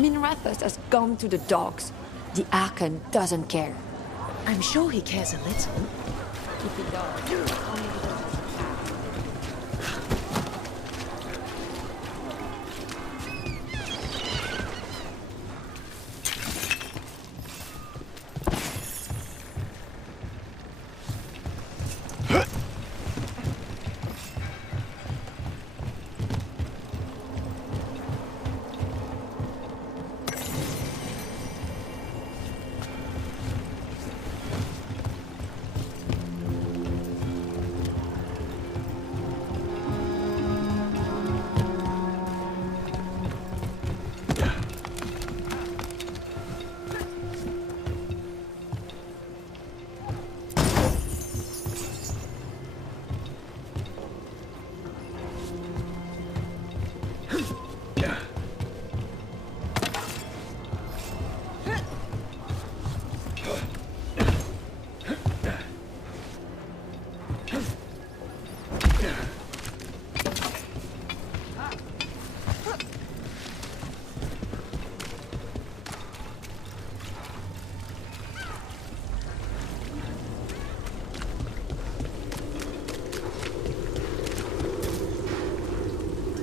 Minrathus has gone to the dogs. The Archon doesn't care. I'm sure he cares a little. If he does, only because he's a cat.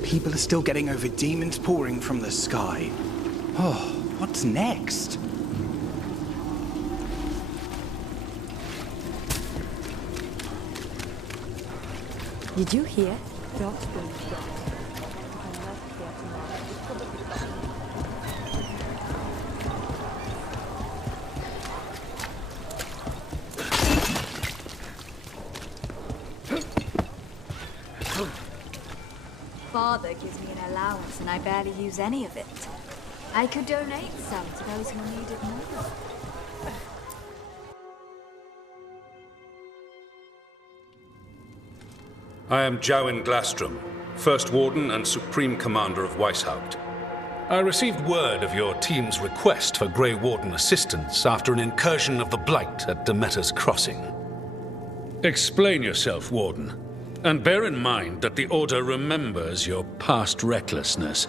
People are still getting over demons pouring from the sky. Oh, what's next? Did you hear? Dogs will Father gives me an allowance and I barely use any of it. I could donate some to those who need it more. I am Jowen Glastrom, First Warden and Supreme Commander of Weishaupt. I received word of your team's request for Grey Warden assistance after an incursion of the Blight at Demeter's Crossing. Explain yourself, Warden, and bear in mind that the Order remembers your past recklessness.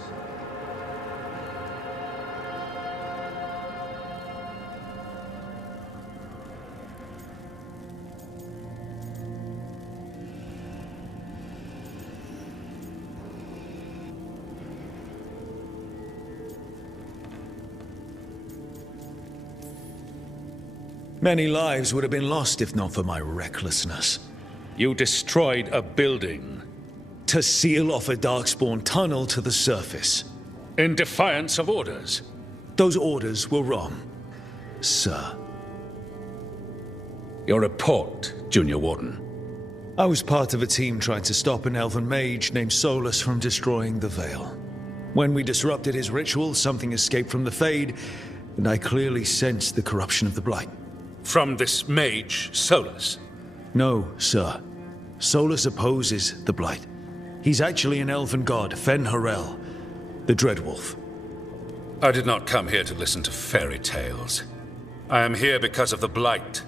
Many lives would have been lost if not for my recklessness. You destroyed a building. To seal off a Darkspawn tunnel to the surface. In defiance of orders. Those orders were wrong, sir. Your report, Junior Warden. I was part of a team trying to stop an elven mage named Solus from destroying the Veil. When we disrupted his ritual, something escaped from the Fade, and I clearly sensed the corruption of the Blight. From this mage, Solus? No, sir. Solus opposes the Blight. He's actually an elven god, Fen Harel, the Dreadwolf. I did not come here to listen to fairy tales. I am here because of the Blight.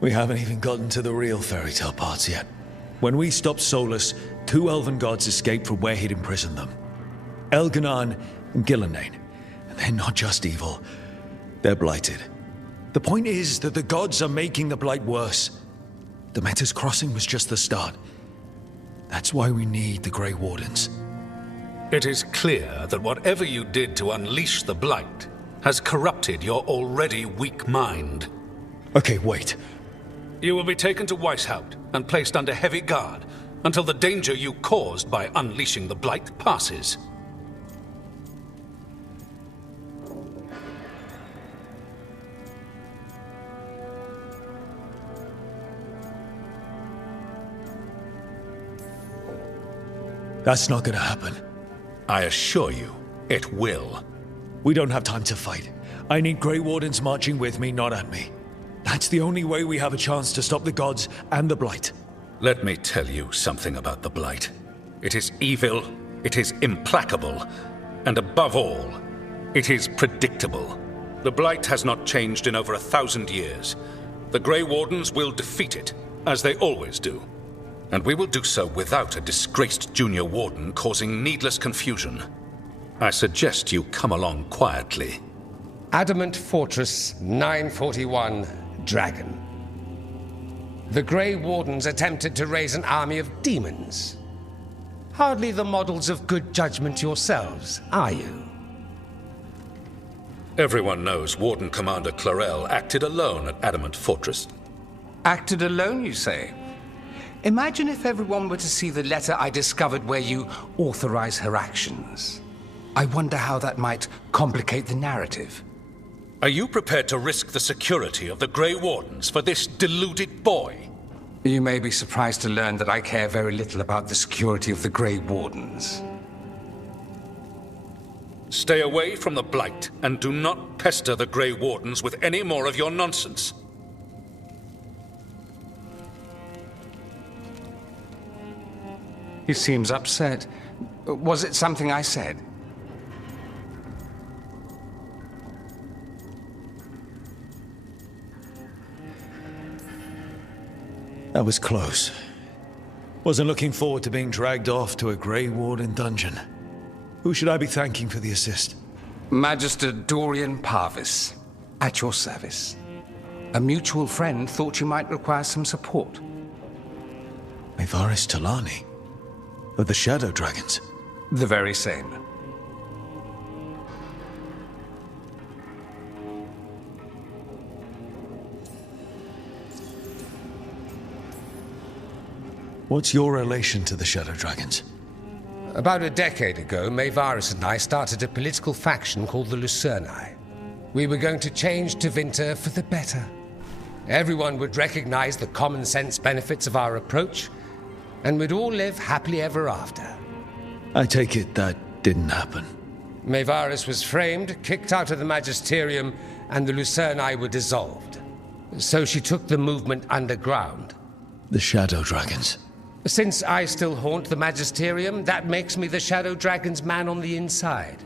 We haven't even gotten to the real fairy tale parts yet. When we stopped Solus, 2 elven gods escaped from where he'd imprisoned them. Elganan and Gillenane. And they're not just evil. They're blighted. The point is that the gods are making the Blight worse. Demeter's Crossing was just the start. That's why we need the Grey Wardens. It is clear that whatever you did to unleash the Blight has corrupted your already weak mind. Okay, wait. You will be taken to Weishaupt and placed under heavy guard until the danger you caused by unleashing the Blight passes. That's not gonna happen. I assure you, it will. We don't have time to fight. I need Grey Wardens marching with me, not at me. That's the only way we have a chance to stop the gods and the Blight. Let me tell you something about the Blight. It is evil, it is implacable, and above all, it is predictable. The Blight has not changed in over 1,000 years. The Grey Wardens will defeat it, as they always do. And we will do so without a disgraced junior warden causing needless confusion. I suggest you come along quietly. Adamant Fortress 941, Dragon. The Grey Wardens attempted to raise an army of demons. Hardly the models of good judgment yourselves, are you? Everyone knows Warden Commander Clarel acted alone at Adamant Fortress. Acted alone, you say? Imagine if everyone were to see the letter I discovered where you authorize her actions. I wonder how that might complicate the narrative. Are you prepared to risk the security of the Grey Wardens for this deluded boy? You may be surprised to learn that I care very little about the security of the Grey Wardens. Stay away from the Blight, and do not pester the Grey Wardens with any more of your nonsense. He seems upset. Was it something I said? That was close. Wasn't looking forward to being dragged off to a Grey Warden dungeon. Who should I be thanking for the assist? Magister Dorian Parvis, at your service. A mutual friend thought you might require some support. Mevaris Talani, of the Shadow Dragons. The very same. What's your relation to the Shadow Dragons? About a decade ago, Mevaris and I started a political faction called the Lucerni. We were going to change Tevinter for the better. Everyone would recognize the common sense benefits of our approach, and we'd all live happily ever after. I take it that didn't happen. Mevaris was framed, kicked out of the Magisterium, and the Lucerni were dissolved. So she took the movement underground. The Shadow Dragons. Since I still haunt the Magisterium, that makes me the Shadow Dragon's man on the inside.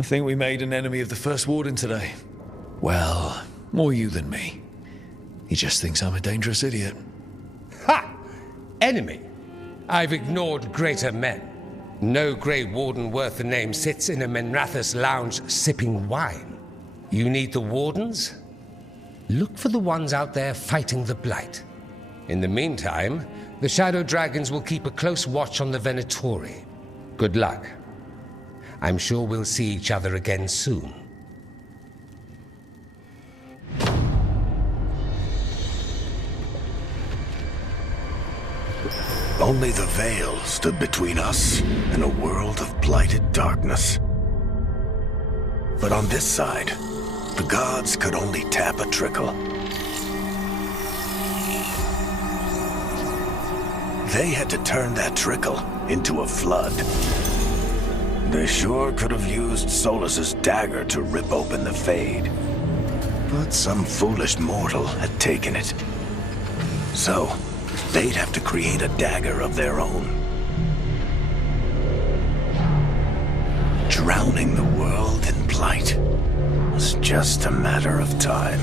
I think we made an enemy of the First Warden today. Well, more you than me. He just thinks I'm a dangerous idiot. Ha! Enemy? I've ignored greater men. No Grey Warden worth the name sits in a Menrathus lounge sipping wine. You need the Wardens? Look for the ones out there fighting the Blight. In the meantime, the Shadow Dragons will keep a close watch on the Venatori. Good luck. I'm sure we'll see each other again soon. Only the veil stood between us and a world of blighted darkness. But on this side, the gods could only tap a trickle. They had to turn that trickle into a flood. They sure could have used Solus's dagger to rip open the Fade. But some foolish mortal had taken it. So, they'd have to create a dagger of their own. Drowning the world in blight was just a matter of time.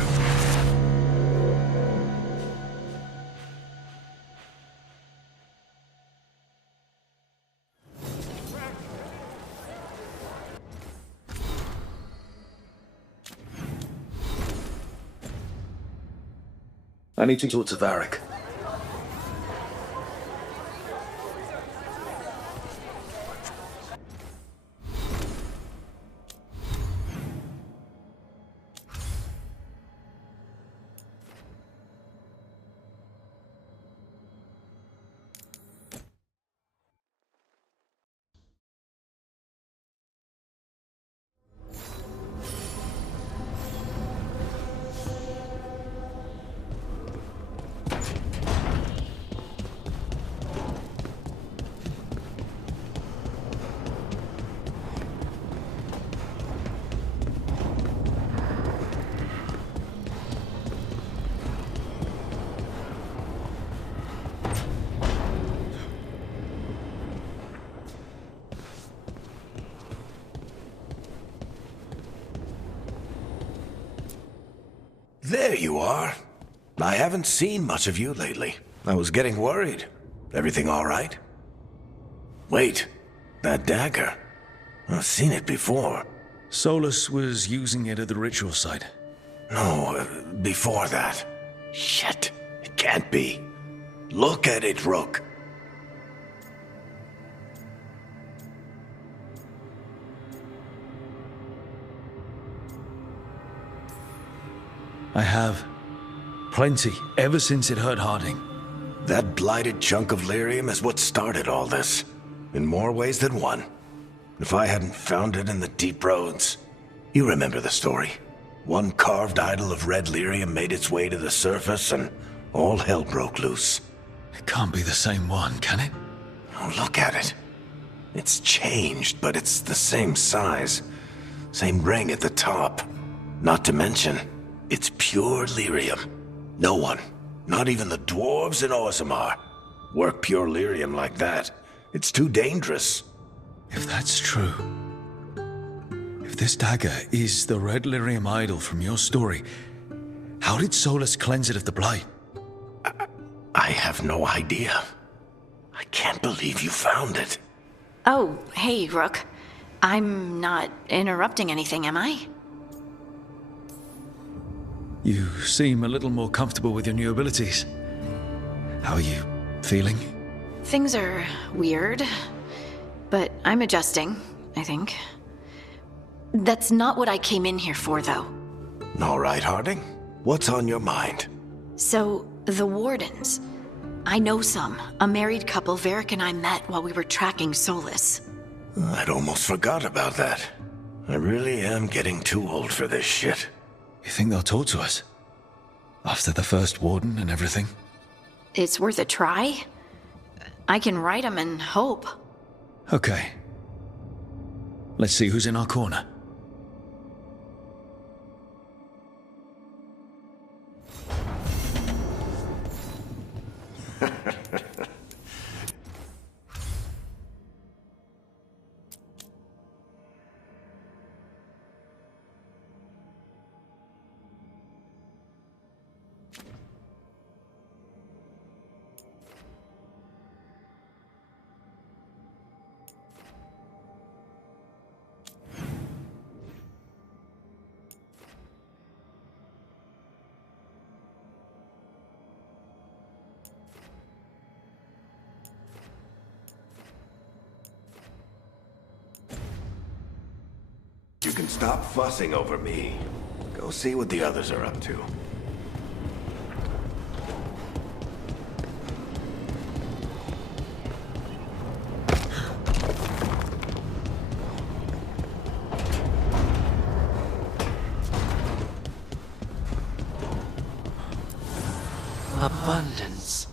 I need to talk to Varric. There you are. I haven't seen much of you lately. I was getting worried. Everything all right? Wait, that dagger. I've seen it before. Solus was using it at the ritual site. No, before that. Shit, it can't be. Look at it, Rook. I have. Plenty, ever since it hurt Harding. That blighted chunk of lyrium is what started all this. In more ways than one. If I hadn't found it in the deep roads... You remember the story. One carved idol of red lyrium made its way to the surface and all hell broke loose. It can't be the same one, can it? Oh, look at it. It's changed, but it's the same size. Same ring at the top. Not to mention, it's pure lyrium. No one, not even the dwarves in Orzammar, work pure lyrium like that. It's too dangerous. If that's true... If this dagger is the red lyrium idol from your story, how did Solus cleanse it of the blight? I have no idea. I can't believe you found it. Oh, hey, Rook. I'm not interrupting anything, am I? You seem a little more comfortable with your new abilities. How are you feeling? Things are weird, but I'm adjusting, I think. That's not what I came in here for, though. All right, Harding. What's on your mind? So, the Wardens. I know some. A married couple Varric and I met while we were tracking Solus. I'd almost forgot about that. I really am getting too old for this shit. You think they'll talk to us? After the first Warden and everything? It's worth a try. I can write them and hope. Okay. Let's see who's in our corner. You can stop fussing over me. Go see what the others are up to. Abundance.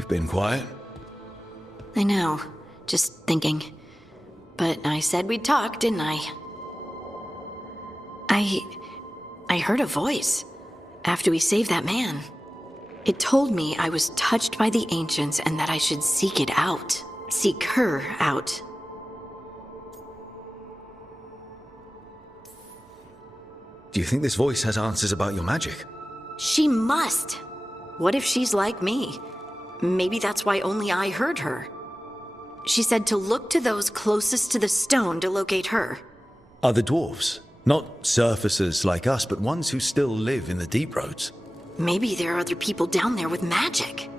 You've been quiet. I know. Just thinking. But I said we'd talk, didn't I? I heard a voice after we saved that man. It told me I was touched by the ancients and that I should seek it out. Seek her out. Do you think this voice has answers about your magic? She must. What if she's like me? Maybe that's why only I heard her. She said to look to those closest to the stone to locate her. Other dwarves? Not surfacers like us, but ones who still live in the deep roads. Maybe there are other people down there with magic.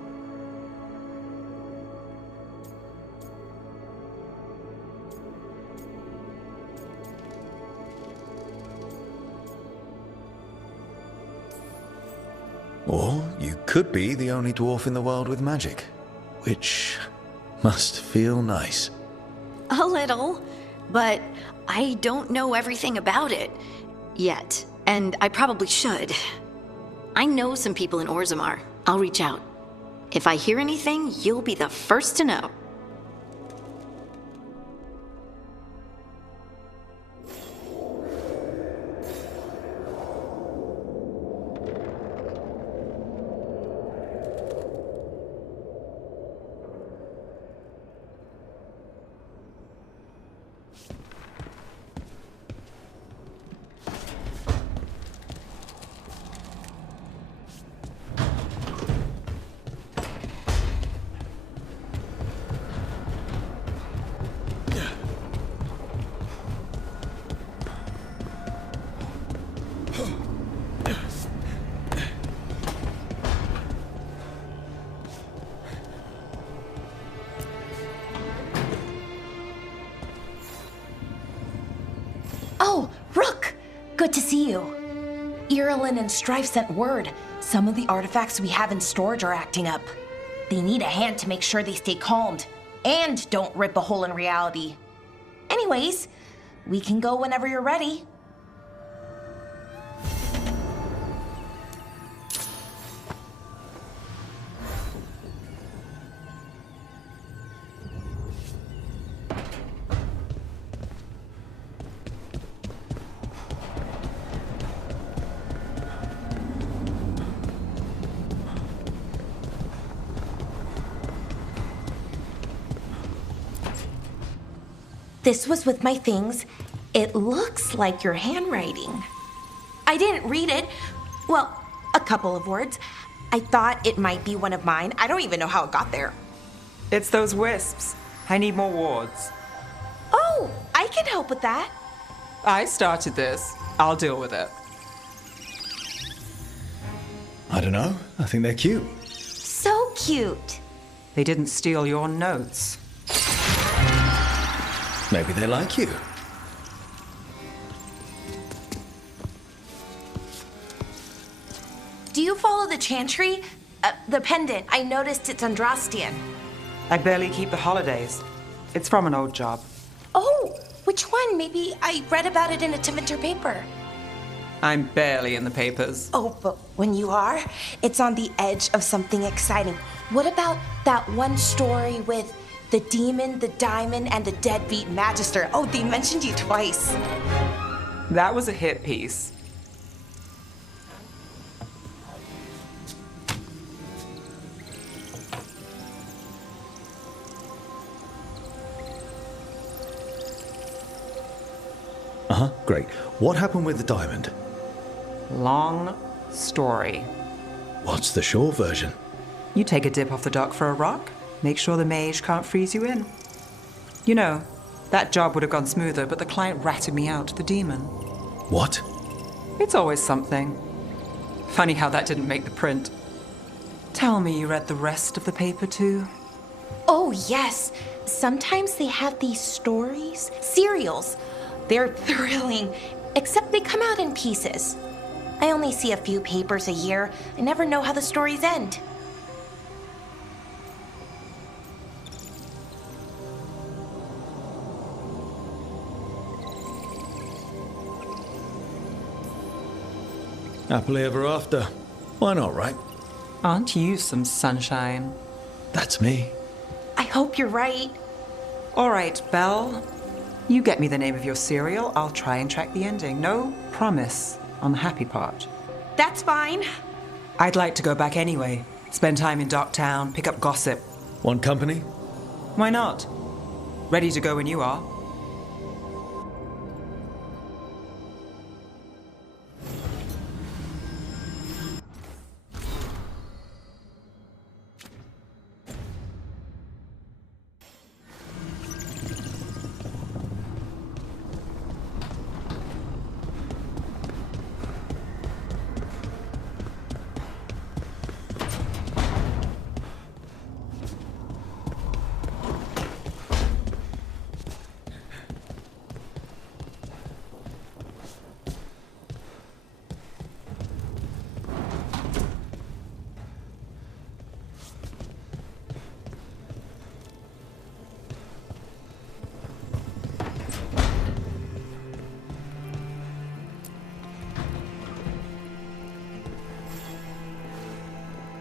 Or you could be the only dwarf in the world with magic, which must feel nice. A little, but I don't know everything about it yet, and I probably should. I know some people in Orzammar. I'll reach out. If I hear anything, you'll be the first to know. Good to see you. Irulan and Strife sent word. Some of the artifacts we have in storage are acting up. They need a hand to make sure they stay calmed and don't rip a hole in reality. Anyways, we can go whenever you're ready. This was with my things. It looks like your handwriting. I didn't read it. Well, a couple of words. I thought it might be one of mine. I don't even know how it got there. It's those wisps. I need more wards. Oh, I can help with that. I started this. I'll deal with it. I don't know. I think they're cute. So cute. They didn't steal your notes. Maybe they like you. Do you follow the chantry? The pendant. I noticed it's Andrastian. I barely keep the holidays. It's from an old job. Oh, which one? Maybe I read about it in a Tevinter paper. I'm barely in the papers. Oh, but when you are, it's on the edge of something exciting. What about that one story with the demon, the diamond, and the deadbeat magister? Oh, they mentioned you twice. That was a hit piece. Uh-huh, great. What happened with the diamond? Long story. What's the short version? You take a dip off the dock for a rock. Make sure the mage can't freeze you in. You know, that job would have gone smoother, but the client ratted me out to the demon. What? It's always something. Funny how that didn't make the print. Tell me you read the rest of the paper too? Oh, yes. Sometimes they have these stories, serials. They're thrilling, except they come out in pieces. I only see a few papers a year. I never know how the stories end. Happily ever after. Why not, right? Aren't you some sunshine? That's me. I hope you're right. All right, Belle. You get me the name of your cereal, I'll try and track the ending. No promise on the happy part. That's fine. I'd like to go back anyway. Spend time in Docktown, pick up gossip. Want company? Why not? Ready to go when you are.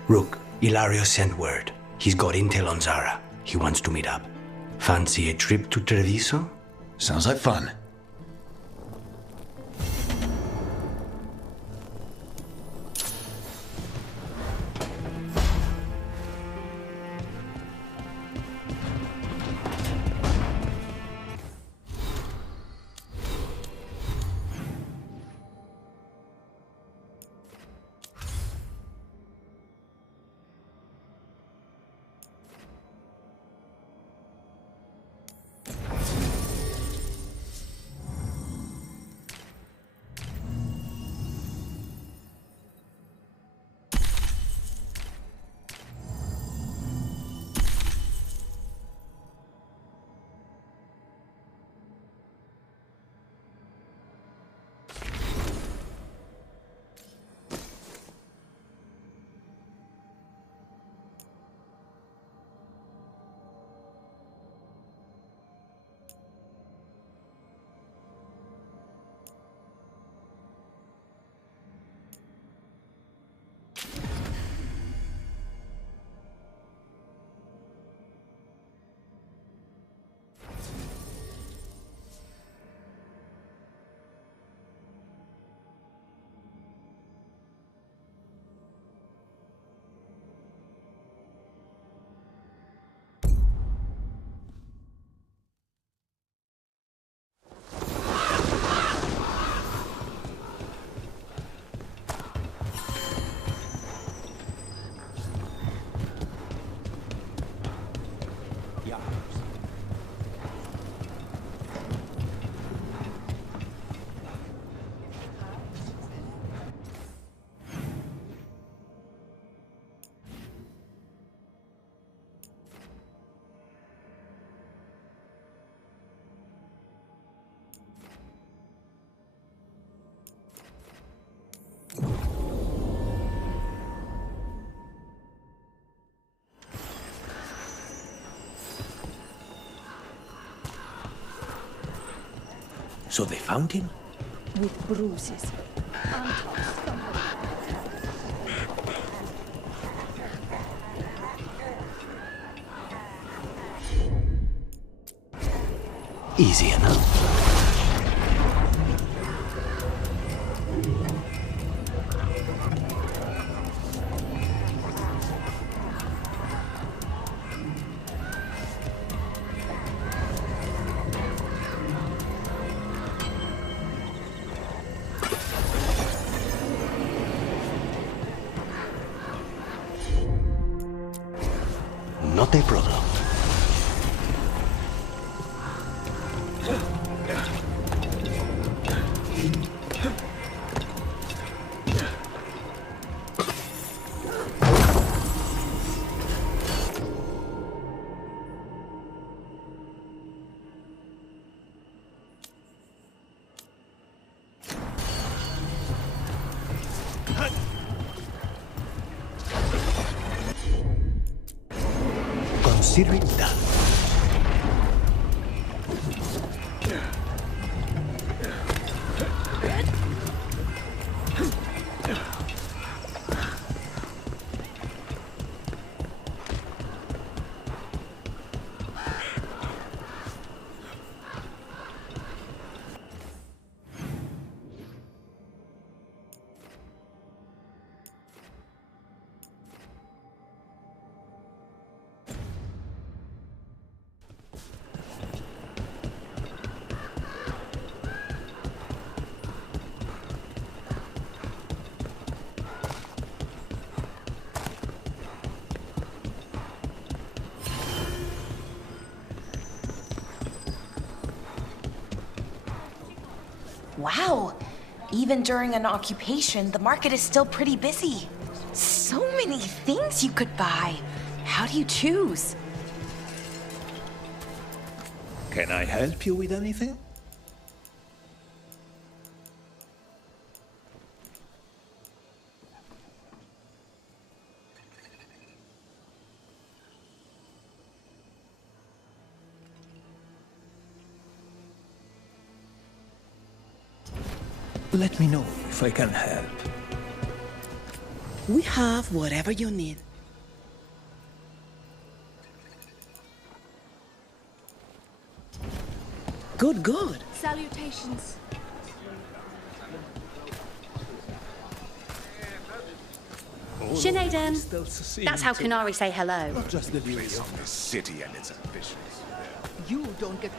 Rook, Ilario sent word. He's got intel on Zara. He wants to meet up. Fancy a trip to Treviso? Sounds like fun. So they found him? With bruises. Easy enough. Not a problem. Consider it done. Wow. Even during an occupation, the market is still pretty busy. So many things you could buy. How do you choose? Can I help you with anything? Let me know if I can help. We have whatever you need. Good, good. Salutations. Sinead, that's how Canary say hello. Not just the beauty Place on this city and its ambitions. You don't get...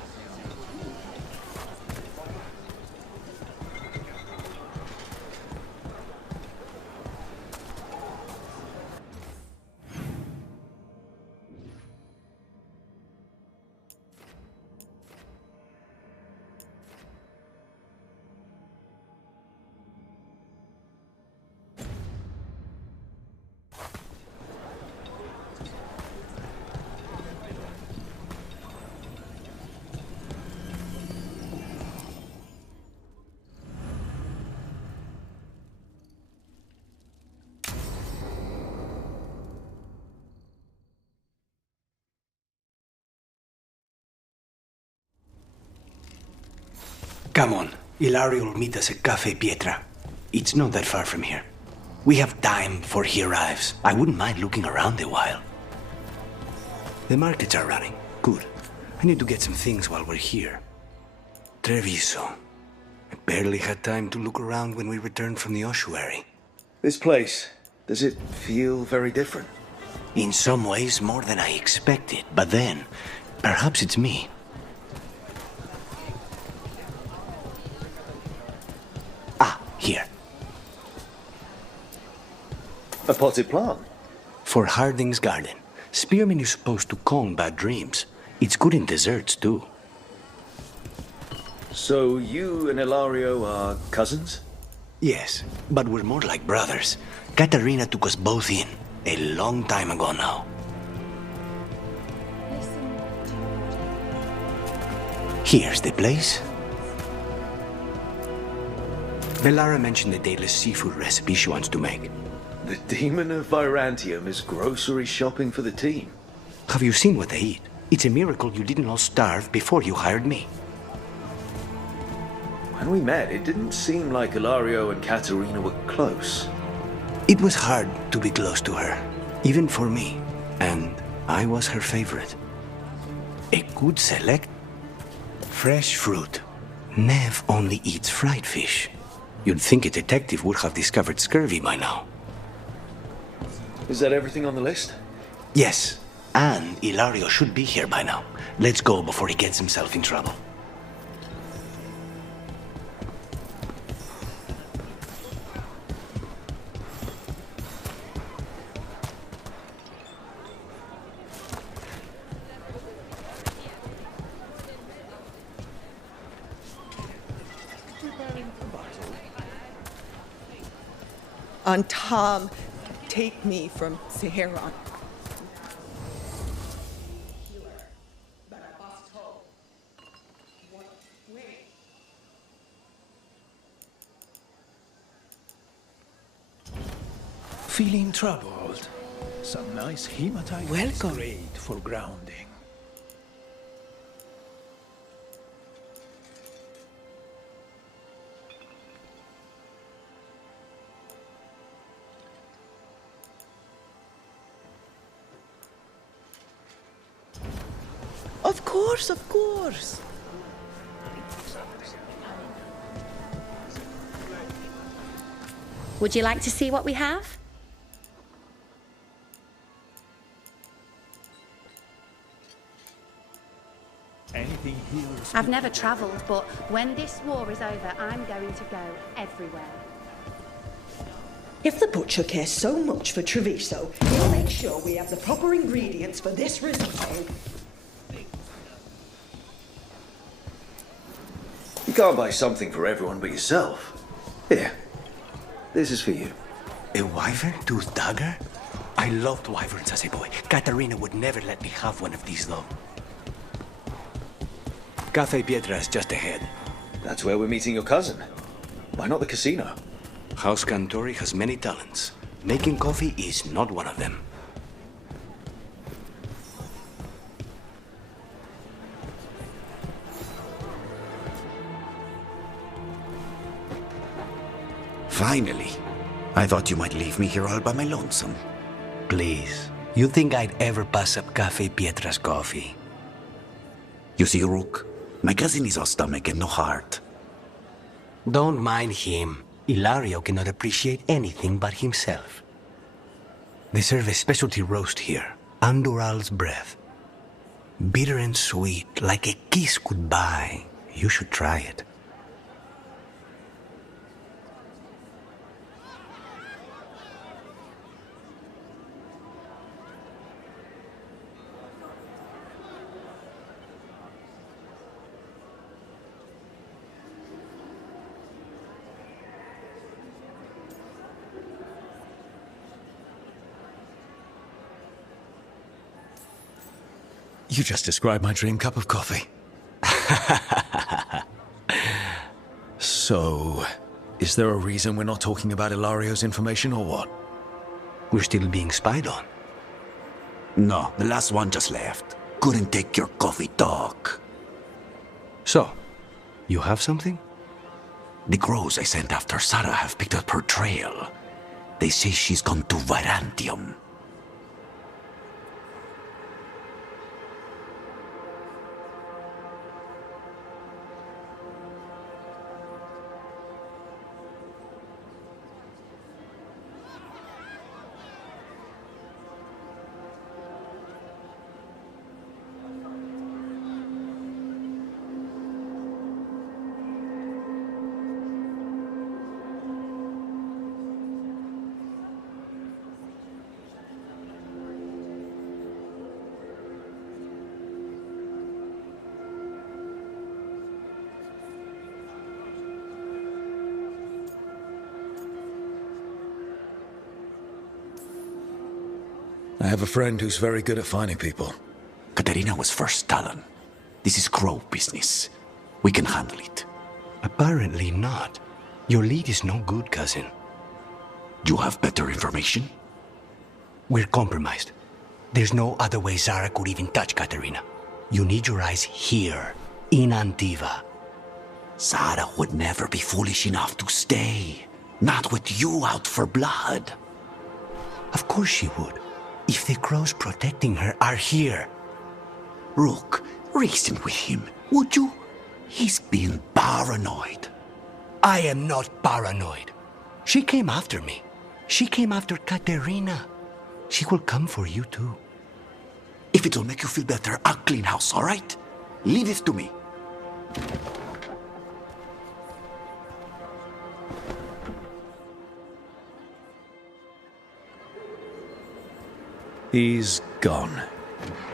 Come on, Ilario will meet us at Cafe Pietra. It's not that far from here. We have time before he arrives. I wouldn't mind looking around a while. The markets are running. Good. I need to get some things while we're here. Treviso. I barely had time to look around when we returned from the ossuary. This place, does it feel very different? In some ways, more than I expected. But then, perhaps it's me. Here. A potted plant? For Harding's garden. Spearmint is supposed to calm bad dreams. It's good in desserts, too. So you and Ilario are cousins? Yes, but we're more like brothers. Katarina took us both in, a long time ago now. Here's the place. Bellara mentioned the dayless seafood recipe she wants to make. The demon of Virantium is grocery shopping for the team. Have you seen what they eat? It's a miracle you didn't all starve before you hired me. When we met, it didn't seem like Ilario and Katerina were close. It was hard to be close to her, even for me, and I was her favorite. A good select. Fresh fruit. Nev only eats fried fish. You'd think a detective would have discovered scurvy by now. Is that everything on the list? Yes, and Ilario should be here by now. Let's go before he gets himself in trouble. And Tom, take me from Seheron. Feeling troubled? Some nice hematite is Welcome. great for grounding. Of course, of course. Would you like to see what we have? Anything here is I've never travelled, but when this war is over, I'm going to go everywhere. If the butcher cares so much for Treviso, he'll make sure we have the proper ingredients for this risotto. You can't buy something for everyone but yourself. Here, this is for you. A wyvern tooth dagger? I loved wyverns as a boy. Katerina would never let me have one of these, though. Cafe Pietra is just ahead. That's where we're meeting your cousin. Why not the casino? House Cantori has many talents. Making coffee is not one of them. Finally. I thought you might leave me here all by my lonesome. Please. You think I'd ever pass up Cafe Pietra's coffee? You see, Rook, my cousin is all stomach and no heart. Don't mind him. Ilario cannot appreciate anything but himself. They serve a specialty roast here, Andoral's breath. Bitter and sweet, like a kiss goodbye. You should try it. You just described my dream cup of coffee. So, is there a reason we're not talking about Ilario's information or what? We're still being spied on. No, the last one just left. Couldn't take your coffee talk. So, you have something? The crows I sent after Sarah have picked up her trail. They say she's gone to Virantium. I have a friend who's very good at finding people. Katerina was first Talon. This is crow business. We can handle it. Apparently not. Your lead is no good, cousin. You have better information? We're compromised. There's no other way Zara could even touch Katerina. You need your eyes here, in Antiva. Zara would never be foolish enough to stay. Not with you out for blood. Of course she would. If the crows protecting her are here. Rook, reason with him, would you? He's being paranoid. I am not paranoid. She came after me. She came after Katerina. She will come for you too. If it'll make you feel better, I'll clean house, all right? Leave this to me. He's gone.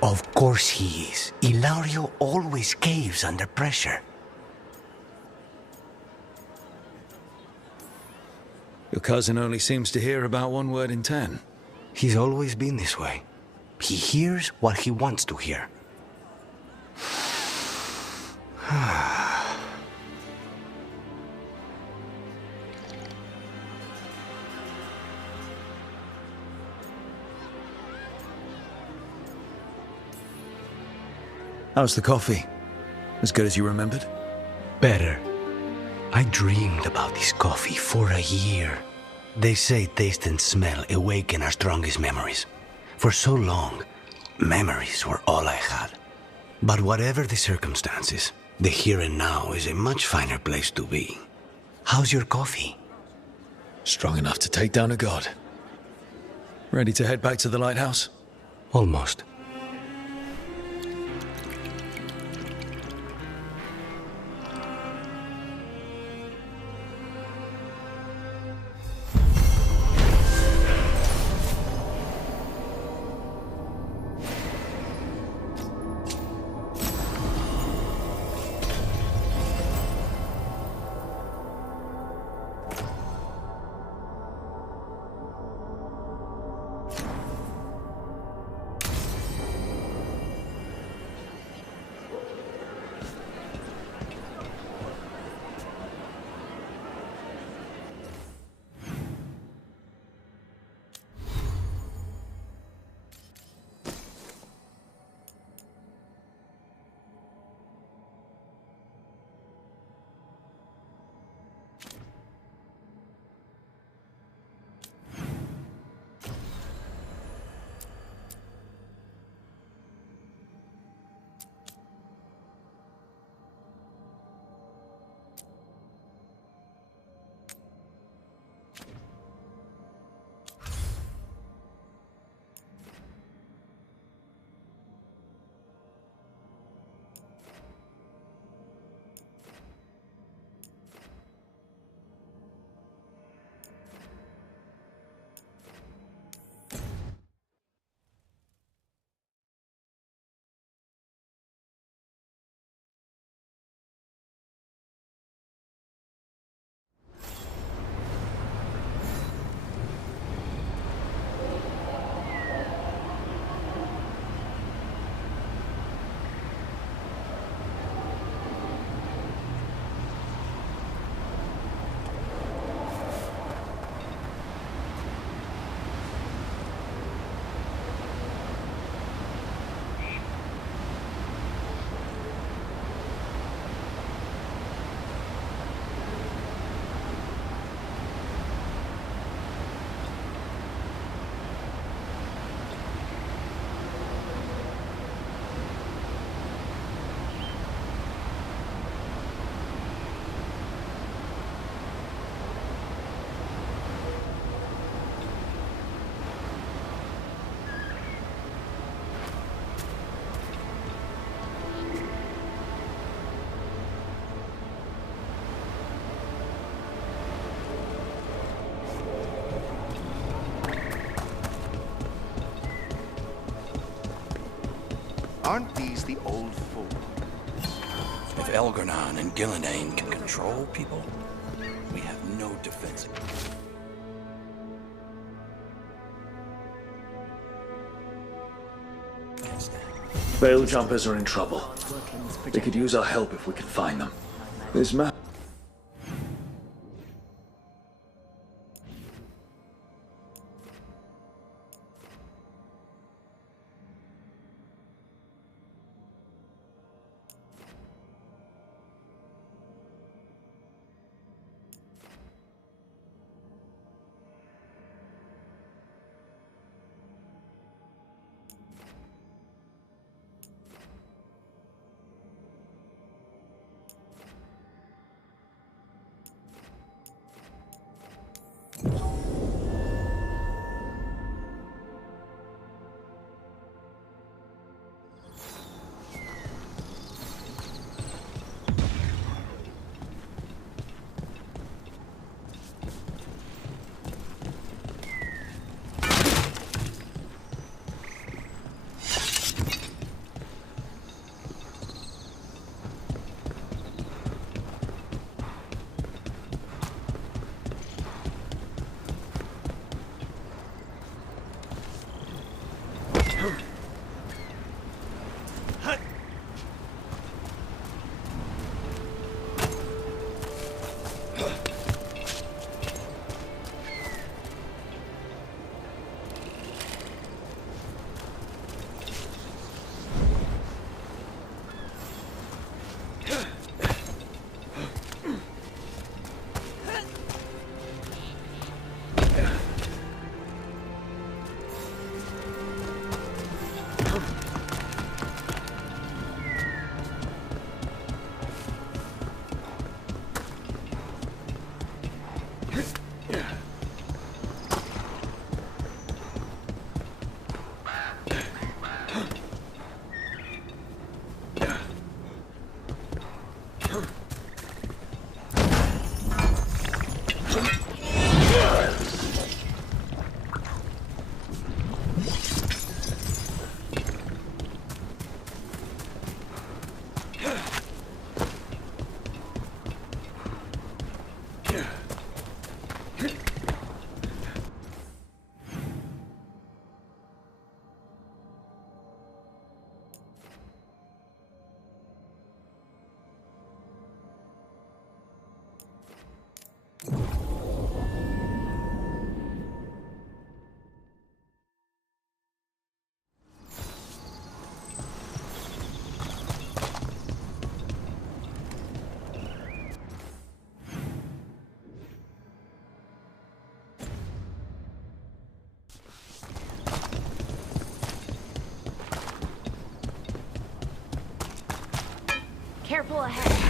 Of course he is. Ilario always caves under pressure. Your cousin only seems to hear about one word in 10. He's always been this way. He hears what he wants to hear. How's the coffee? As good as you remembered? Better. I dreamed about this coffee for a year. They say taste and smell awaken our strongest memories. For so long, memories were all I had. But whatever the circumstances, the here and now is a much finer place to be. How's your coffee? Strong enough to take down a god. Ready to head back to the lighthouse? Almost. Aren't these the old fools? If Elgar'nan and Gillenane can control people, we have no defense. Veil jumpers are in trouble. They could use our help if we can find them. This map. Careful ahead.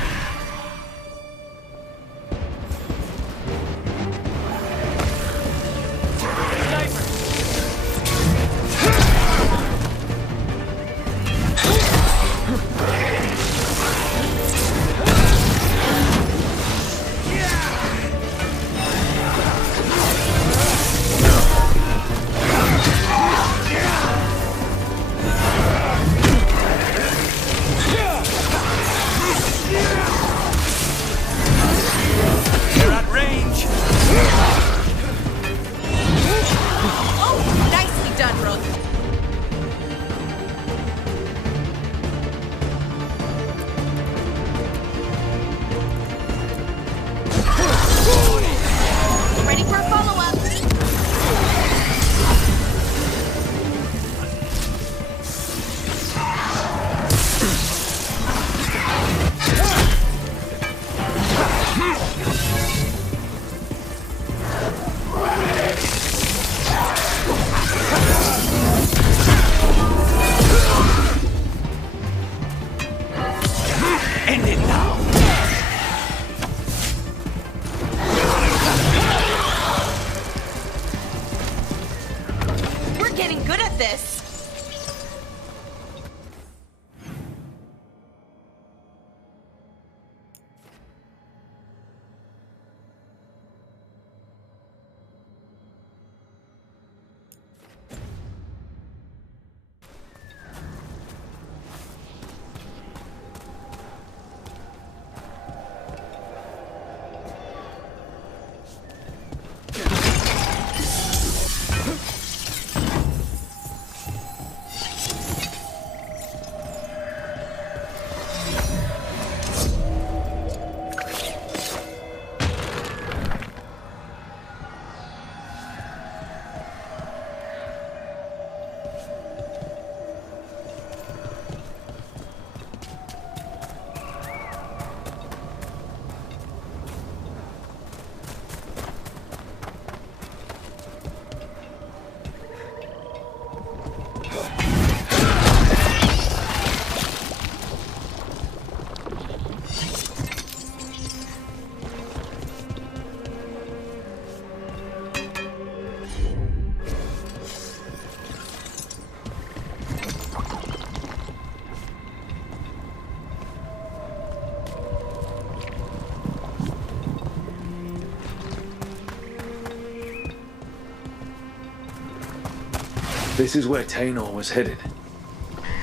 This is where Taynor was headed.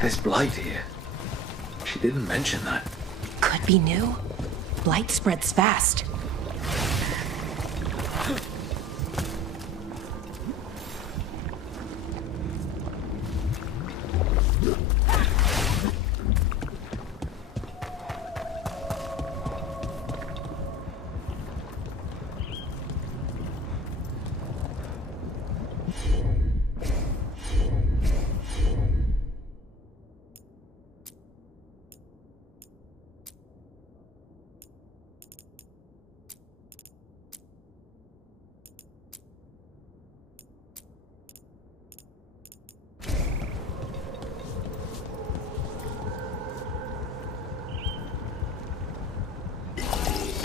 There's blight here. She didn't mention that. Could be new. Blight spreads fast.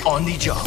On the job.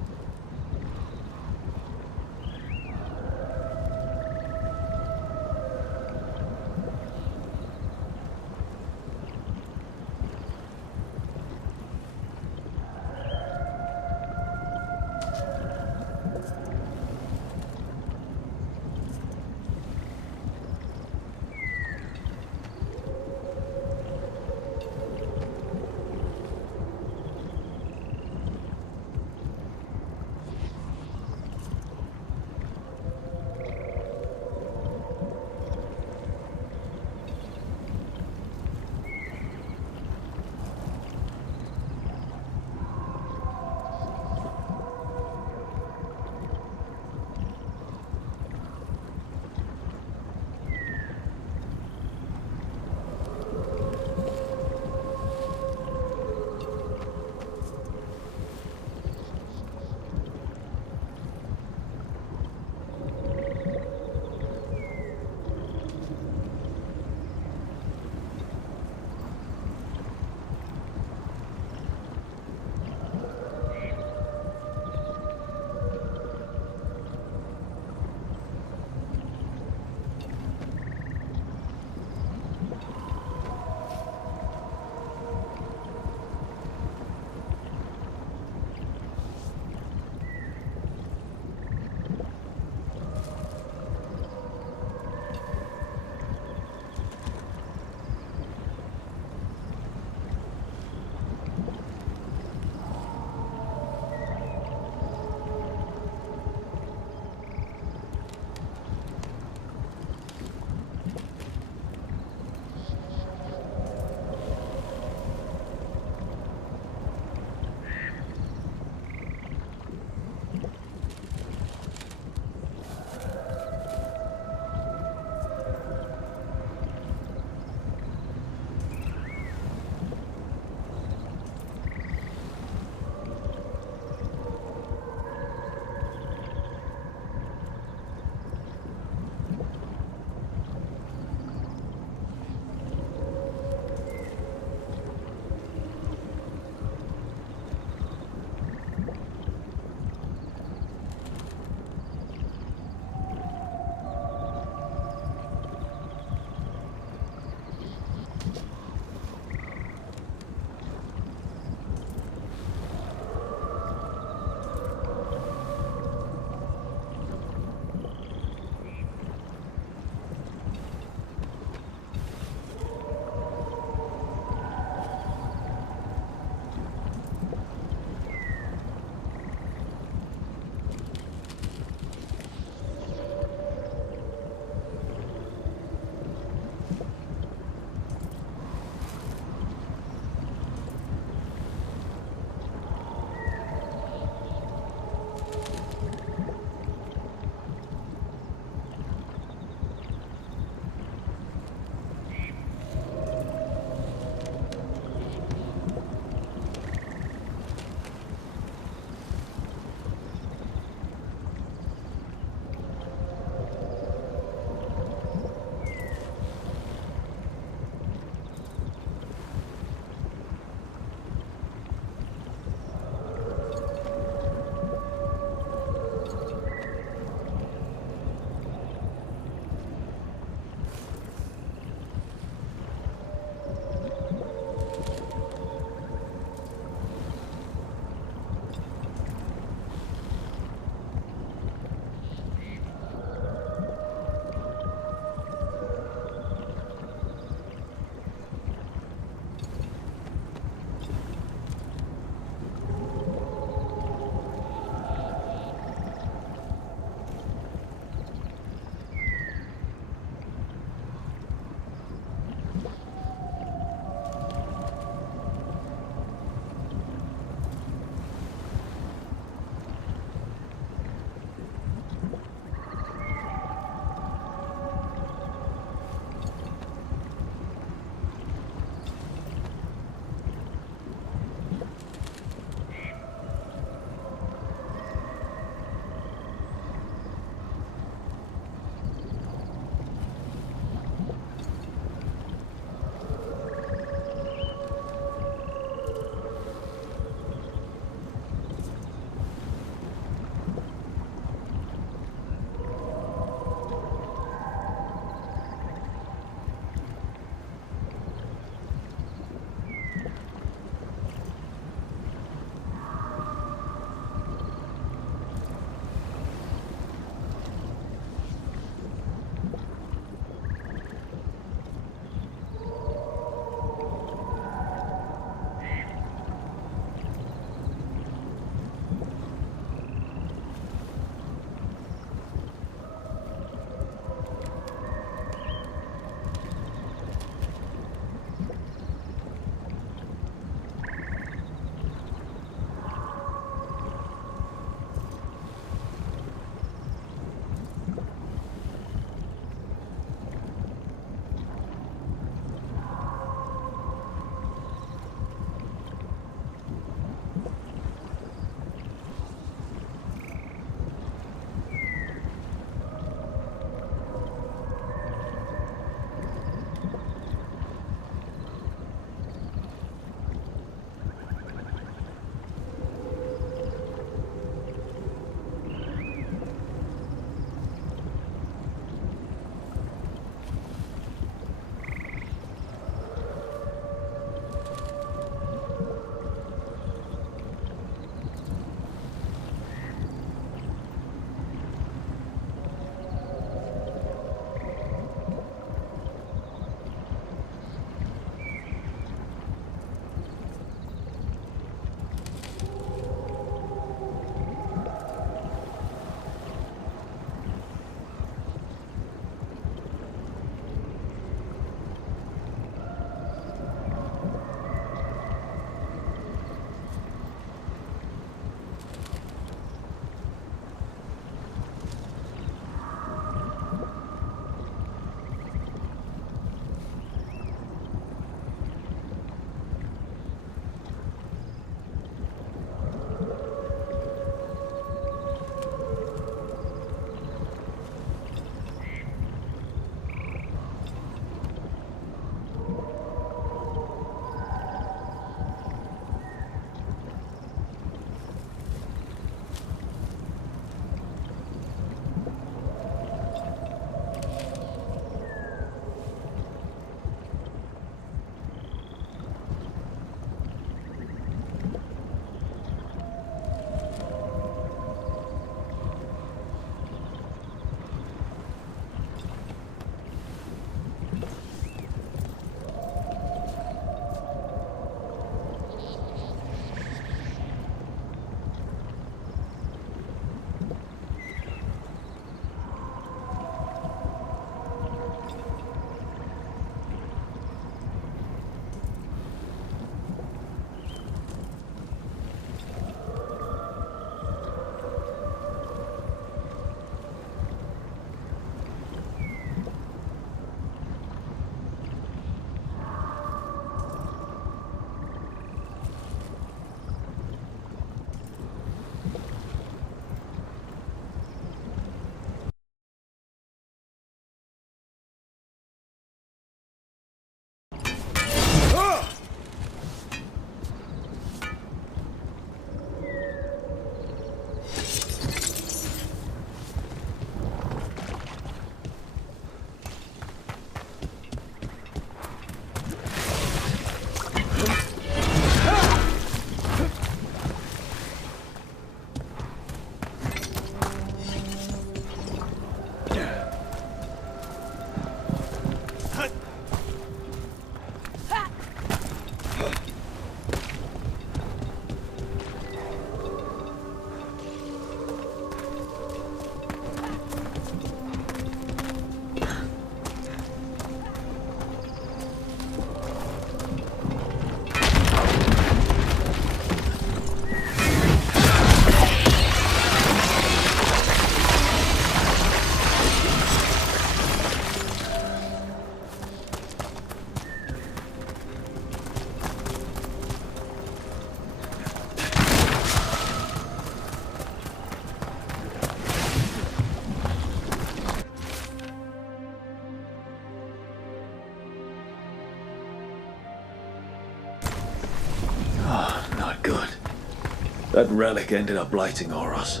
That relic ended up blighting Oros.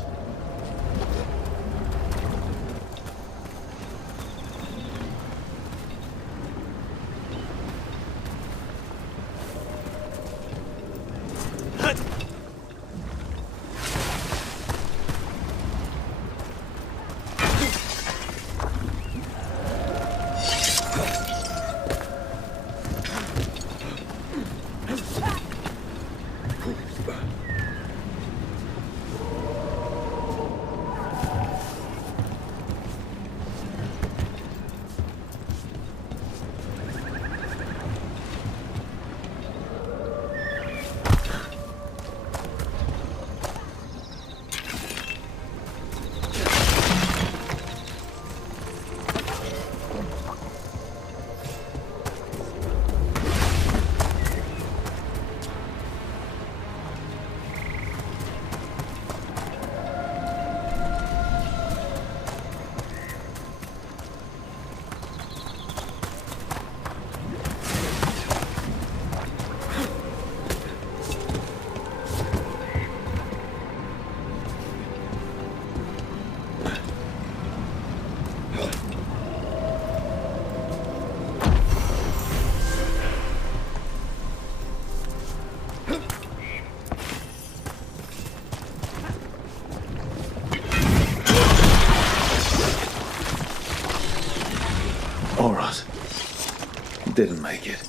Didn't make it.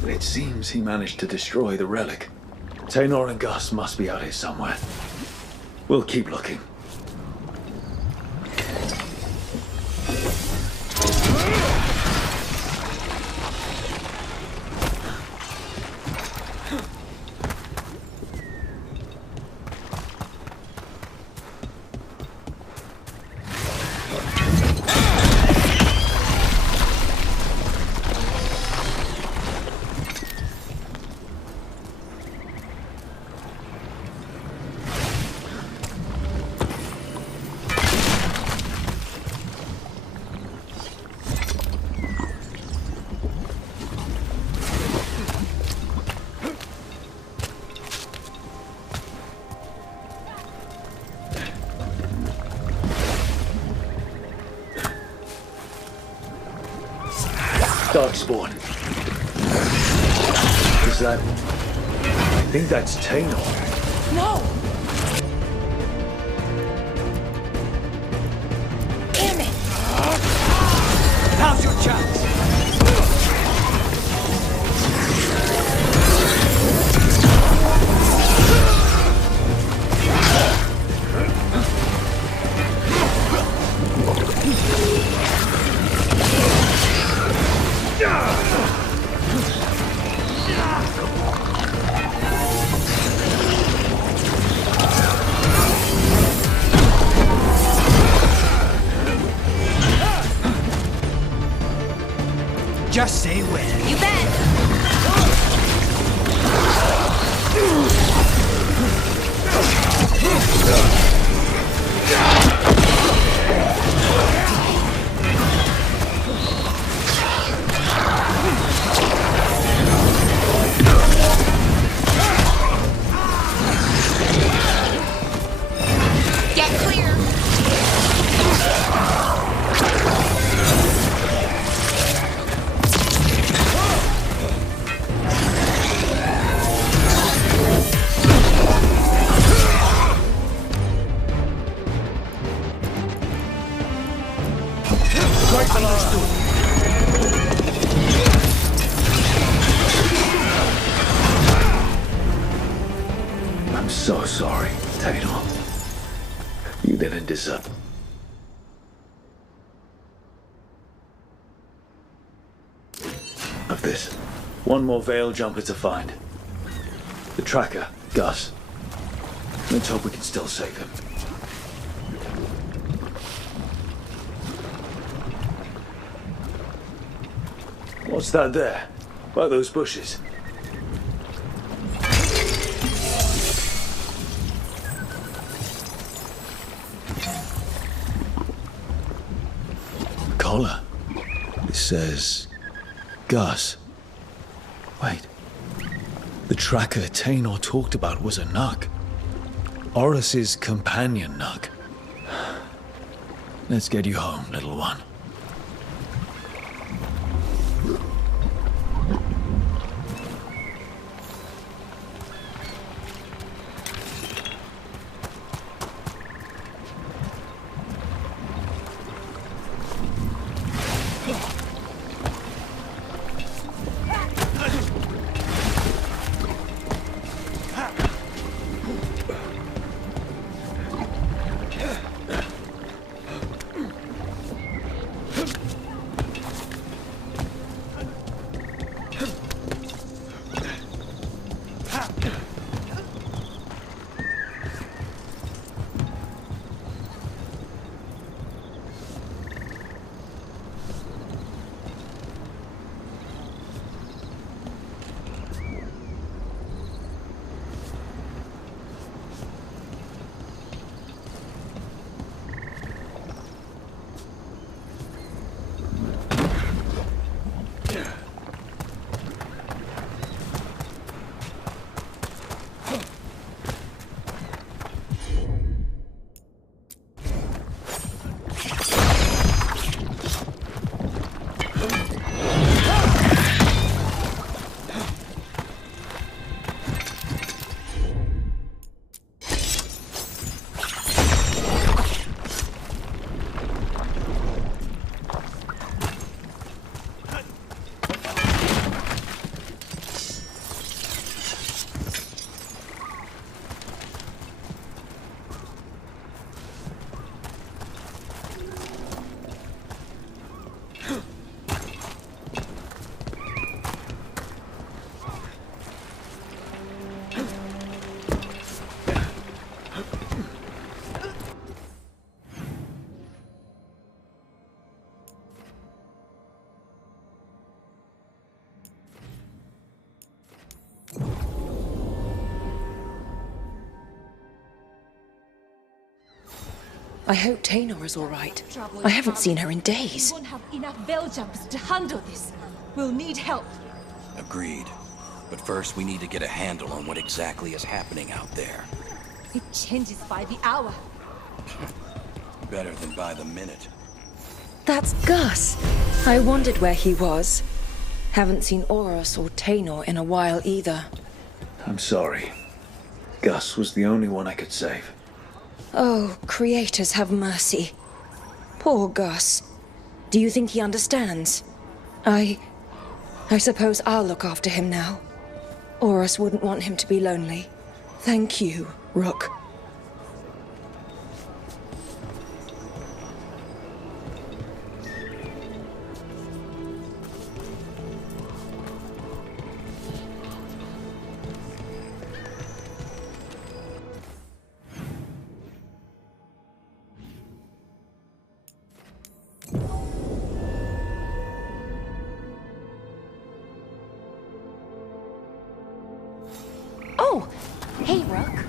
But it seems he managed to destroy the relic. Taynor and Gus must be out here somewhere. We'll keep looking. Darkspawn. Is that... I think that's Taynor. No! Damn it! Now's your chance! Just say when. You bet! Get clear! I'm so sorry, Taynor. You didn't deserve... of this. One more Veil jumper to find. The tracker, Gus. Let's hope we can still save him. What's that there? By those bushes? Collar. It says... Gus. Wait. The tracker Taynor talked about was a Nug. Horus's companion, Nug. Let's get you home, little one. I hope Taynor is all right. I haven't seen her in days. We won't have enough Veiljumpers to handle this. We'll need help. Agreed. But first, we need to get a handle on what exactly is happening out there. It changes by the hour. Better than by the minute. That's Gus. I wondered where he was. Haven't seen Horus or Taynor in a while either. I'm sorry. Gus was the only one I could save. Oh, creators have mercy. Poor Gus. Do you think he understands? I suppose I'll look after him now. Horus wouldn't want him to be lonely. Thank you, Rook. Oh, hey, Rook.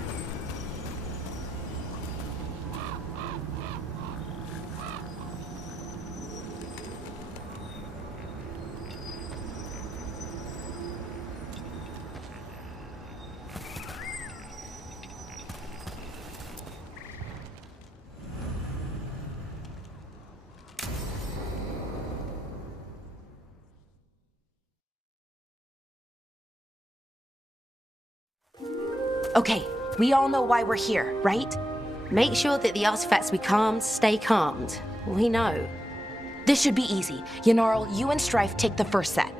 Okay, we all know why we're here, right? Make sure that the artifacts we calmed stay calmed. We know. This should be easy. Yanarl, you and Strife take the first set.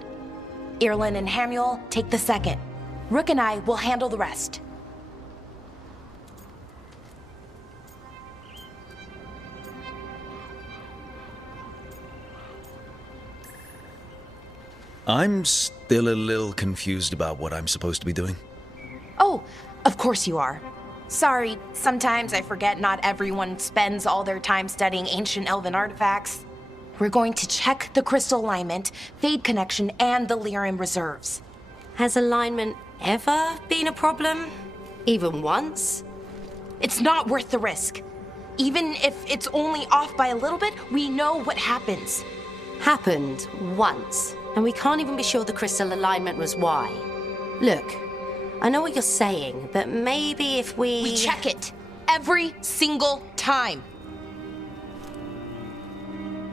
Irlin and Hamuel take the second. Rook and I will handle the rest. I'm still a little confused about what I'm supposed to be doing. Oh, of course you are. Sorry, sometimes I forget not everyone spends all their time studying ancient elven artifacts. We're going to check the crystal alignment, fade connection, and the lyrium reserves. Has alignment ever been a problem? Even once? It's not worth the risk. Even if it's only off by a little bit, we know what happens. Happened once, and we can't even be sure the crystal alignment was why. Look, I know what you're saying, but maybe if we... We check it. Every single time.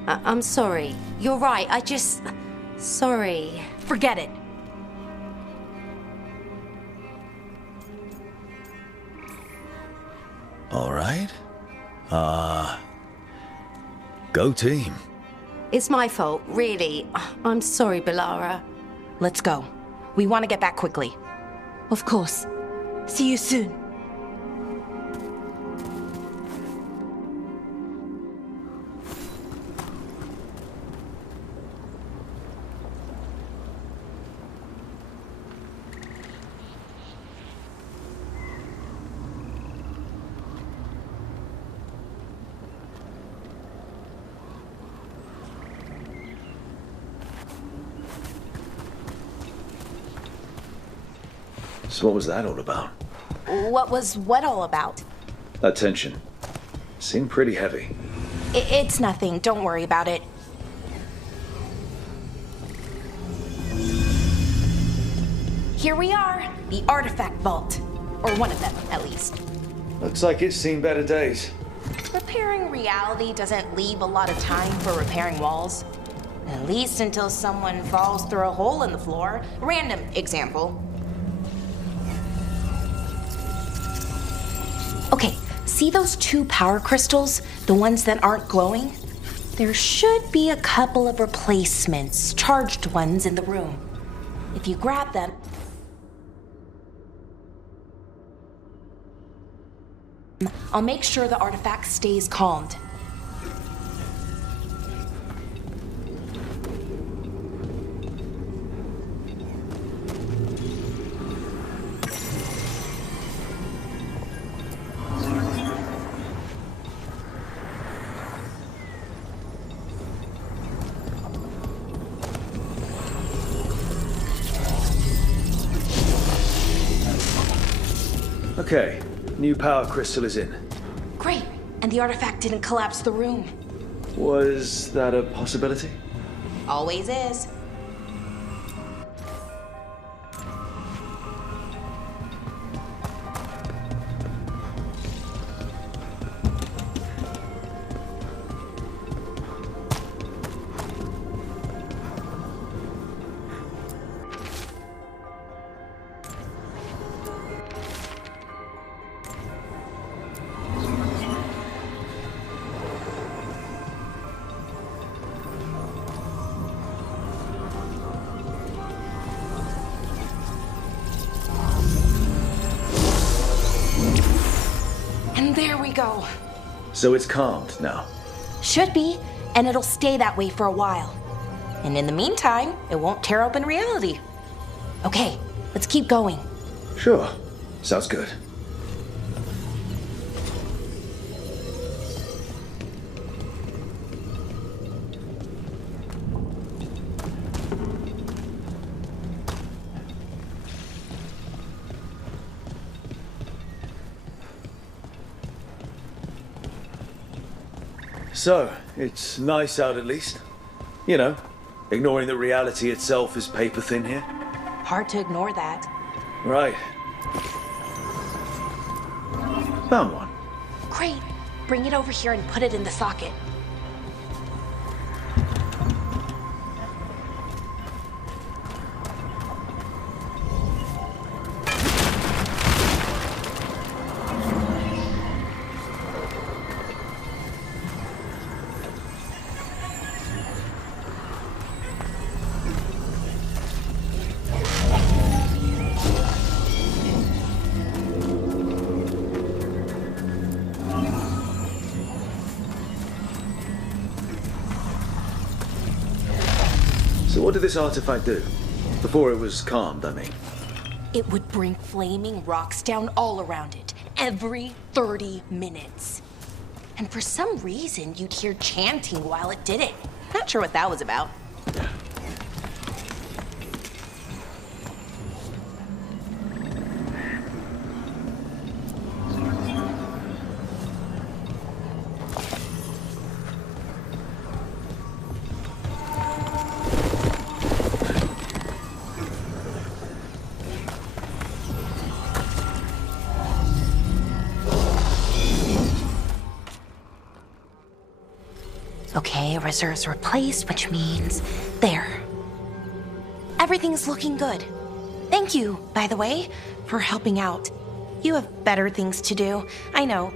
I'm sorry. You're right. Sorry. Forget it. All right. Go team. It's my fault, really. I'm sorry, Balara. Let's go. We want to get back quickly. Of course. See you soon. So what was that all about? What was what all about? That tension. Seemed pretty heavy. It's nothing. Don't worry about it. Here we are. The artifact vault. Or one of them, at least. Looks like it's seen better days. Repairing reality doesn't leave a lot of time for repairing walls. At least until someone falls through a hole in the floor. Random example. Okay, see those 2 power crystals? The ones that aren't glowing? There should be a couple of replacements, charged ones in the room. If you grab them... I'll make sure the artifact stays calmed. Okay, new power crystal is in. Great, and the artifact didn't collapse the room. Was that a possibility? Always is. There we go. So it's calmed now? Should be, and it'll stay that way for a while. And in the meantime, it won't tear open reality. Okay, let's keep going. Sure. Sounds good. So, it's nice out at least. You know, ignoring that reality itself is paper thin here. Hard to ignore that. Right. Found one. Great. Bring it over here and put it in the socket. So what did this artifact do? Before it was calmed, I mean. It would bring flaming rocks down all around it, every 30 minutes. And for some reason, you'd hear chanting while it did it. Not sure what that was about. Okay, reserves replaced, which means... there. Everything's looking good. Thank you, by the way, for helping out. You have better things to do, I know.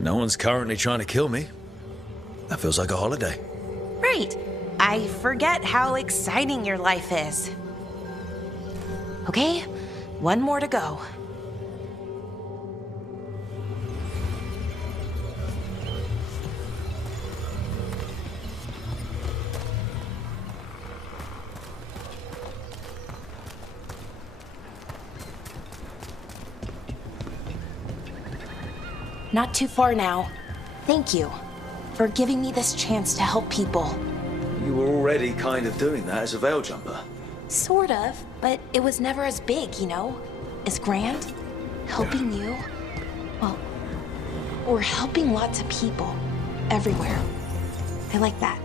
No one's currently trying to kill me. That feels like a holiday. Right. I forget how exciting your life is. Okay, one more to go. Not too far now. Thank you for giving me this chance to help people. You were already kind of doing that as a veil jumper. Sort of, but it was never as big, you know? As grand. Helping you. Well, we're helping lots of people. Everywhere. I like that.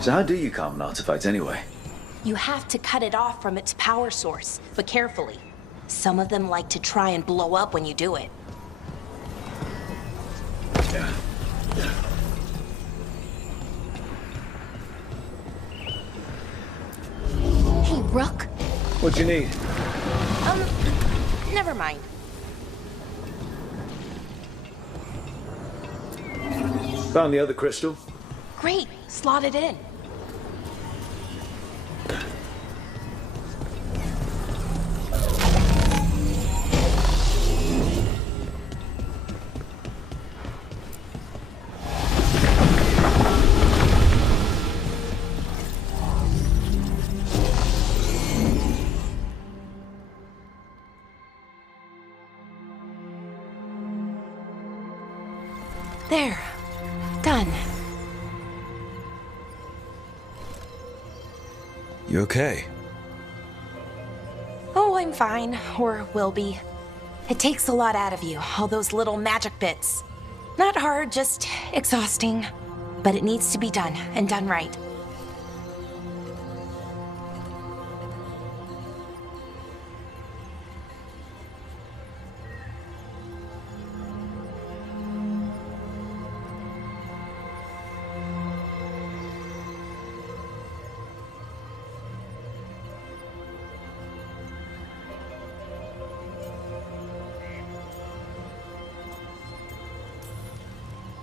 So how do you calm an artifact anyway? You have to cut it off from its power source, but carefully. Some of them like to try and blow up when you do it. Hey, Rook. What do you need? Never mind. Found the other crystal. Great, slot it in. There. Done. You okay? Oh, I'm fine. Or will be. It takes a lot out of you, all those little magic bits. Not hard, just exhausting. But it needs to be done, and done right.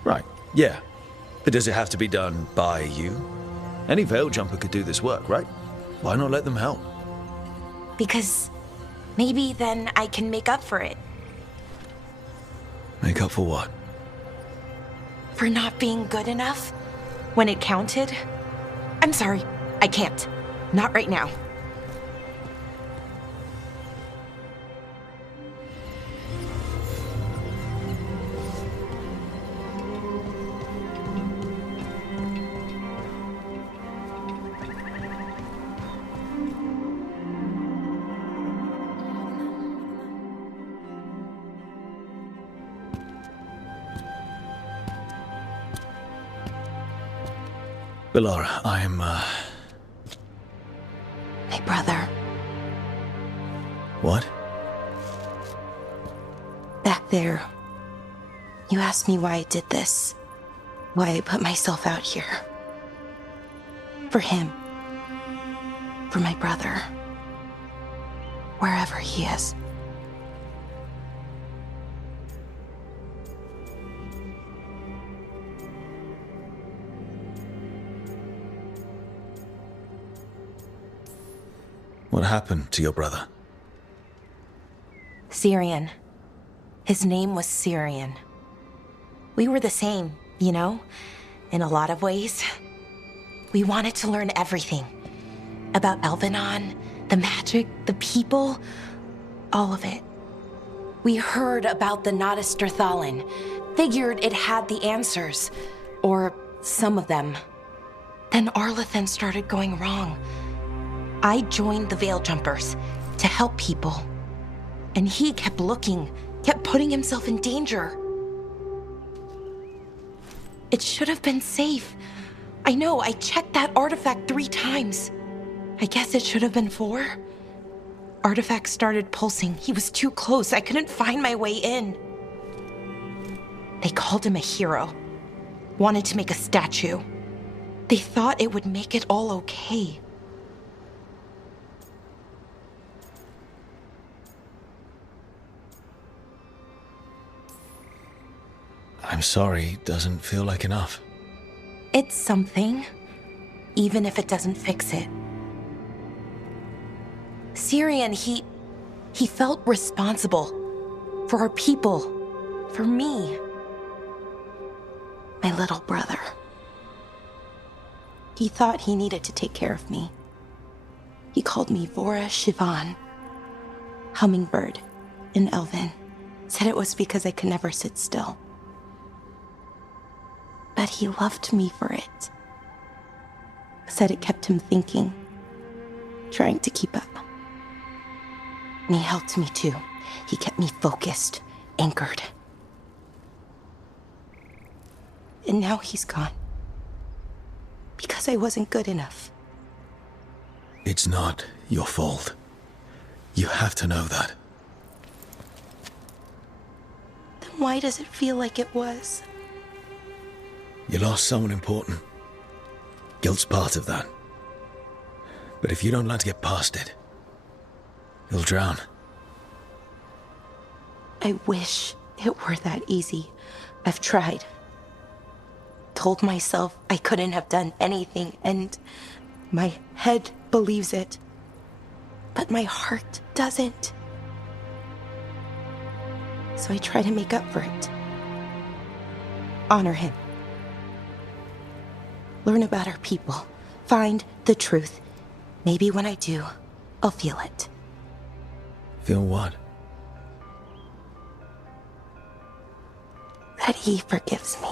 Right, yeah. But does it have to be done by you? Any veil jumper could do this work, right? Why not let them help? Because maybe then I can make up for it. Make up for what? For not being good enough when it counted. I'm sorry, I can't. Not right now. Bellara, I'm, My brother. What? Back there. You asked me why I did this. Why I put myself out here. For him. For my brother. Wherever he is. What happened to your brother? Syrian. His name was Syrian. We were the same, you know? In a lot of ways. We wanted to learn everything. About Elvenon, the magic, the people, all of it. We heard about the Notisterthalin, figured it had the answers, or some of them. Then Arlathan started going wrong. I joined the Veil Jumpers to help people. And he kept looking, kept putting himself in danger. It should have been safe. I know, I checked that artifact 3 times. I guess it should have been 4. Artifact started pulsing. He was too close. I couldn't find my way in. They called him a hero. Wanted to make a statue. They thought it would make it all okay. I'm sorry, doesn't feel like enough. It's something, even if it doesn't fix it. Syrian, he felt responsible for our people, for me, my little brother. He thought he needed to take care of me. He called me Vora Shivan, hummingbird in Elven. Said it was because I could never sit still. But he loved me for it. Said it kept him thinking, trying to keep up. And he helped me too. He kept me focused, anchored. And now he's gone. Because I wasn't good enough. It's not your fault. You have to know that. Then why does it feel like it was? You lost someone important. Guilt's part of that. But if you don't learn to get past it, you'll drown. I wish it were that easy. I've tried. Told myself I couldn't have done anything, and my head believes it. But my heart doesn't. So I try to make up for it. Honor him. Learn about our people. Find the truth. Maybe when I do, I'll feel it. Feel what? That he forgives me.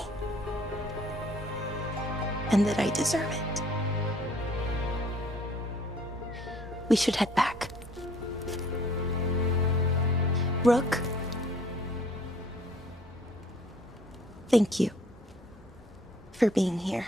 And that I deserve it. We should head back. Rook. Thank you for being here.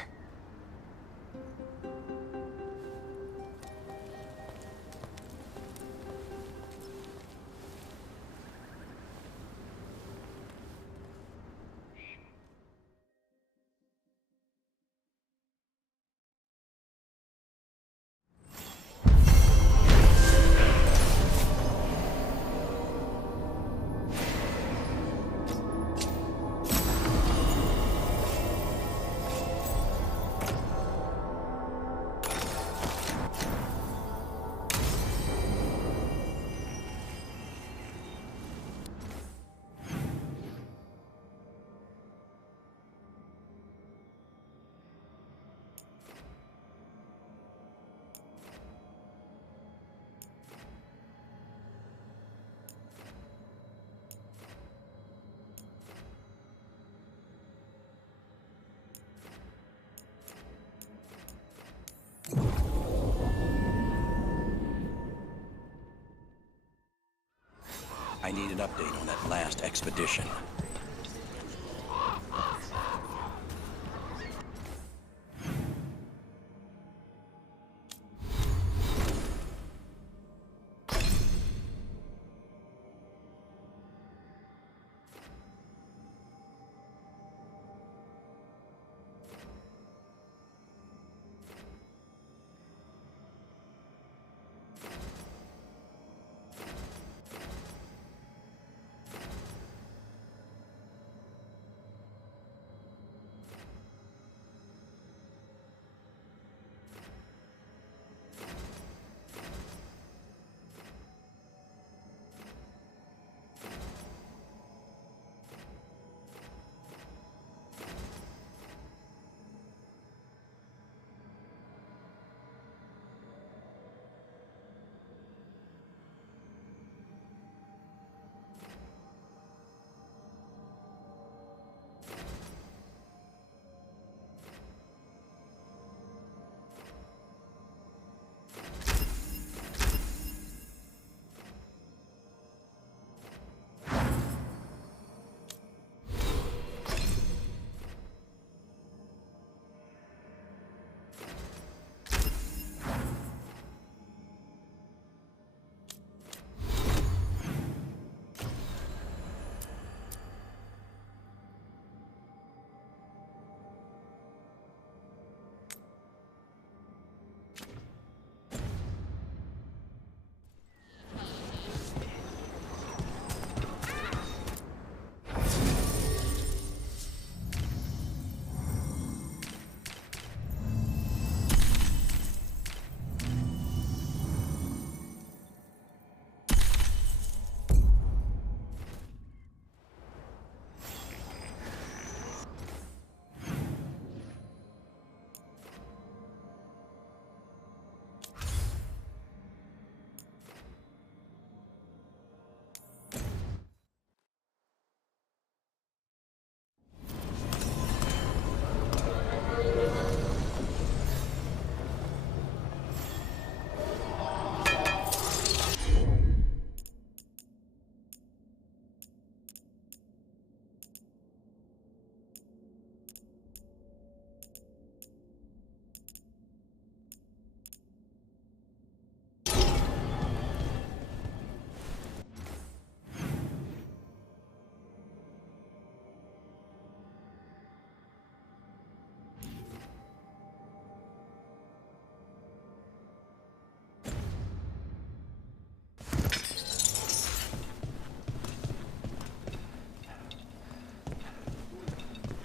I need an update on that last expedition.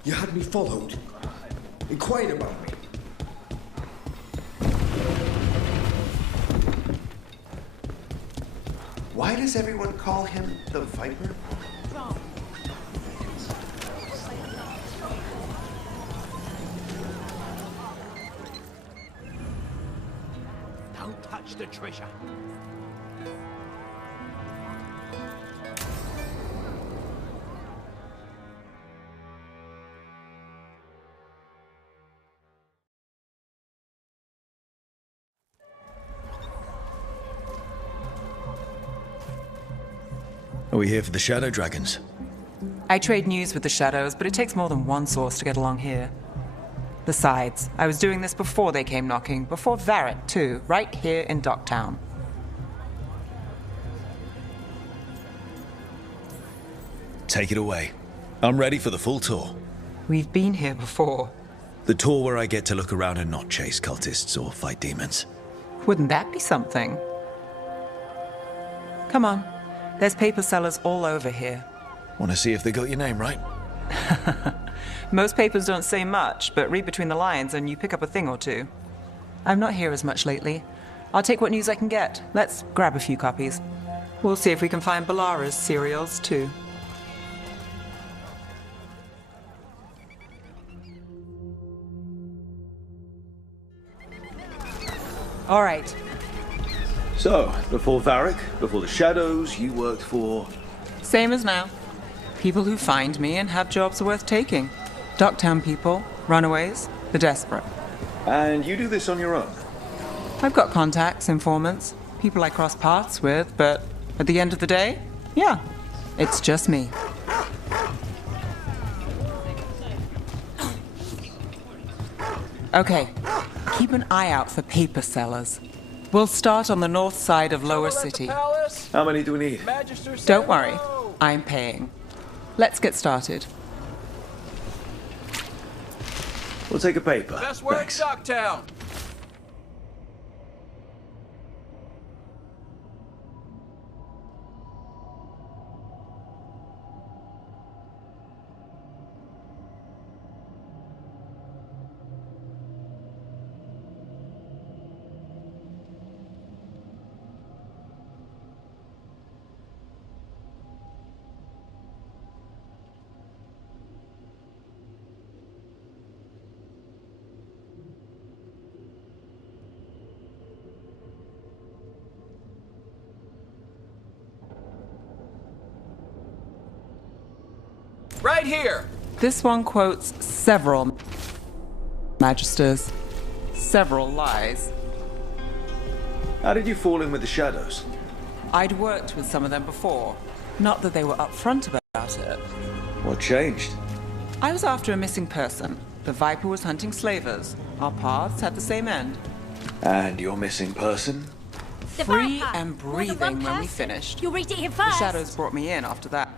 You had me followed. Inquired about me. Why does everyone call him the Viper? Don't touch the treasure. Are we here for the Shadow Dragons? I trade news with the Shadows, but it takes more than one source to get along here. Besides, I was doing this before they came knocking, before Varric too, right here in Docktown. Take it away. I'm ready for the full tour. We've been here before. The tour where I get to look around and not chase cultists or fight demons. Wouldn't that be something? Come on. There's paper sellers all over here. Want to see if they got your name right? Most papers don't say much, but read between the lines and you pick up a thing or two. I'm not here as much lately. I'll take what news I can get. Let's grab a few copies. We'll see if we can find Balara's cereals, too. All right. So, before Varric, before the Shadows, you worked for... Same as now. People who find me and have jobs worth taking. Docktown people, runaways, the desperate. And you do this on your own? I've got contacts, informants, people I cross paths with, but at the end of the day, yeah, it's just me. Okay, keep an eye out for paper sellers. We'll start on the north side of Lower City. How many do we need? Don't worry, I'm paying. Let's get started. We'll take a paper. Best work, Thanks. Docktown. Right here! This one quotes several magisters, several lies. How did you fall in with the Shadows? I'd worked with some of them before. Not that they were upfront about it. What changed? I was after a missing person. The Viper was hunting slavers. Our paths had the same end. And your missing person? Free and breathing when we finished. You'll read it here The first. Shadows brought me in after that.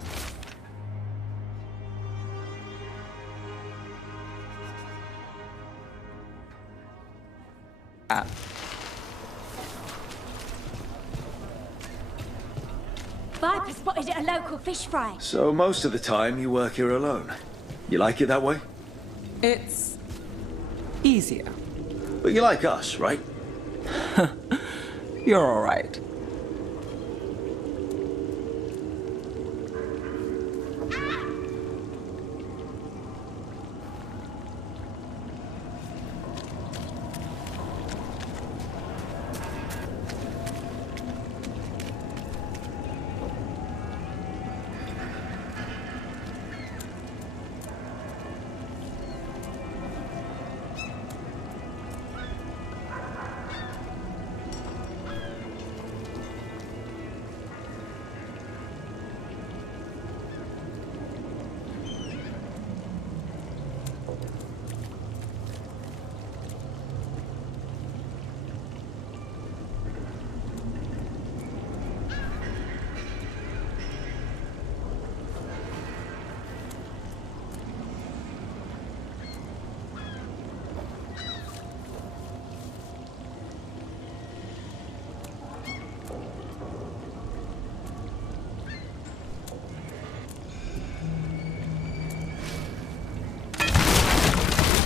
Viper spotted at a local fish fry. So most of the time you work here alone. You like it that way? It's easier. But you like us, right? You're all right.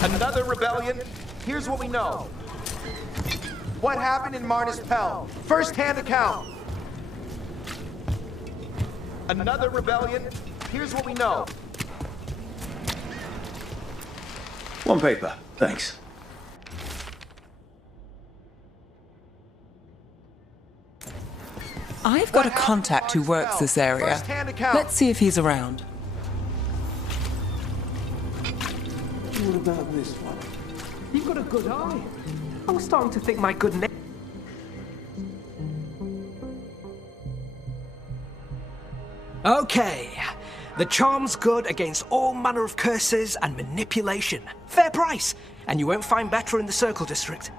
Another rebellion? Here's what we know. What happened in Marnus Pell? First-hand account. Another rebellion? Here's what we know. One paper, thanks. I've got a contact who works this area. Let's see if he's around. What about this one? You've got a good eye. I was starting to think my good name. Okay. The charm's good against all manner of curses and manipulation. Fair price. And you won't find better in the Circle District.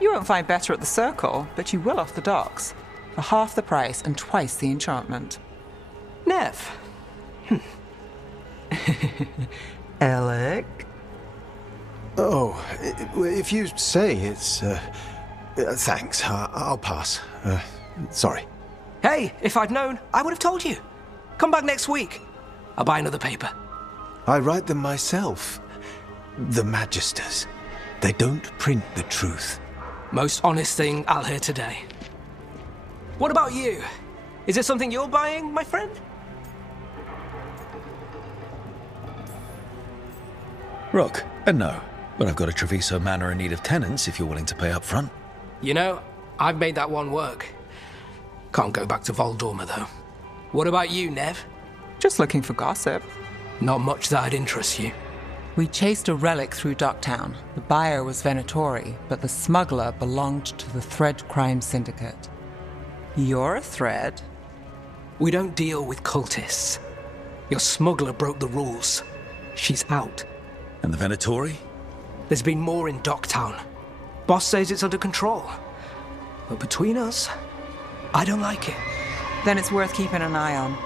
You won't find better at the Circle, but you will off the docks. For half the price and twice the enchantment. Nev. Alec? Oh, if you say it's... thanks, I'll pass. Sorry. Hey, if I'd known, I would have told you. Come back next week. I'll buy another paper. I write them myself. The Magisters. They don't print the truth. Most honest thing I'll hear today. What about you? Is it something you're buying, my friend? Rook, no. But I've got a Treviso Manor in need of tenants if you're willing to pay up front. You know, I've made that one work. Can't go back to Voldorma, though. What about you, Nev? Just looking for gossip. Not much that'd interest you. We chased a relic through Docktown. The buyer was Venatori, but the smuggler belonged to the Thread Crime Syndicate. You're a thread? We don't deal with cultists. Your smuggler broke the rules. She's out. And the Venatori? There's been more in Docktown. Boss says it's under control. But between us, I don't like it. Then it's worth keeping an eye on.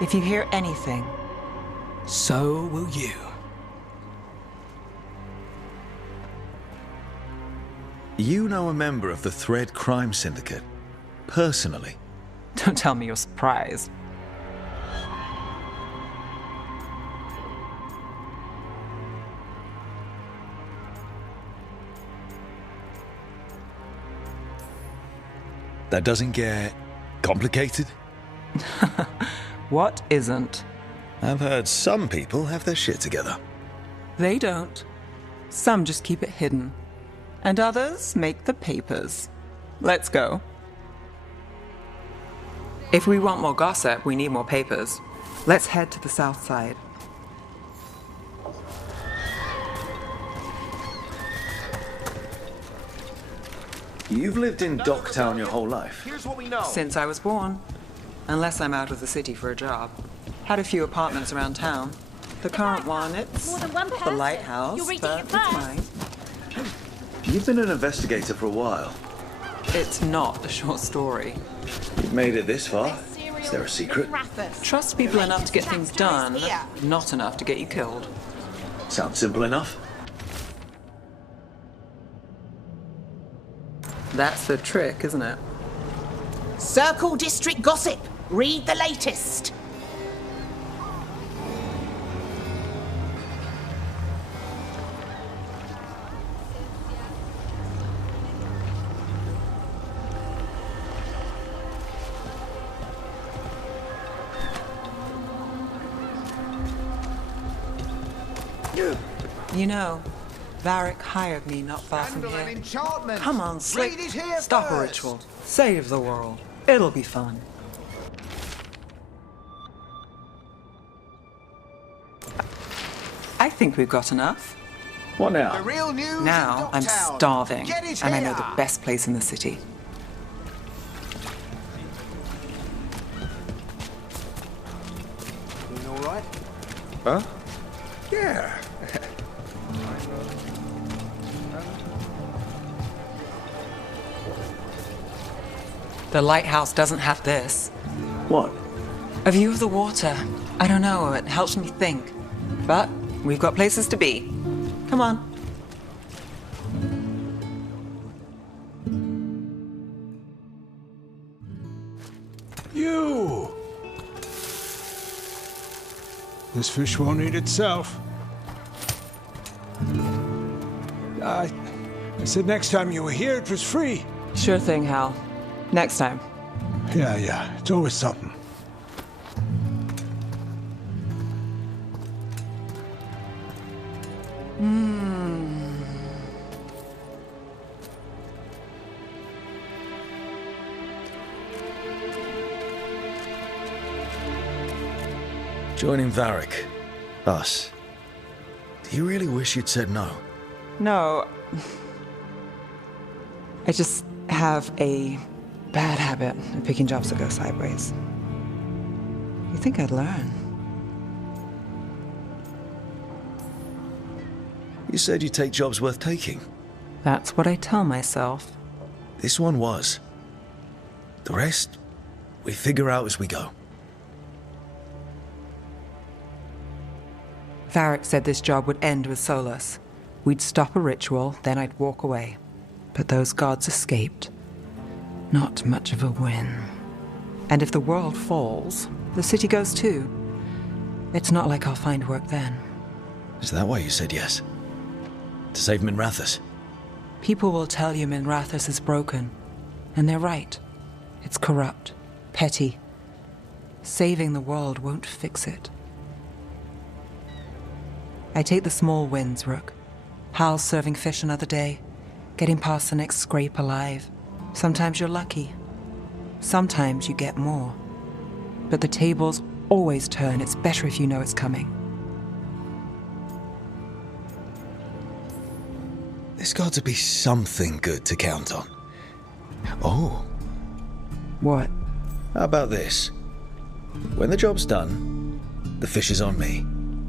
If you hear anything... So will you. You know a member of the Thread Crime Syndicate? Personally? Don't tell me you're surprised. That doesn't get complicated? What isn't? I've heard some people have their shit together. They don't. Some just keep it hidden. And others make the papers. Let's go. If we want more gossip, we need more papers. Let's head to the south side. You've lived in Docktown your whole life? Here's what we know. Since I was born. Unless I'm out of the city for a job. Had a few apartments around town. The current one, it's More than one the person. lighthouse, You're reading but it it's first. mine. You've been an investigator for a while. It's not a short story. You've made it this far. Is there a secret? Trust people enough to get things done, not enough to get you killed. Sounds simple enough. That's the trick, isn't it? Circle District Gossip. Read the latest. You know, Varric hired me not far from Scandal and here. enchantment. Come on, Slick. Read it here Stop a first. ritual. Save the world. It'll be fun. I think we've got enough. What now? The real news Now in I'm Docktown. starving, Get it and I know here. the best place in the city. You all right? Huh? Yeah. The lighthouse doesn't have this. What? A view of the water. I don't know, it helps me think. But we've got places to be. Come on. You! This fish won't eat itself. said next time you were here, it was free. Sure thing, Hal. Next time. Yeah. It's always something. Joining Varric. Us. Do you really wish you'd said no? No. I just have a bad habit of picking jobs that go sideways. You think I'd learn? You said you'd take jobs worth taking. That's what I tell myself. This one was. The rest, we figure out as we go. Varric said this job would end with Solus. We'd stop a ritual, then I'd walk away. But those gods escaped. Not much of a win. And if the world falls, the city goes too. It's not like I'll find work then. Is that why you said yes? To save Minrathous? People will tell you Minrathous is broken. And they're right. It's corrupt, petty. Saving the world won't fix it. I take the small wins, Rook. Hal's serving fish another day, getting past the next scrape alive. Sometimes you're lucky. Sometimes you get more. But the tables always turn. It's better if you know it's coming. There's got to be something good to count on. Oh. What? How about this? When the job's done, the fish is on me.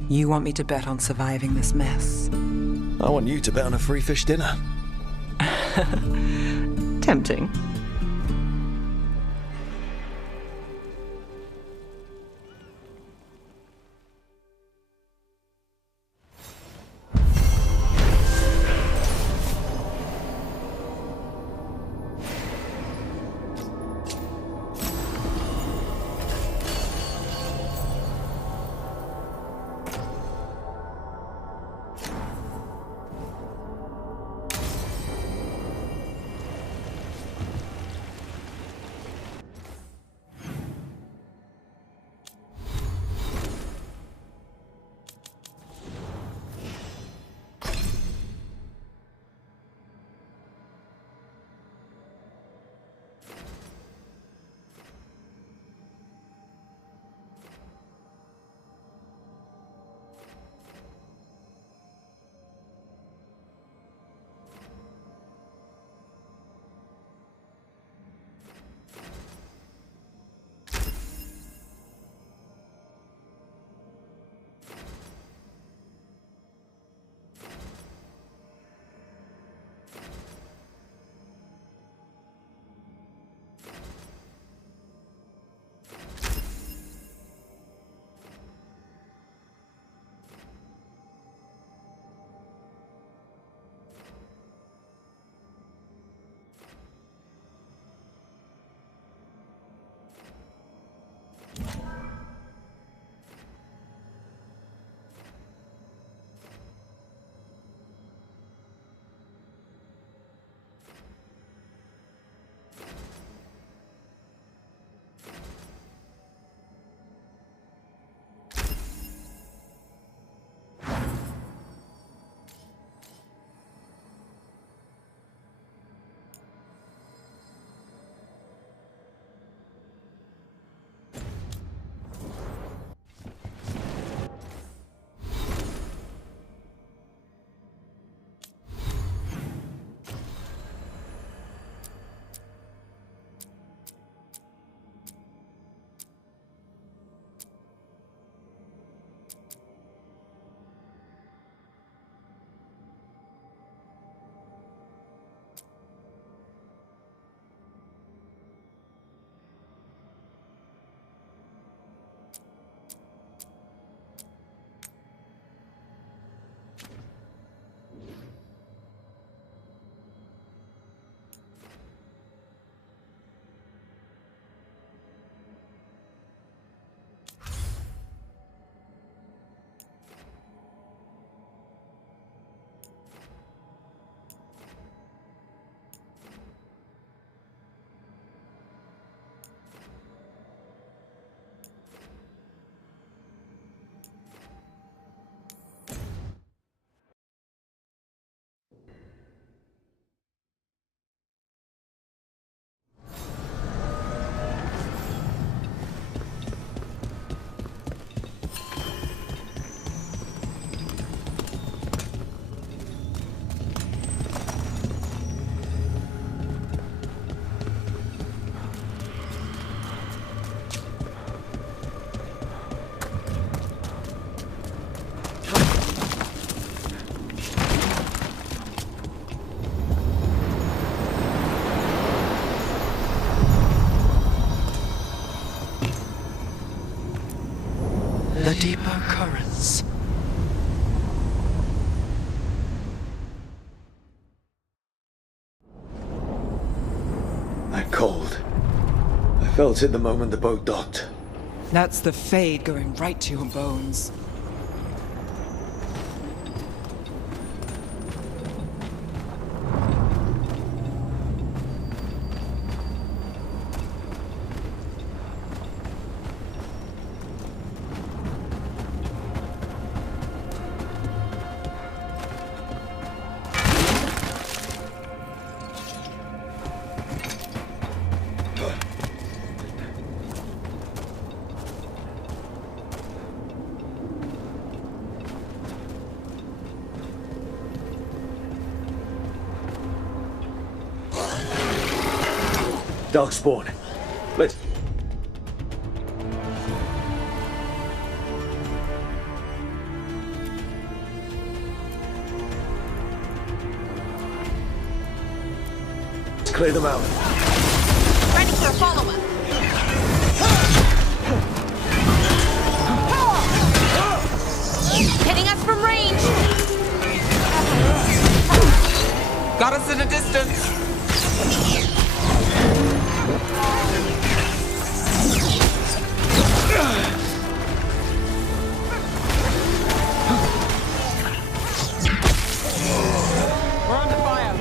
You want me to bet on surviving this mess? I want you to bet on a free fish dinner. Tempting. deeper currents. That cold. I felt it the moment the boat docked. That's the Fade going right to your bones. Darkspawn. Let's... clear them out. Ready for a follow-up. Hitting us from range. Got us at a distance. We're under fire.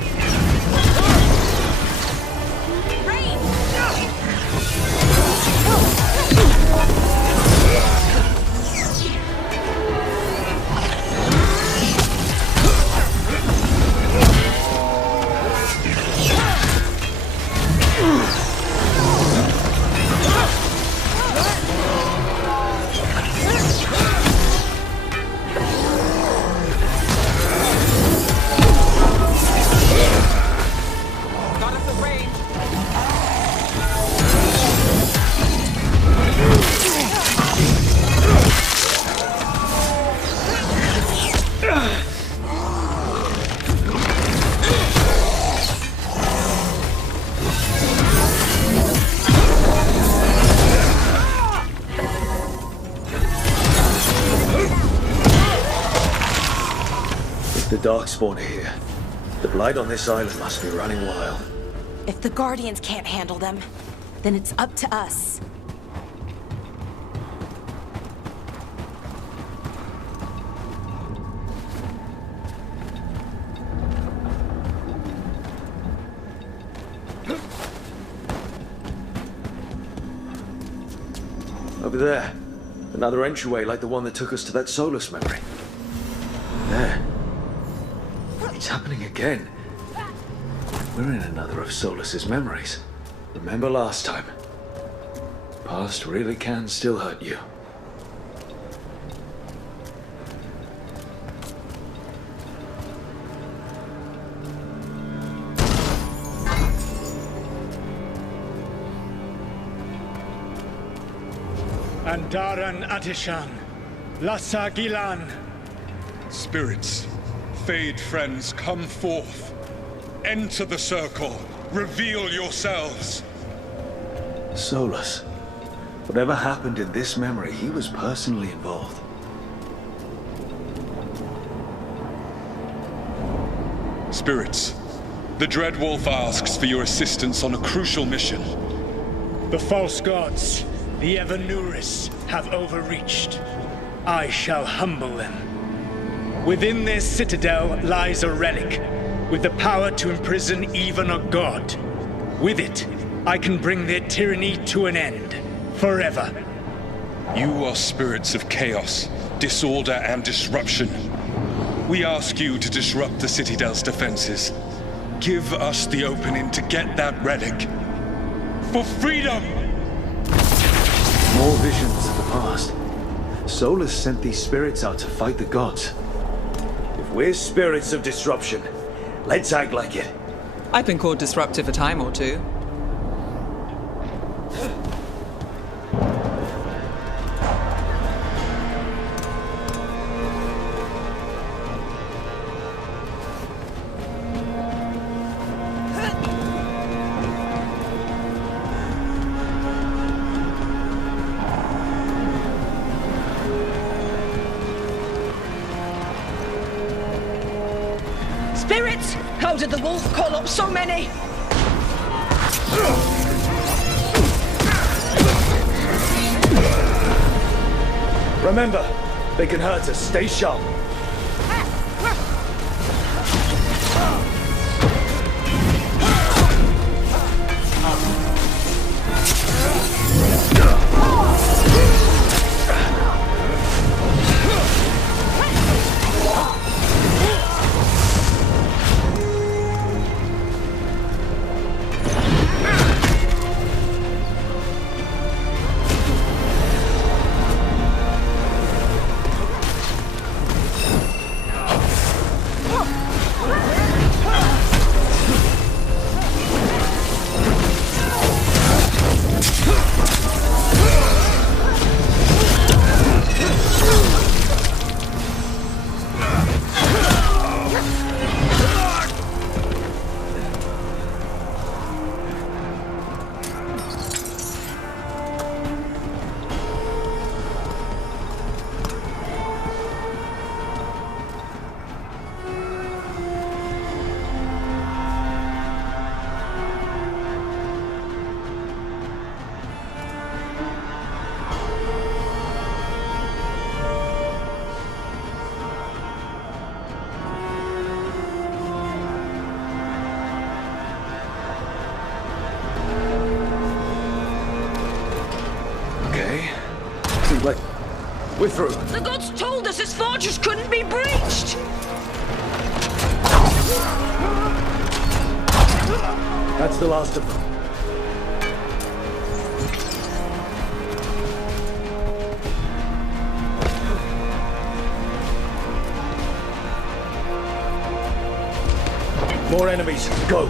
The Darkspawn are here. The blight on this island must be running wild. If the Guardians can't handle them, then it's up to us. Over there. Another entryway like the one that took us to that Solus memory. There. It's happening again. We're in another of Solus's memories. Remember last time? Past really can still hurt you. Andaran Atishan, Lassa Gilan. Spirits, Fade friends, come forth. Enter the circle. Reveal yourselves. Solus. Whatever happened in this memory, he was personally involved. Spirits, the Dread Wolf asks for your assistance on a crucial mission. The false gods, the Evanuris, have overreached. I shall humble them. Within their citadel lies a relic, with the power to imprison even a god. With it, I can bring their tyranny to an end, forever. You are spirits of chaos, disorder, and disruption. We ask you to disrupt the Citadel's defenses. Give us the opening to get that relic. For freedom! More visions of the past. Solus sent these spirits out to fight the gods. If we're spirits of disruption, let's act like it. I've been called disruptive a time or two. Spirits! How did the wolf call up so many? Remember, they can hurt us. Stay sharp. We're through. The gods told us this fortress couldn't be breached! That's the last of them. More enemies. Go!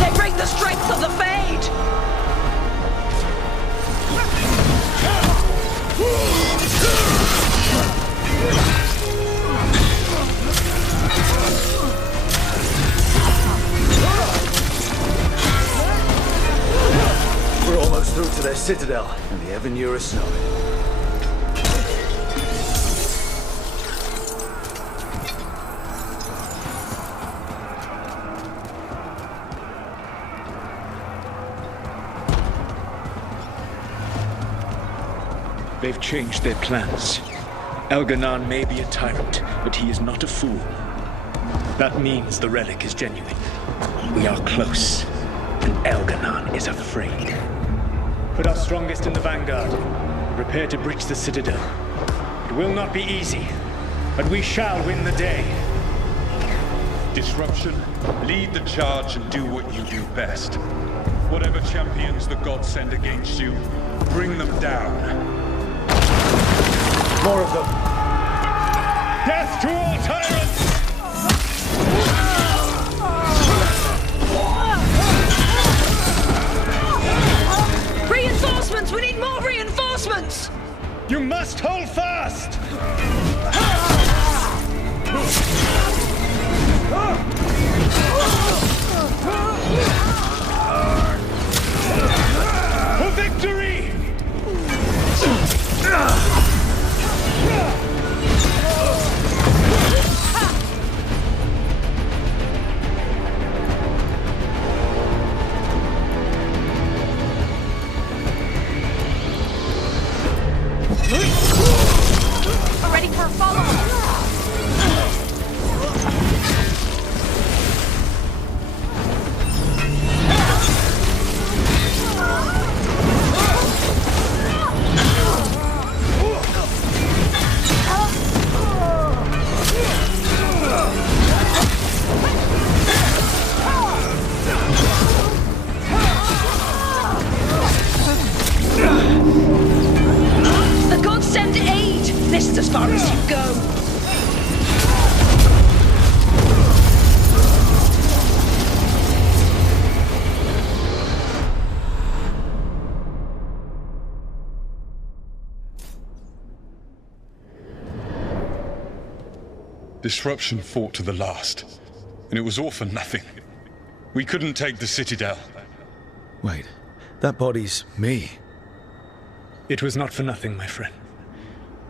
They bring the strength of the Fade! We're almost through to their citadel, and the Evan-Eurus know it. They've changed their plans. Elganon may be a tyrant, but he is not a fool. That means the relic is genuine. We are close, and Elganon is afraid. Put our strongest in the vanguard. Prepare to breach the citadel. It will not be easy, but we shall win the day. Disruption, lead the charge and do what you do best. Whatever champions the gods send against you, bring them down. More of them. Death to all tyrants! Reinforcements! We need more reinforcements! You must hold fast! For victory! Ready for a follow-up! The gods send aid! This is as far as you go! Disruption fought to the last, and it was all for nothing. We couldn't take the Citadel. Wait, that body's me. It was not for nothing, my friend.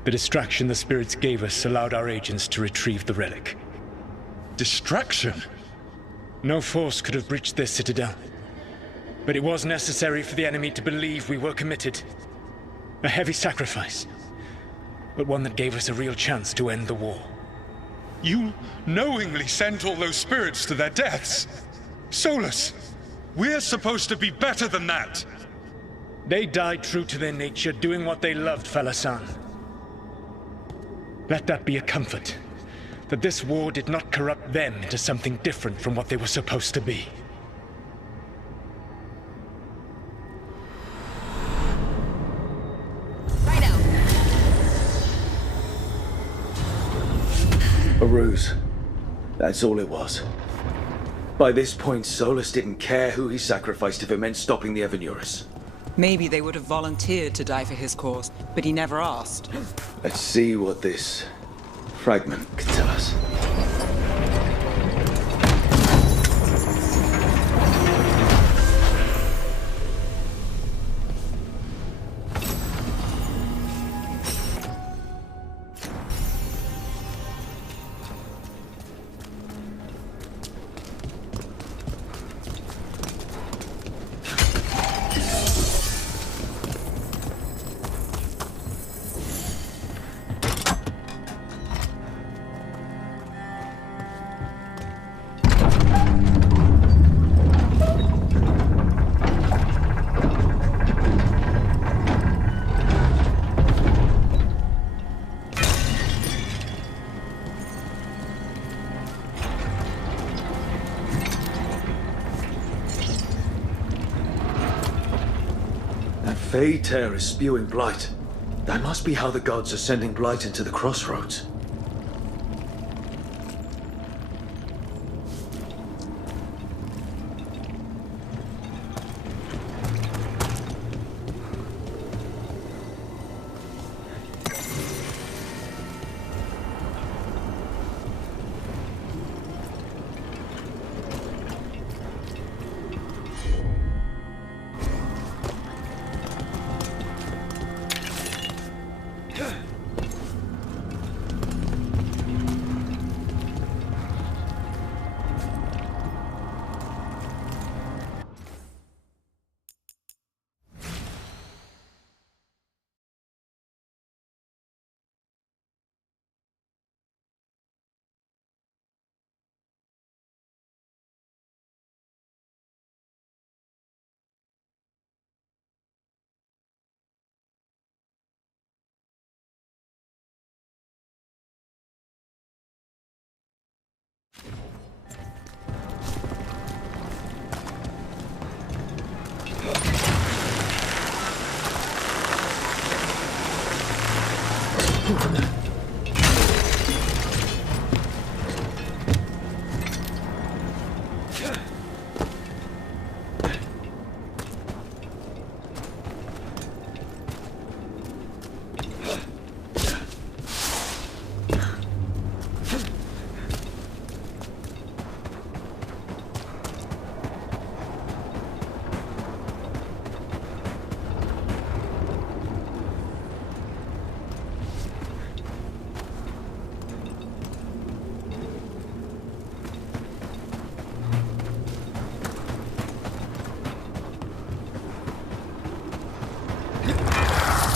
The distraction the spirits gave us allowed our agents to retrieve the relic. Distraction? No force could have breached this Citadel. But it was necessary for the enemy to believe we were committed. A heavy sacrifice, but one that gave us a real chance to end the war. You knowingly sent all those spirits to their deaths. Solus, we're supposed to be better than that. They died true to their nature, doing what they loved, Falasan. Let that be a comfort, that this war did not corrupt them into something different from what they were supposed to be. A ruse. That's all it was. By this point, Solus didn't care who he sacrificed if it meant stopping the Evanurus. Maybe they would have volunteered to die for his cause, but he never asked. Let's see what this fragment can tell us. Fey tear is spewing blight. That must be how the gods are sending blight into the crossroads.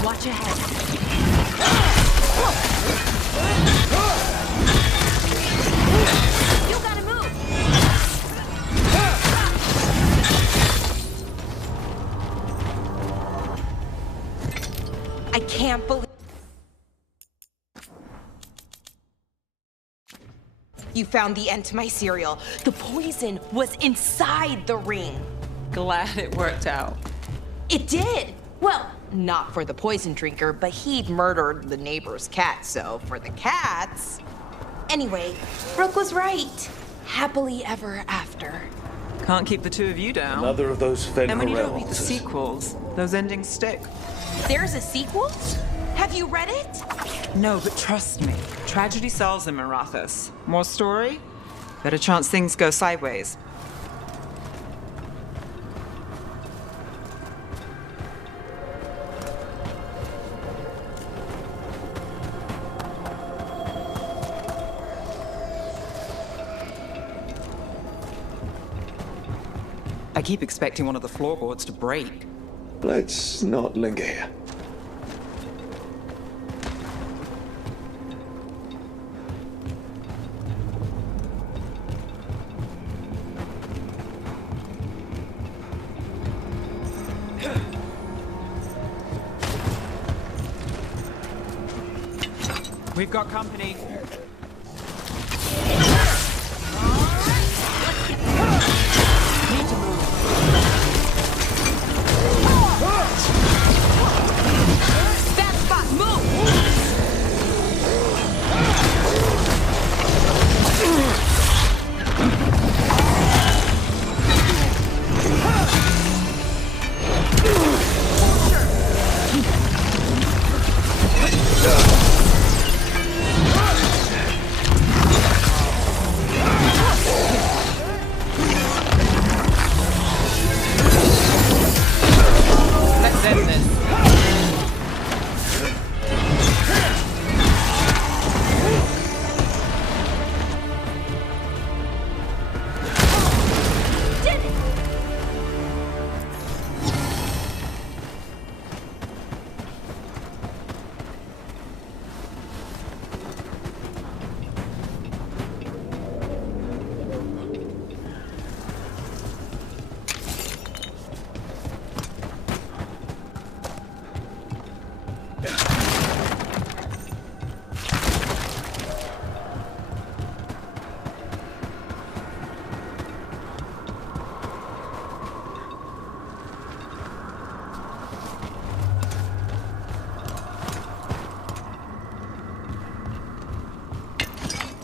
Watch your head. You gotta move. I can't believe you found the end to my cereal. The poison was inside the ring. Glad it worked out. It did. Well, not for the poison drinker, but he'd murdered the neighbor's cat, so for the cats. Anyway, Brooke was right. Happily ever after. Can't keep the two of you down. Another of those fed And when you don't read the altars. sequels, those endings stick. There's a sequel? Have you read it? No, but trust me. Tragedy sells in Marathas. More story? Better chance things go sideways. I keep expecting one of the floorboards to break. Let's not linger here. We've got company.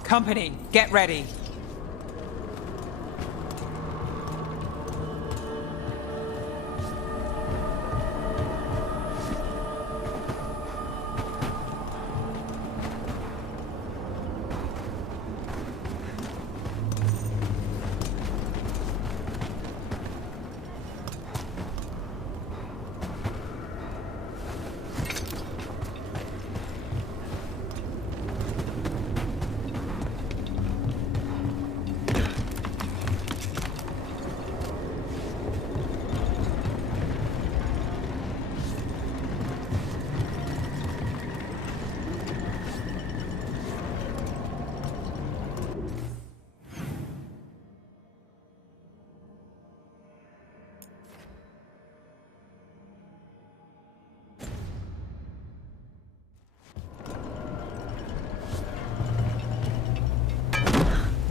Company, get ready.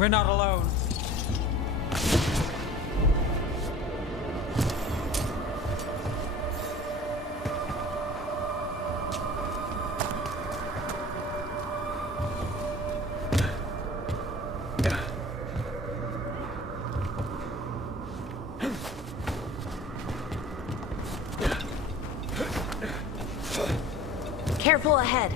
We're not alone. Careful ahead.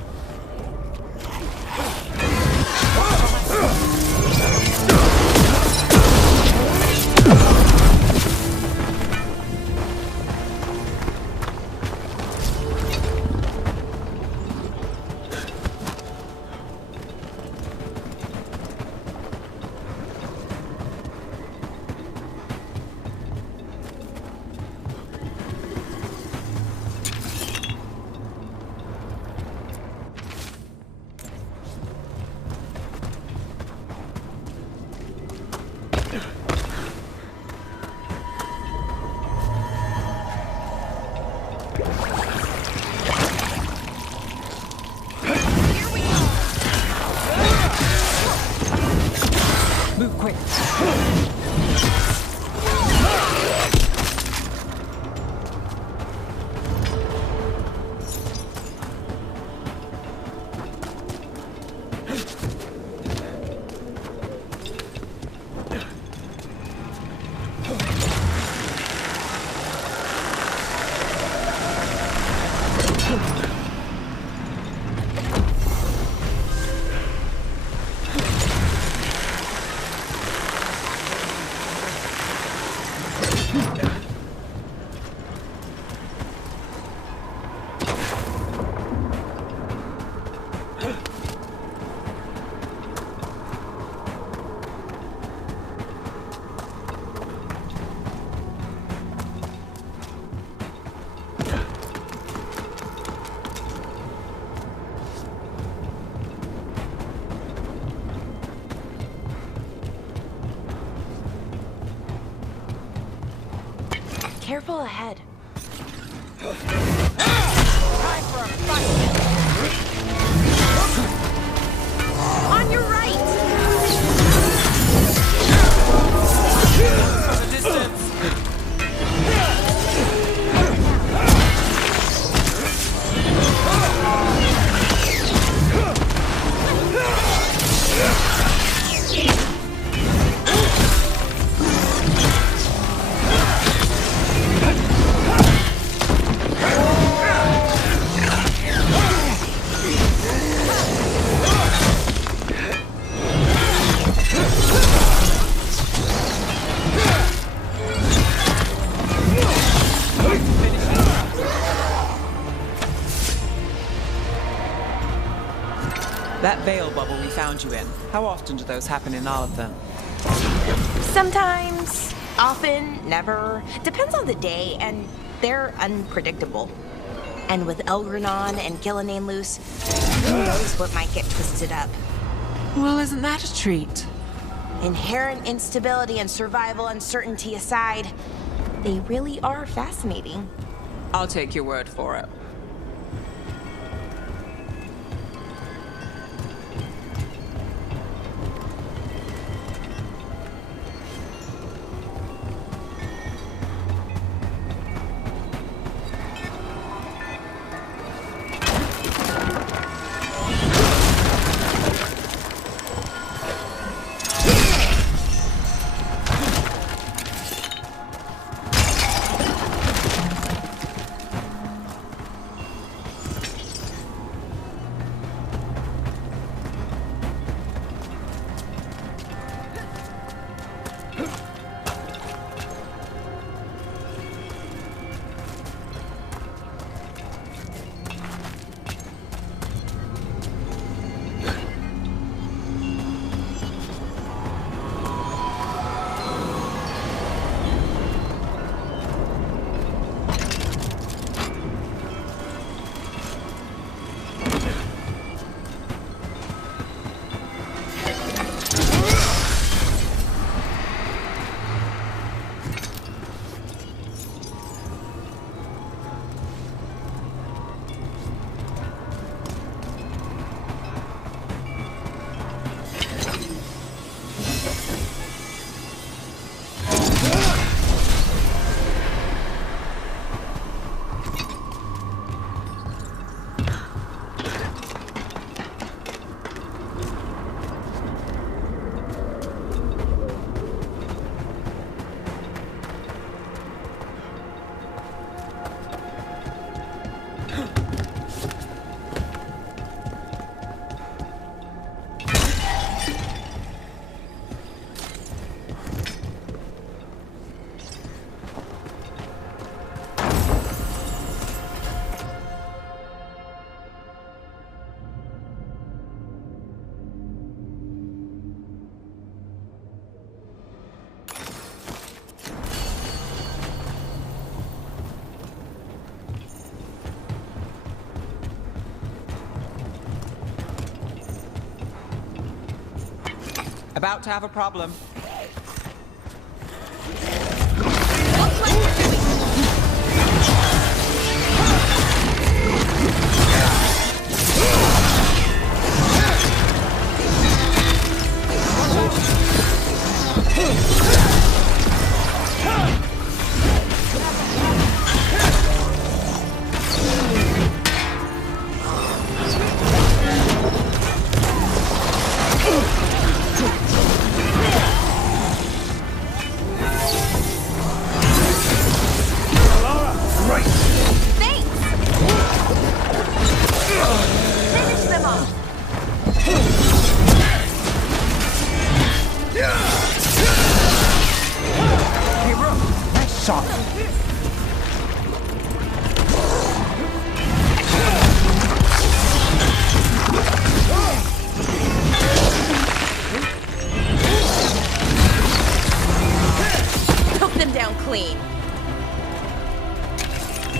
Careful ahead. Time for a fight! On your right! From a distance! That veil bubble we found you in, how often do those happen in Arlathan? Sometimes, often, never. Depends on the day, and they're unpredictable. And with Elgranon and Gillenane loose, who knows what might get twisted up. Well, isn't that a treat? Inherent instability and survival uncertainty aside, they really are fascinating. I'll take your word for it. About to have a problem.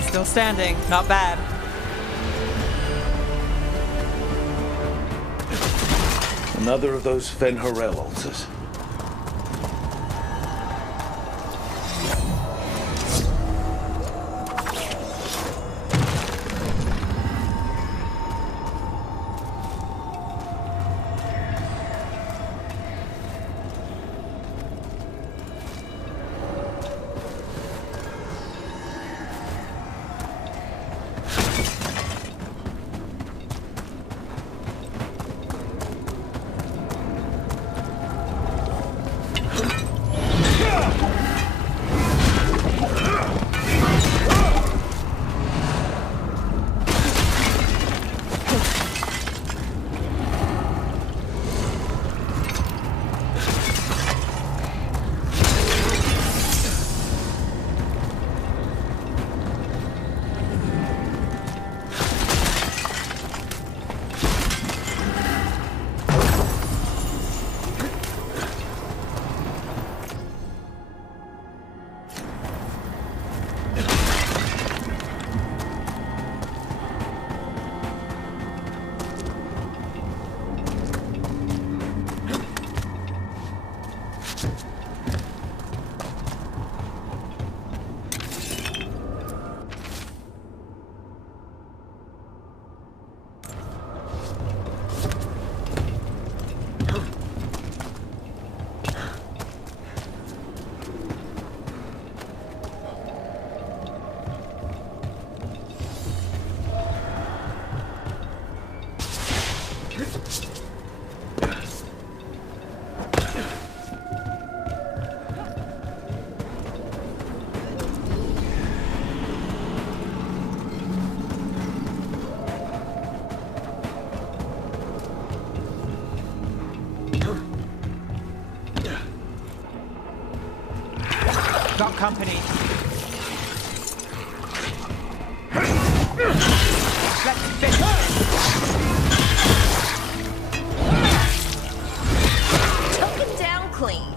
Still standing, not bad. Another of those Fen-Harel altars. company. Let's finish. Took him down clean.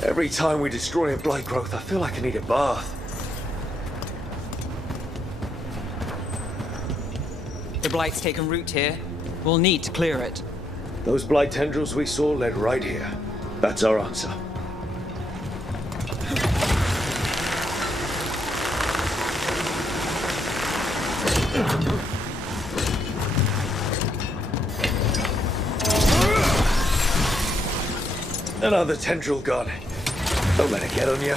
Every time we destroy a blight growth, I feel like I need a bath. The blight's taken root here. We'll need to clear it. Those blight tendrils we saw led right here. That's our answer. Another tendril gone. Don't let it get on you.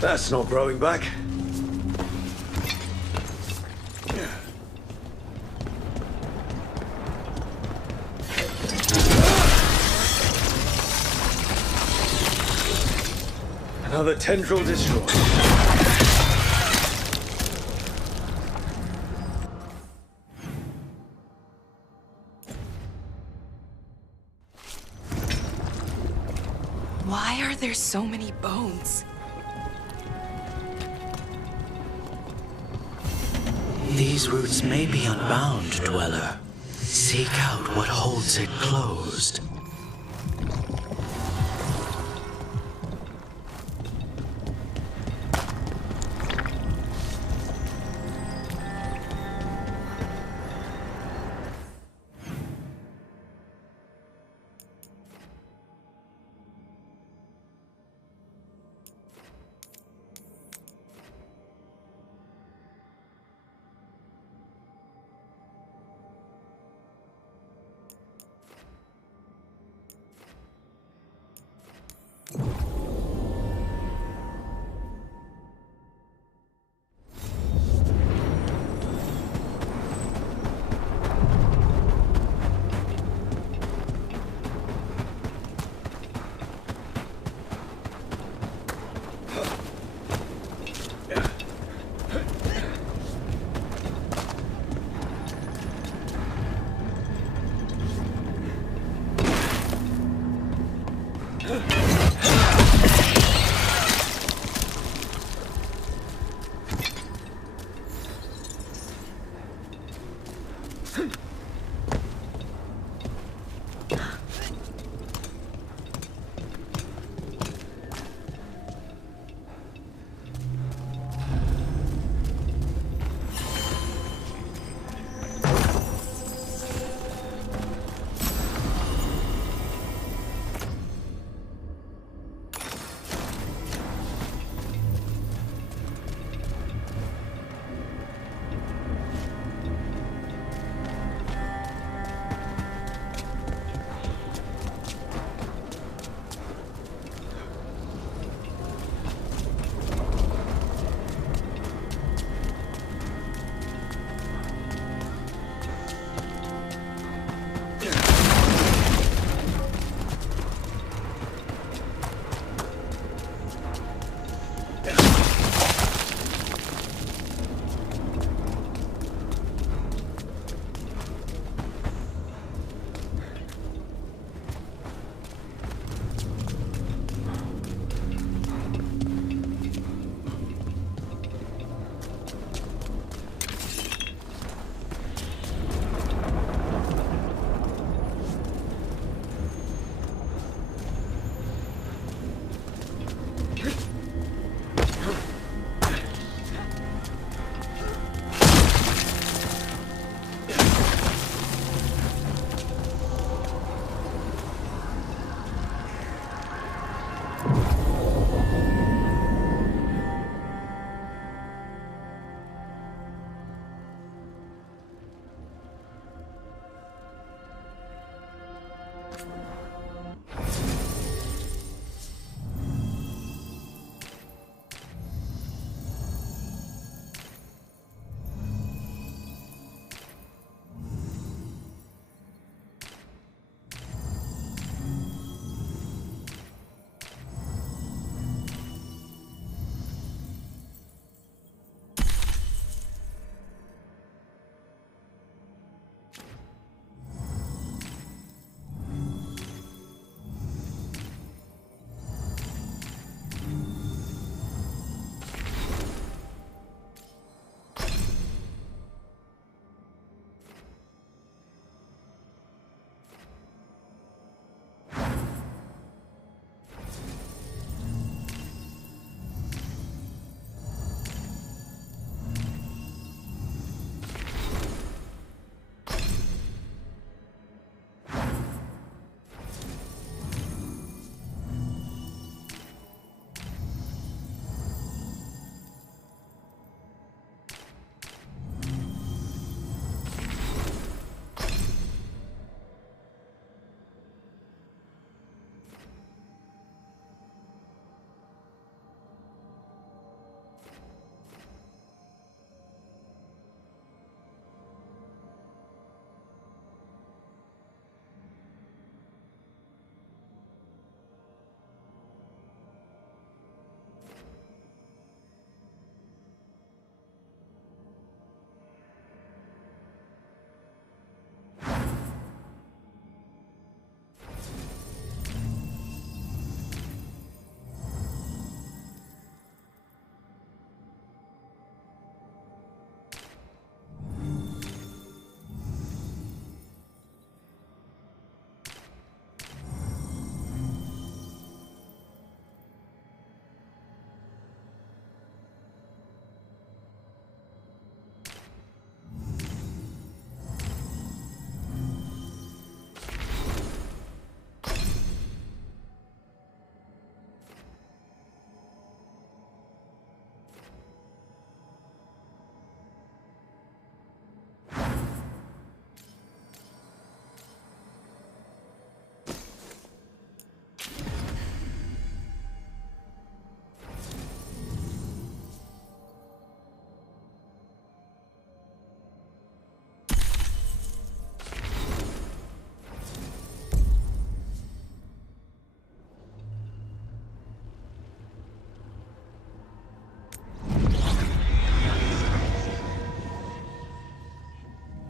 That's not growing back. Another tendril destroyed. Why are there so many bones? These roots may be unbound, Dweller. Seek out what holds it closed.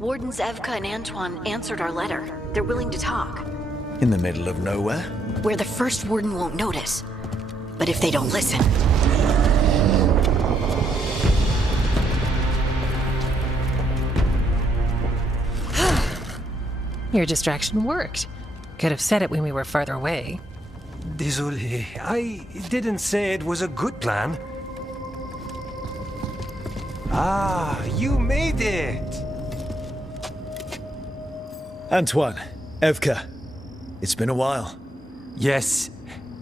Wardens Evka and Antoine answered our letter. They're willing to talk. In the middle of nowhere? Where the first warden won't notice. But if they don't listen... Your distraction worked. Could have said it when we were farther away. Désolé, I didn't say it was a good plan. Ah, you made it! Antoine, Evka, it's been a while. Yes,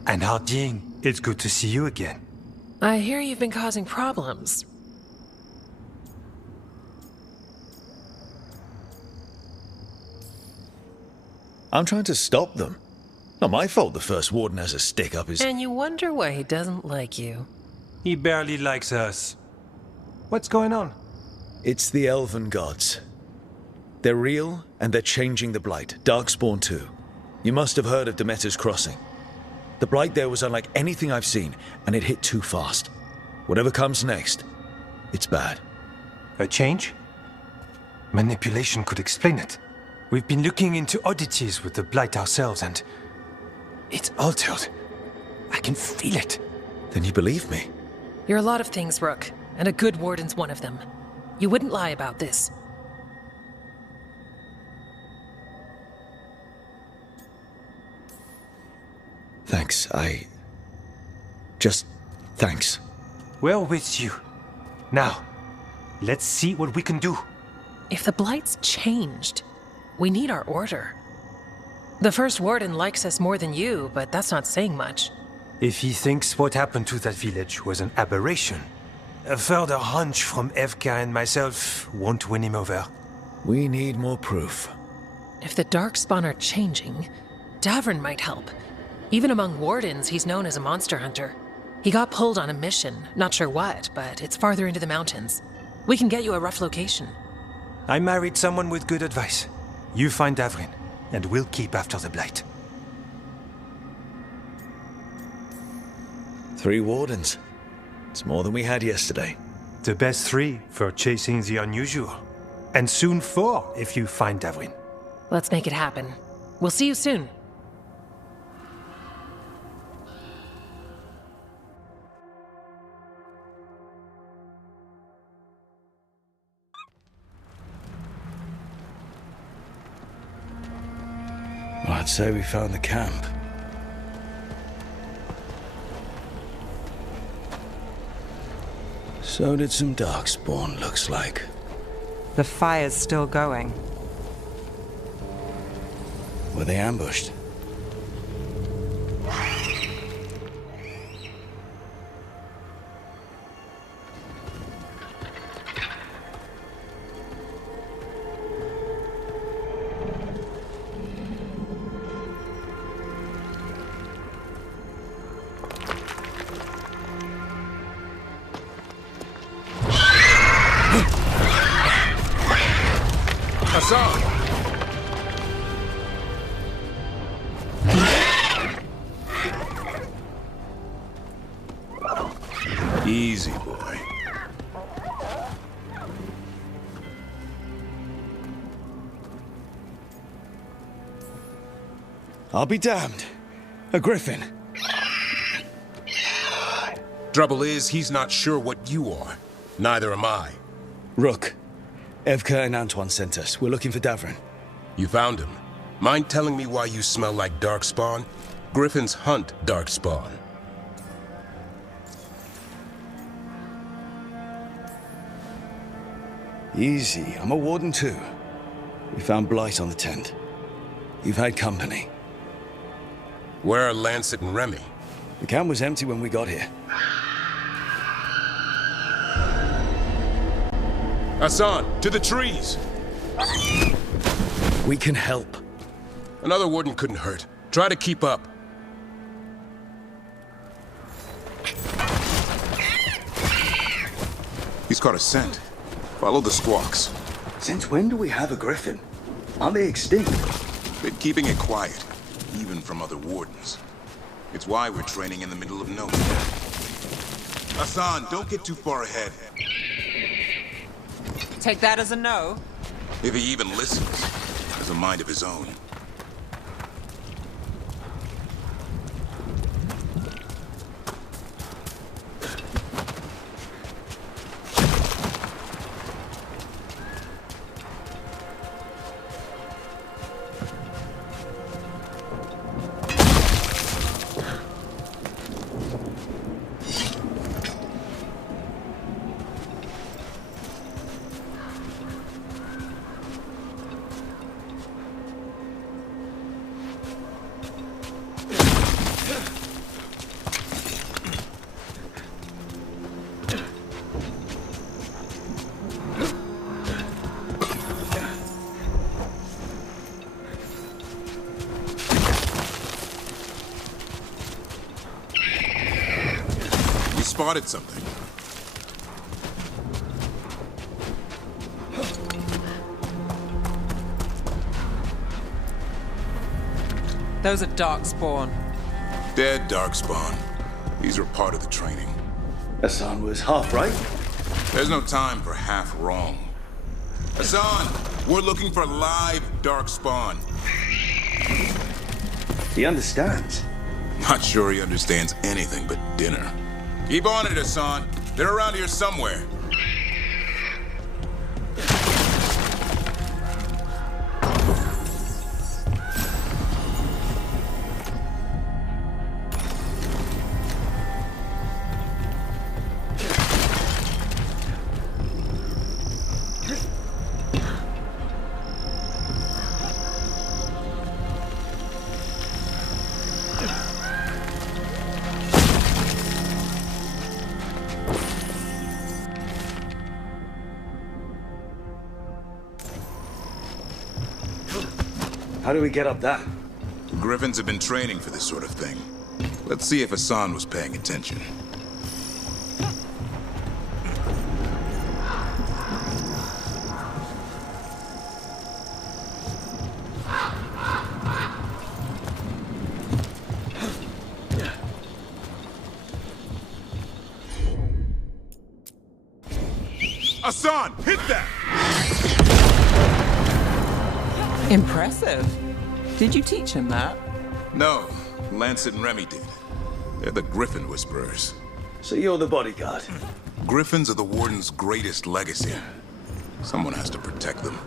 and Harding, it's good to see you again. I hear you've been causing problems. I'm trying to stop them. Not my fault the first warden has a stick up his... And you wonder why he doesn't like you. He barely likes us. What's going on? It's the elven gods. They're real, and they're changing the Blight. Darkspawn too. You must have heard of Demeter's Crossing. The Blight there was unlike anything I've seen, and it hit too fast. Whatever comes next, it's bad. A change? Manipulation could explain it. We've been looking into oddities with the Blight ourselves, and... it's altered. I can feel it. Then you believe me? You're a lot of things, Rook, and a good warden's one of them. You wouldn't lie about this. Thanks, thanks. We're with you. Now, let's see what we can do. If the Blight's changed, we need our order. The first warden likes us more than you, but that's not saying much. If he thinks what happened to that village was an aberration, a further hunch from Evka and myself won't win him over. We need more proof. If the Darkspawn are changing, Davrin might help. Even among wardens, he's known as a monster hunter. He got pulled on a mission, not sure what, but it's farther into the mountains. We can get you a rough location. I married someone with good advice. You find Davrin, and we'll keep after the Blight. 3 wardens. It's more than we had yesterday. The best 3 for chasing the unusual. And soon 4 if you find Davrin. Let's make it happen. We'll see you soon. Well, I'd say we found the camp. So did some Darkspawn, looks like. The fire's still going. Were they ambushed? Easy, boy. I'll be damned. A griffin. Trouble is, he's not sure what you are. Neither am I. Rook. Evka and Antoine sent us. We're looking for Davrin. You found him. Mind telling me why you smell like Darkspawn? Griffins hunt Darkspawn. Easy. I'm a warden too. We found Blight on the tent. You've had company. Where are Lancet and Remy? The camp was empty when we got here. Hassan, to the trees! We can help. Another warden couldn't hurt. Try to keep up. He's caught a scent. Follow the squawks. Since when do we have a griffin? Aren't they extinct? Been keeping it quiet, even from other wardens. It's why we're training in the middle of nowhere. Hassan, don't get too far ahead. Take that as a no. If he even listens, has a mind of his own. Spotted something. Those are Darkspawn. Dead Darkspawn. These are part of the training. Hassan was half right. There's no time for half wrong. Hassan, we're looking for live Darkspawn. He understands. Not sure he understands anything but dinner. Keep on it, Hassan. They're around here somewhere. How do we get up that? Griffins have been training for this sort of thing. Let's see if Hassan was paying attention. Hassan, hit that! Impressive. Did you teach him that? No, Lancet and Remy did. They're the Griffin Whisperers. So you're the bodyguard? Griffins are the Warden's greatest legacy. Someone has to protect them.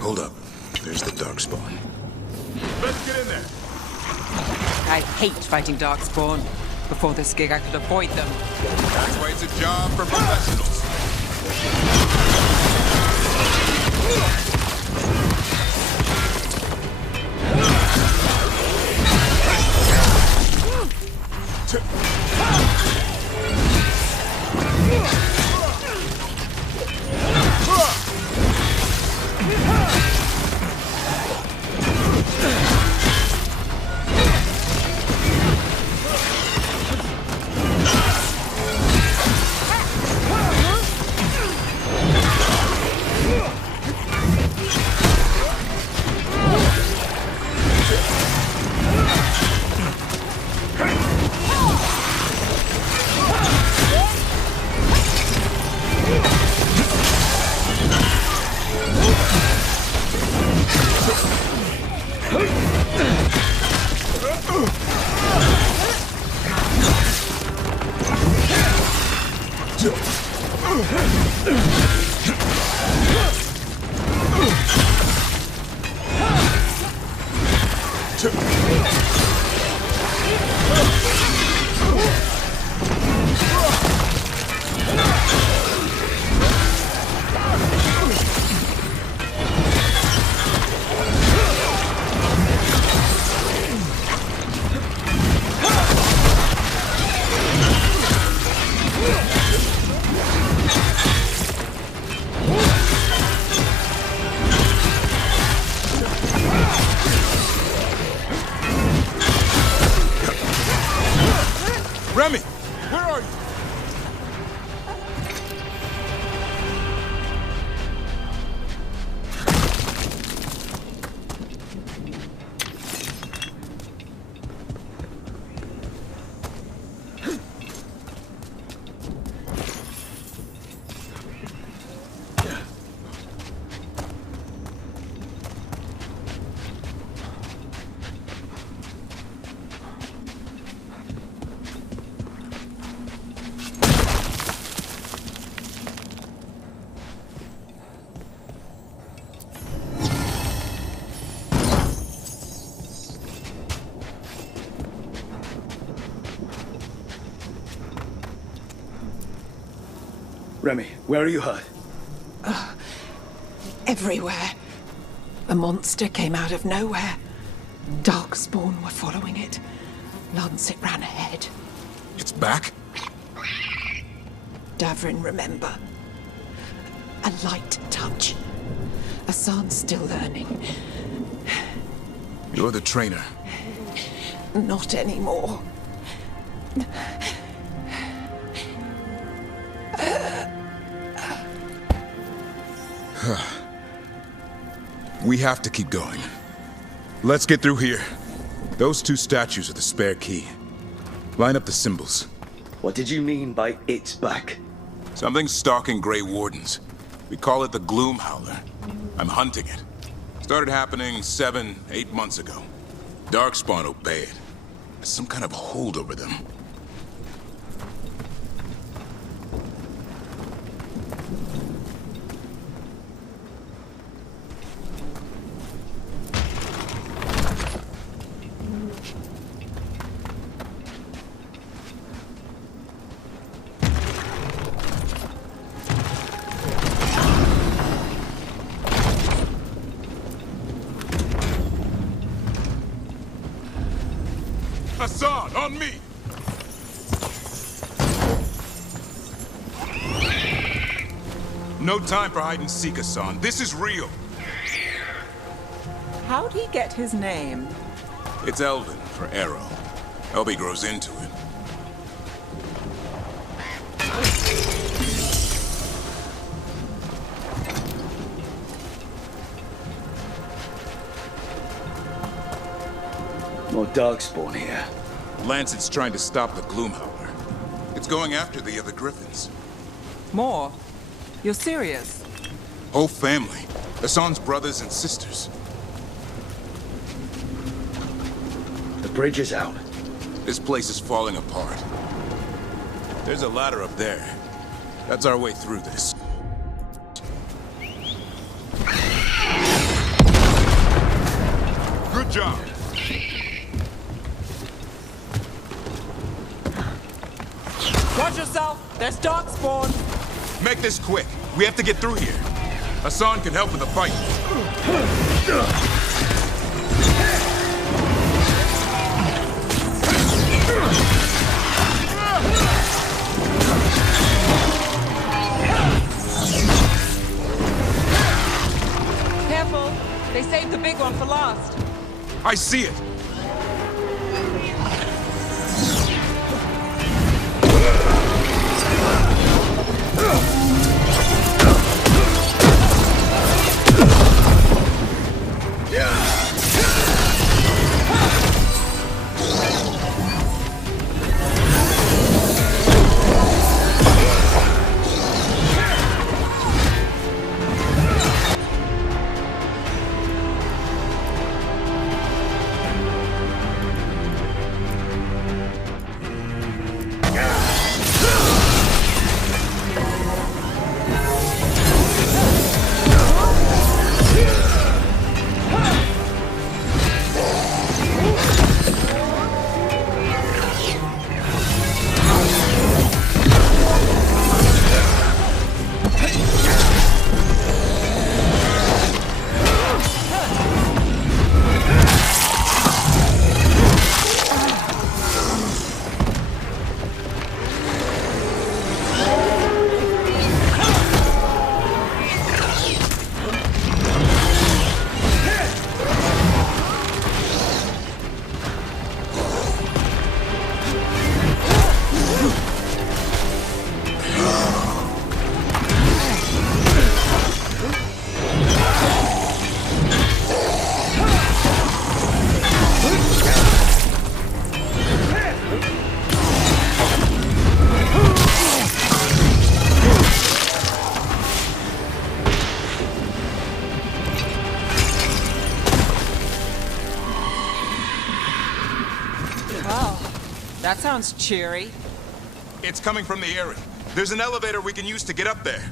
Hold up. There's the Darkspawn. Let's get in there. I hate fighting Darkspawn. Before this gig, I could avoid them. That's why it's a job for professionals. Remy, where are you? Remy, where are you hurt? Everywhere. A monster came out of nowhere. Darkspawn were following it. Lancet ran ahead. It's back? Davrin, remember. A light touch. Hassan's still learning. You're the trainer. Not anymore. We have to keep going. Let's get through here. Those two statues are the spare key. Line up the symbols. What did you mean by it's back? Something's stalking Grey Wardens. We call it the Gloom Howler. I'm hunting it. Started happening 7, 8 months ago. Darkspawn obey it. There's some kind of hold over them. Hassan, on me! No time for hide and seek, Hassan. This is real. How'd he get his name? It's Elven for arrow. Elby grows into it. More darkspawn here. Lancet's trying to stop the Gloomhowler. It's going after the other Griffins. More? You're serious? Whole family. Hassan's brothers and sisters. The bridge is out. This place is falling apart. There's a ladder up there. That's our way through this. Good job. Watch yourself! There's darkspawn! Make this quick. We have to get through here. Hassan can help with the fight. Careful! They saved the big one for last. I see it. That sounds cheery. It's coming from the area. There's an elevator we can use to get up there.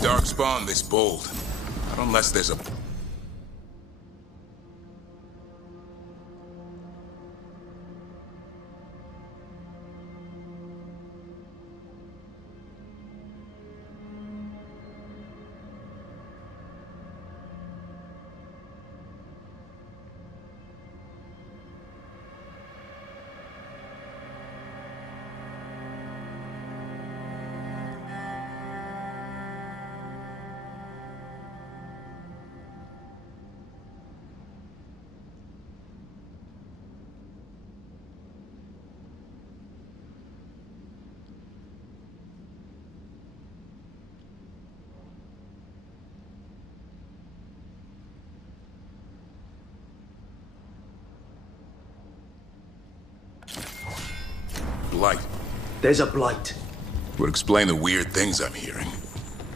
Darkspawn this bold. Not unless there's a... Blight. There's a blight. Would explain the weird things I'm hearing.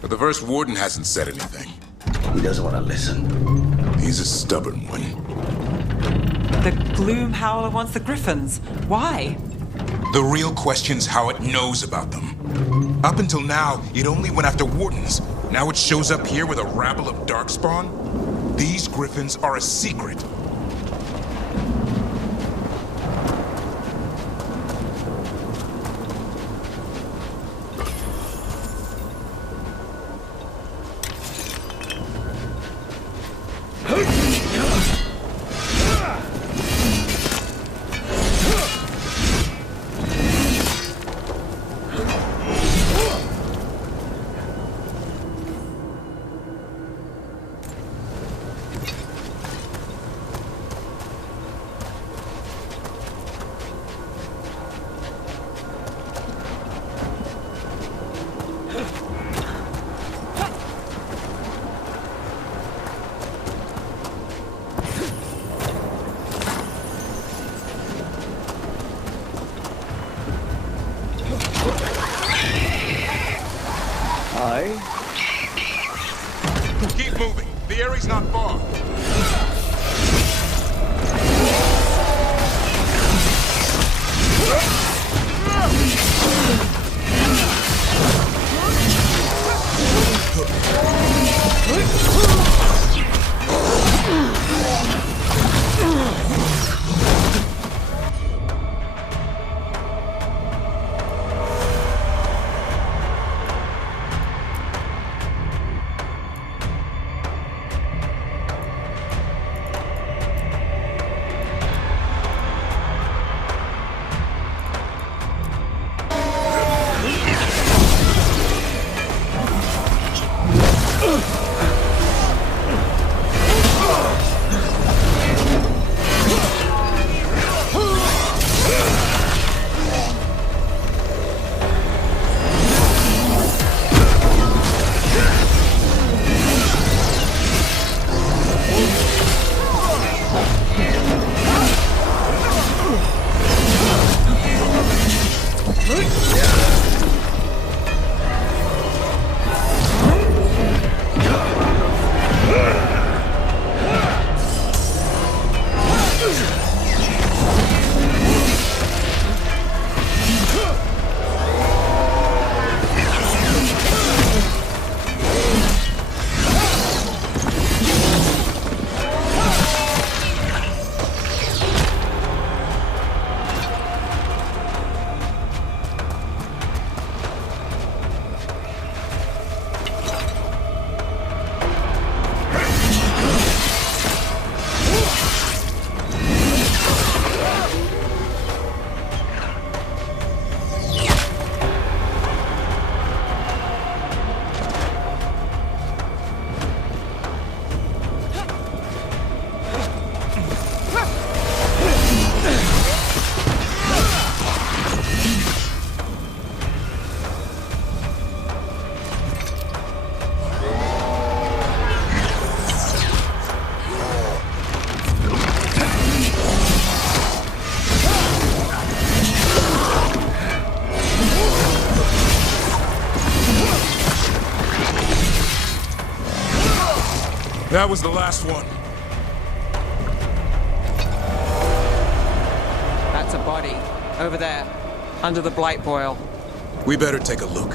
But the first warden hasn't said anything. He doesn't want to listen. He's a stubborn one. The Gloom Howler wants the Griffins. Why? The real question's how it knows about them. Up until now, it only went after Wardens. Now it shows up here with a rabble of Darkspawn? These Griffins are a secret. Keep moving. The area's not far. That was the last one. That's a body. Over there. Under the blight boil. We better take a look.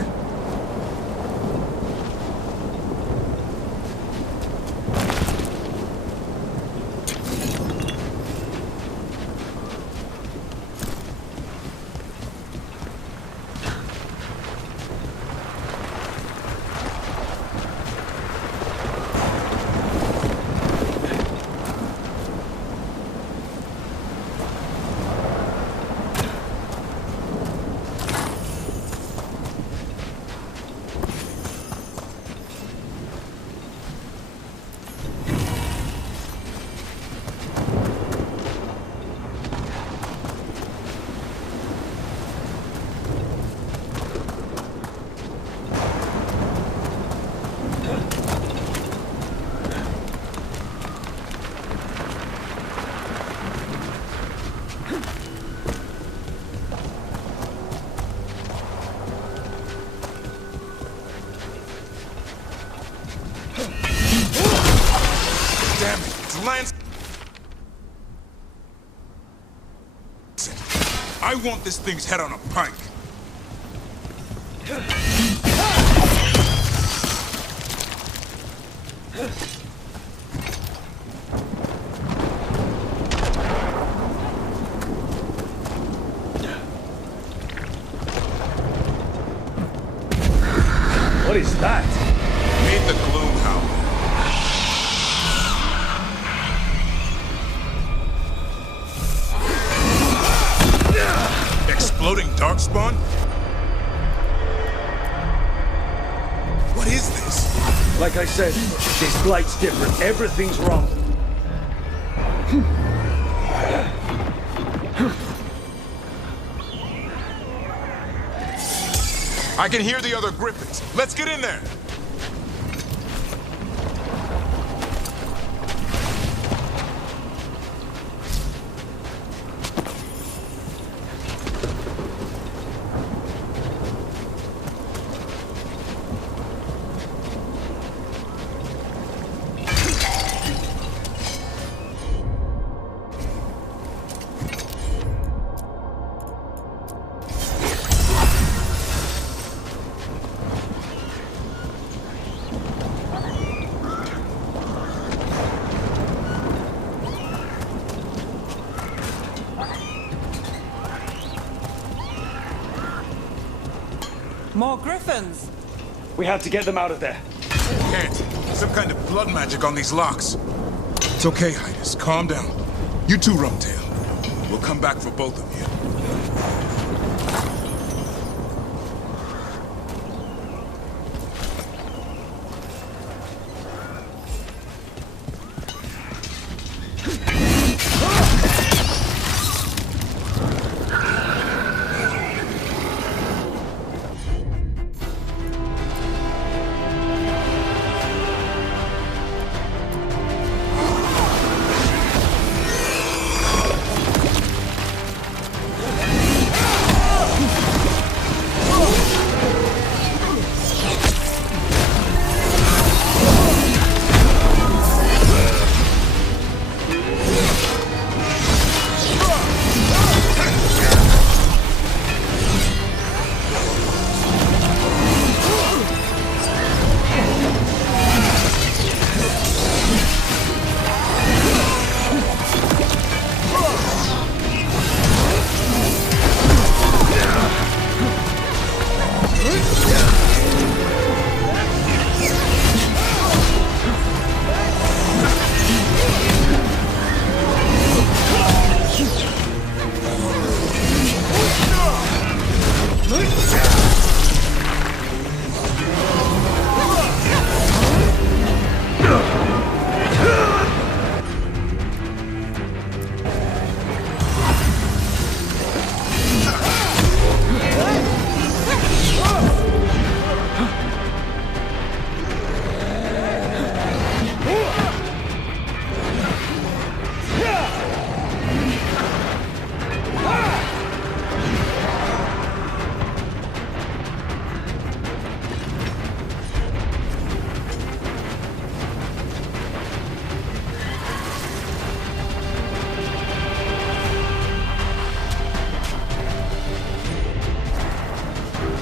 I want this thing's head on a pike. What is that? Meet the Gloom Howler. Exploding darkspawn? What is this? Like I said, this blight's different. Everything's wrong. I can hear the other griffins. Let's get in there. More griffins! We have to get them out of there. Can't. Some kind of blood magic on these locks. It's okay, Hydus. Calm down. You too, Rumtail. We'll come back for both of you.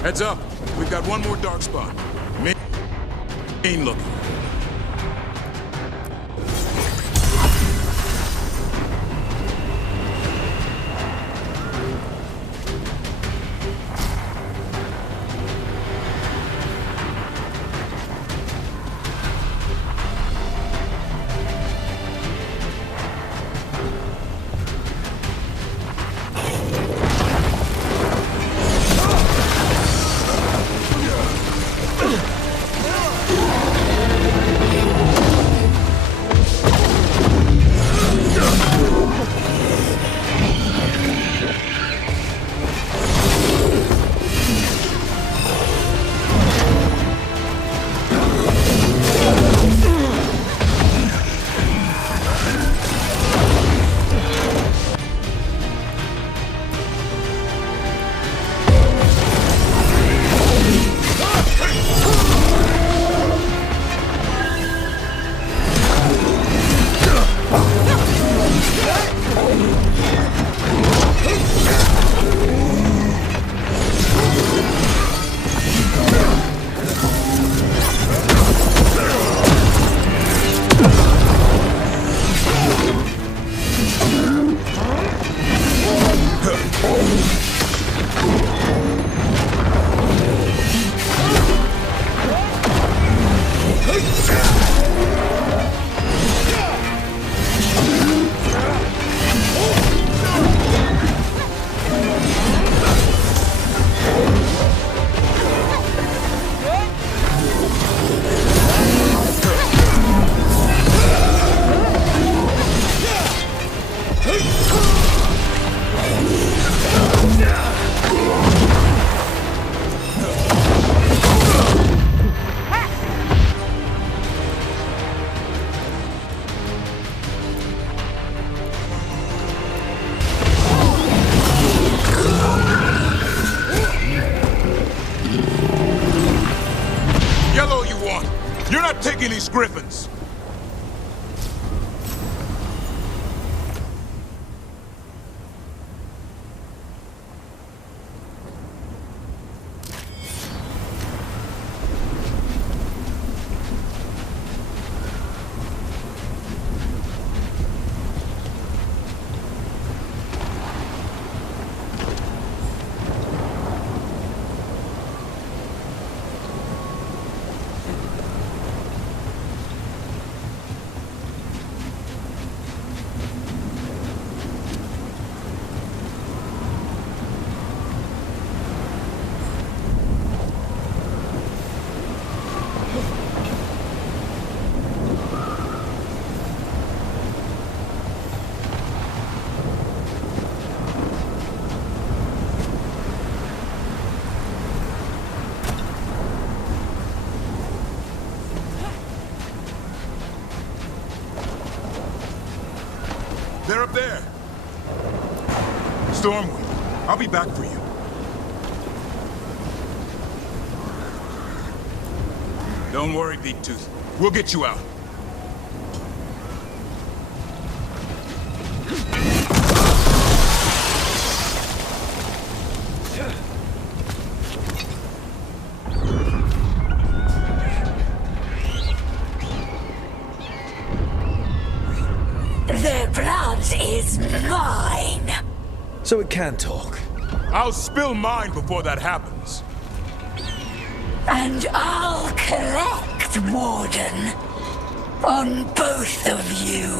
Heads up. We've got one more dark spot. Main looking. They're up there. Stormwind, I'll be back for you. Don't worry, Big Tooth. We'll get you out. Their blood is mine. So it can talk. I'll spill mine before that happens. And I'll collect, Warden, on both of you.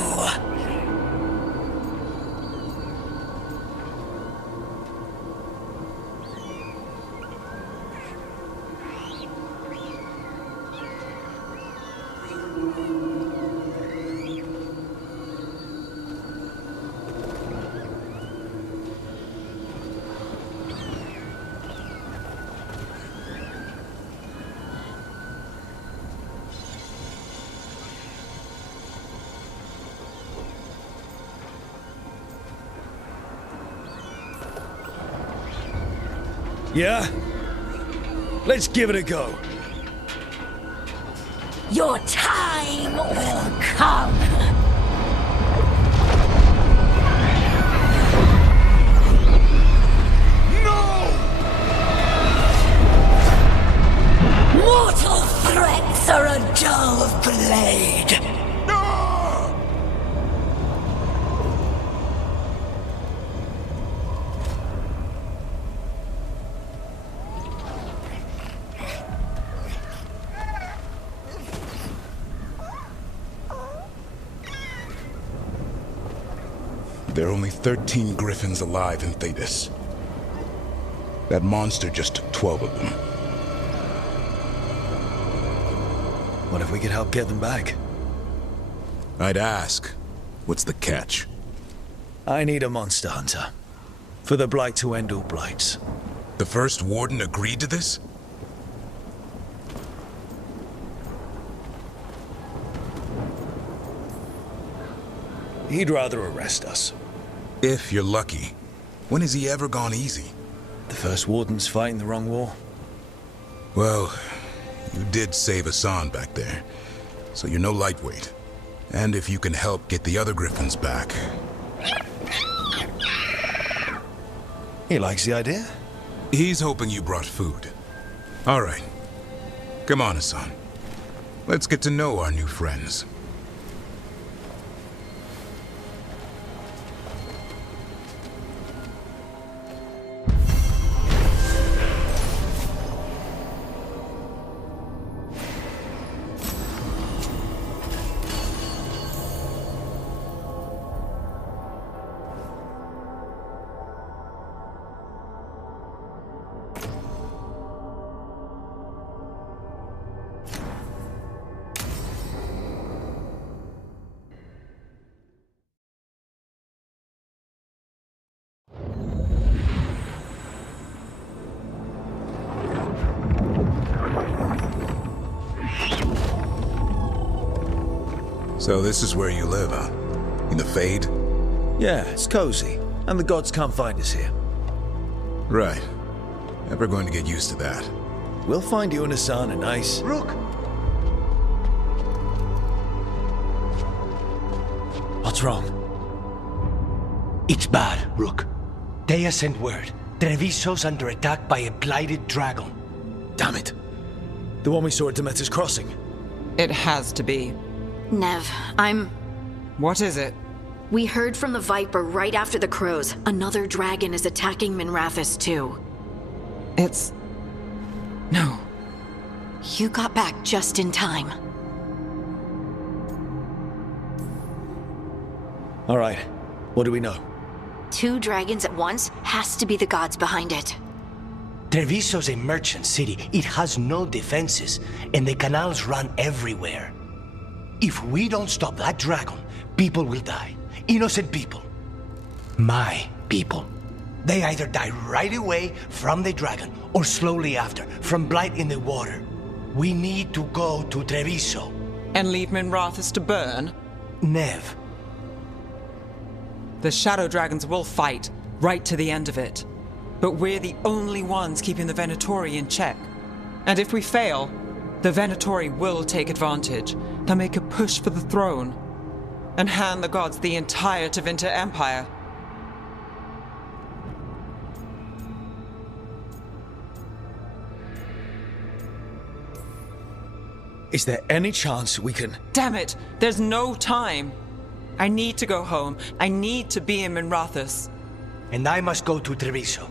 Yeah? Let's give it a go. Your time will come. Mortal threats are a dull blade. There are only 13 griffins alive in Thetis. That monster just took 12 of them. What if we could help get them back? I'd ask. What's the catch? I need a monster hunter. For the Blight to end all blights. The first Warden agreed to this? He'd rather arrest us. If you're lucky. When has he ever gone easy? The first Warden's fighting the wrong war. Well, you did save Hassan back there, so you're no lightweight. And if you can help get the other griffins back... He likes the idea? He's hoping you brought food. All right. Come on, Hassan. Let's get to know our new friends. So this is where you live, huh? In the Fade? Yeah, it's cozy. And the gods can't find us here. Right. Never going to get used to that. We'll find you and Hassan a nice... Rook! What's wrong? It's bad, Rook. Dea sent word. Treviso's under attack by a blighted dragon. Damn it. The one we saw at Demeter's Crossing. It has to be. Nev, What is it? We heard from the Viper right after the crows. Another dragon is attacking Minrathous too. It's... No. You got back just in time. All right. What do we know? 2 dragons at once has to be the gods behind it. Treviso's a merchant city. It has no defenses, and the canals run everywhere. If we don't stop that dragon, people will die. Innocent people. My people. They either die right away from the dragon, or slowly after, from blight in the water. We need to go to Treviso. And leave Minrathous to burn? Nev. The Shadow Dragons will fight, right to the end of it. But we're the only ones keeping the Venatori in check. And if we fail, the Venatori will take advantage. They'll make a push for the throne and hand the gods the entire Tevinter Empire. Is there any chance we can... Damn it! There's no time! I need to go home. I need to be in Minrathous. And I must go to Treviso.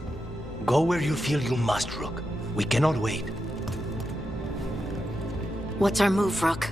Go where you feel you must, Rook. We cannot wait. What's our move, Rook?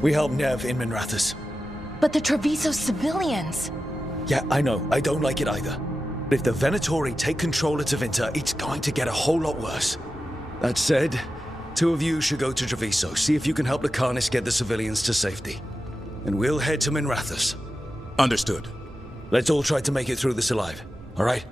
We help Nev in Minrathous. But the Treviso civilians... Yeah, I know. I don't like it either. But if the Venatori take control of Tevinter, it's going to get a whole lot worse. That said, two of you should go to Treviso, see if you can help Lucanus get the civilians to safety. And we'll head to Minrathous. Understood. Let's all try to make it through this alive, all right?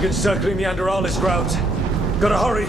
Dragons circling the Anderalis grounds. Gotta hurry.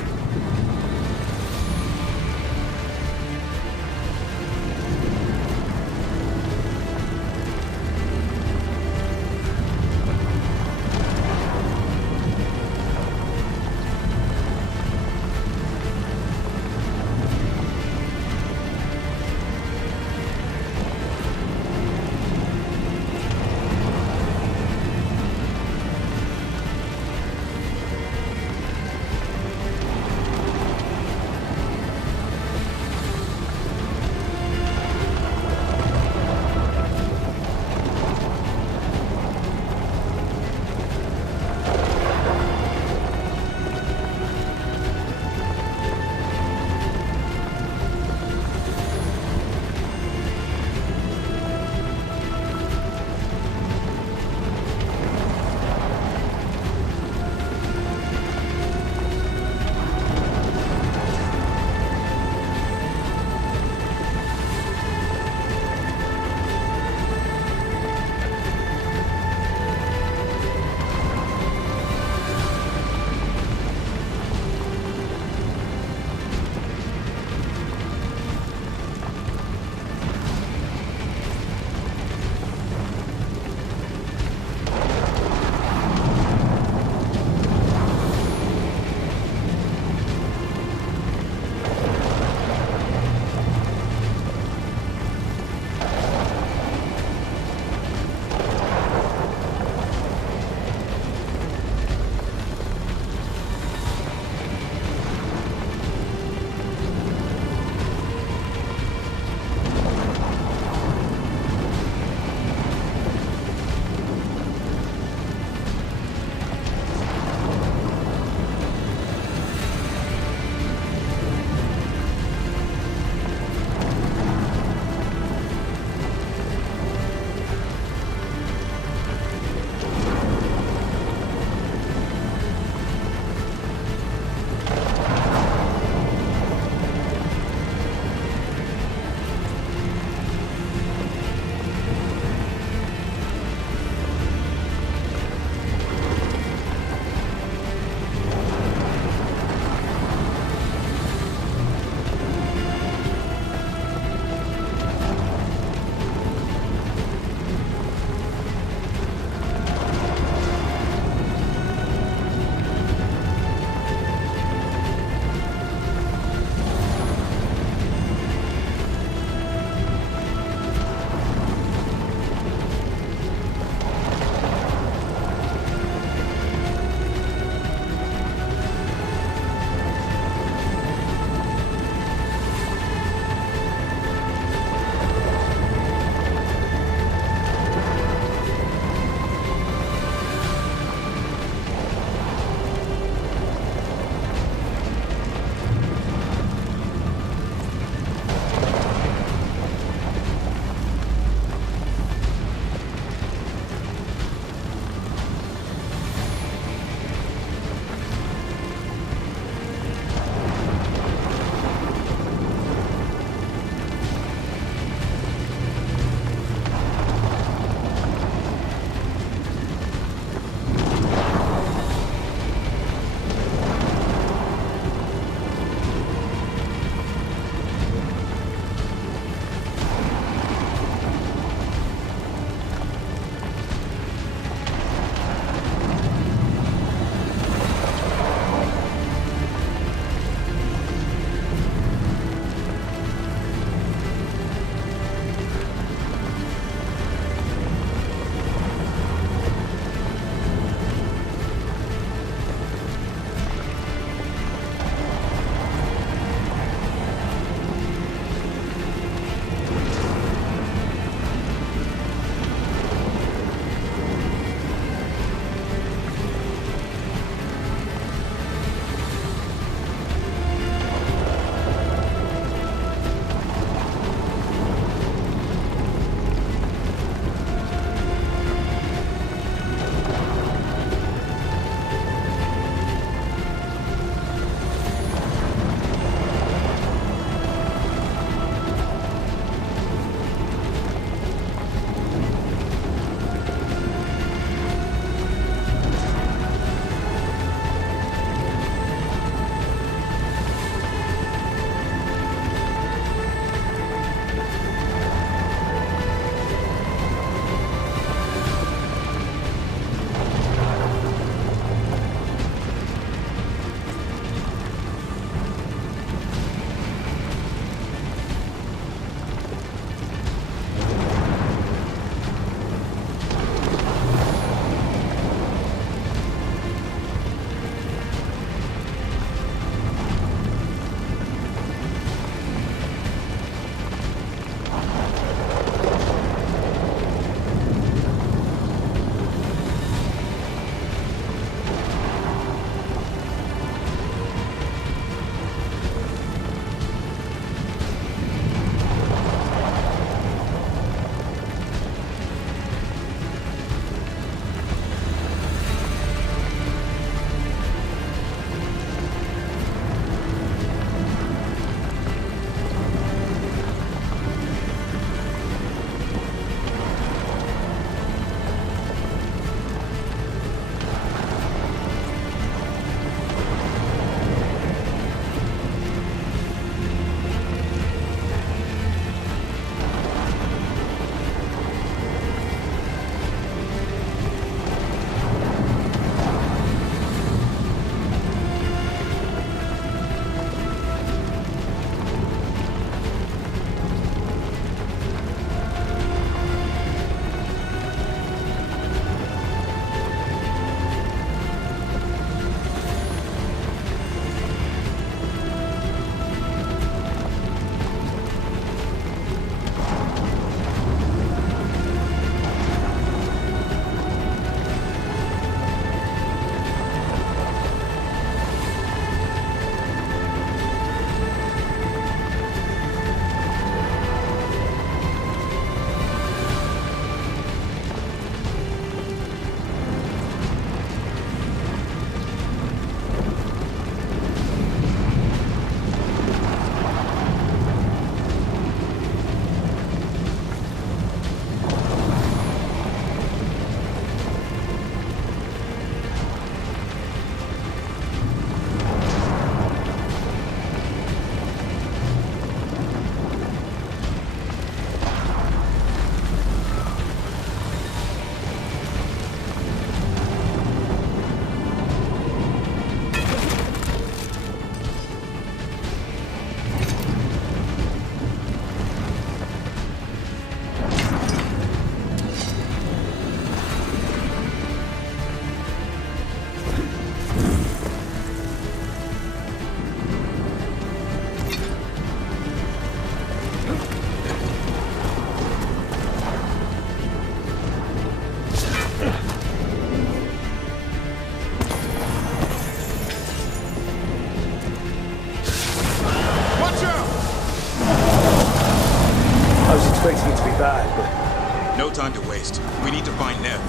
Things look to be bad, but... No time to waste. We need to find Nev.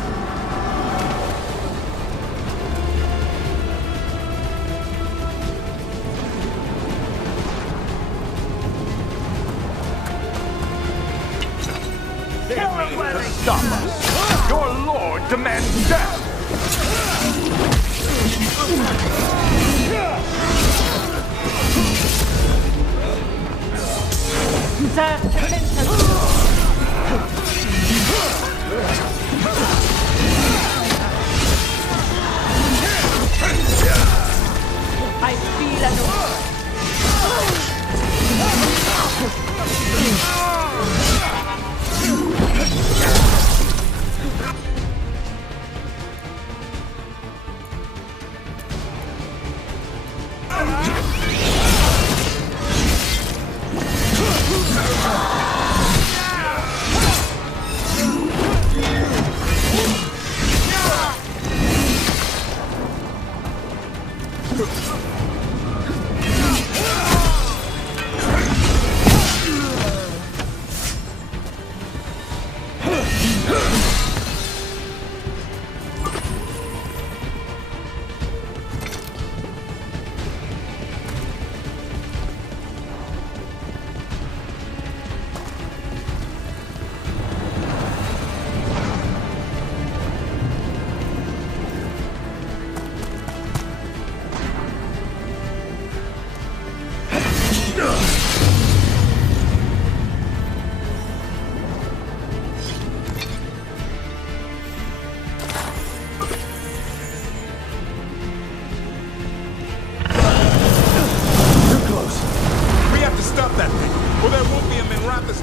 Kill them where they stop us! Your lord demands death! I feel an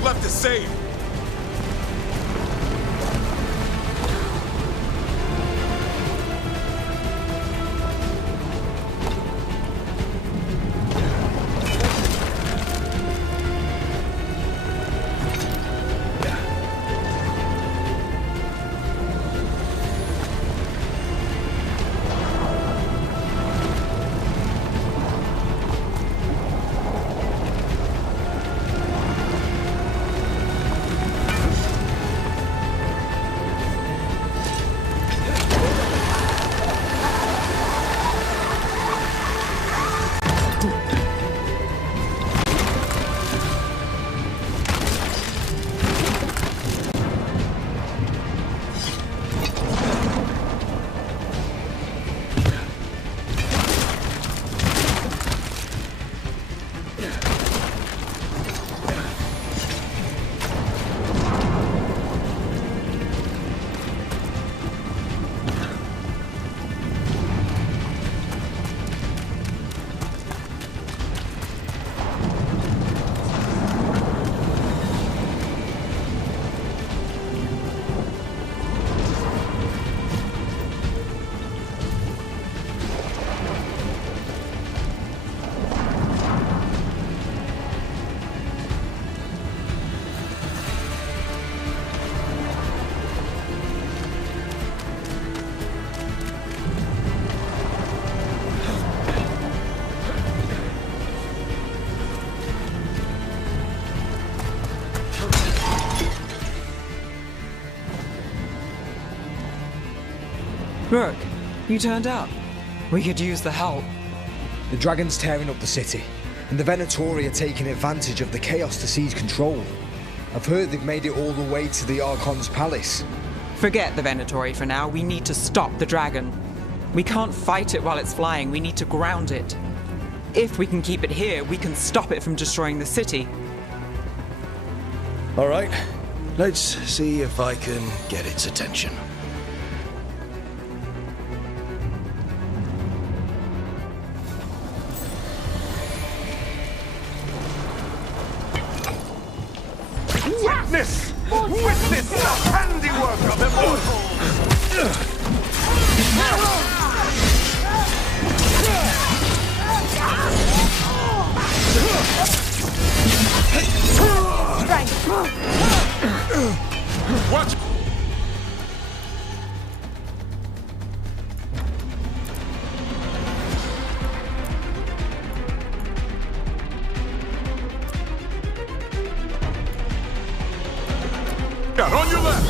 left to save. Look, you turned up. We could use the help. The dragon's tearing up the city, and the Venatori are taking advantage of the chaos to seize control. I've heard they've made it all the way to the Archon's palace. Forget the Venatori for now. We need to stop the dragon. We can't fight it while it's flying. We need to ground it. If we can keep it here, we can stop it from destroying the city. All right, let's see if I can get its attention. Witness the handiwork of immortals! Watch! Out on your left!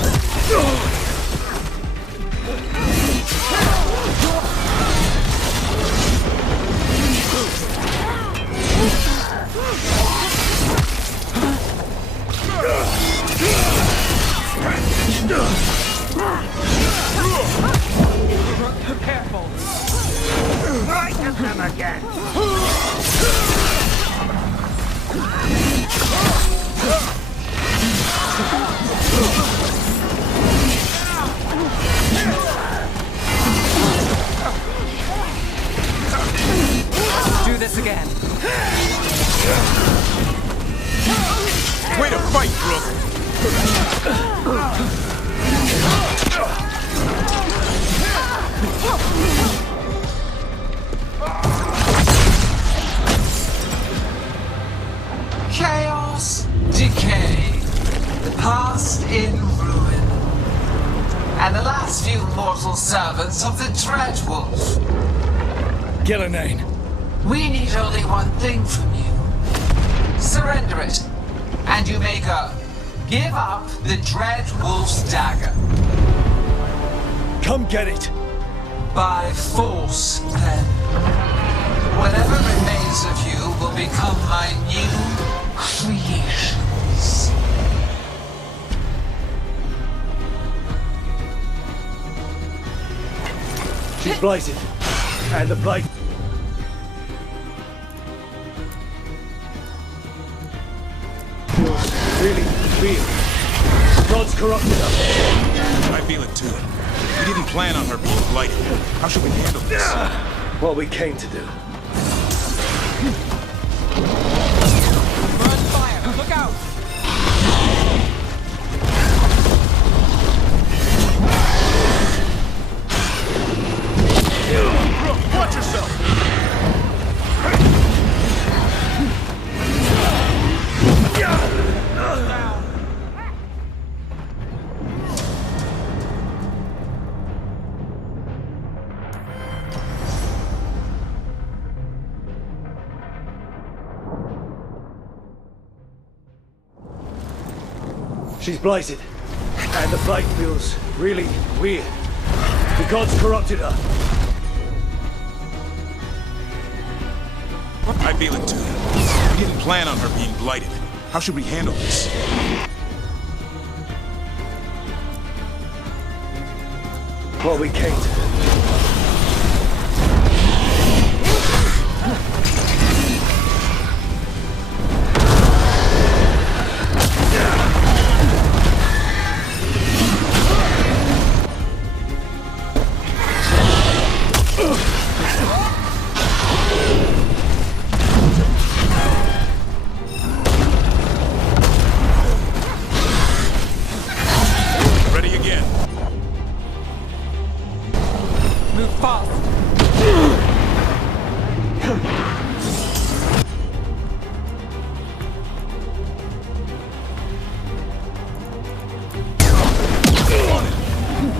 Careful! Frighten them again! Do this again. Way to fight, Brooke! Chaos, decay, the past in ruin, and the last few mortal servants of the Dreadwolf. Gillenane. We need only one thing from you. Surrender it, and you may go. Give up the Dreadwolf's dagger. Come get it. By force, then. Whatever remains of you will become my new creations. She's blighted. And the blight... feels really weird. God's corrupted her. I feel it too. We didn't plan on her being blighted. How should we handle this? What we came to do. Run fire! Look out! Brooke, watch yourself! She's blighted. And the blight feels really weird. The gods corrupted her. I feel it too. We didn't plan on her being blighted. How should we handle this? What we came to do. Ready again. Move fast.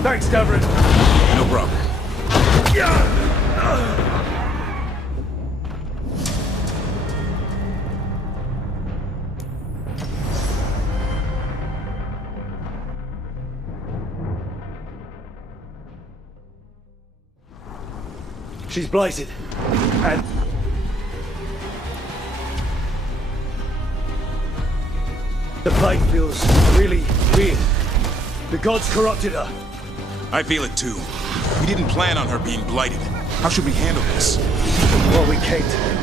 Thanks, Deverett. No problem. She's blighted. And... the blight feels really weird. The gods corrupted her. I feel it too. We didn't plan on her being blighted. How should we handle this? What we came to do.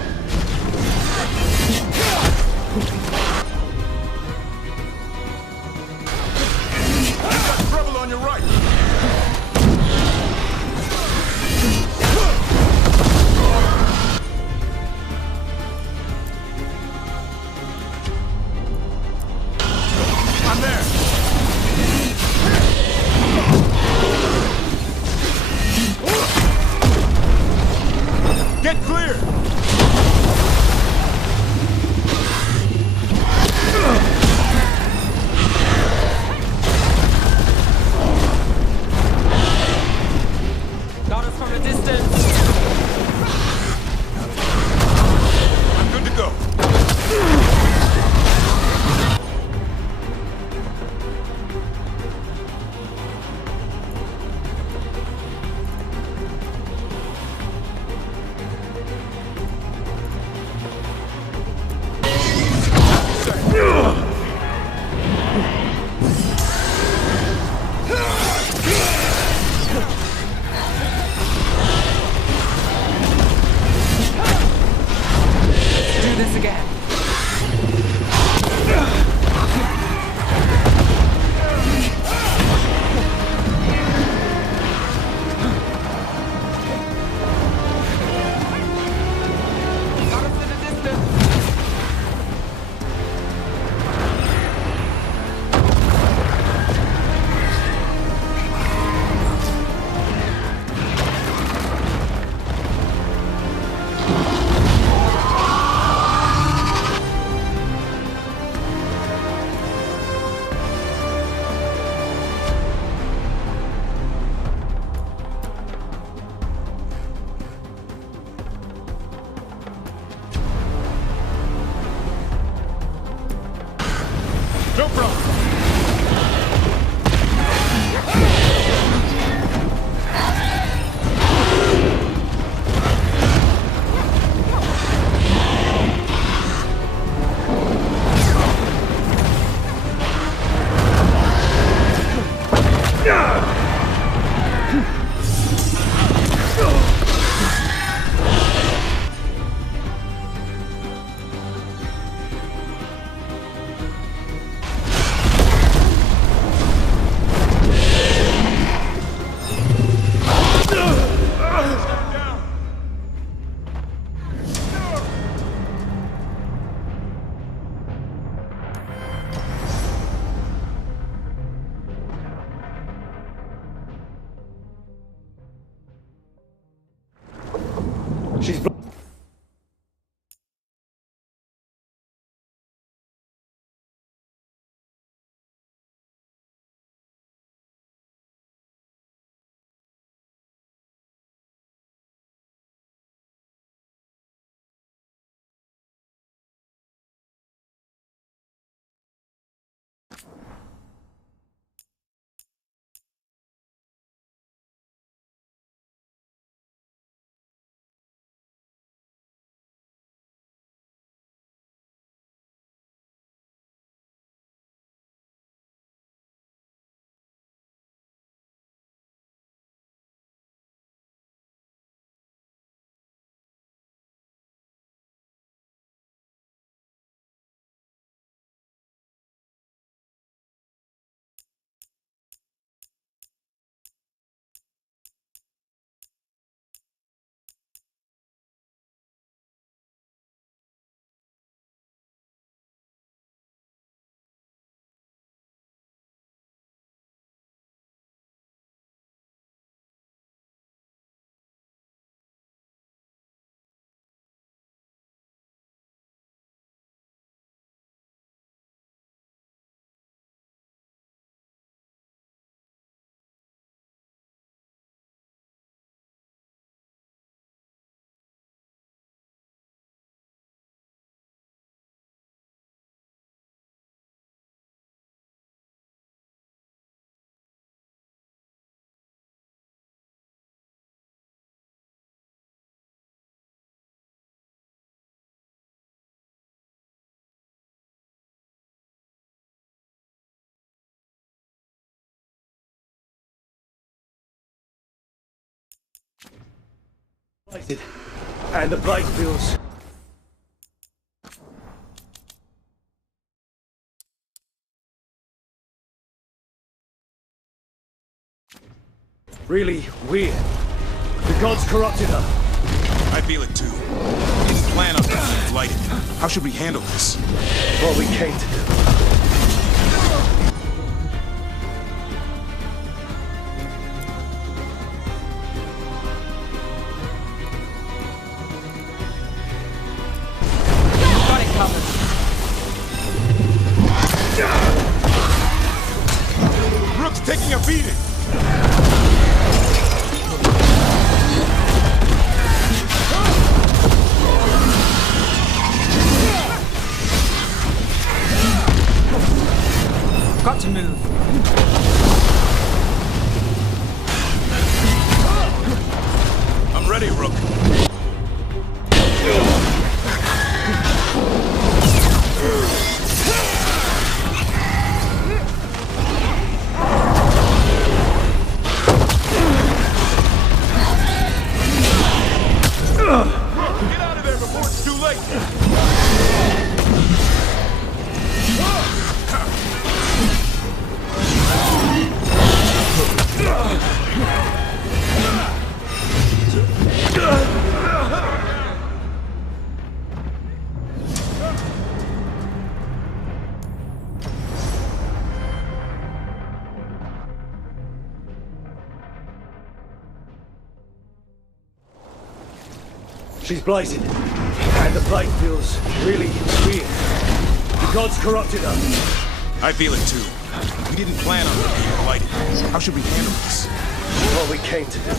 Trouble on your right! I'm there! Get clear! this again. She's and the blight feels really weird. The gods corrupted her. I feel it too. We didn't plan on being blighted. How should we handle this? What we came to do. Rook's taking a beating! Got to move. I'm ready, Rook. Get out of there before it's too late! She's blighted. And the blight feels really weird. The gods corrupted her. I feel it too. We didn't plan on her being blighted. How should we handle this? What we came to do.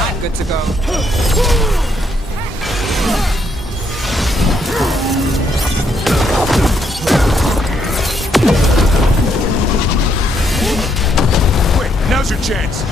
I'm good to go. Quick, now's your chance.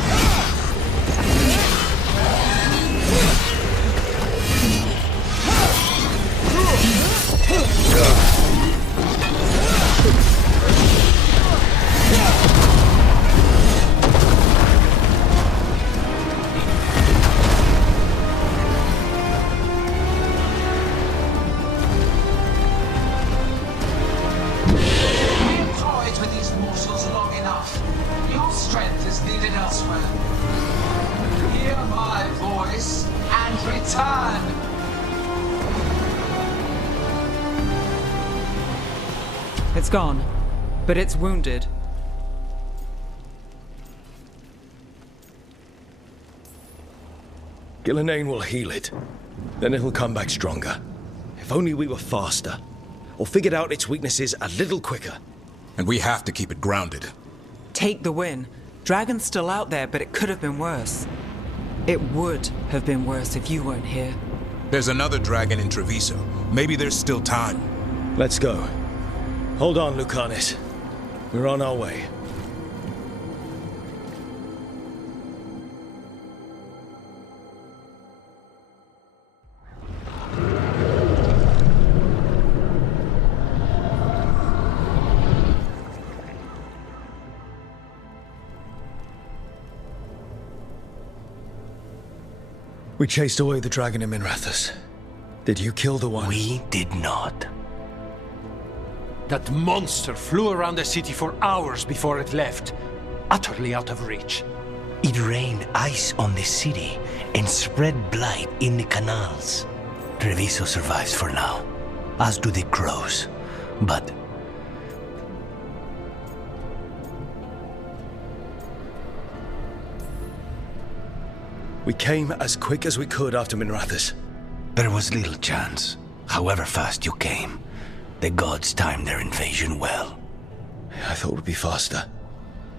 Toyed with these morsels long enough. Your strength is needed elsewhere. Hear my voice and return. It's gone, but it's wounded. Gillenane will heal it. Then it'll come back stronger. If only we were faster. Or figured out its weaknesses a little quicker. And we have to keep it grounded. Take the win. Dragon's still out there, but it could have been worse. It would have been worse if you weren't here. There's another dragon in Treviso. Maybe there's still time. Let's go. Hold on, Lucanis. We're on our way. We chased away the dragon in Minrathous. Did you kill the one? We did not. That monster flew around the city for hours before it left, utterly out of reach. It rained ice on the city and spread blight in the canals. Treviso survives for now, as do the crows. But we came as quick as we could after Minrathous. there was little chance. However fast you came, the gods timed their invasion well. I thought it would be faster.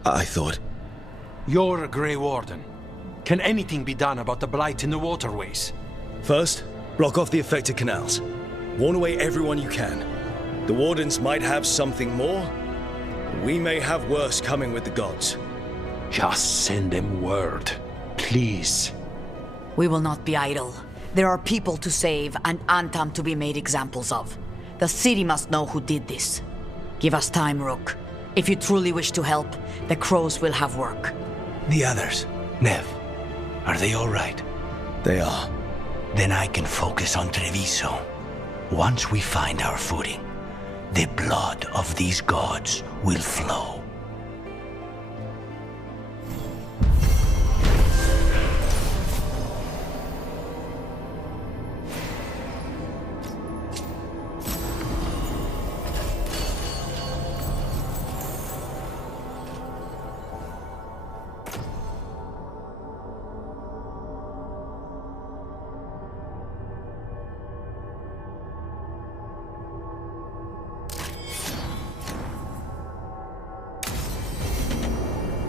I thought... You're a Grey Warden. Can anything be done about the blight in the waterways? First, block off the affected canals. Warn away everyone you can. The Wardens might have something more. We may have worse coming with the gods. Just send them word, please. We will not be idle. There are people to save and Antam to be made examples of. The city must know who did this. Give us time, Rook. If you truly wish to help, the crows will have work. The others, Nev, are they all right? They are. Then I can focus on Treviso. Once we find our footing, the blood of these gods will flow.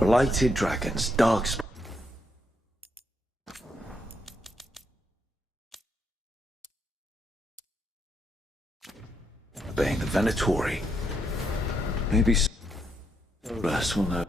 Blighted dragons, darkspawn. obeying the Venatori. Maybe Solus will know.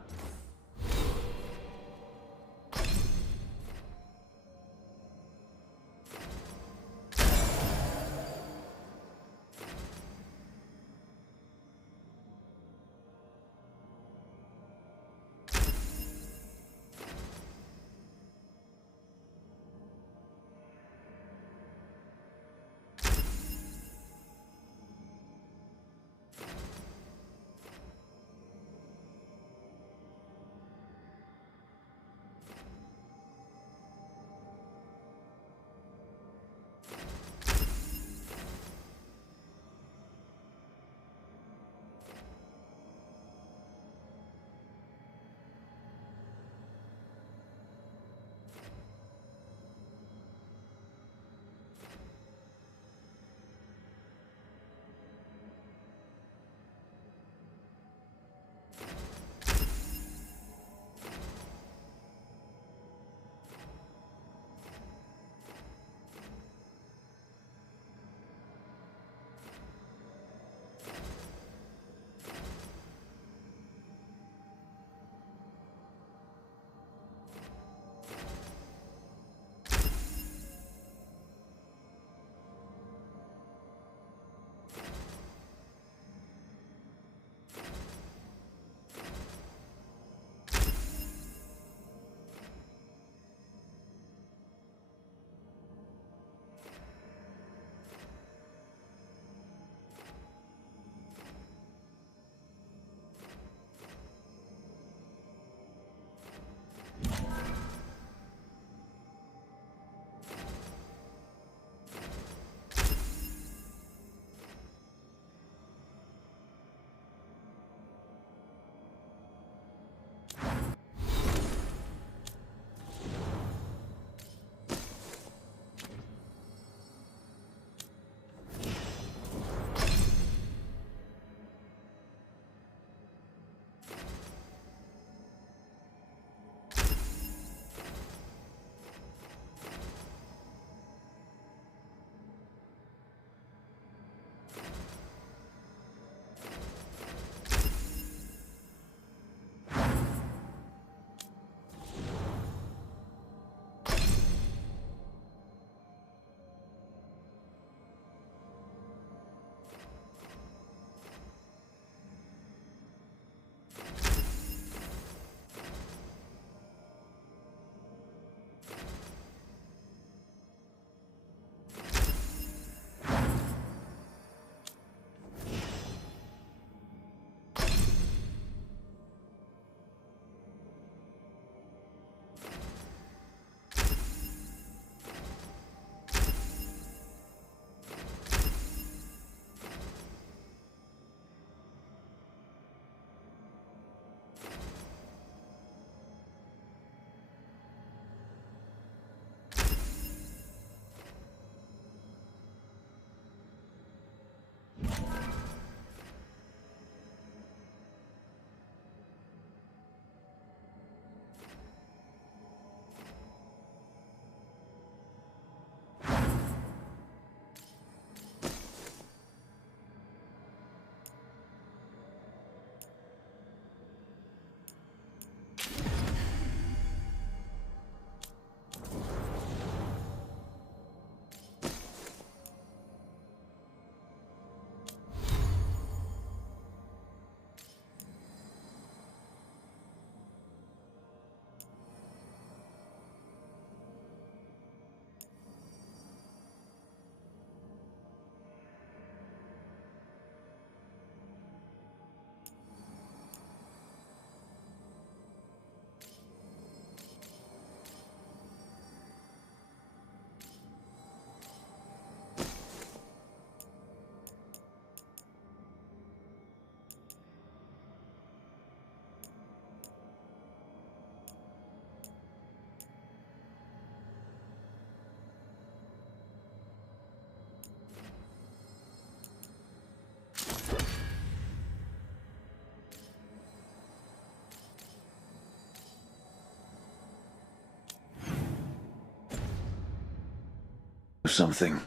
Something.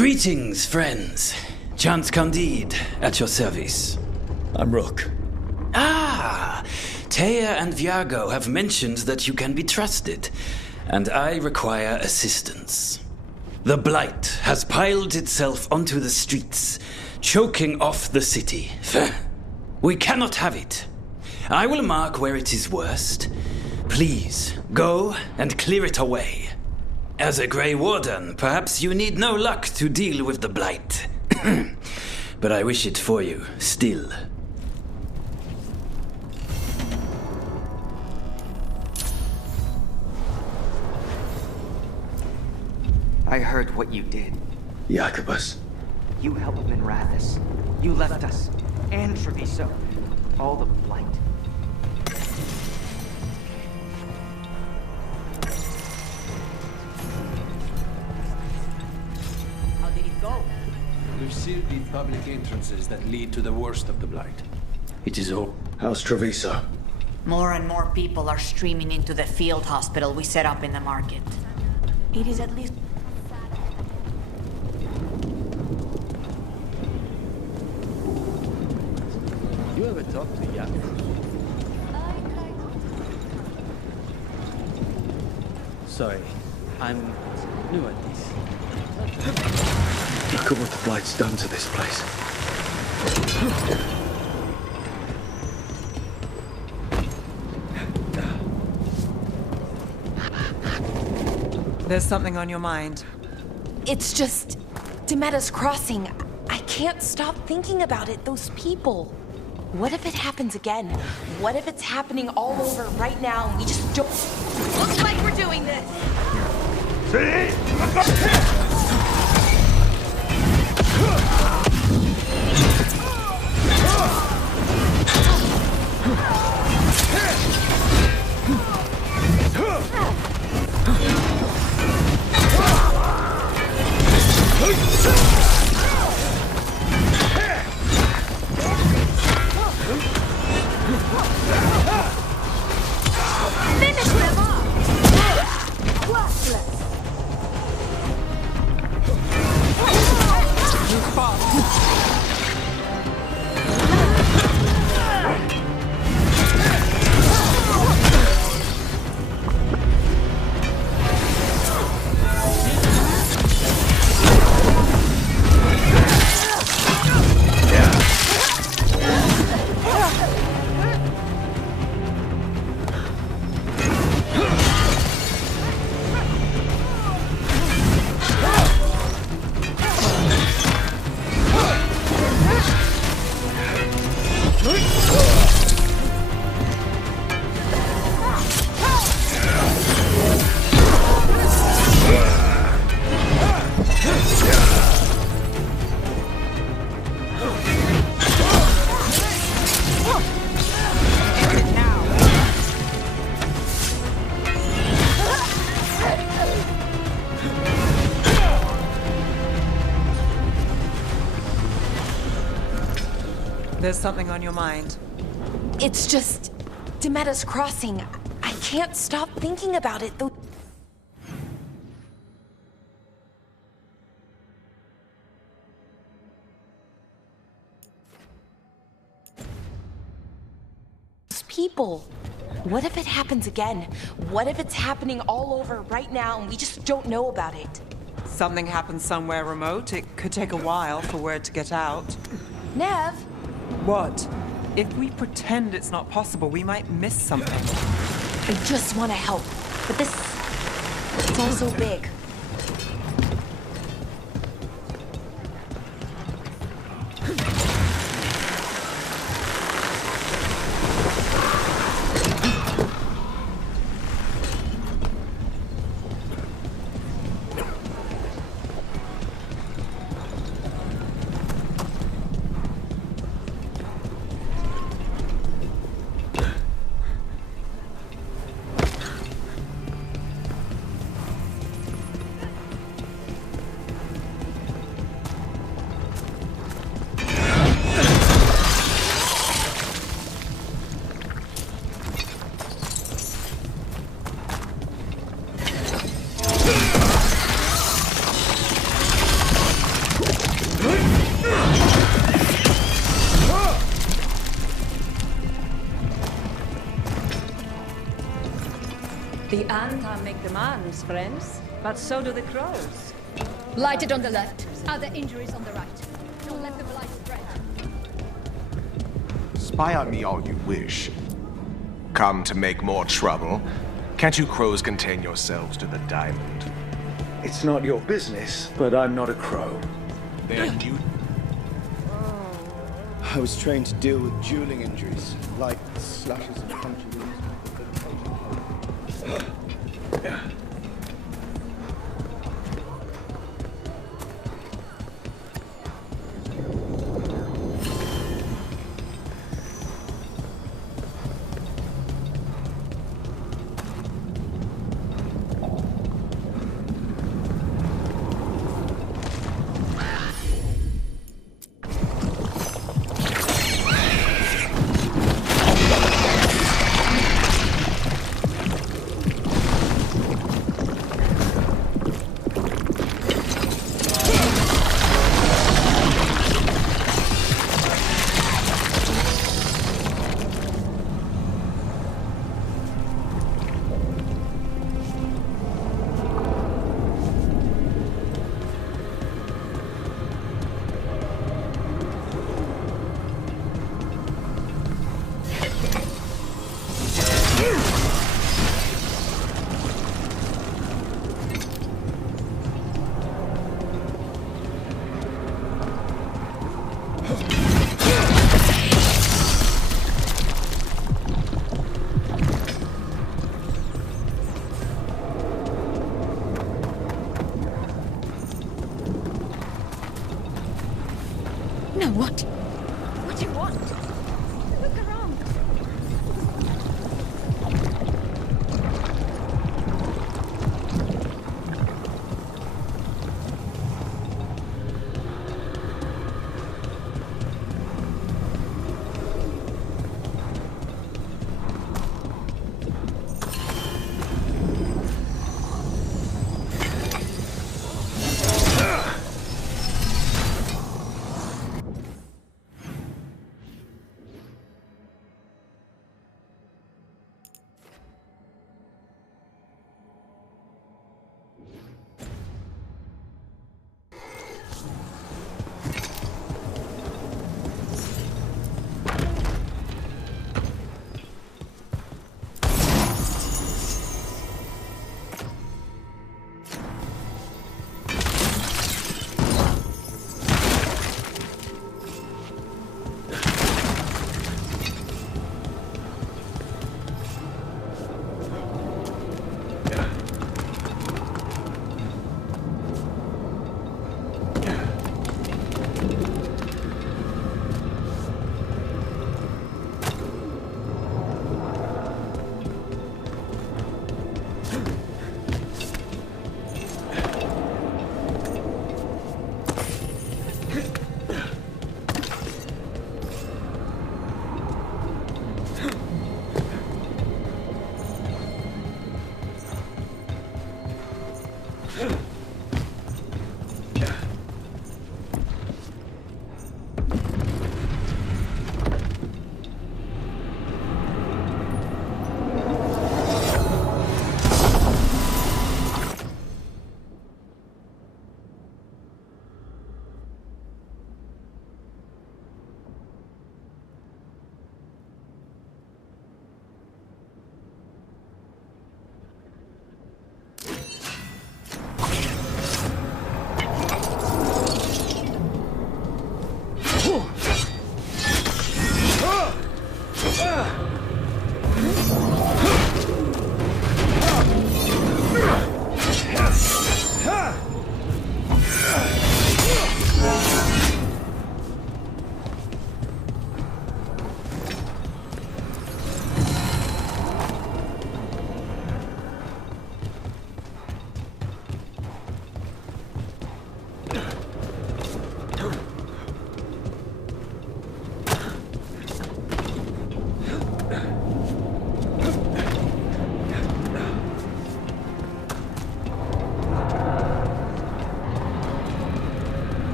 Greetings, friends. Chance Candide, at your service. I'm Rook. Ah! Taya and Viago have mentioned that you can be trusted, and I require assistance. The Blight has piled itself onto the streets, choking off the city. We cannot have it. I will mark where it is worst. Please, go and clear it away. As a Grey Warden, perhaps you need no luck to deal with the Blight. But I wish it for you, still. I heard what you did. Jacobus. You helped Minrathis. You left us. And Treviso. All the Blight. How did it go? We've sealed the public entrances that lead to the worst of the Blight. It is all. How's Treviso? More and more people are streaming into the field hospital we set up in the market. It is at least... You ever talked to Jakob? Sorry, I'm new at this. Look at what the Blight's done to this place. There's something on your mind. It's just... Demetta's Crossing. I can't stop thinking about it, those people. What if it happens again? What if it's happening all over right now and we just don't... Looks like we're doing this! Finish them off! Worthless! There's something on your mind. It's just... Demetta's Crossing. I can't stop thinking about it, though... People. What if it happens again? What if it's happening all over right now and we just don't know about it? Something happens somewhere remote. It could take a while for word to get out. Nev? What? If we pretend it's not possible, we might miss something. I just want to help, but this... It's all so big. The Anta make demands, friends, but so do the crows. Lighted on the left. Other injuries on the right. Don't let the blight spread. Spy on me all you wish. Come to make more trouble? Can't you crows contain yourselves to the diamond? It's not your business, but I'm not a crow. Then you... I was trained to deal with dueling injuries, like slashes and punctures. Now what? What do you want? Look around.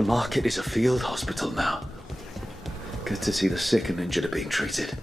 The market is a field hospital now. Good to see the sick and injured are being treated.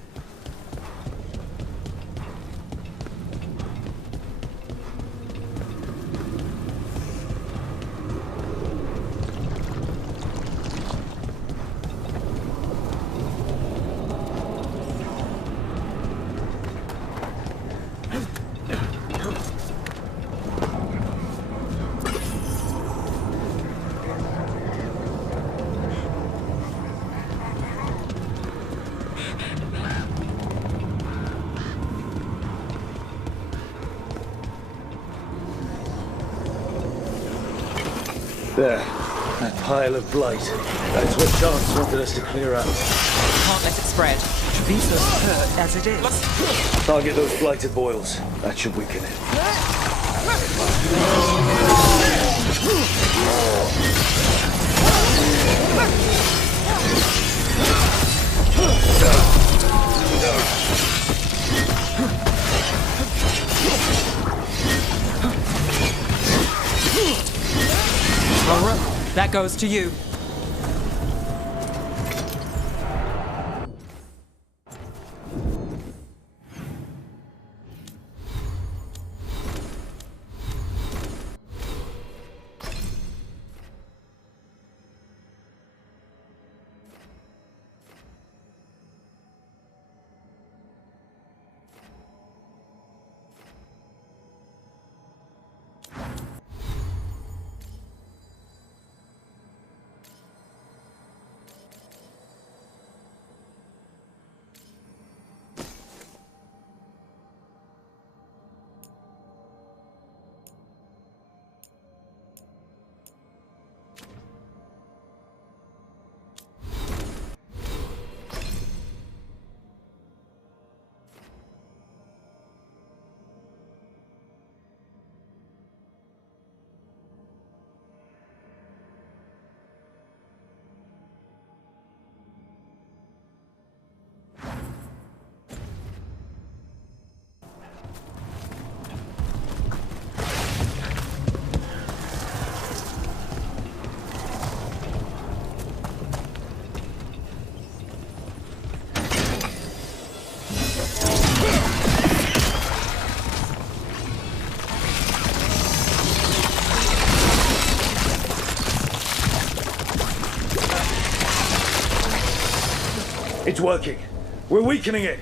There. That pile of blight. That's what Chance wanted us to clear out. Can't let it spread. Treviso's hurt as it is. Target those blighted boils. That should weaken it. That goes to you. It's working. We're weakening it.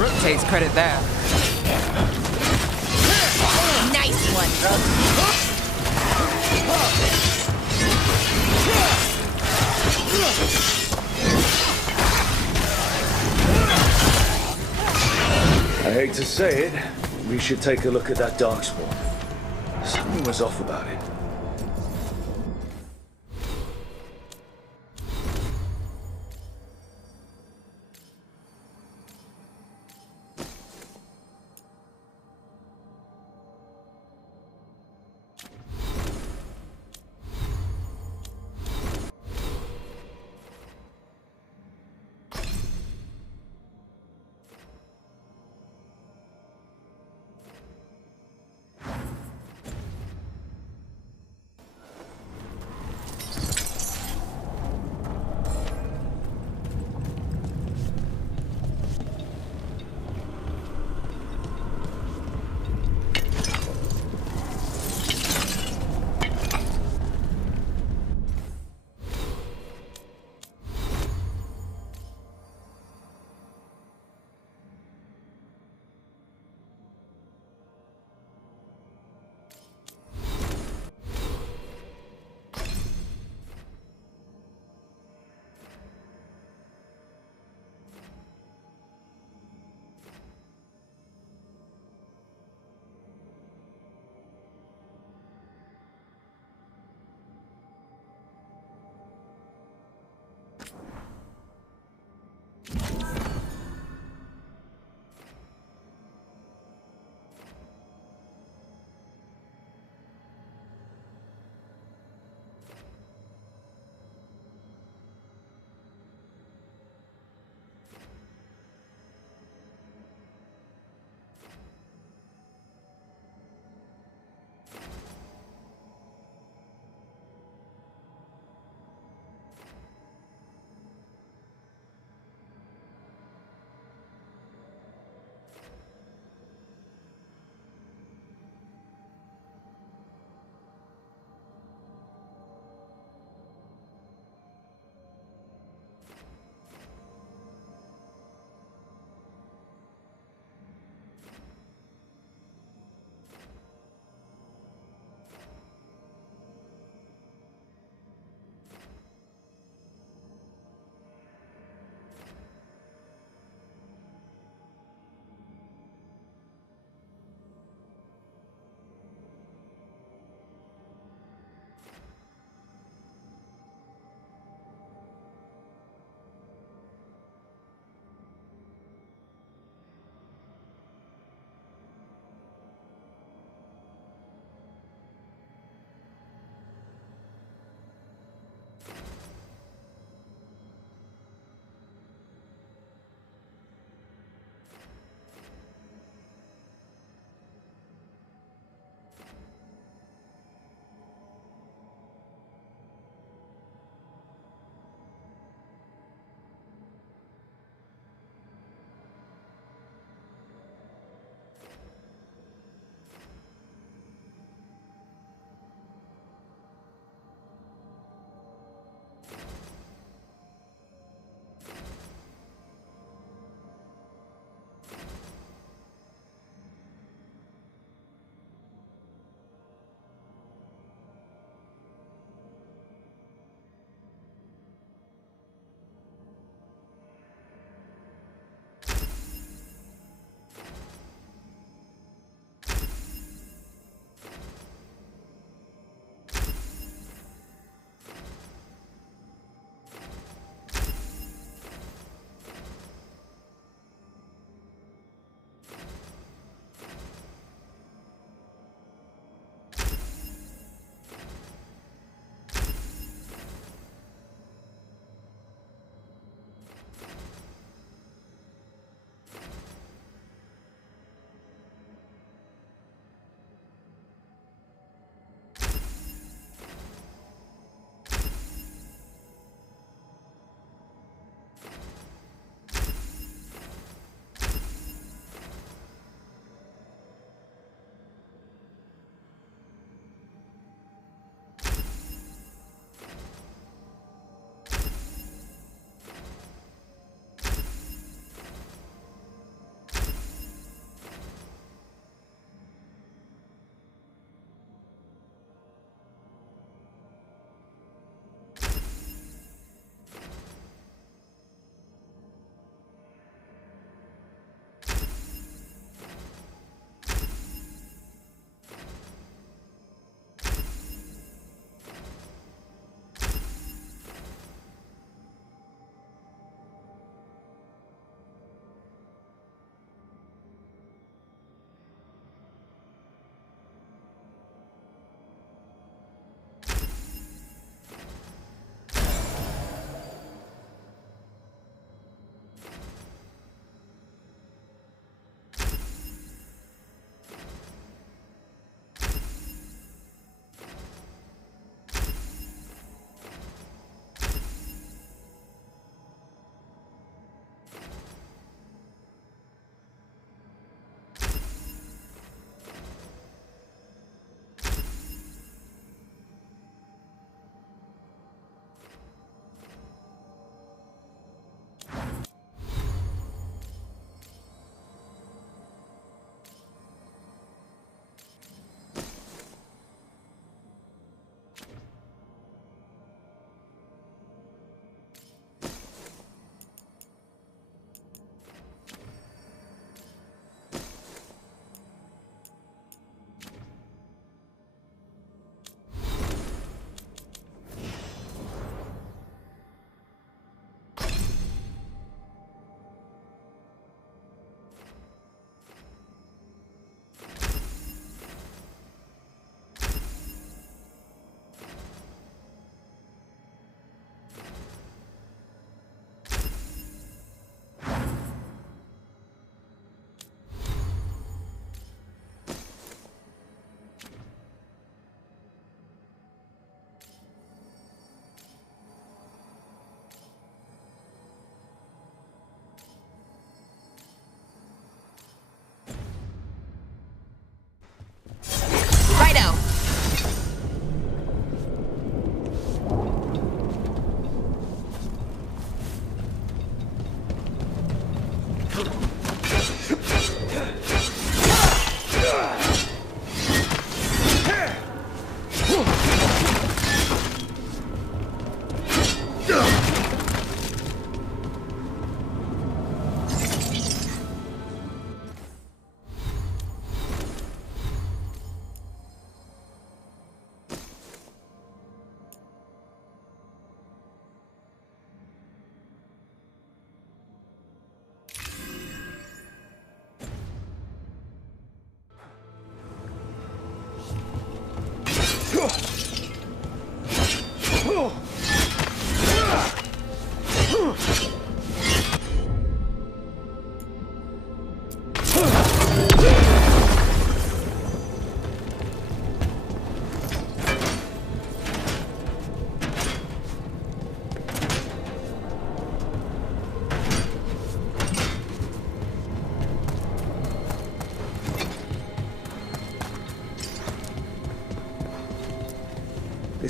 Rook takes credit there. Nice one, Rook. I hate to say it, we should take a look at that darkspawn. Something was off about it.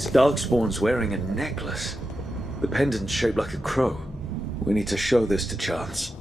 This Darkspawn's wearing a necklace. The pendant's shaped like a crow. We need to show this to Chance.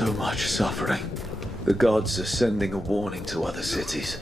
So much suffering. The gods are sending a warning to other cities.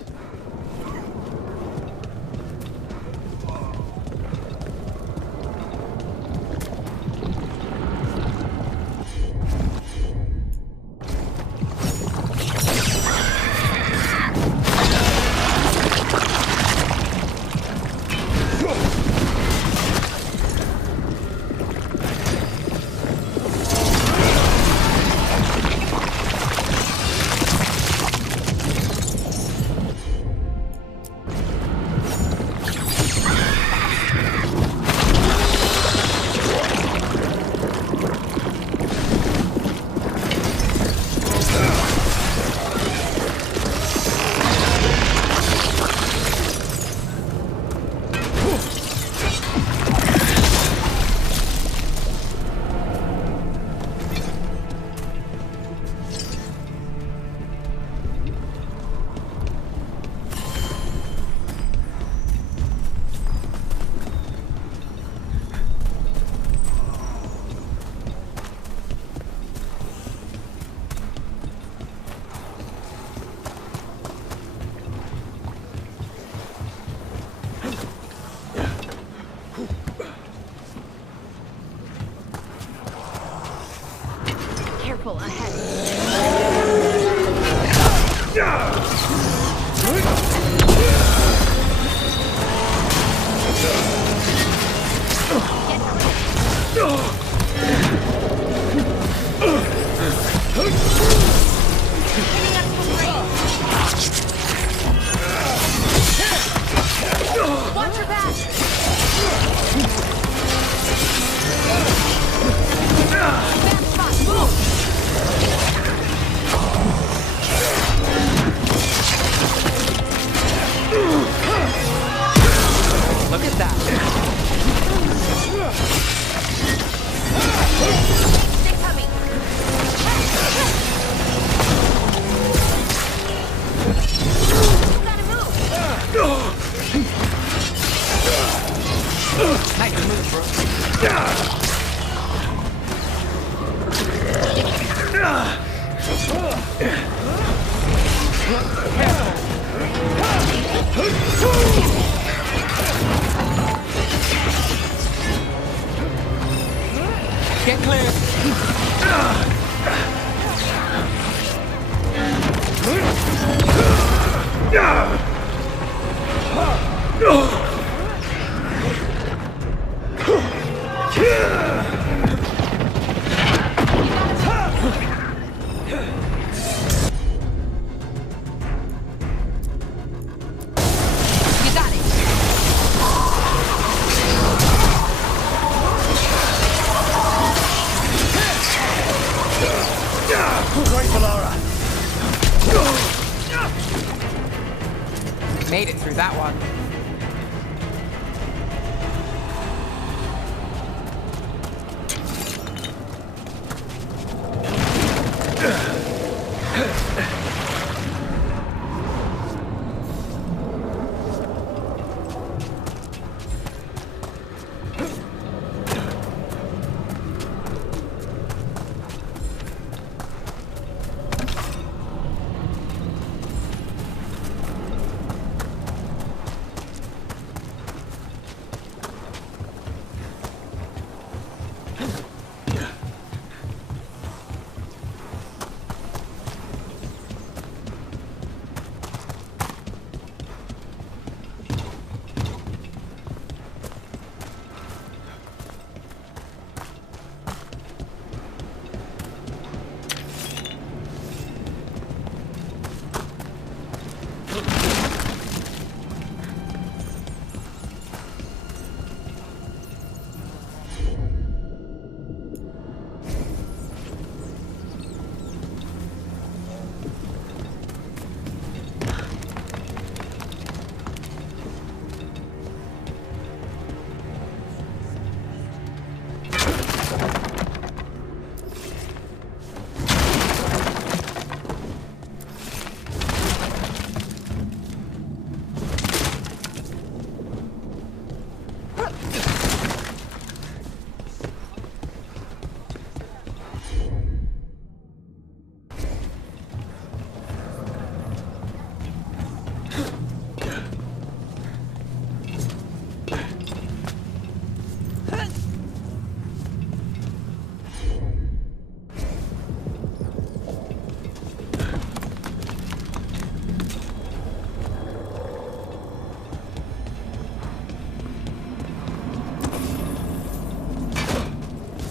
Made it through that one.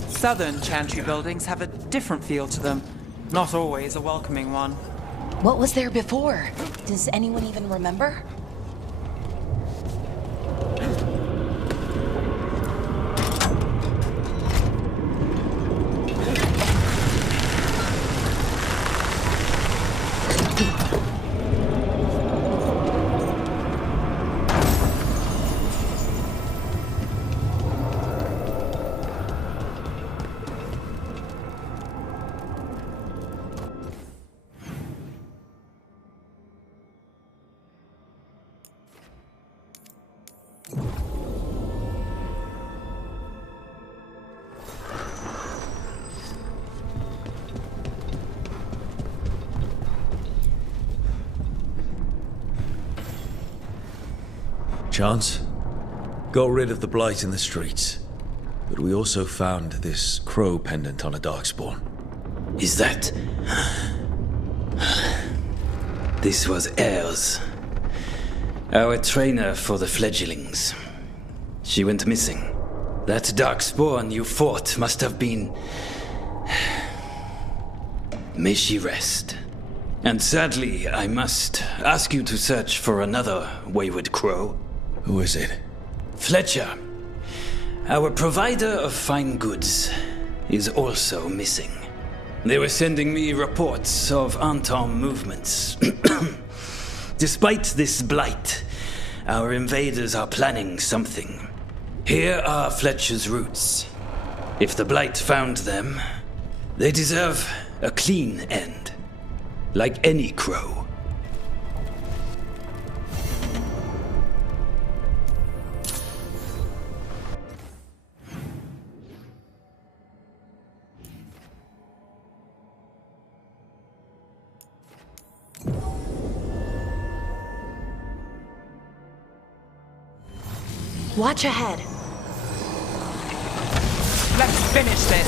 Southern chantry buildings have a different feel to them. Not always a welcoming one. What was there before? Does anyone even remember? Chance? Got rid of the blight in the streets. But we also found this crow pendant on a darkspawn. Is that... This was Ayres, our trainer for the fledglings. She went missing. That darkspawn you fought must have been... May she rest. And sadly, I must ask you to search for another wayward crow. Who is it? Fletcher, our provider of fine goods, is also missing. They were sending me reports of Anton movements. Despite this blight, our invaders are planning something. Here are Fletcher's roots. If the blight found them, they deserve a clean end. Like any crow. Watch ahead. Let's finish this.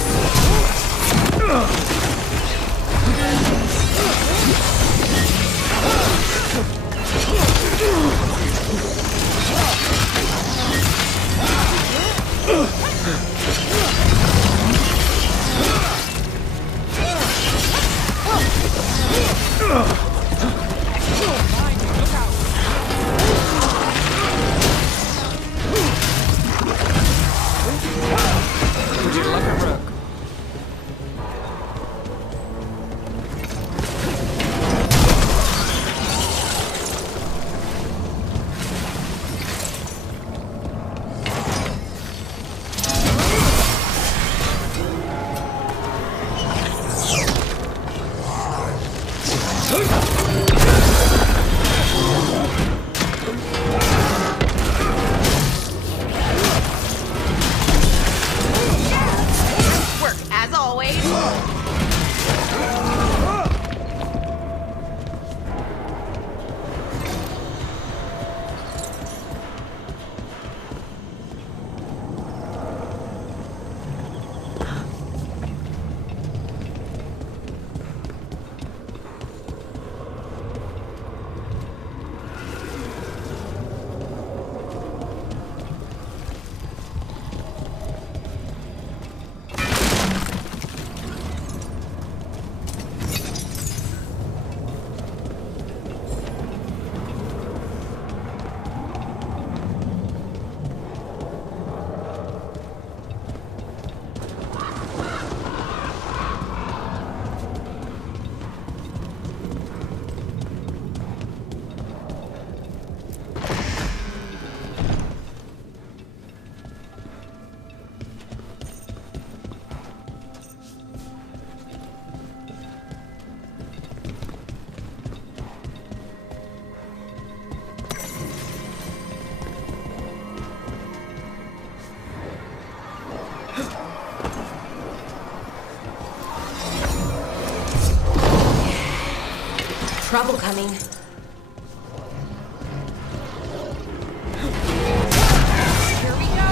trouble coming. Here we go!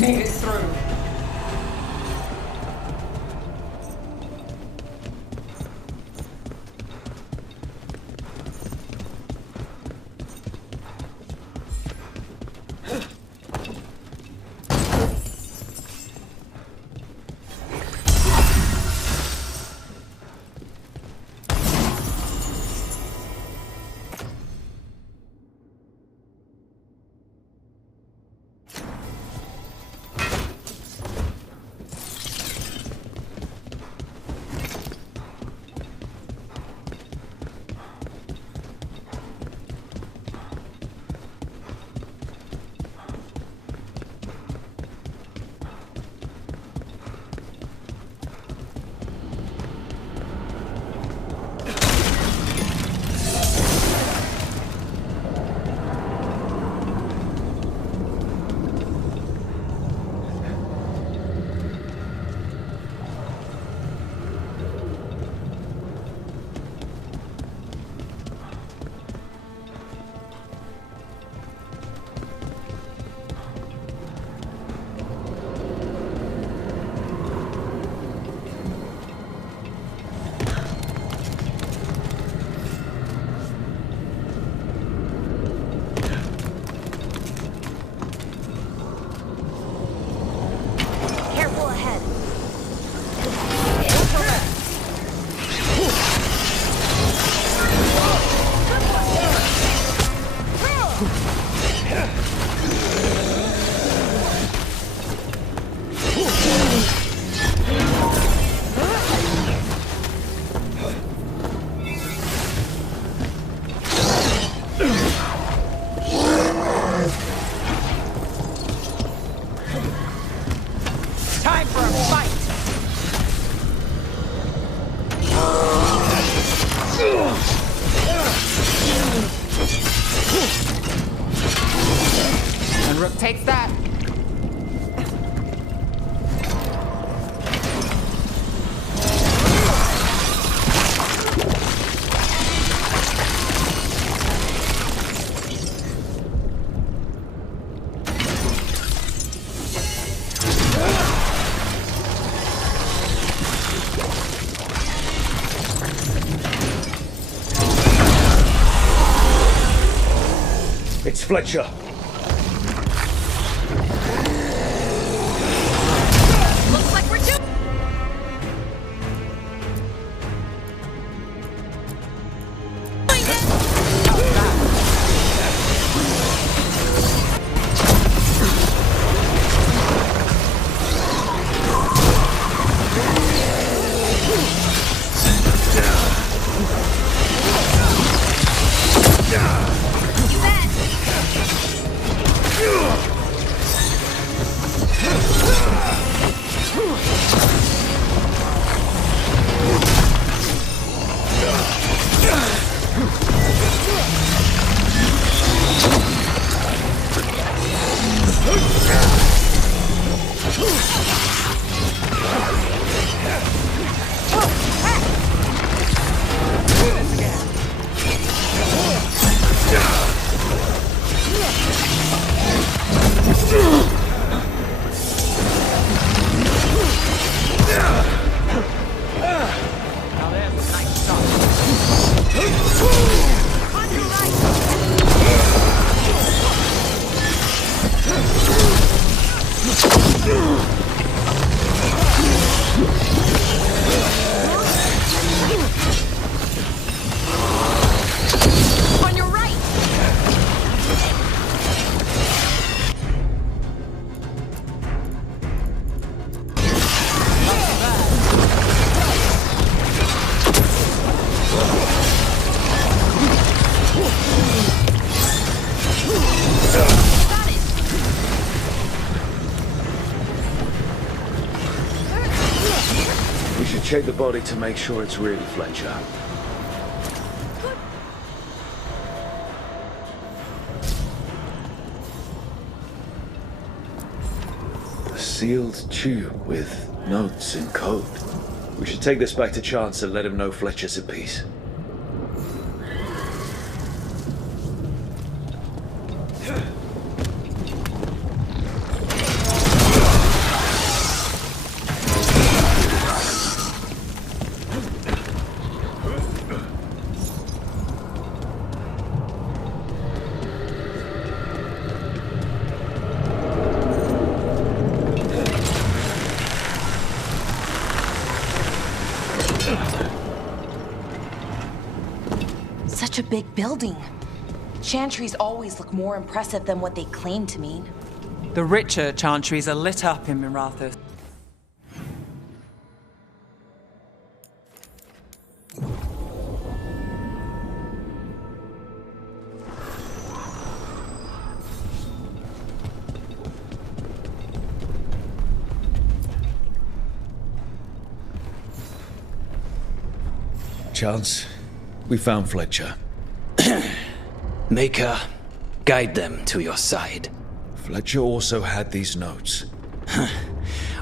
Made it through. Time for a fight! And Rook takes that. It's Fletcher. Looks like we're doing. On your right! We should check the body to make sure it's really Fletcher. A sealed tube with notes in code. We should take this back to Chance and let him know Fletcher's at peace. Such a big building. Chantries always look more impressive than what they claim to mean. The richer chantries are lit up in Minrathous. Chance, we found Fletcher. Maker, guide them to your side. Fletcher also had these notes.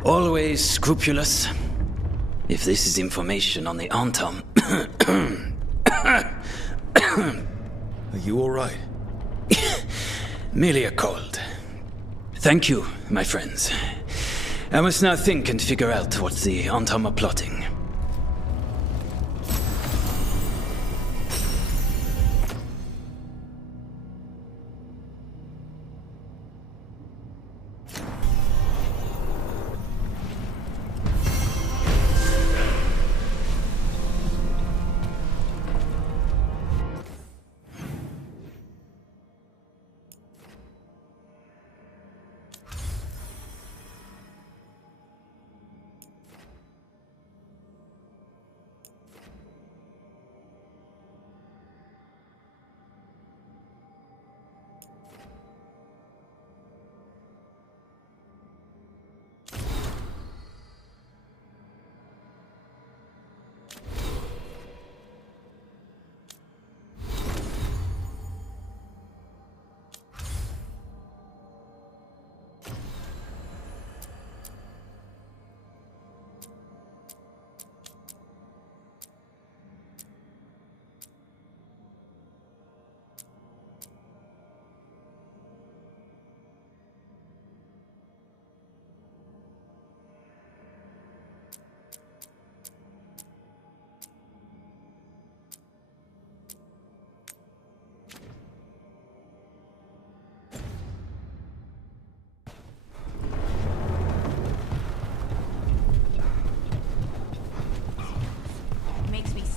Always scrupulous. If this is information on the Antam... Are you alright? Merely a cold. Thank you, my friends. I must now think and figure out what the Antam are plotting.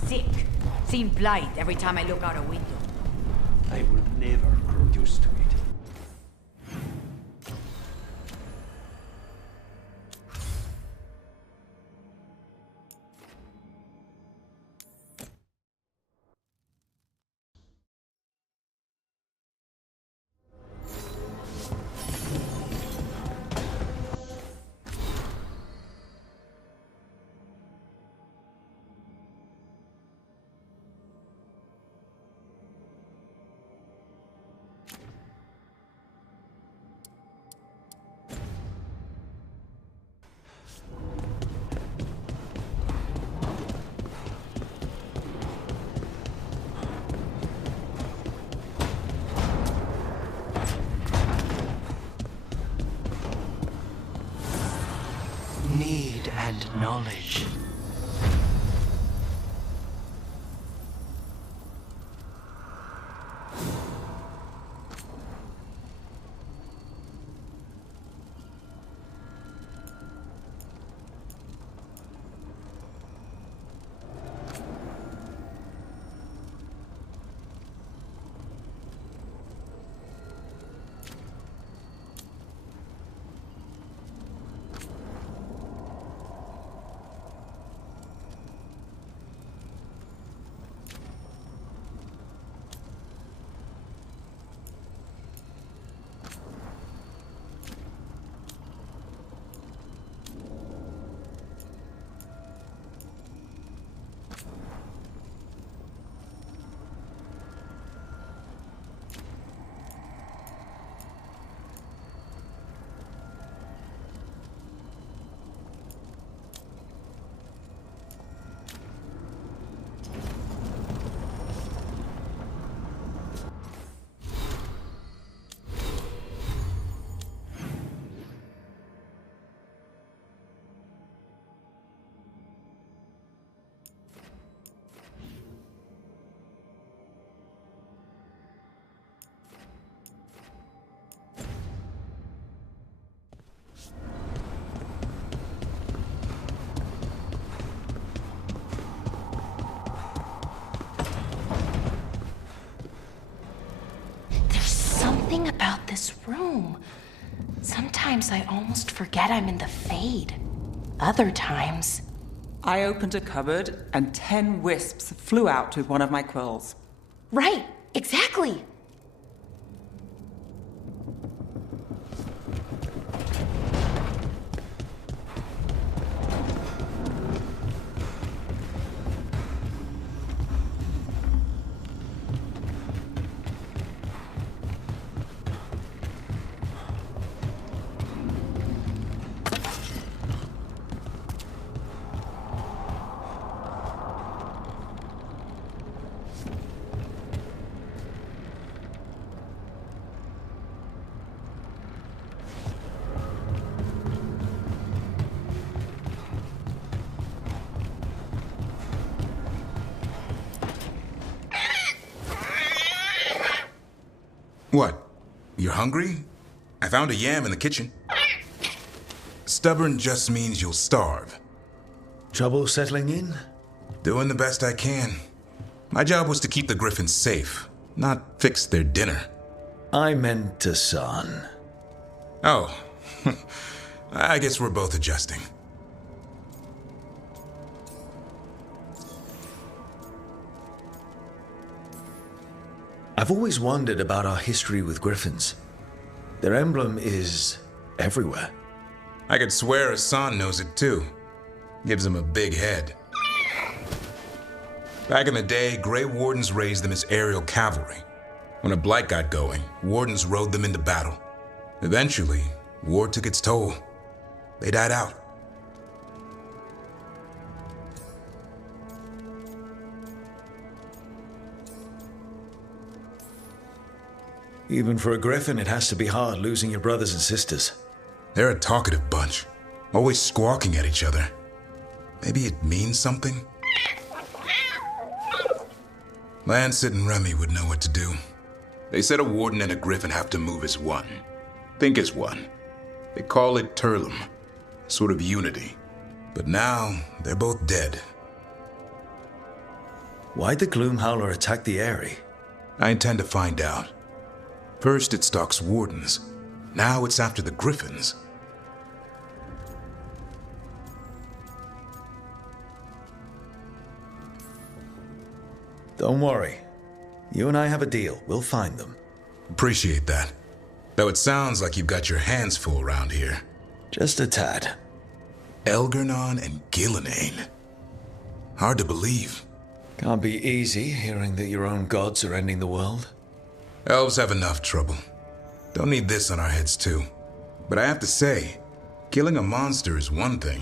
Sick. Seeing blight every time I look out a window. I will never grow used to it. and knowledge. Something about this room. Sometimes I almost forget I'm in the Fade. Other times... I opened a cupboard and 10 wisps flew out with one of my quills. Right, exactly. What? You're hungry? I found a yam in the kitchen. Stubborn just means you'll starve. Trouble settling in? Doing the best I can. My job was to keep the Griffins safe, not fix their dinner. I meant to son. Oh. I guess we're both adjusting. I've always wondered about our history with Griffins. Their emblem is everywhere. I could swear Hassan knows it too. Gives him a big head. Back in the day, Grey Wardens raised them as aerial cavalry. When a blight got going, Wardens rode them into battle. Eventually, war took its toll. They died out. Even for a Griffin, it has to be hard losing your brothers and sisters. They're a talkative bunch, always squawking at each other. Maybe it means something? Lancet and Remy would know what to do. They said a Warden and a Griffin have to move as one. Think as one. They call it Turlum, a sort of unity. But now, they're both dead. Why'd the Gloomhowler attack the Eyrie? I intend to find out. First it stalks Wardens. Now it's after the Griffins. Don't worry. You and I have a deal. We'll find them. Appreciate that. Though it sounds like you've got your hands full around here. Just a tad. Elgar'nan and Gillenane. Hard to believe. Can't be easy hearing that your own gods are ending the world. Elves have enough trouble. Don't need this on our heads too. But I have to say, killing a monster is one thing.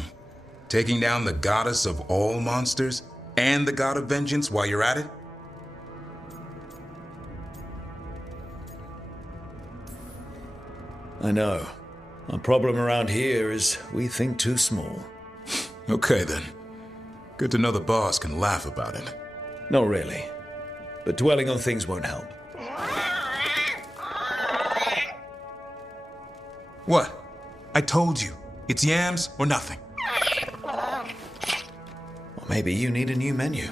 Taking down the goddess of all monsters and the god of vengeance while you're at it? I know. Our problem around here is we think too small. Okay then. Good to know the boss can laugh about it. Not really. But dwelling on things won't help. What? I told you. It's yams or nothing. Or maybe you need a new menu.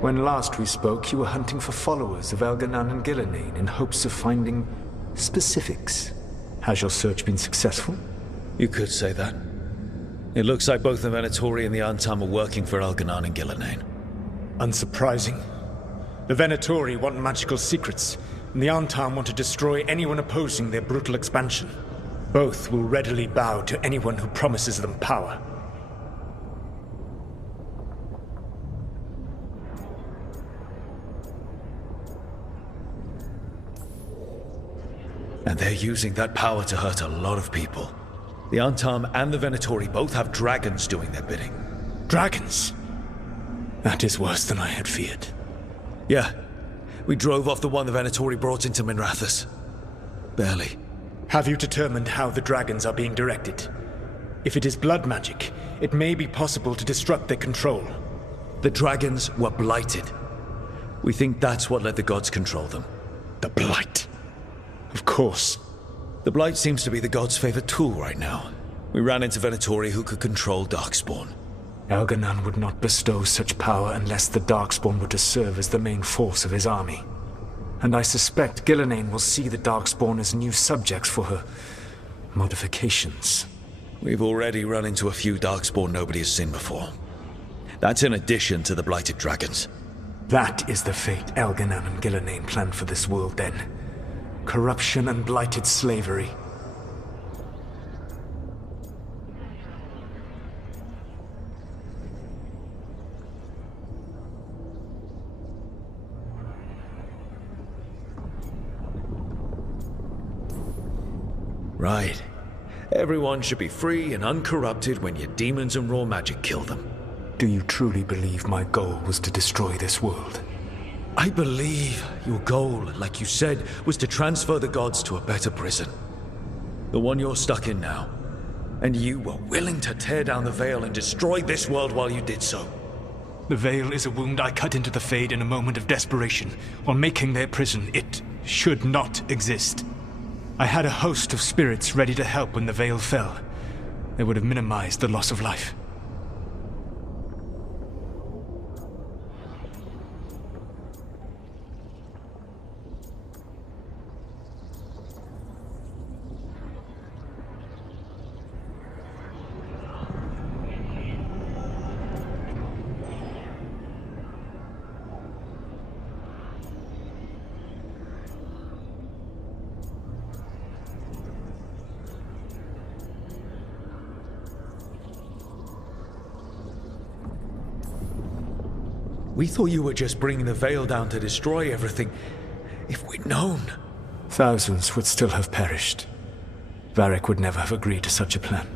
When last we spoke, you were hunting for followers of Elganan and Gillenane in hopes of finding specifics. Has your search been successful? You could say that. It looks like both the Venatori and the Antam are working for Elganan and Gillenane. Unsurprising. The Venatori want magical secrets, and the Antam want to destroy anyone opposing their brutal expansion. Both will readily bow to anyone who promises them power. And they're using that power to hurt a lot of people. The Antam and the Venatori both have dragons doing their bidding. Dragons? That is worse than I had feared. Yeah. We drove off the one the Venatori brought into Minrathous. Barely. Have you determined how the dragons are being directed? If it is blood magic, it may be possible to disrupt their control. The dragons were blighted. We think that's what let the gods control them. The blight? Of course. The blight seems to be the gods' favorite tool right now. We ran into Venatori who could control Darkspawn. Elganan would not bestow such power unless the Darkspawn were to serve as the main force of his army. And I suspect Gillenane will see the Darkspawn as new subjects for her modifications. We've already run into a few Darkspawn nobody has seen before. That's in addition to the blighted dragons. That is the fate Elganan and Gillenane planned for this world then. Corruption and blighted slavery. Right. Everyone should be free and uncorrupted when your demons and raw magic kill them. Do you truly believe my goal was to destroy this world? I believe your goal, like you said, was to transfer the gods to a better prison. The one you're stuck in now. And you were willing to tear down the veil and destroy this world while you did so. The veil is a wound I cut into the Fade in a moment of desperation, while making their prison. It should not exist. I had a host of spirits ready to help when the veil fell. They would have minimized the loss of life. We thought you were just bringing the veil down to destroy everything. If we'd known... Thousands would still have perished. Varric would never have agreed to such a plan.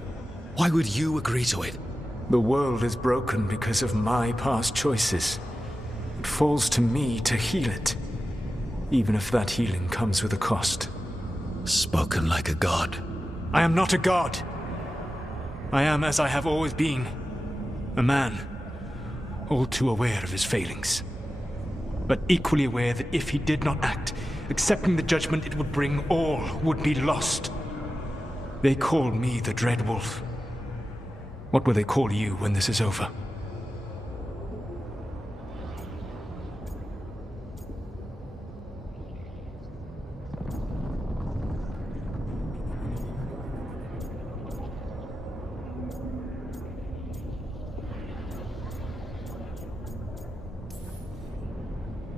Why would you agree to it? The world is broken because of my past choices. It falls to me to heal it, even if that healing comes with a cost. Spoken like a god. I am not a god. I am as I have always been. A man. All too aware of his failings. But equally aware that if he did not act, accepting the judgment it would bring, all would be lost. They call me the Dread Wolf. What will they call you when this is over?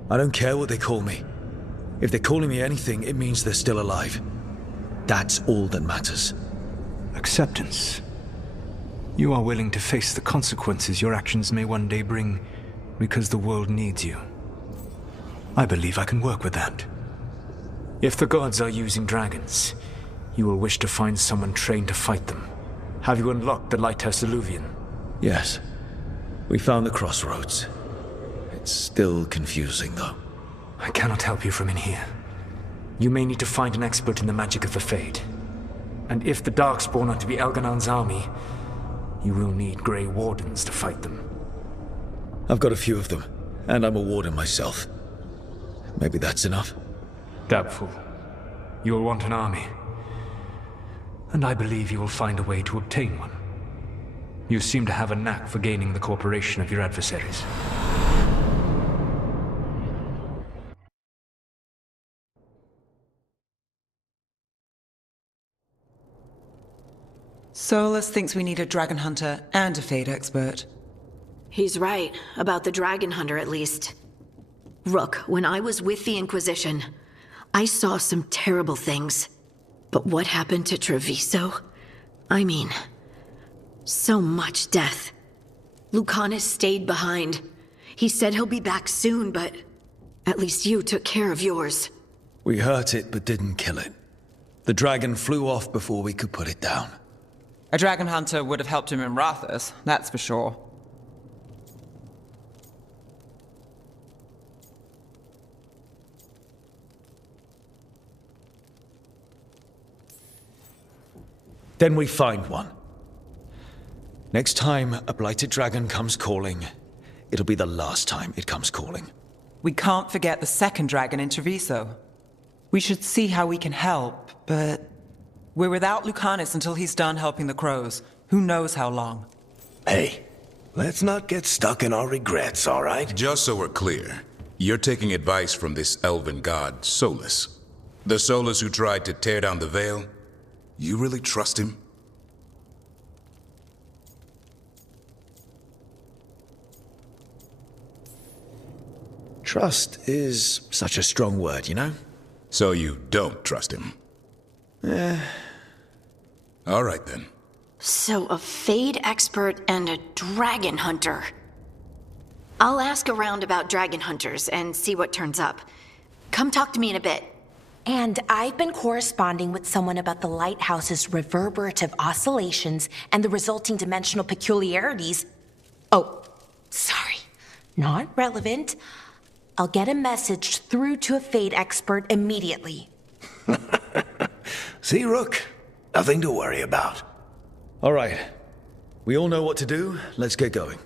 I don't care what they call me. If they're calling me anything, it means they're still alive. That's all that matters. Acceptance. You are willing to face the consequences your actions may one day bring because the world needs you. I believe I can work with that. If the gods are using dragons, you will wish to find someone trained to fight them. Have you unlocked the Lighthouse Illuvian? Yes. We found the crossroads. It's still confusing, though. I cannot help you from in here. You may need to find an expert in the magic of the Fade. And if the Darkspawn are to be Elganan's army, you will need Grey Wardens to fight them. I've got a few of them, and I'm a warden myself. Maybe that's enough? Doubtful. You'll want an army. And I believe you will find a way to obtain one. You seem to have a knack for gaining the cooperation of your adversaries. Solus thinks we need a dragon hunter and a Fade expert. He's right, about the dragon hunter at least. Rook, when I was with the Inquisition, I saw some terrible things. But what happened to Treviso? I mean, so much death. Lucanus stayed behind. He said he'll be back soon, but at least you took care of yours. We hurt it, but didn't kill it. The dragon flew off before we could put it down. A dragon hunter would have helped him in Rathus, that's for sure. Then we find one. Next time a blighted dragon comes calling, it'll be the last time it comes calling. We can't forget the second dragon in Treviso. We should see how we can help, but we're without Lucanus until he's done helping the crows. Who knows how long? Hey, let's not get stuck in our regrets, all right? Just so we're clear, you're taking advice from this elven god, Solus. The Solus who tried to tear down the Veil? You really trust him? Trust is such a strong word, you know? So you don't trust him? All right then. So a Fade expert and a dragon hunter. I'll ask around about dragon hunters and see what turns up. Come talk to me in a bit. And I've been corresponding with someone about the lighthouse's reverberative oscillations and the resulting dimensional peculiarities. Oh, sorry. Not relevant. I'll get a message through to a Fade expert immediately. See, Rook? Nothing to worry about. All right. We all know what to do. Let's get going.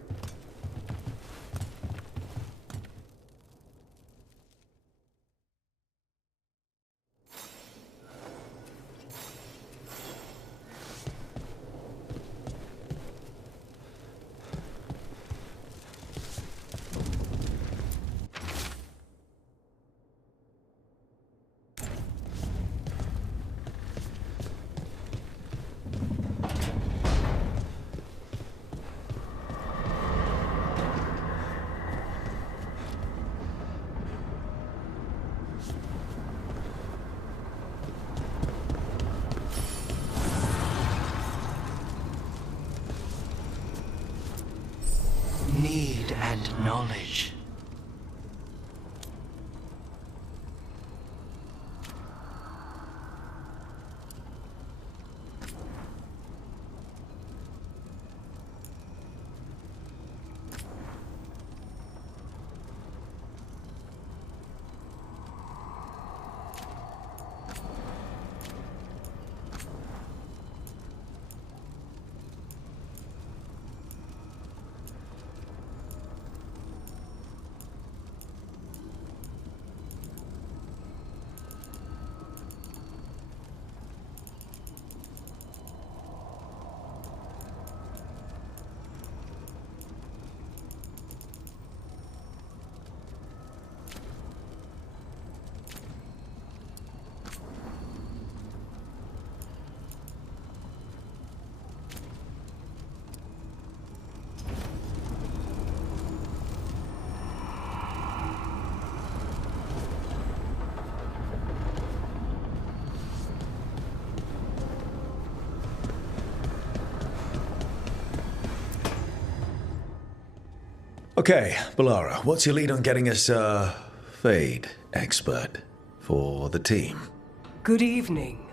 Need and knowledge. Okay, Balara, what's your lead on getting us a Fade expert for the team? Good evening.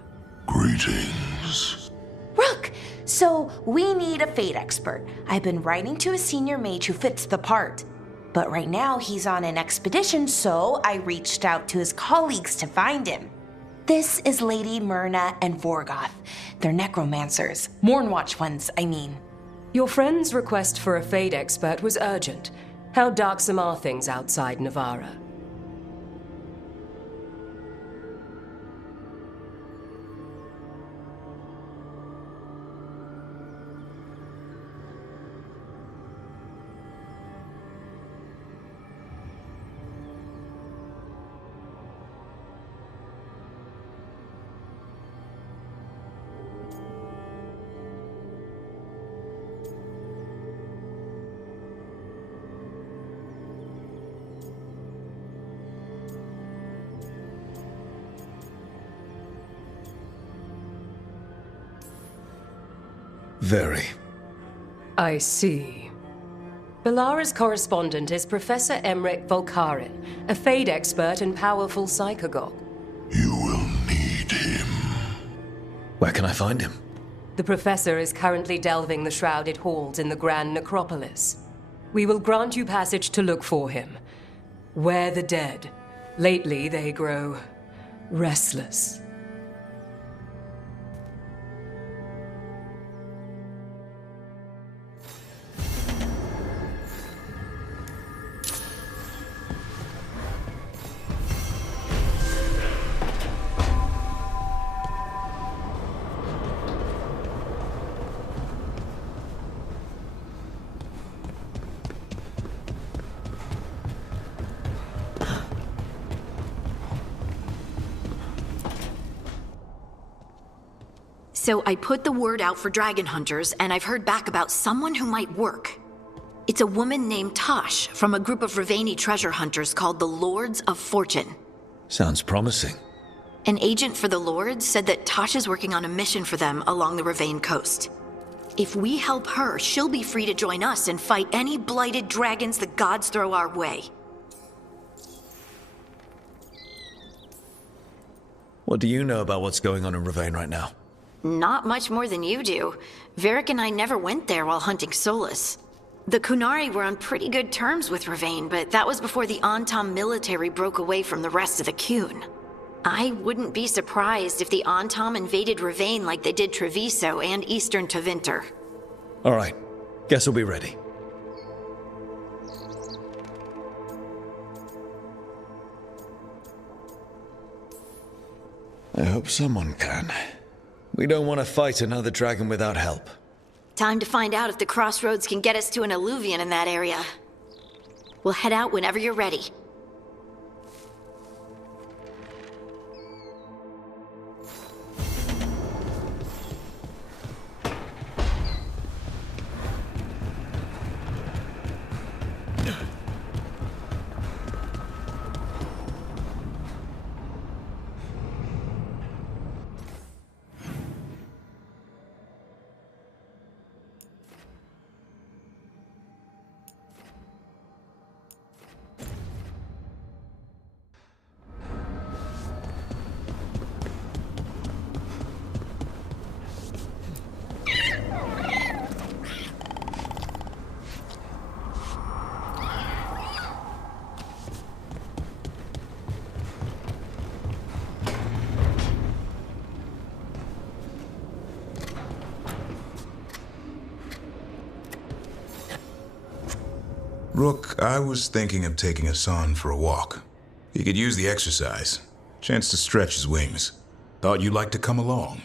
Greetings. Rook! So, we need a Fade expert. I've been writing to a senior mage who fits the part. But right now, he's on an expedition, so I reached out to his colleagues to find him. This is Lady Myrna and Vorgoth. They're necromancers. Mournwatch ones, I mean. Your friend's request for a Fade expert was urgent. How darksome are things outside Navarra? Very. I see. Belara's correspondent is Professor Emmerich Volkarin, a Fade expert and powerful psychagogue. Where can I find him? The Professor is currently delving the shrouded halls in the Grand Necropolis. We will grant you passage to look for him. Where the dead. Lately they grow restless. So I put the word out for dragon hunters, and I've heard back about someone who might work. It's a woman named Tosh from a group of Ravani treasure hunters called the Lords of Fortune. Sounds promising. An agent for the Lords said that Tosh is working on a mission for them along the Ravane coast. If we help her, she'll be free to join us and fight any blighted dragons the gods throw our way. What do you know about what's going on in Ravane right now? Not much more than you do. Varric and I never went there while hunting Solus. The Kunari were on pretty good terms with Ravane, but that was before the Antam military broke away from the rest of the Kun. I wouldn't be surprised if the Antam invaded Ravane like they did Treviso and Eastern Tevinter. All right. Guess we'll be ready. I hope someone can. We don't want to fight another dragon without help. Time to find out if the crossroads can get us to an alluvion in that area. We'll head out whenever you're ready. Rook, I was thinking of taking Hassan for a walk. He could use the exercise. Chance to stretch his wings. Thought you'd like to come along.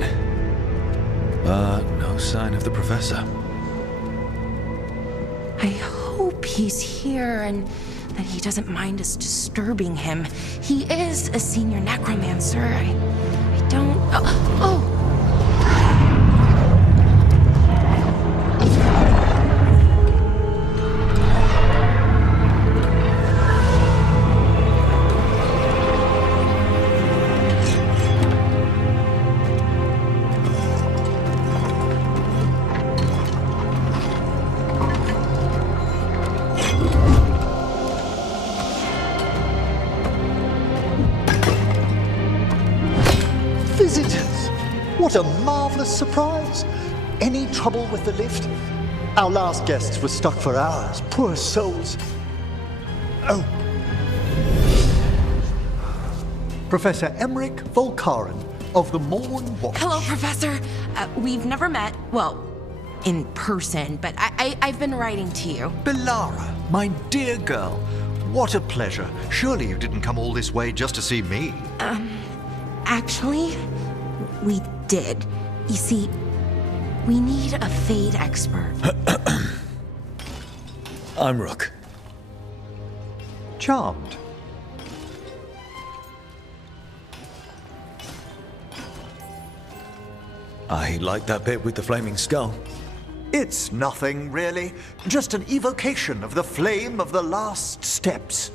in. But no sign of the professor. I hope he's here and that he doesn't mind us disturbing him. He is a senior necromancer. I don't... Oh! Visitors! What a marvelous surprise! Any trouble with the lift? Our last guests were stuck for hours. Poor souls. Oh. Professor Emmerich Volkaren of the Morn Watch. Hello, Professor. We've never met. Well, in person, but I've been writing to you. Belara, my dear girl. What a pleasure. Surely you didn't come all this way just to see me. Actually, we did. You see, we need a Fade expert. I'm Rook. Charmed. I like that bit with the flaming skull. It's nothing, really. Just an evocation of the flame of the last steps.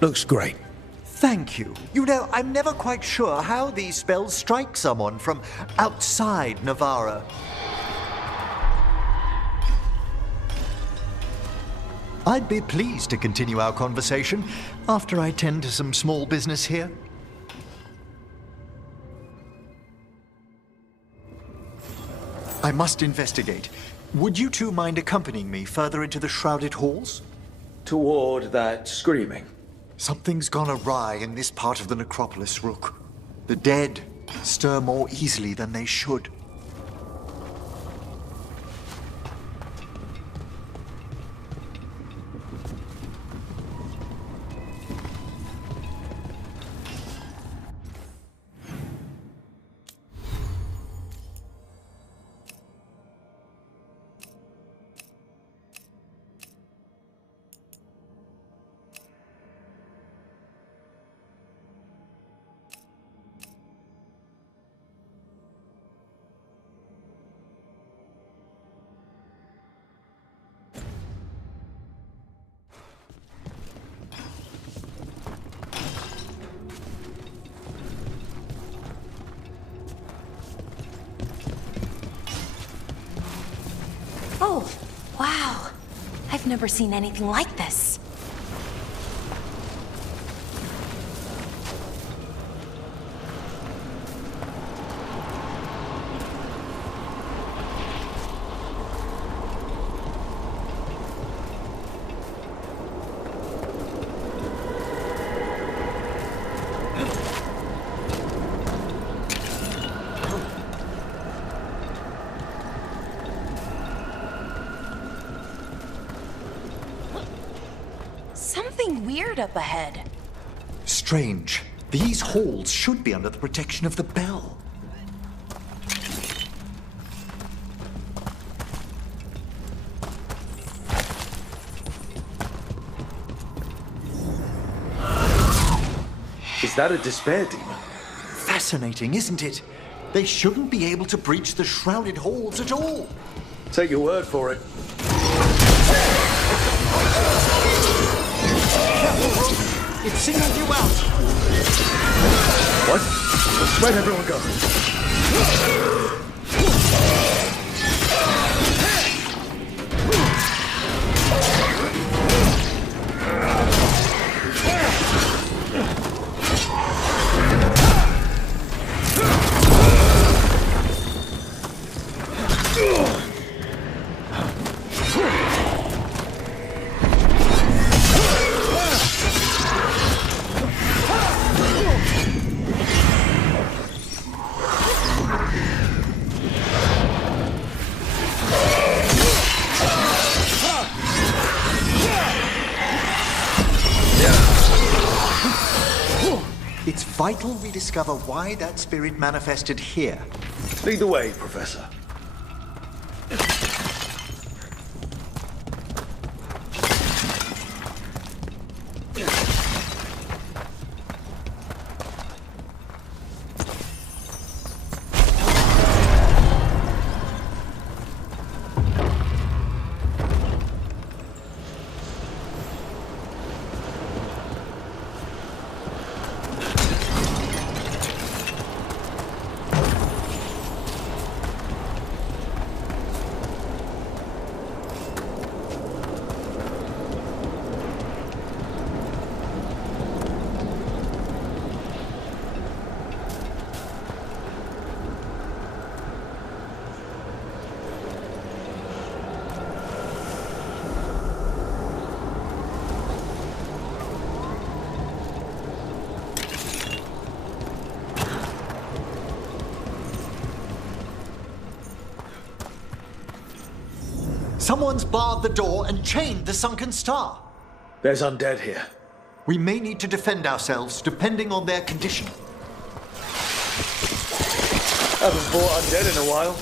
Looks great. Thank you. You know, I'm never quite sure how these spells strike someone from outside Navarra. I'd be pleased to continue our conversation after I tend to some small business here. I must investigate. Would you two mind accompanying me further into the shrouded halls? Toward that screaming? Something's gone awry in this part of the necropolis, Rook. The dead stir more easily than they should. Oh, wow. I've never seen anything like this. Something weird up ahead. Strange. These halls should be under the protection of the bell. Is that a despair demon? Fascinating, isn't it? They shouldn't be able to breach the shrouded halls at all. Take your word for it. It singled you out! What? Where'd everyone go? vital we discover why that spirit manifested here. Lead the way, Professor. Someone's barred the door and chained the sunken star. There's undead here. We may need to defend ourselves depending on their condition. Haven't fought undead in a while.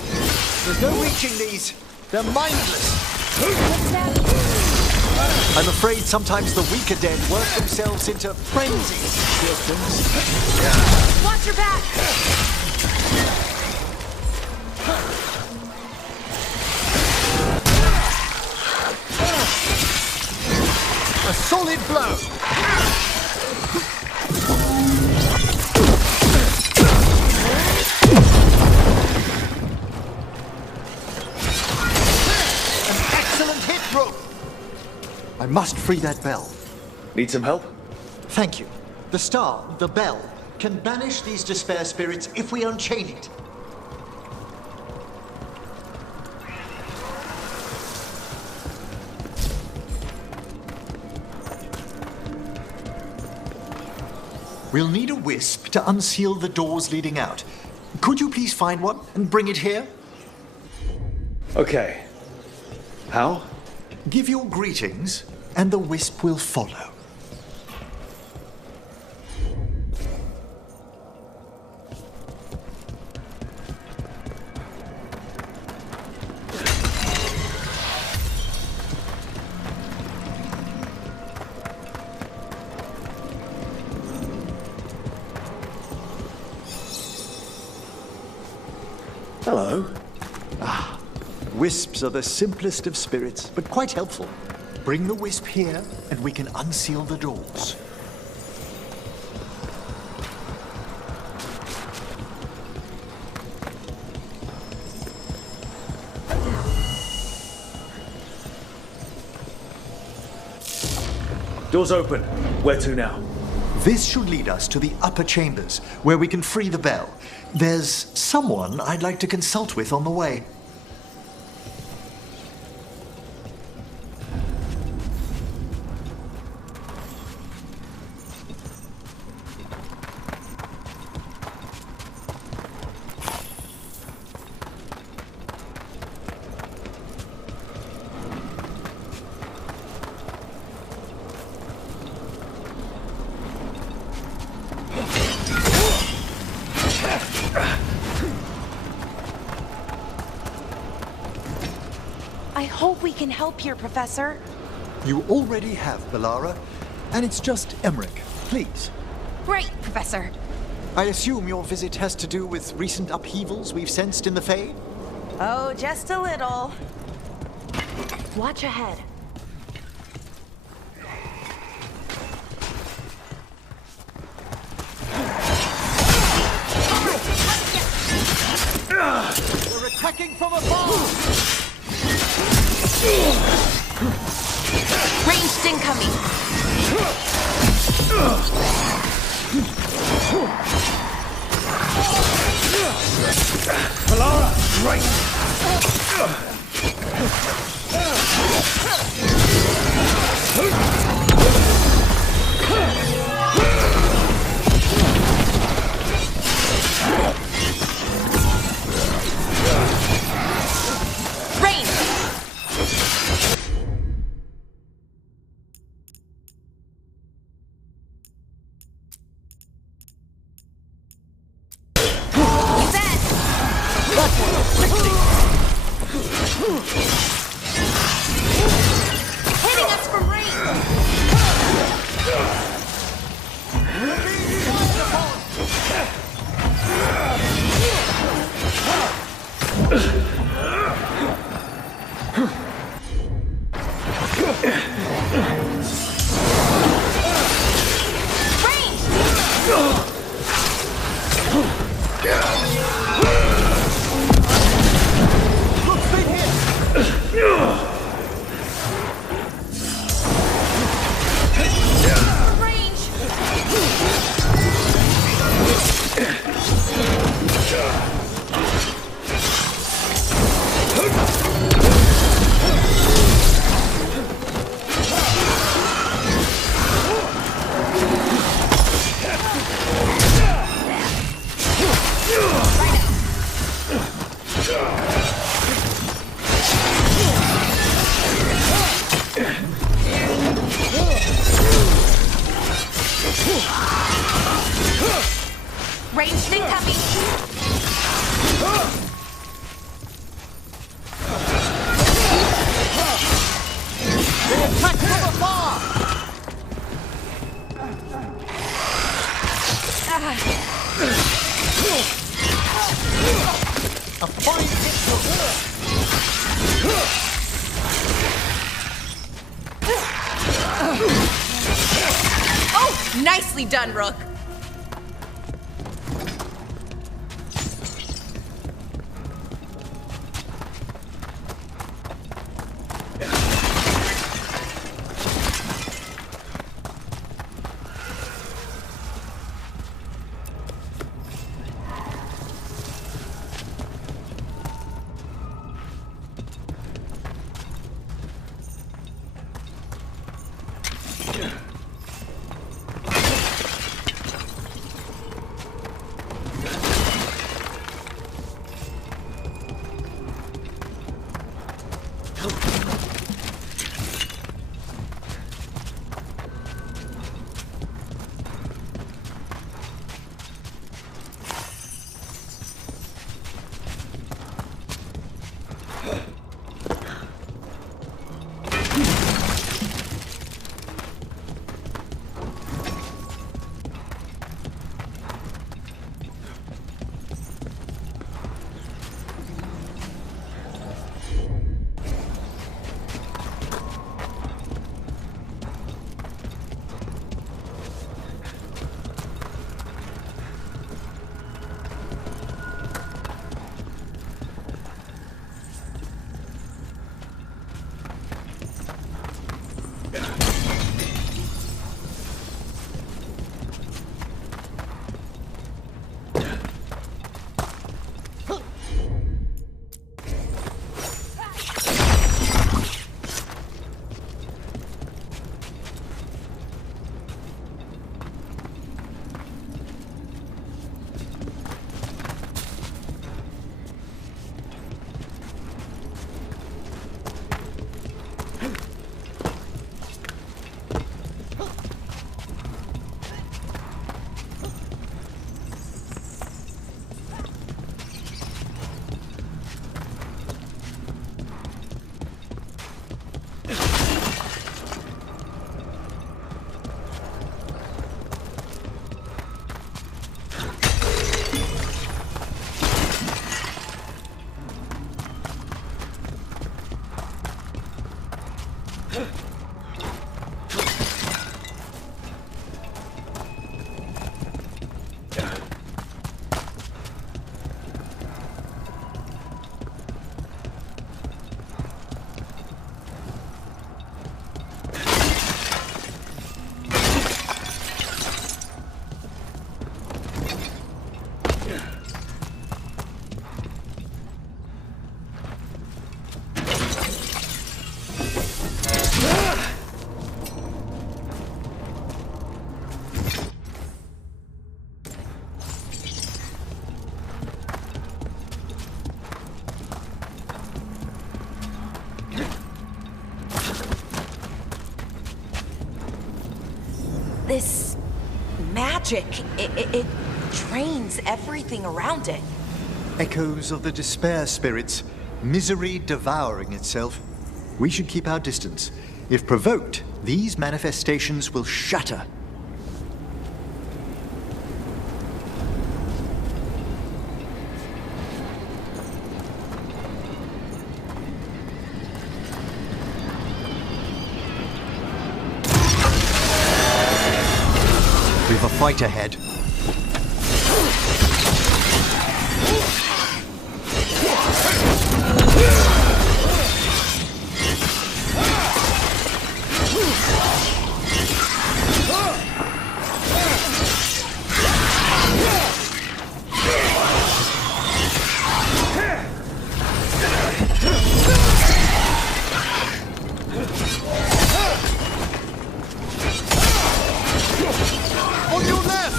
There's no reaching these. They're mindless. I'm afraid sometimes the weaker dead work themselves into frenzies. Watch your back! A solid blow! An excellent hit, Rook! I must free that bell. Need some help? Thank you. The star, the bell, can banish these despair spirits if we unchain it. We'll need a wisp to unseal the doors leading out. Could you please find one and bring it here? Okay. How? Give your greetings, and the wisp will follow. Hello. Wisps are the simplest of spirits, but quite helpful. Bring the wisp here, and we can unseal the doors. Doors open. Where to now? This should lead us to the upper chambers, where we can free the bell. There's someone I'd like to consult with on the way. I hope we can help here, Professor. You already have, Bellara, and it's just Emmerich. Please. Great, Professor. I assume your visit has to do with recent upheavals we've sensed in the Fade? Oh, just a little. Watch ahead. We're attacking from afar! Ranged incoming. Bellara, right! Hitting us from range! Ranged incoming! They attack from afar! A fine hit for her! Oh, nicely done, Rook! This magic, it drains everything around it. Echoes of the despair spirits. misery devouring itself. We should keep our distance. If provoked, these manifestations will shatter. We've a fight ahead. On your left!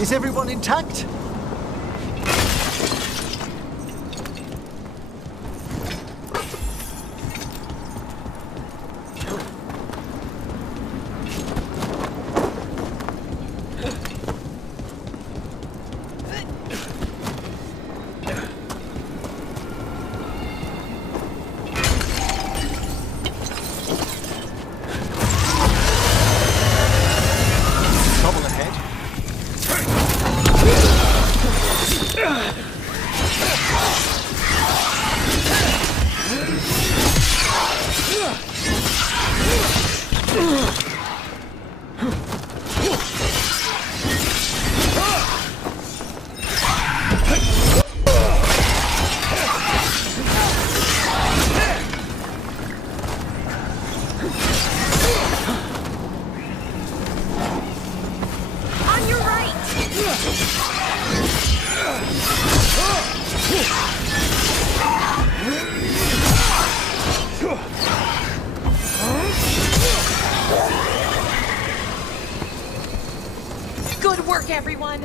Is everyone intact? Trouble ahead. On your right! Good work, everyone!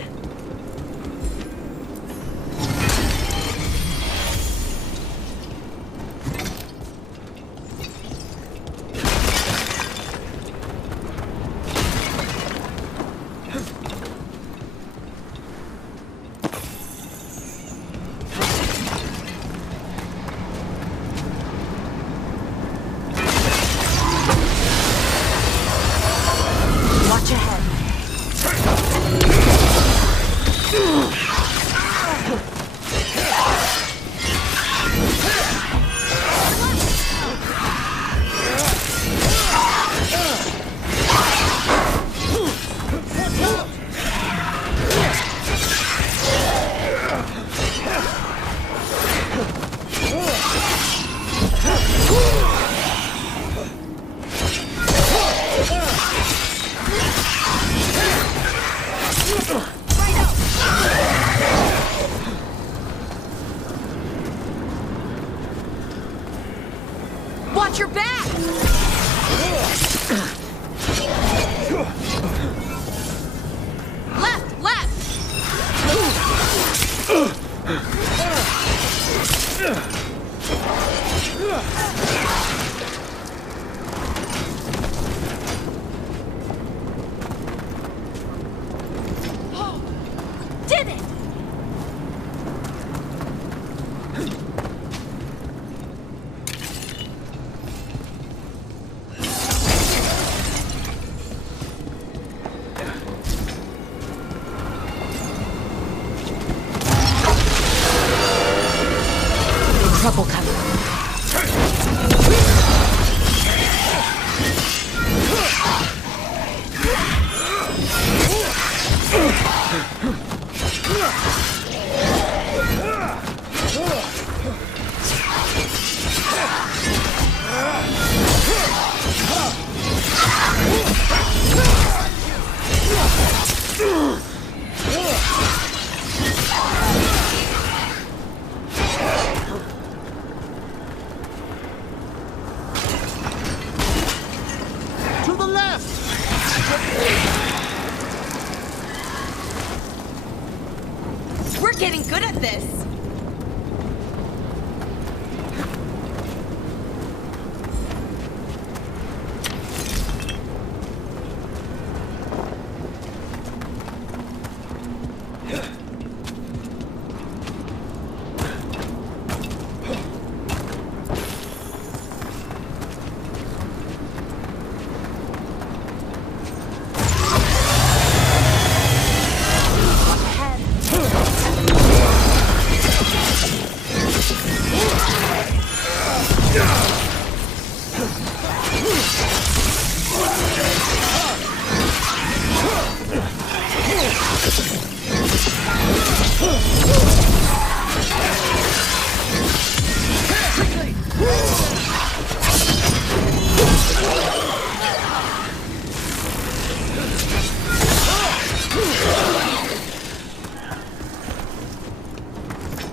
Watch ahead. Watch your back! Left, left! Did it! Trouble coming.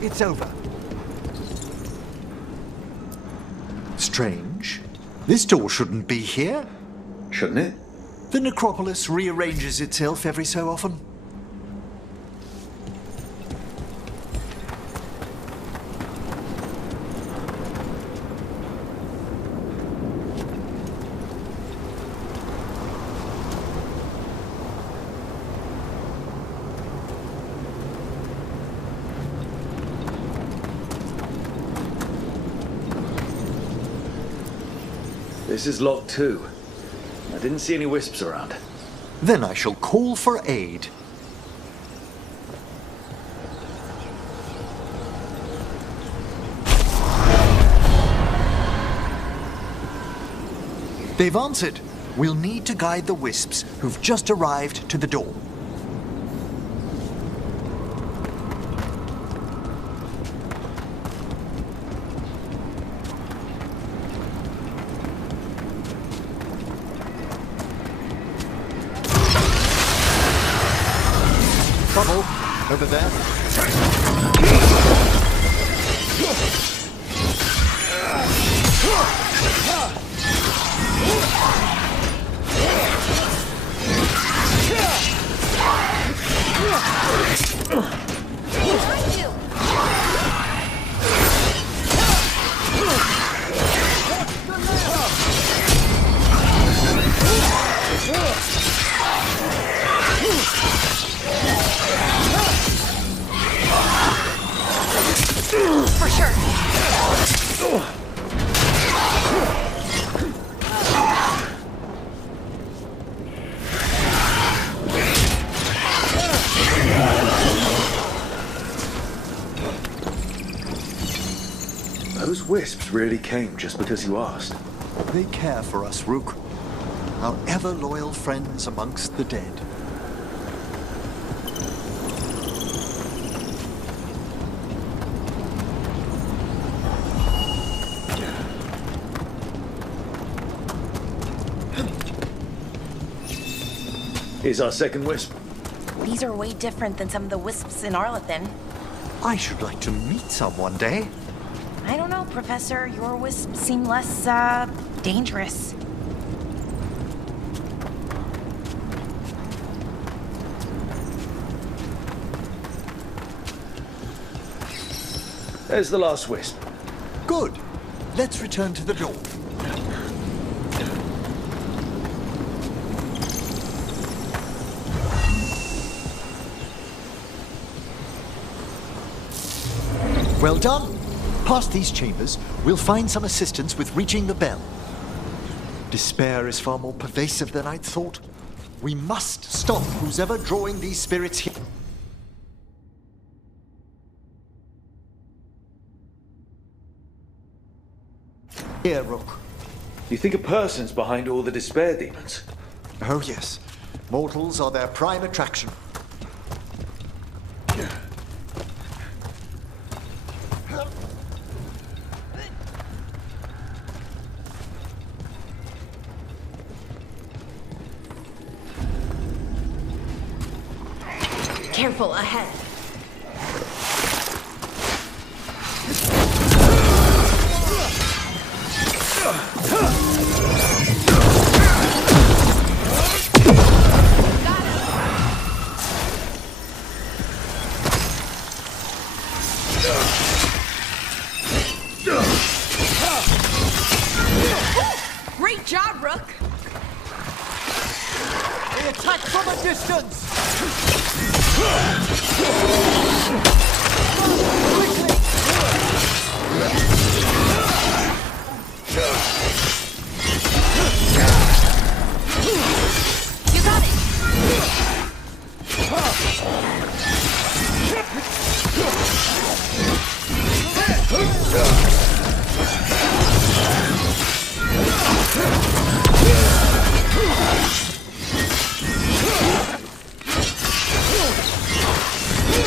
It's over. Strange. This door shouldn't be here. Shouldn't it? The necropolis rearranges itself every so often. This is locked too. I didn't see any wisps around. Then I shall call for aid. They've answered. We'll need to guide the wisps who've just arrived to the door. Trouble over there. For sure. Those wisps really came just because you asked. They care for us, Rook. Our ever-loyal friends amongst the dead. Here's our second wisp. These are way different than some of the wisps in Arlethan. I should like to meet some one day. I don't know, Professor. Your wisps seem less, dangerous. There's the last wisp. Good. Let's return to the door. Well done. Past these chambers, we'll find some assistance with reaching the bell. Despair is far more pervasive than I'd thought. We must stop who's ever drawing these spirits here. Here, Rook. You think a person's behind all the despair demons? Oh, yes. Mortals are their prime attraction. Careful ahead. Great job, Rook! They attack from a distance! You got it!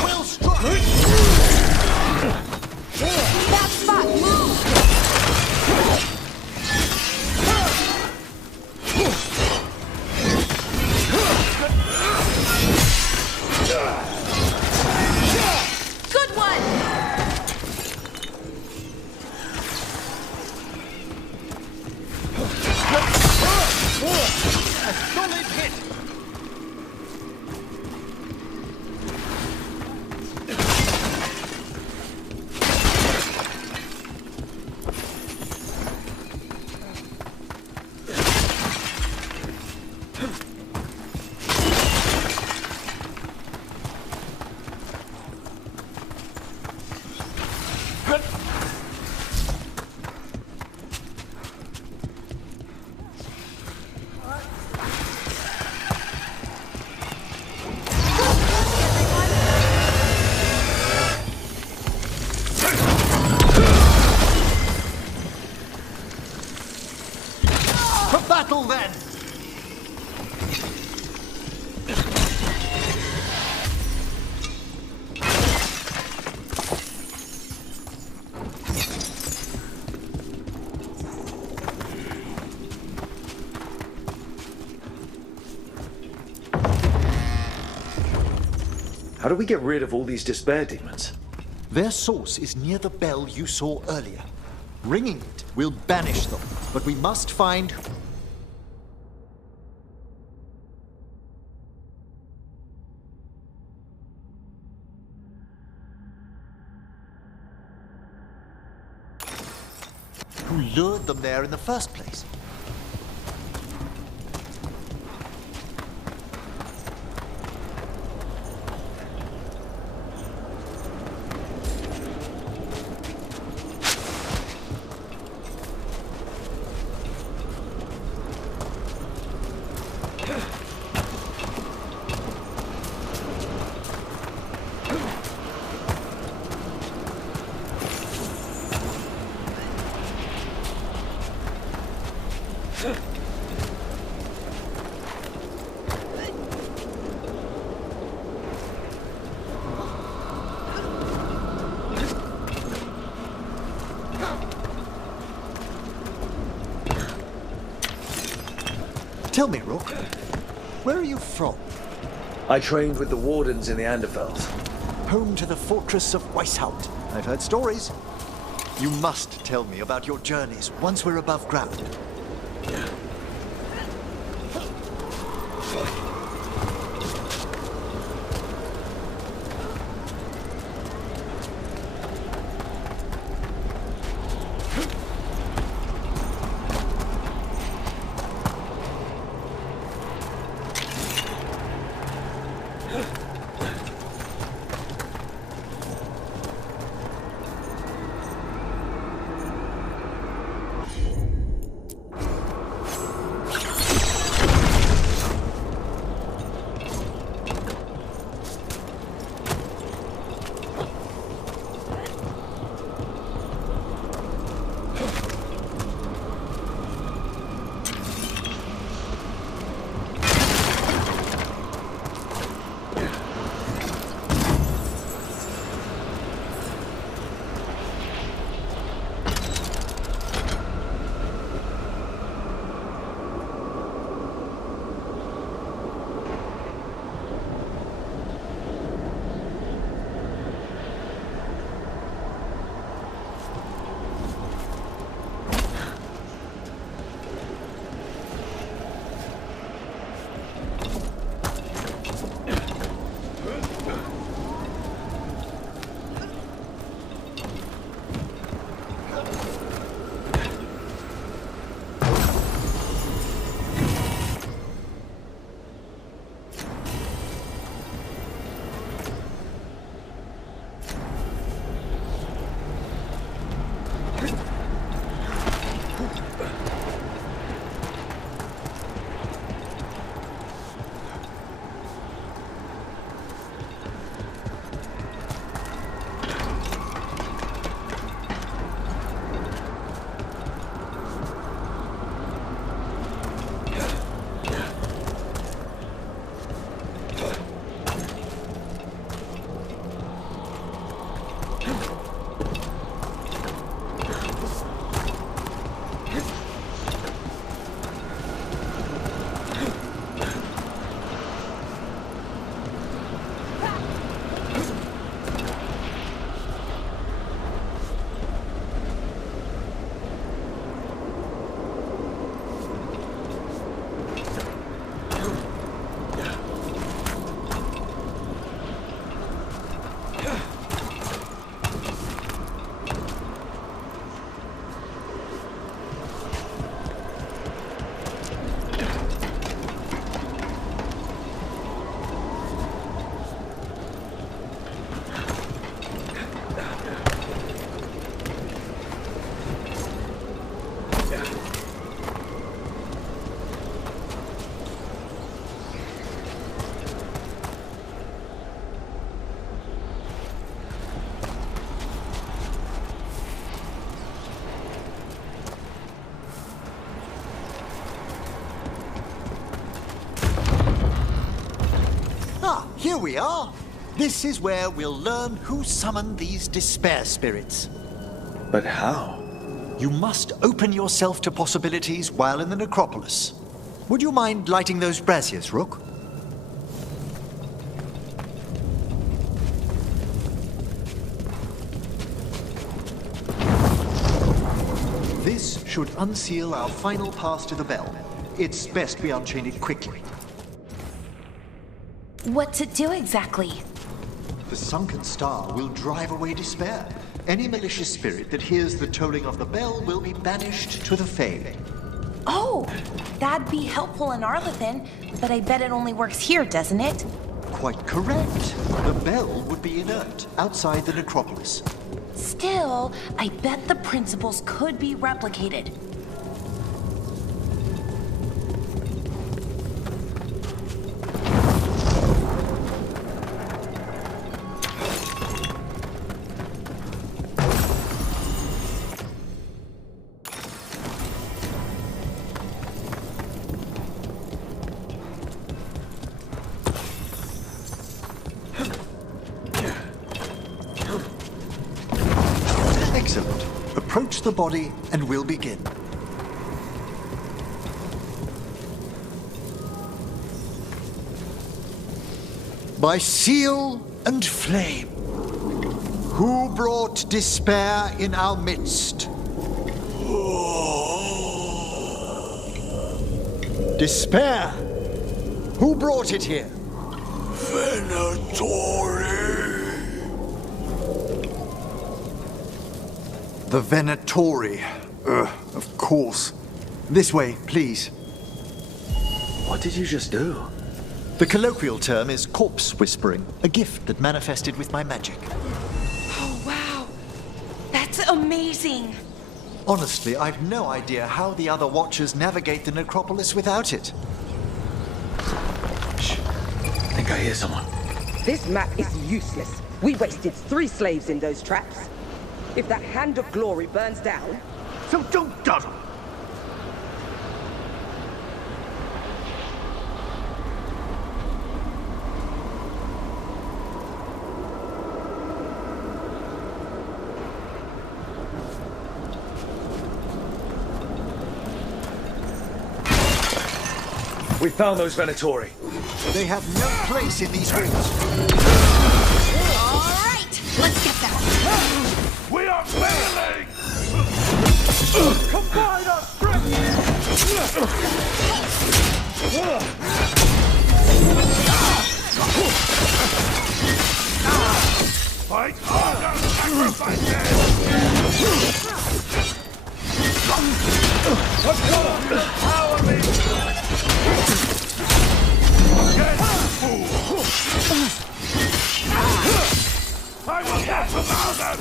Well struck! battle then! How do we get rid of all these despair demons? Their source is near the bell you saw earlier. Ringing it will banish them, but we must find... who lured them there in the first place. Tell me, Rook, where are you from? I trained with the Wardens in the Anderfeld. Home to the fortress of Weishaupt. I've heard stories. You must tell me about your journeys once we're above ground. we are! This is where we'll learn who summoned these despair spirits. But how? You must open yourself to possibilities while in the necropolis. Would you mind lighting those braziers, Rook? This should unseal our final pass to the bell. It's best we unchain it quickly. What's it do exactly? The sunken star will drive away despair. Any malicious spirit that hears the tolling of the bell will be banished to the Fae. Oh, that'd be helpful in Arlethan, but I bet it only works here, doesn't it? Quite correct. The bell would be inert outside the necropolis. Still, I bet the principles could be replicated. Excellent. Approach the body and we'll begin. By seal and flame, who brought despair in our midst? Despair! Who brought it here? The Venatori. Of course. This way, please. What did you just do? The colloquial term is corpse whispering, a gift that manifested with my magic. Oh, wow. That's amazing. Honestly, I've no idea how the other Watchers navigate the necropolis without it. Shh. I think I hear someone. This map is useless. We wasted 3 slaves in those traps. If that Hand of Glory burns down... So don't dawdle! We found those Venatori. They have no place in these halls. All right, let's get them. We are failing! Combine our strength! Fight harder, sacrifices! Power me! I will not allow them!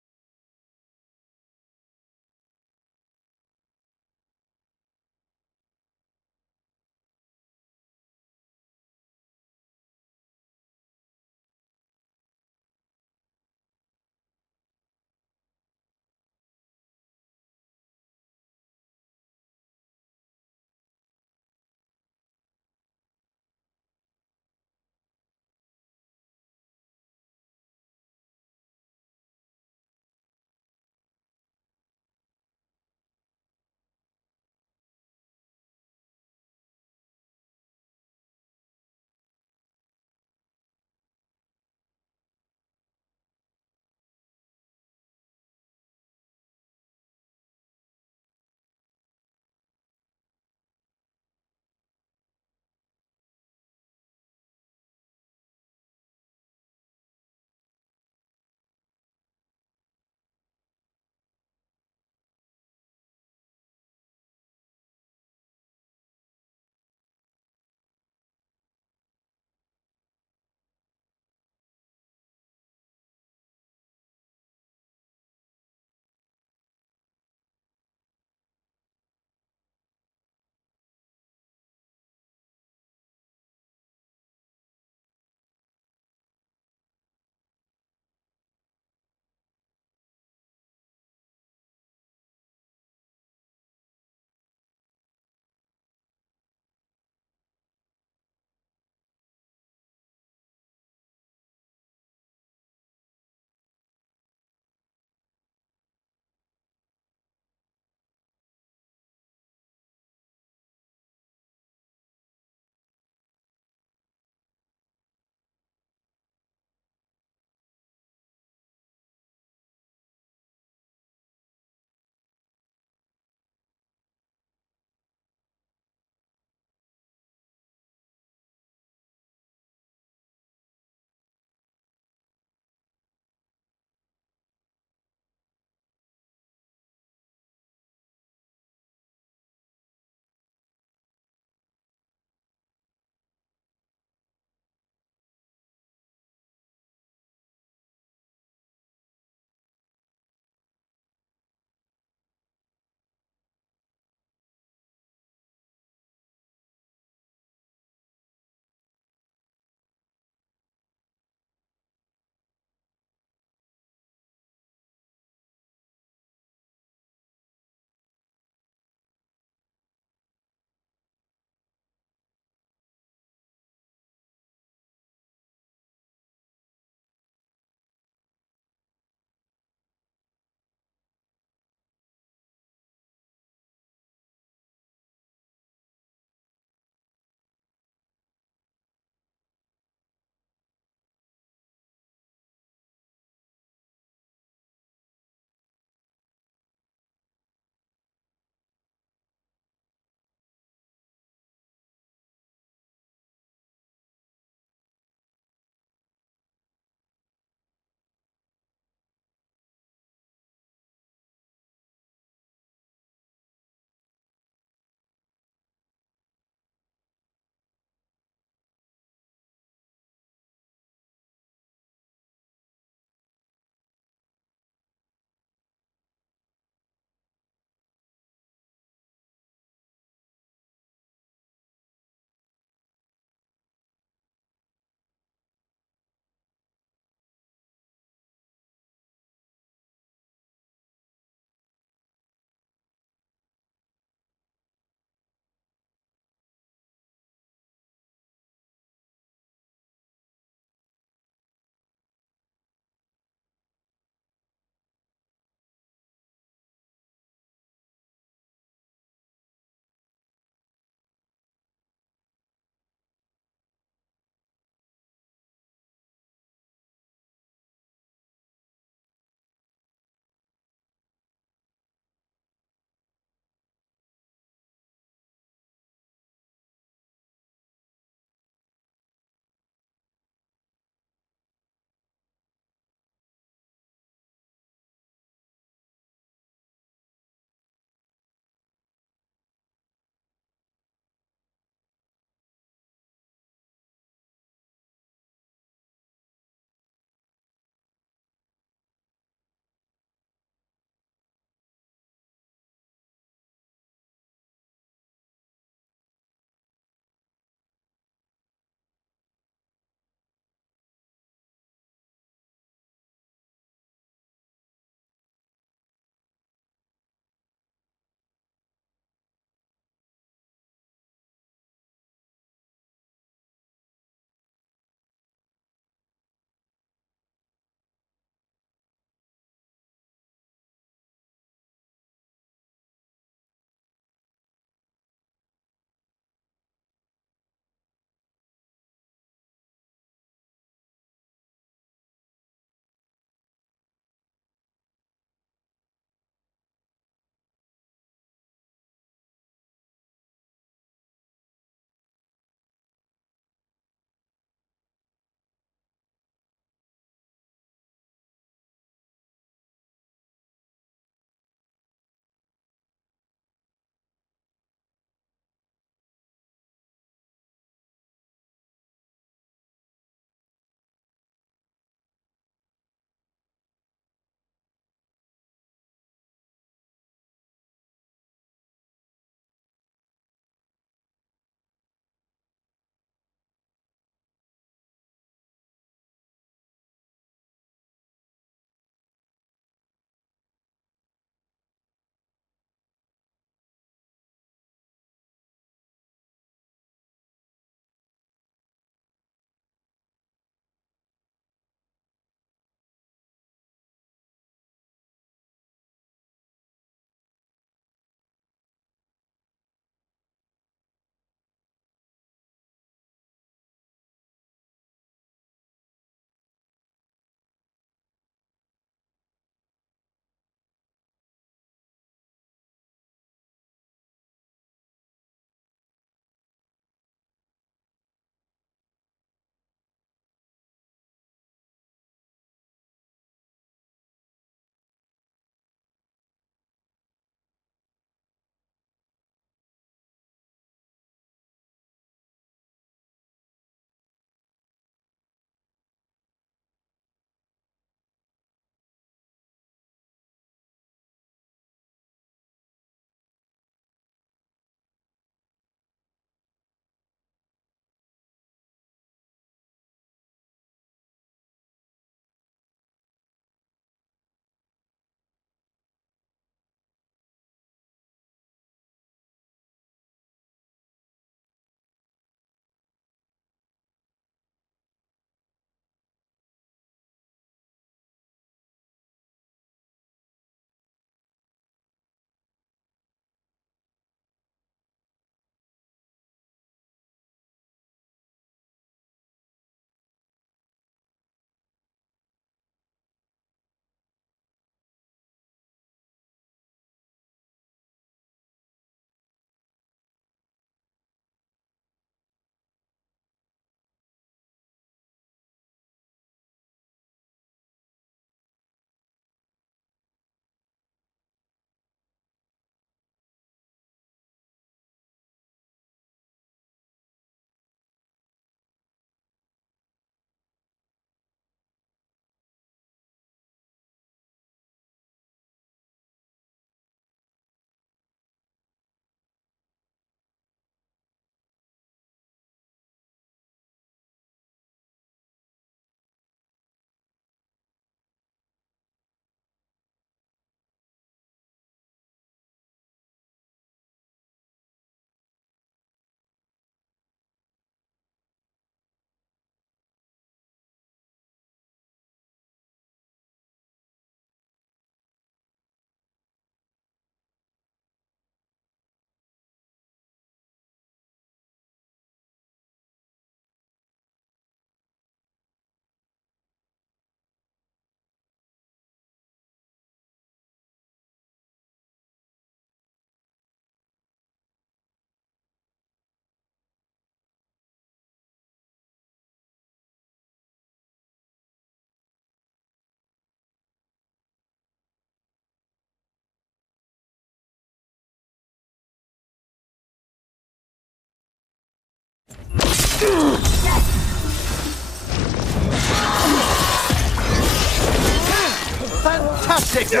Fantastic! Good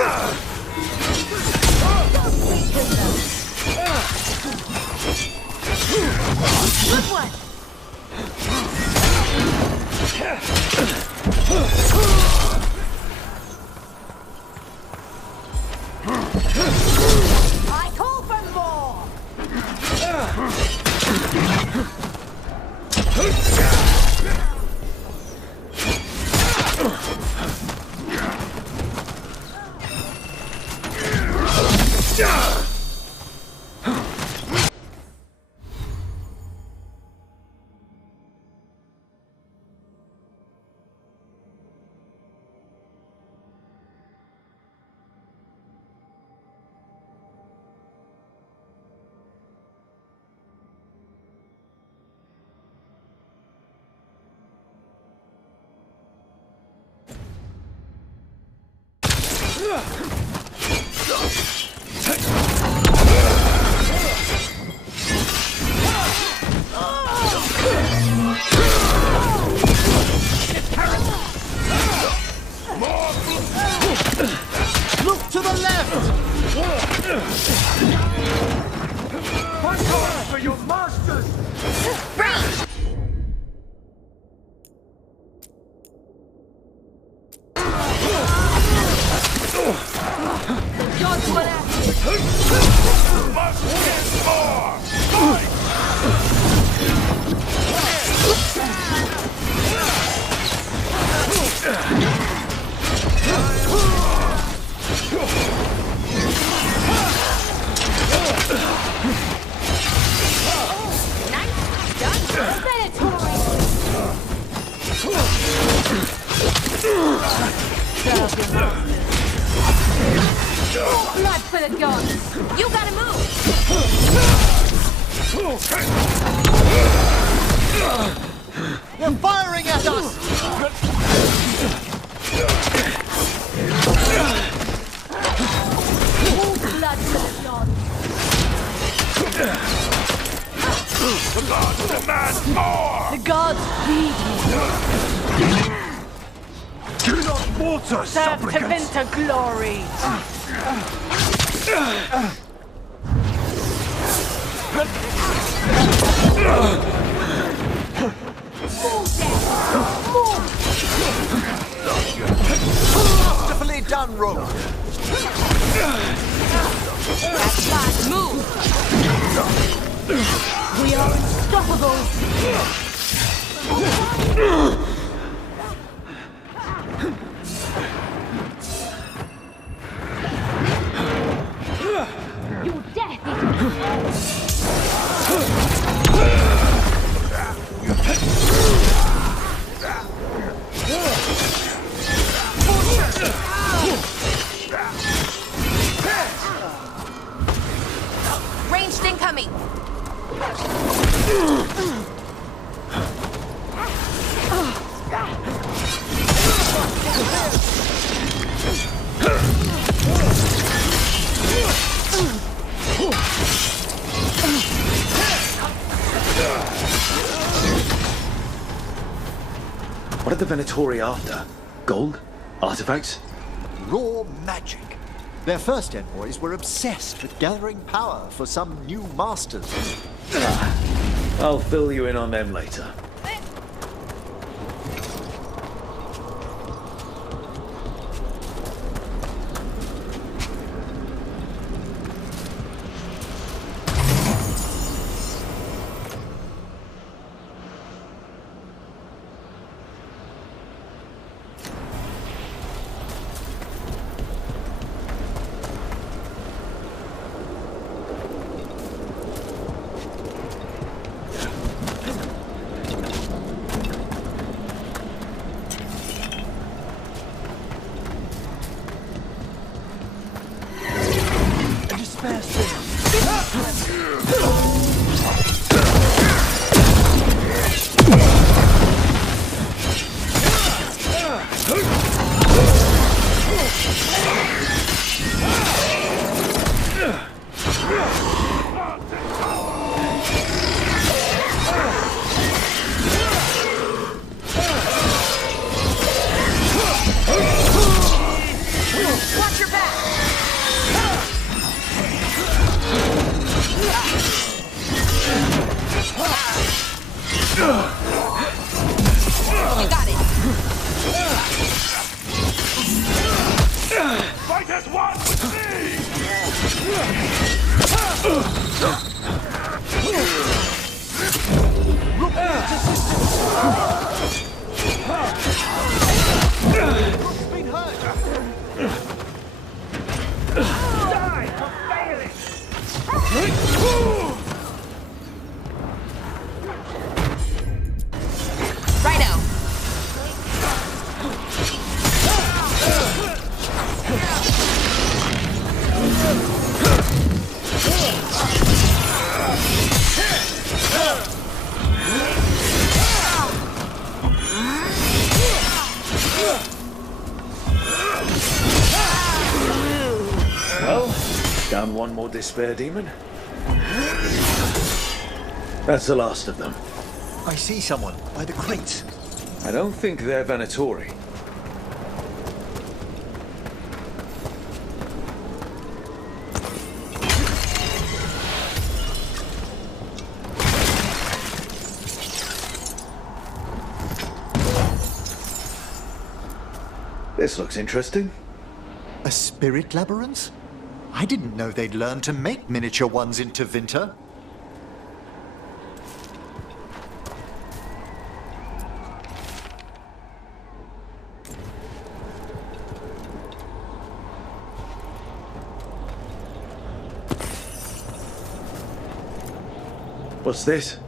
one! I call for more! Look to the left! Fight hard for your masters! God's one out! Must get more! Fight! Blood for the gods! You gotta move! They're firing at us! Blood for the gods! The gods demand more! The gods plead me! Do not water, Serve to supplicants! Vinter glory! Masterfully done, Rogue! That's fine, move! We are unstoppable! Your death is... Ranged incoming! What are the Venatori after? Gold? Artifacts? Raw magic. Their first envoys were obsessed with gathering power for some new masters. I'll fill you in on them later. Well, down one more despair demon. That's the last of them. I see someone by the crates. I don't think they're Venatori. This looks interesting. A spirit labyrinth? I didn't know they'd learned to make miniature ones into Vinter. What's this?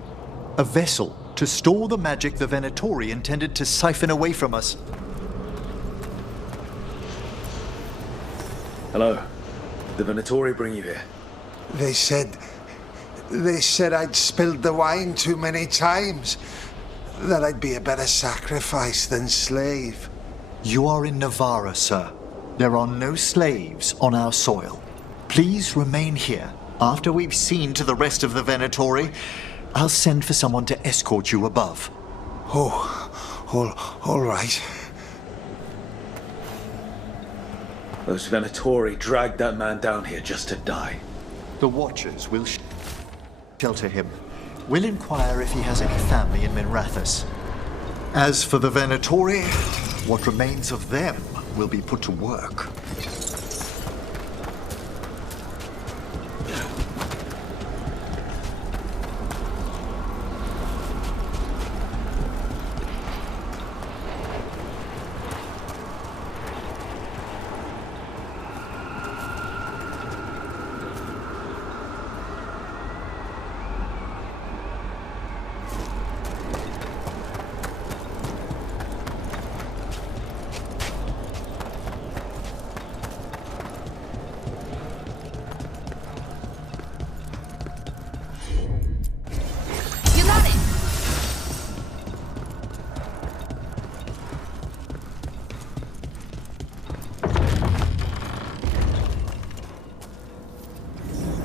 A vessel to store the magic the Venatori intended to siphon away from us. Hello. The Venatori bring you here? They said I'd spilled the wine too many times. That I'd be a better sacrifice than slave. You are in Navarra, sir. There are no slaves on our soil. Please remain here. After we've seen to the rest of the Venatori, I'll send for someone to escort you above. All right. Those Venatori dragged that man down here just to die. The Watchers will shelter him. We'll inquire if he has any family in Minrathous. As for the Venatori, what remains of them will be put to work.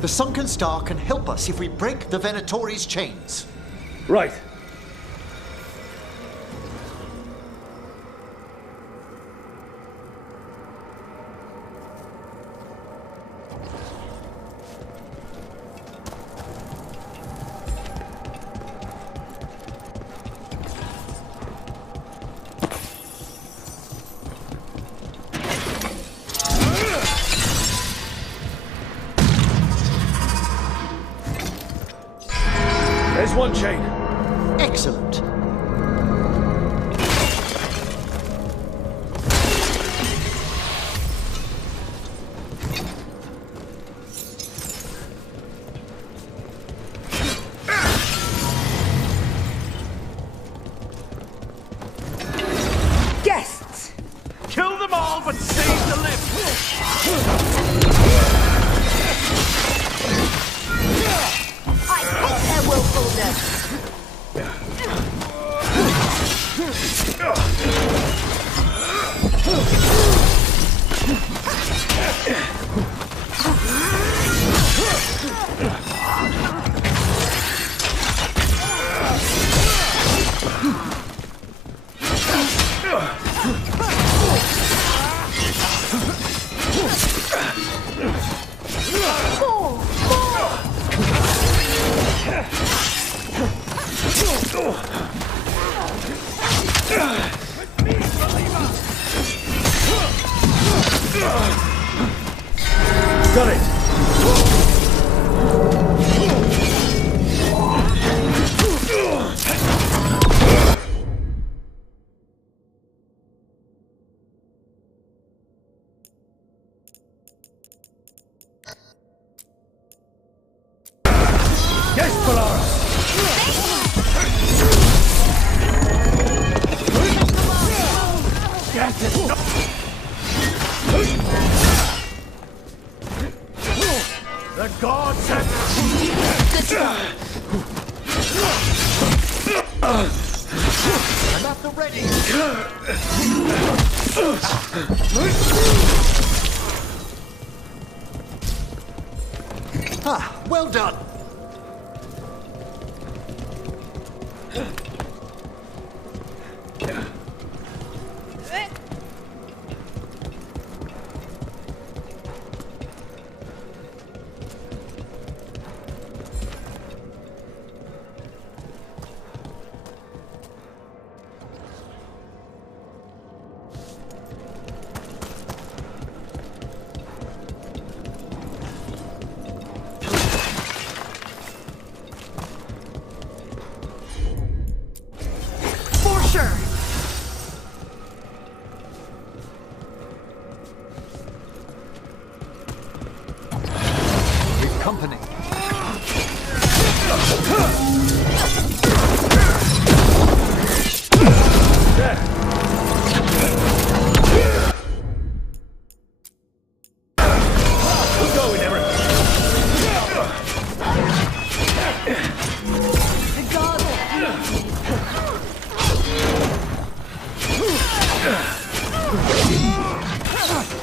The Sunken Star can help us if we break the Venatori's chains. Right. There's one chain. Excellent. Guests! Kill them all, but save the lift! I hate their willfulness! Got it! Yes, Polaris! The gods have... I'm at the ready. Ah, well done! Company.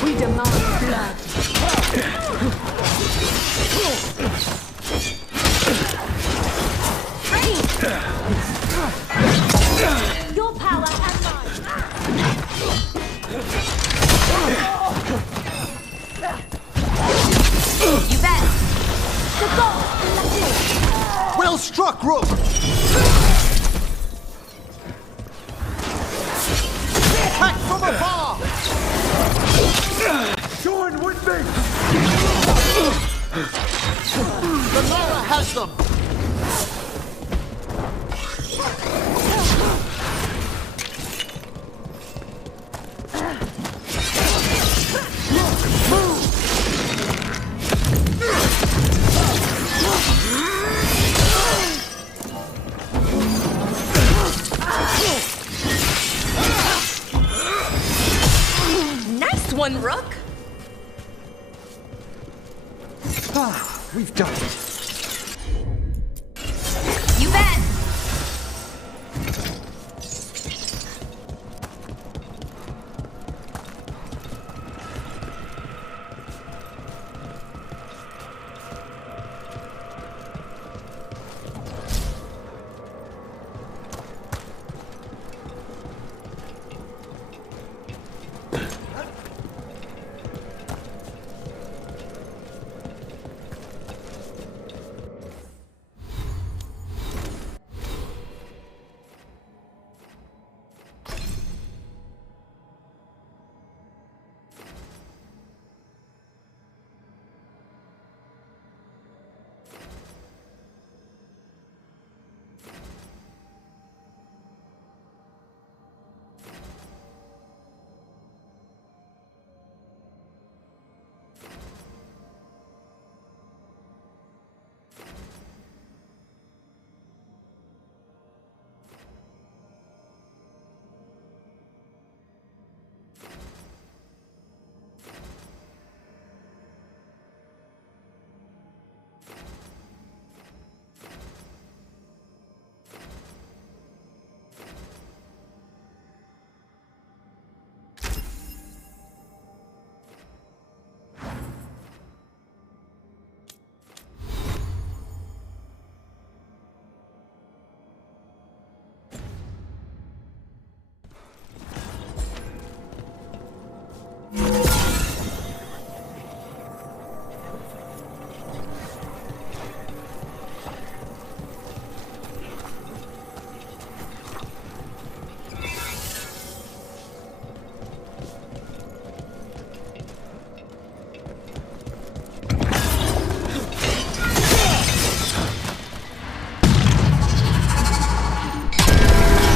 We demand blood. Your power and mine. You bet. The goal. Well struck, Rook! Attack from afar! Join with me! The Lara has them! Nice one, Rook! Ah, we've done it. You bet!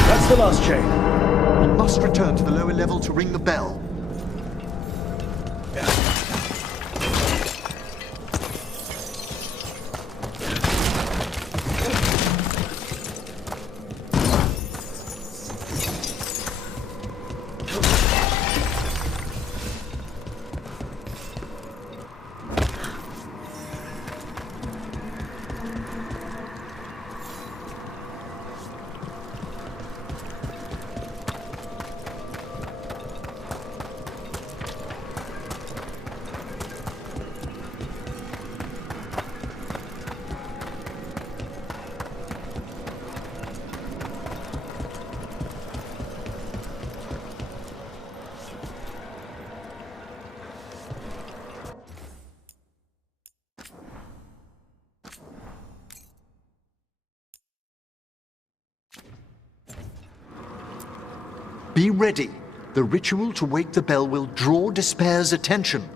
That's the last chain. We must return to the lower level to ring the bell. Be ready. The ritual to wake the bell will draw Despair's attention.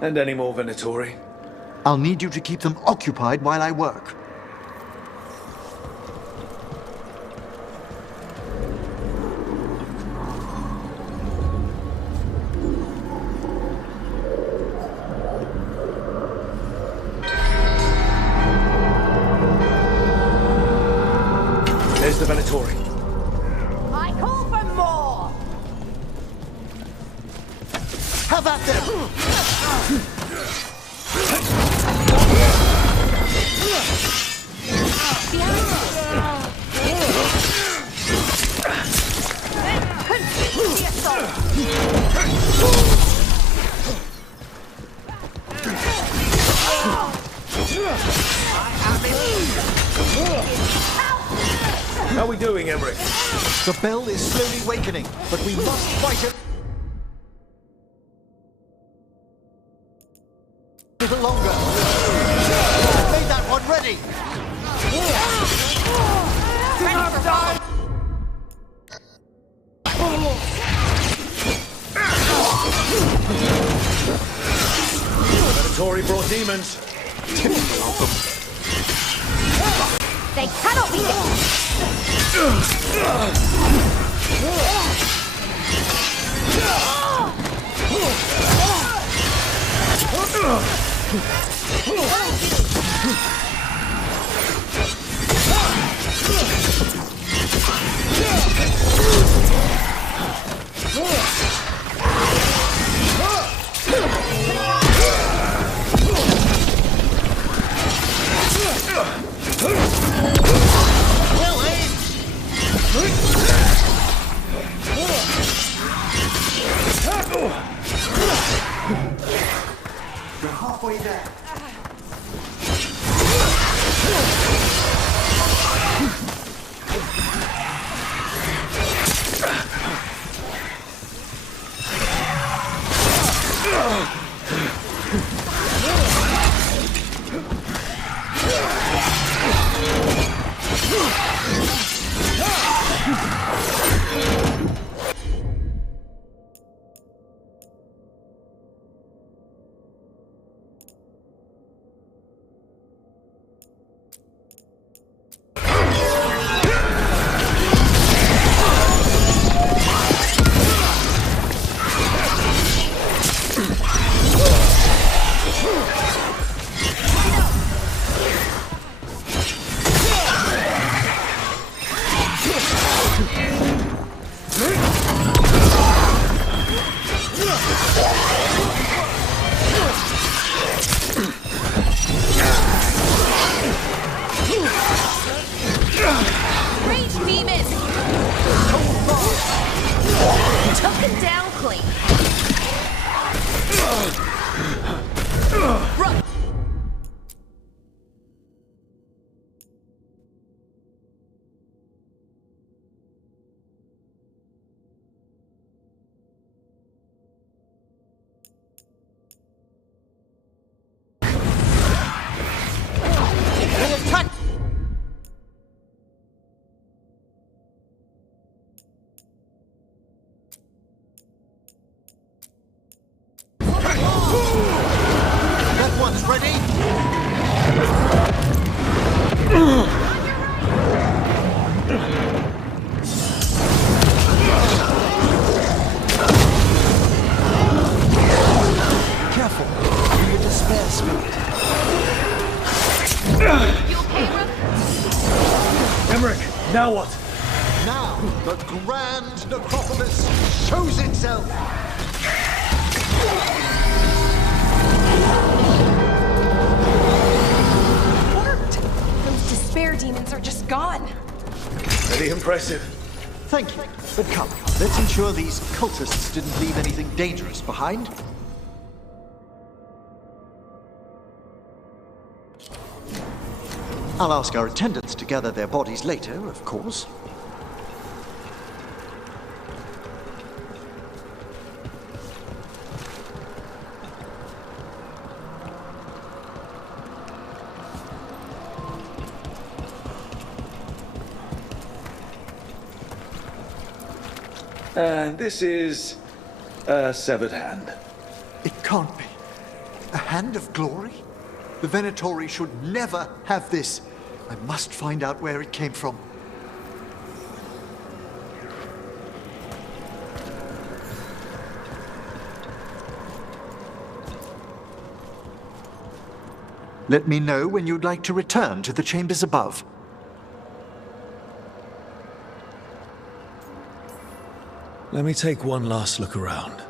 And any more Venatori? I'll need you to keep them occupied while I work. There's the Venatori. I call for more! How about them? How are we doing, Emmerich? The bell is slowly wakening, but we must fight it a little longer. Made that one ready. Venatori brought demons. They cannot be You're halfway there. Rage demon! Took him down clean. That one's ready. Careful, you're a despair spirit. You okay, Rook? Emmerich, now what? Now, the grand necropolis shows itself. Worked! Those despair demons are just gone. Pretty impressive. Thank you. But come, let's ensure these cultists didn't leave anything dangerous behind. I'll ask our attendants to gather their bodies later, of course. And this is a severed hand. It can't be. A hand of glory? The Venatori should never have this. I must find out where it came from. Let me know when you'd like to return to the chambers above. Let me take one last look around.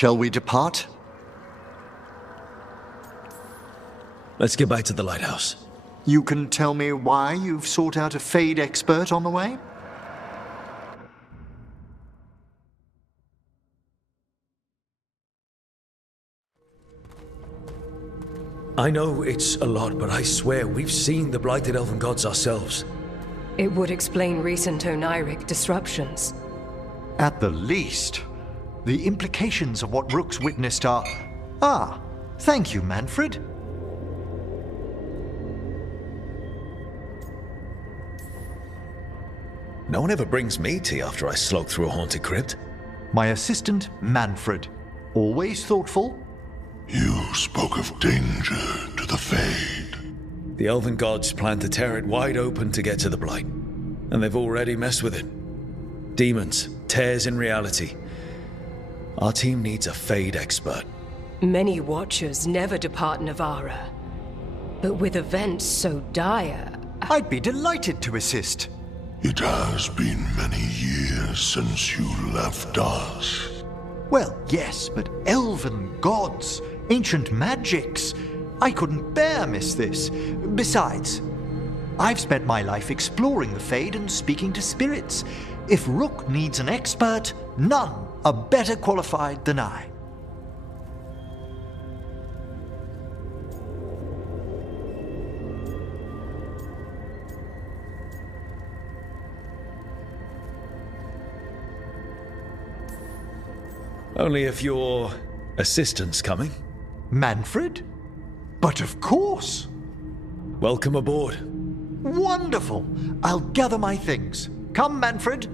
Shall we depart? Let's get back to the lighthouse. You can tell me why you've sought out a Fade expert on the way? I know it's a lot, but I swear we've seen the blighted elven gods ourselves. It would explain recent Oniric disruptions. At the least. The implications of what Rook's witnessed are... Ah, thank you, Manfred. No one ever brings me tea after I slog through a haunted crypt. My assistant, Manfred. Always thoughtful. You spoke of danger to the Fade. The elven gods plan to tear it wide open to get to the Blight, and they've already messed with it. Demons, tears in reality. Our team needs a Fade expert. Many Watchers never depart Navarra. But with events so dire... I'd be delighted to assist. It has been many years since you left us. Well, yes, but elven gods, ancient magics. I couldn't bear miss this. Besides, I've spent my life exploring the Fade and speaking to spirits. If Rook needs an expert, none are better qualified than I. Only if your assistant's coming. Manfred? But of course! Welcome aboard. Wonderful! I'll gather my things. Come, Manfred.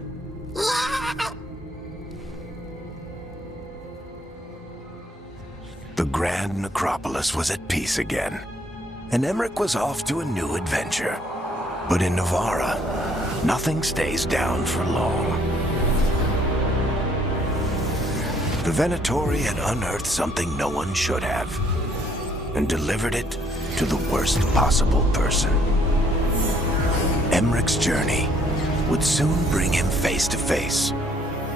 The Grand Necropolis was at peace again, and Emmerich was off to a new adventure. But in Navarra, nothing stays down for long. The Venatori had unearthed something no one should have, and delivered it to the worst possible person. Emmerich's journey would soon bring him face to face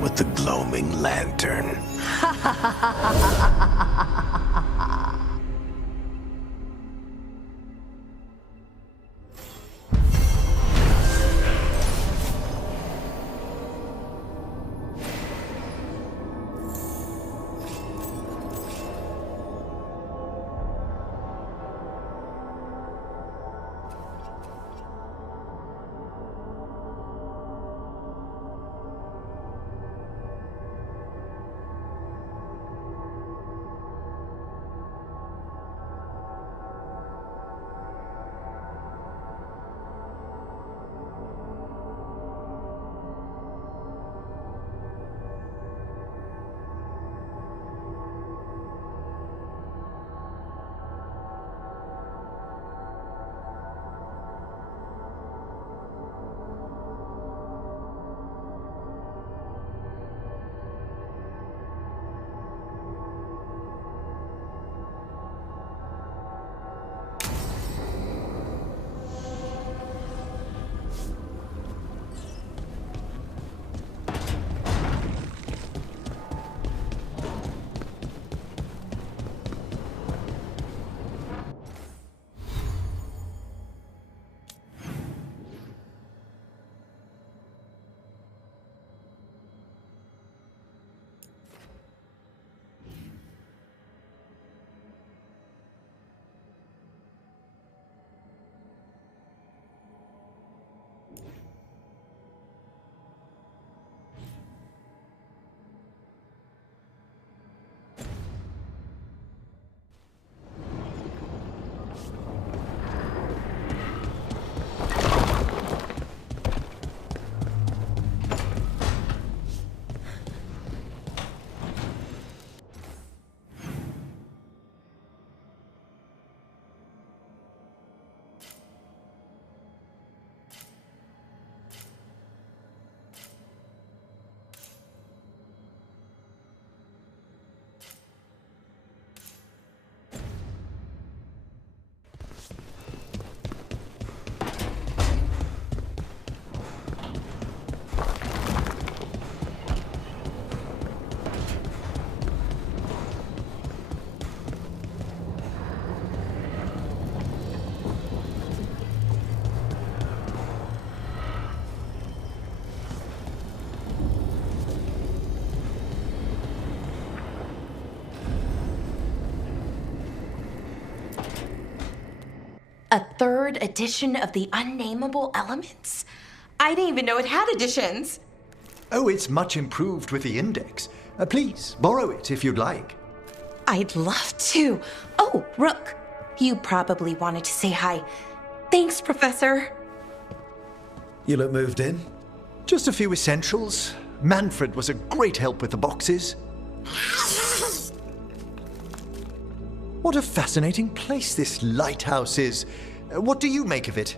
with the gloaming lantern. A third edition of the Unnameable Elements? I didn't even know it had editions. Oh, it's much improved with the index. Please, borrow it if you'd like. I'd love to. Oh, Rook, you probably wanted to say hi. Thanks, Professor. You look moved in? Just a few essentials. Manfred was a great help with the boxes. What a fascinating place this lighthouse is. What do you make of it?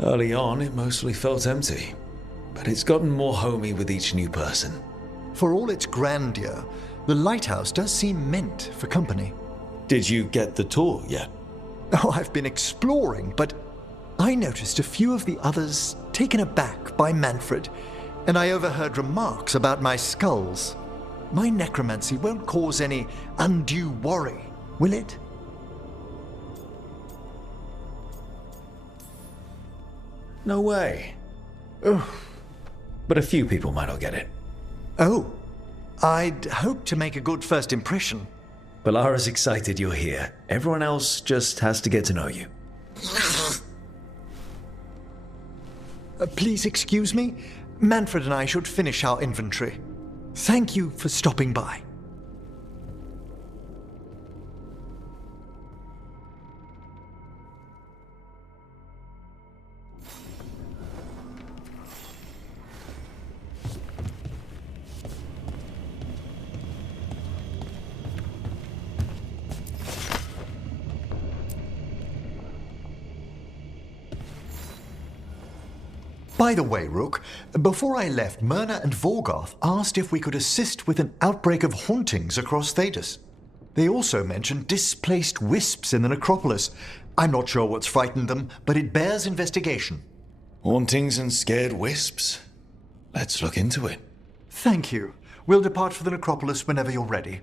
Early on, it mostly felt empty, but it's gotten more homey with each new person. For all its grandeur, the lighthouse does seem meant for company. Did you get the tour yet? Oh, I've been exploring, but I noticed a few of the others taken aback by Manfred, and I overheard remarks about my skulls. My necromancy won't cause any undue worry, will it? No way. Oh. But a few people might not get it. Oh. I'd hoped to make a good first impression. Balara's excited you're here. Everyone else just has to get to know you. Please excuse me. Manfred and I should finish our inventory. Thank you for stopping by. By the way, Rook, before I left, Myrna and Veilguard asked if we could assist with an outbreak of hauntings across Thedas. They also mentioned displaced wisps in the necropolis. I'm not sure what's frightened them, but it bears investigation. Hauntings and scared wisps? Let's look into it. Thank you. We'll depart for the necropolis whenever you're ready.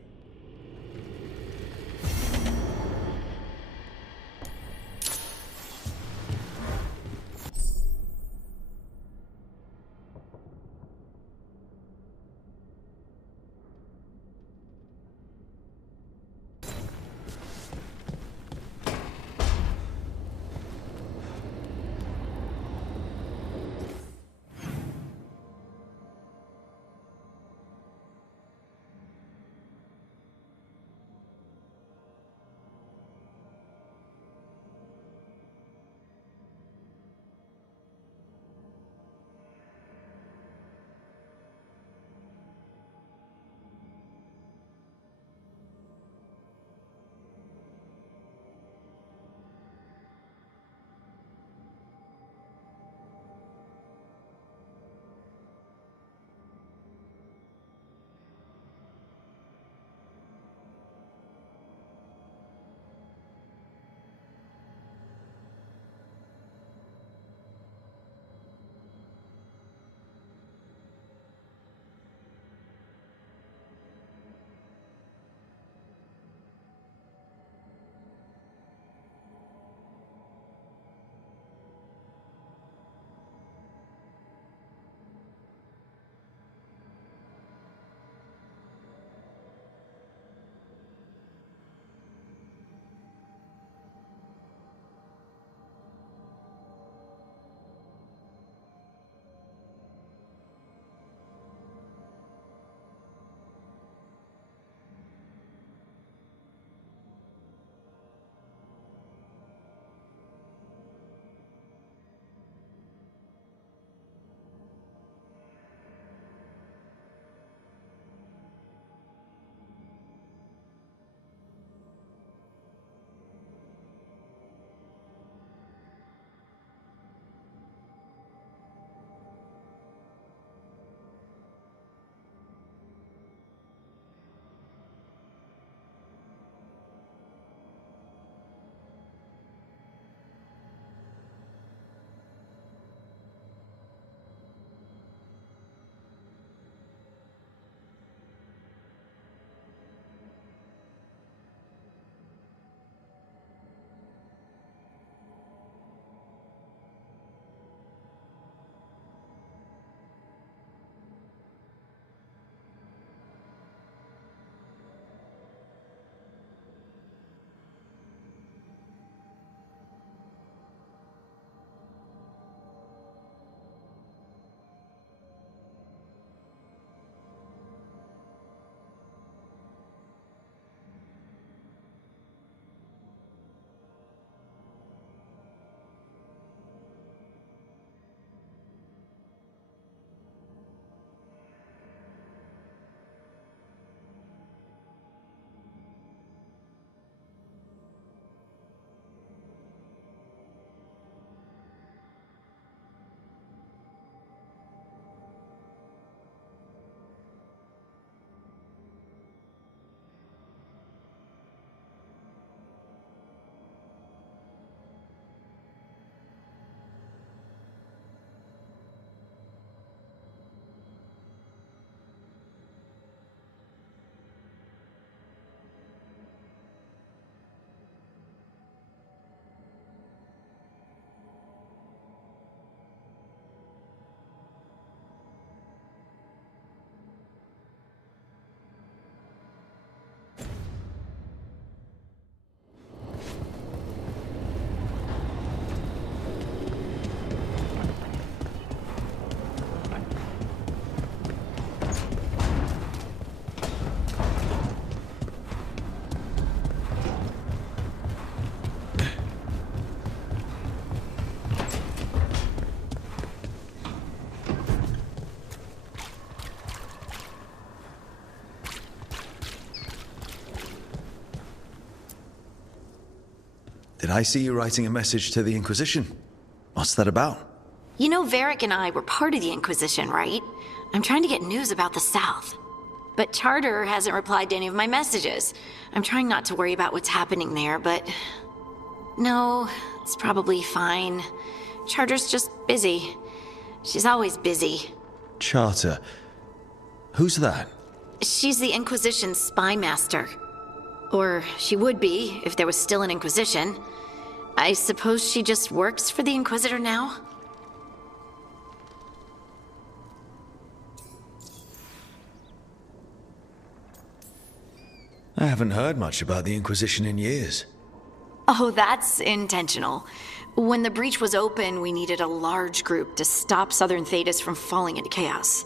did I see you writing a message to the Inquisition? What's that about? You know, Varric and I were part of the Inquisition, right? I'm trying to get news about the South. But Charter hasn't replied to any of my messages. I'm trying not to worry about what's happening there, but... No, it's probably fine. Charter's just busy. She's always busy. Charter? Who's that? She's the Inquisition's spy master. Or she would be, if there was still an Inquisition. I suppose she just works for the Inquisitor now? I haven't heard much about the Inquisition in years. Oh, that's intentional. When the breach was open, we needed a large group to stop Southern Thedas from falling into chaos.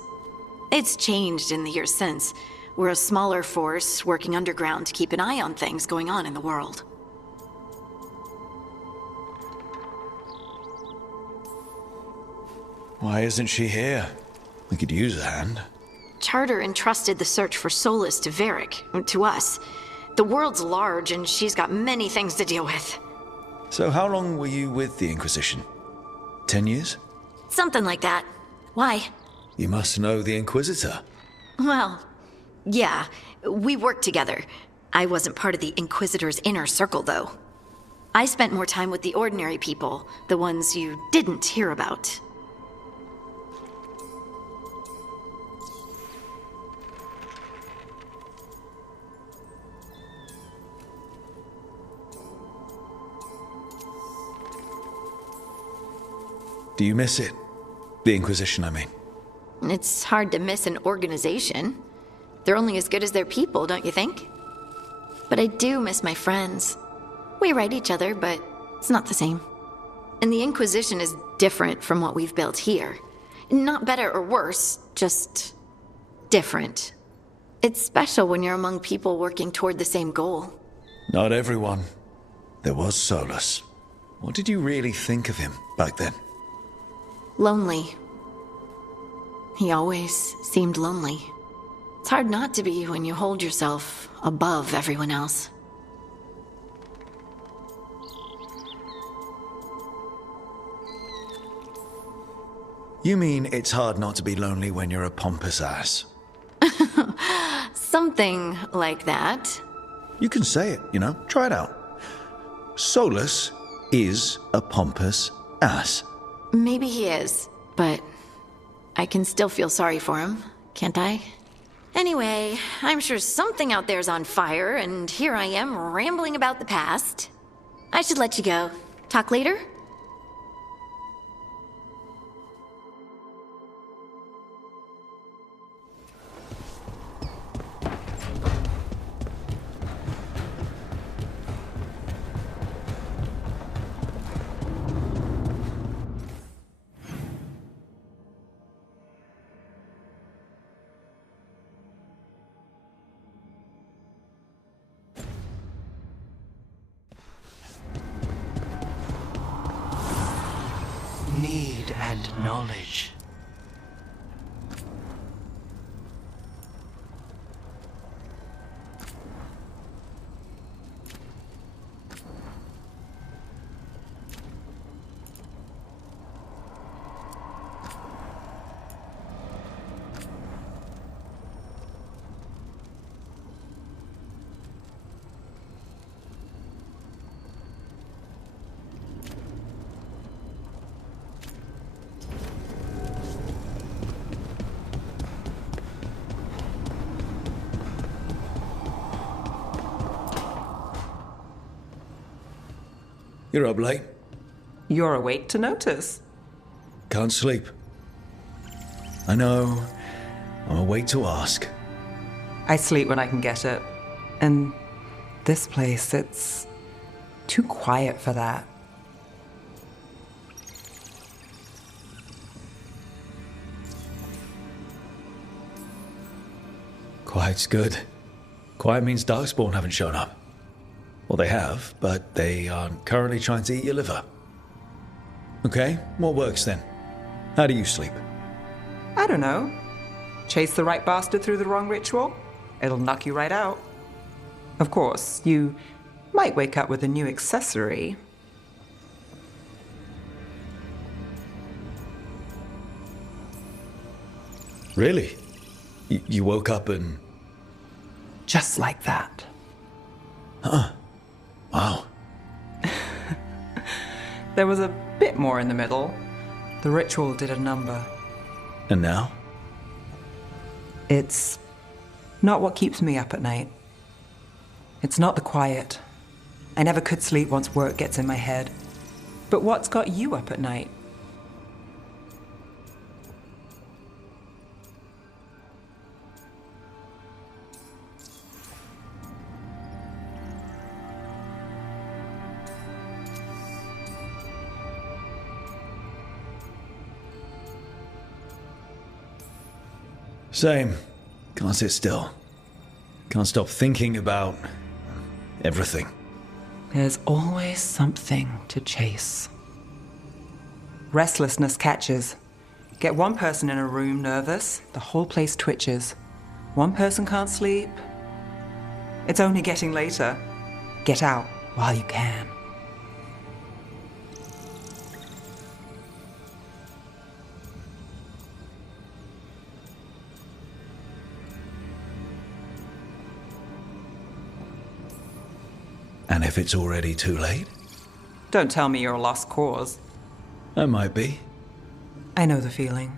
It's changed in the years since. We're a smaller force working underground to keep an eye on things going on in the world. Why isn't she here? We could use a hand. Charter entrusted the search for Solus to Varric, to us. The world's large, and she's got many things to deal with. So how long were you with the Inquisition? 10 years? Something like that. Why? You must know the Inquisitor. Well, yeah, we worked together. I wasn't part of the Inquisitor's inner circle, though. I spent more time with the ordinary people, the ones you didn't hear about. Do you miss it? The Inquisition, I mean. It's hard to miss an organization. They're only as good as their people, don't you think? But I do miss my friends. We write each other, but it's not the same. And the Inquisition is different from what we've built here. Not better or worse, just different. It's special when you're among people working toward the same goal. Not everyone. There was Solus. What did you really think of him back then? Lonely. He always seemed lonely. It's hard not to be when you hold yourself above everyone else. You mean it's hard not to be lonely when you're a pompous ass? Something like that. You can say it, you know. Try it out. Solus is a pompous ass. Maybe he is, but I can still feel sorry for him, can't I? Anyway, I'm sure something out there's on fire, and here I am rambling about the past. I should let you go. Talk later? Need and knowledge. You're up late. You're awake to notice. Can't sleep. I know. I'm awake to ask. I sleep when I can get it. And this place, it's too quiet for that. Quiet's good. Quiet means Darkspawn haven't shown up. Well, they have, but they aren't currently trying to eat your liver. Okay, what works then? How do you sleep? I don't know. Chase the right bastard through the wrong ritual? It'll knock you right out. Of course, you might wake up with a new accessory, Really? You woke up and... Just like that. Huh. Wow. There was a bit more in the middle. The ritual did a number. And now? It's not what keeps me up at night. It's not the quiet. I never could sleep once work gets in my head. But what's got you up at night? Same. Can't sit still. Can't stop thinking about everything. There's always something to chase. Restlessness catches. Get one person in a room nervous, the whole place twitches. One person can't sleep. It's only getting later. Get out while you can. And if it's already too late? Don't tell me you're a lost cause. I might be. I know the feeling.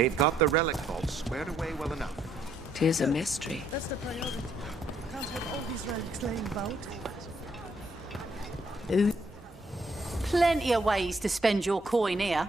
They've got the relic vault squared away well enough. 'Tis a mystery. That's the priority. Can't have all these relics laying about. Plenty of ways to spend your coin here.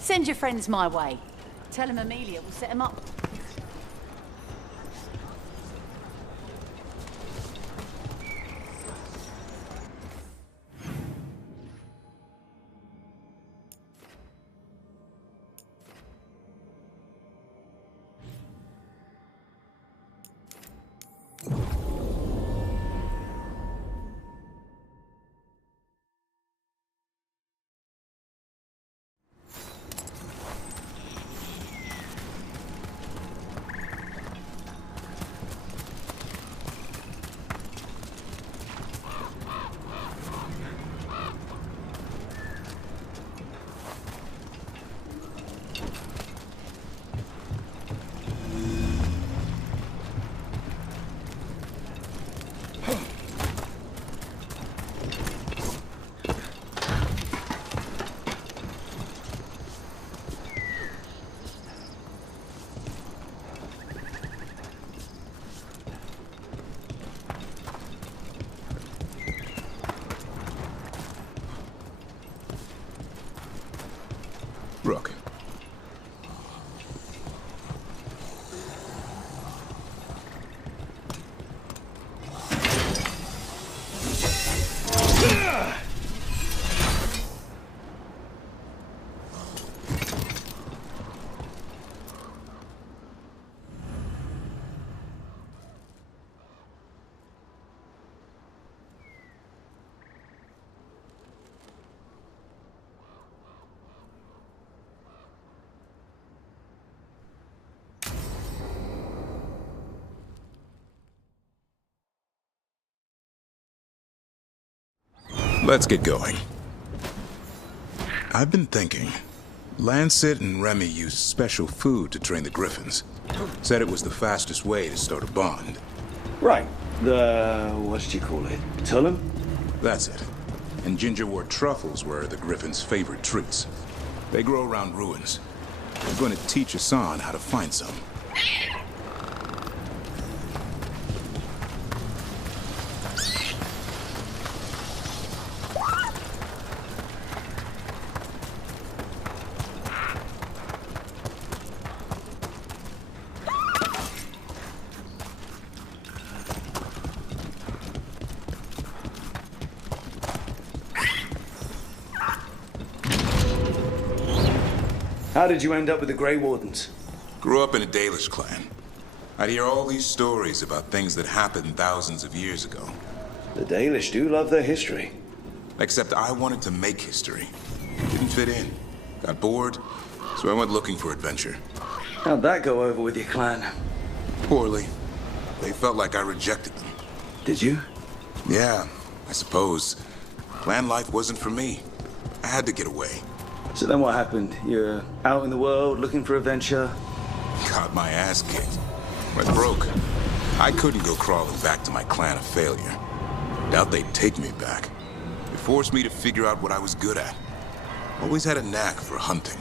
Send your friends my way. Tell them Amelia will set them up. Rook. Let's get going. I've been thinking. Lancet and Remy used special food to train the griffins. Said it was the fastest way to start a bond. Right. What did you call it? Tullum? That's it. And gingerwort truffles were the griffins' favorite treats. They grow around ruins. I'm going to teach Hassan how to find some. How did you end up with the Grey Wardens? Grew up in a Dalish clan. I'd hear all these stories about things that happened thousands of years ago. The Dalish do love their history. Except I wanted to make history. Didn't fit in. Got bored, so I went looking for adventure. How'd that go over with your clan? Poorly. They felt like I rejected them. Did you? Yeah, I suppose. Clan life wasn't for me. I had to get away. So then what happened? You're out in the world looking for adventure? Got my ass kicked. Went broke. I couldn't go crawling back to my clan a failure. Doubt they'd take me back. It forced me to figure out what I was good at. Always had a knack for hunting.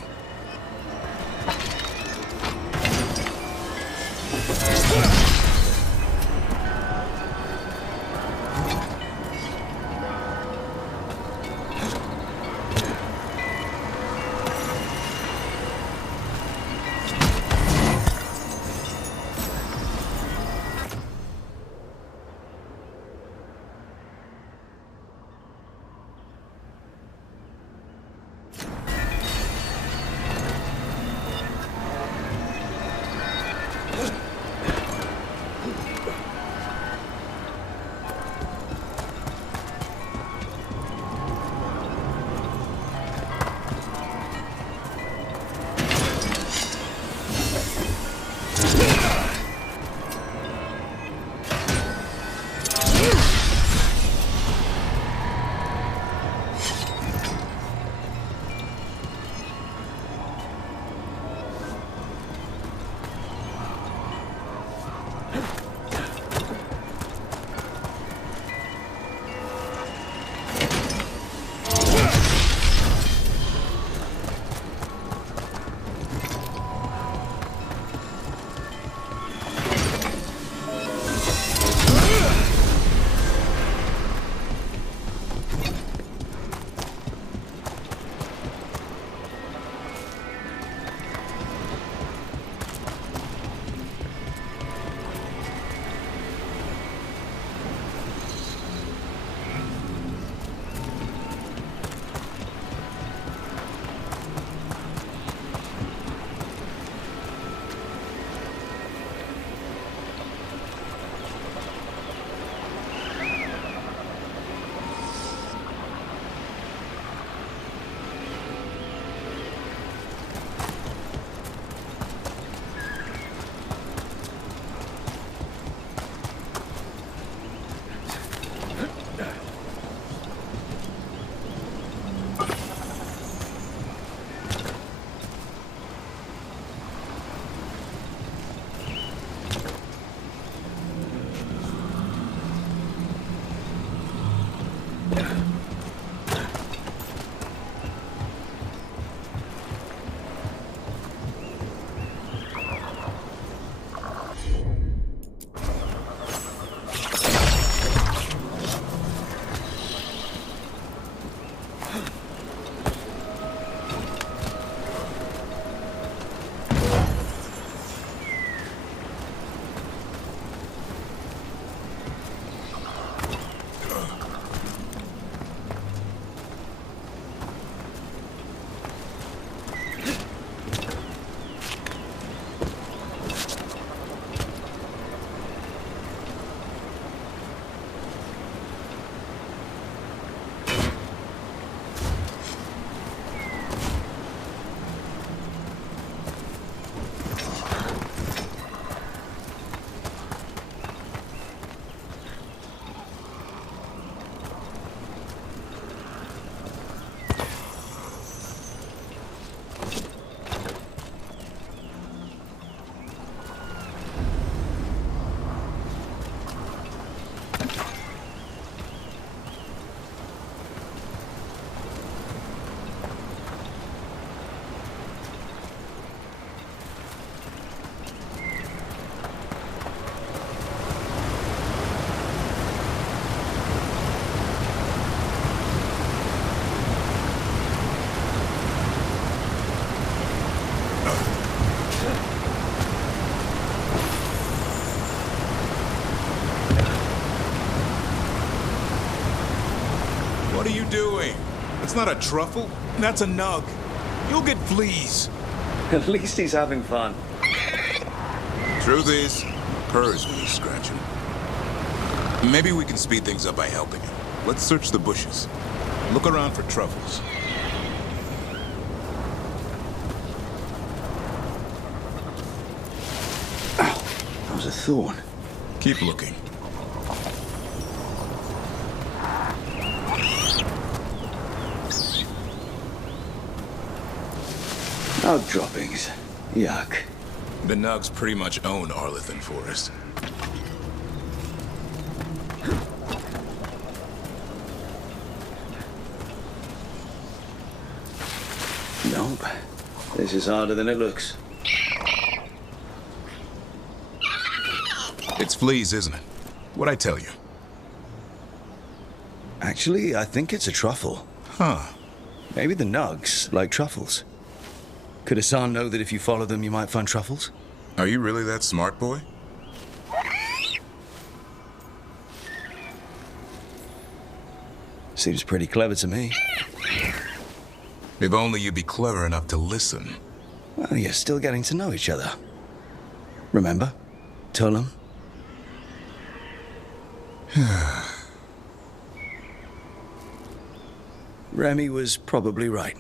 What are you doing? That's not a truffle. That's a nug. You'll get fleas. At least he's having fun. Truth is, purrs when he's scratching. Maybe we can speed things up by helping him. Let's search the bushes. Look around for truffles. Ow, that was a thorn. Keep looking. Nug droppings. Yuck. The Nugs pretty much own Arlithan Forest. Nope. This is harder than it looks. It's fleas, isn't it? What'd I tell you? Actually, I think it's a truffle. Huh. Maybe the Nugs like truffles. Could Hassan know that if you follow them, you might find truffles? Are you really that smart, boy? Seems pretty clever to me. If only you'd be clever enough to listen. Well, you're still getting to know each other. Remember? Tolam? Remy was probably right.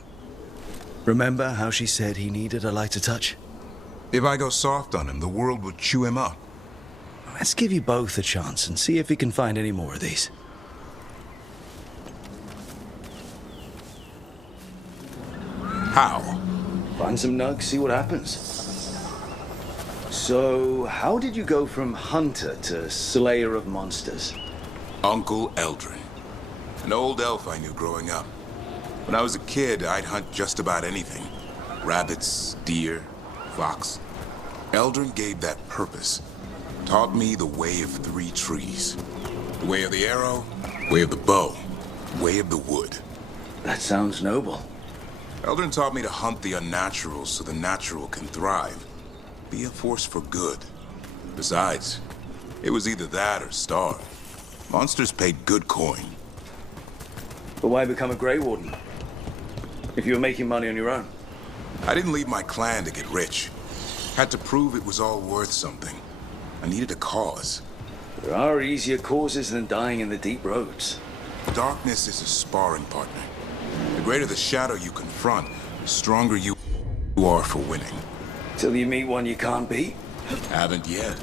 Remember how she said he needed a lighter touch? If I go soft on him, the world will chew him up. Let's give you both a chance and see if we can find any more of these. How? Find some nugs, see what happens. So, how did you go from hunter to slayer of monsters? Uncle Eldrin. An old elf I knew growing up. When I was a kid, I'd hunt just about anything. Rabbits, deer, fox. Eldrin gave that purpose. Taught me the way of 3 trees. The way of the arrow, way of the bow, way of the wood. That sounds noble. Eldrin taught me to hunt the unnatural so the natural can thrive. Be a force for good. Besides, it was either that or starve. Monsters paid good coin. But why become a Grey Warden? If you were making money on your own? I didn't leave my clan to get rich. Had to prove it was all worth something. I needed a cause. There are easier causes than dying in the deep roads. Darkness is a sparring partner. The greater the shadow you confront, the stronger you are for winning. Till you meet one you can't beat? Haven't yet.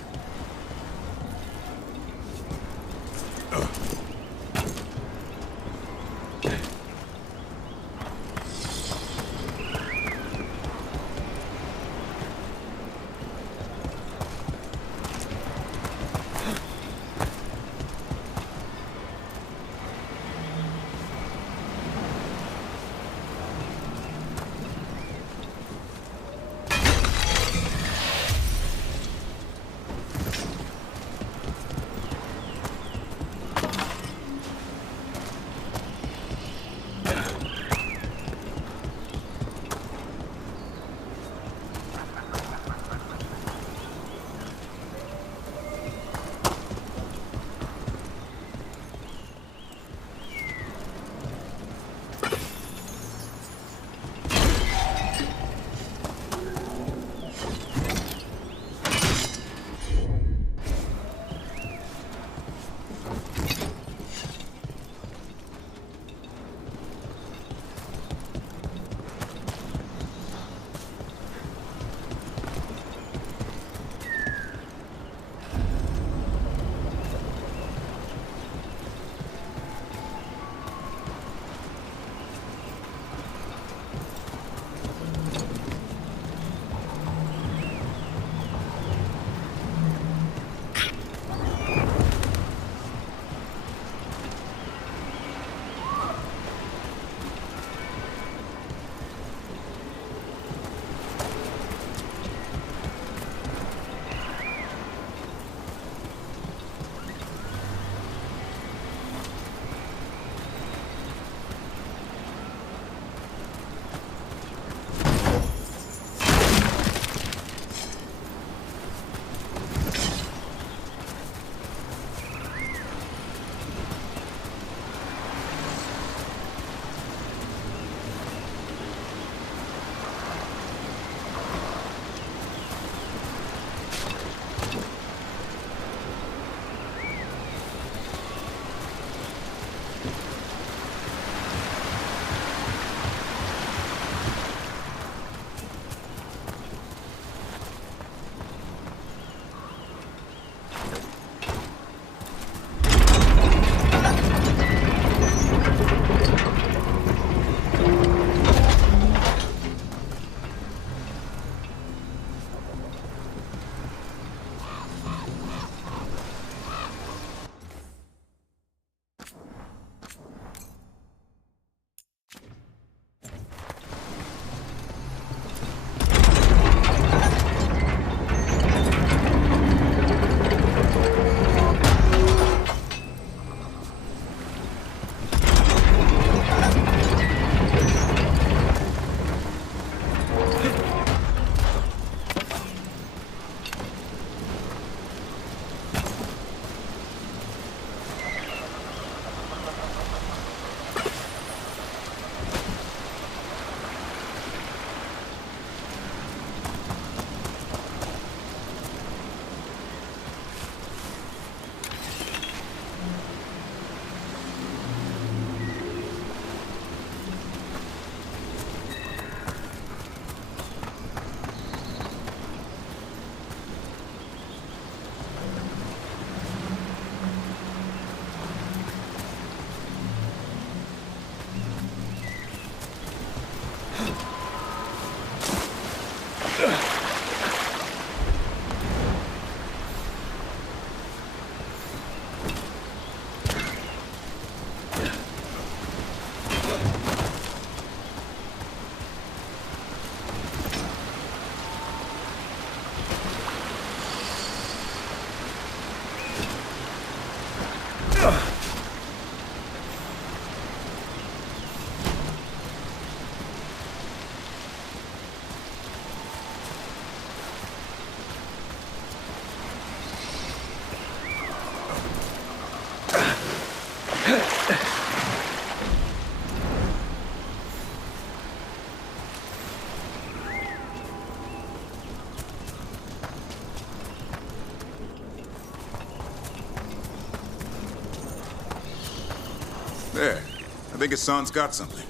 There. I think Hassan's got something.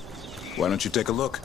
Why don't you take a look?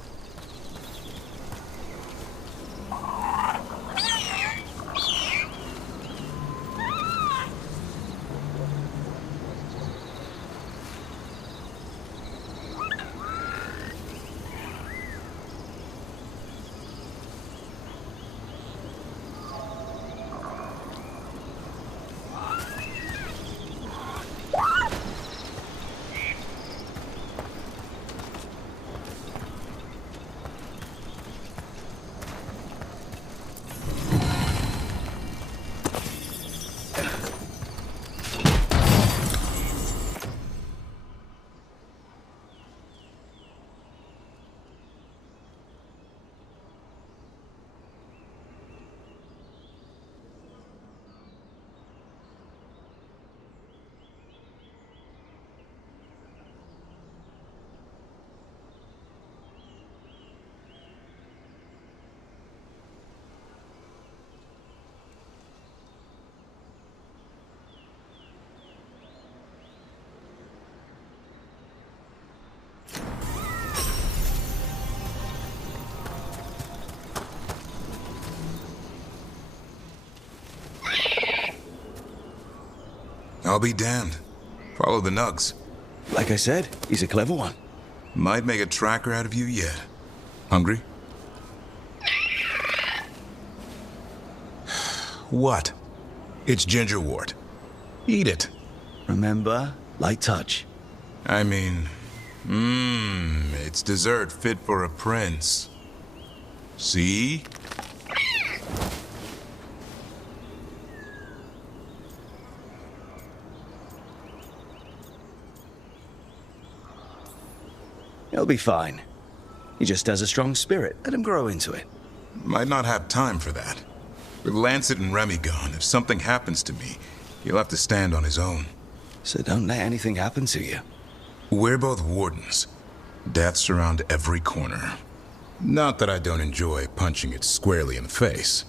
I'll be damned. Follow the nugs. Like I said, he's a clever one. Might make a tracker out of you yet. Hungry? What? It's gingerwort. Eat it. Remember, light touch. I mean, it's dessert fit for a prince. See? He'll be fine. He just has a strong spirit. Let him grow into it. Might not have time for that. With Lancet and Remy gone, if something happens to me, he'll have to stand on his own. So don't let anything happen to you. We're both wardens. Death's around every corner. Not that I don't enjoy punching it squarely in the face.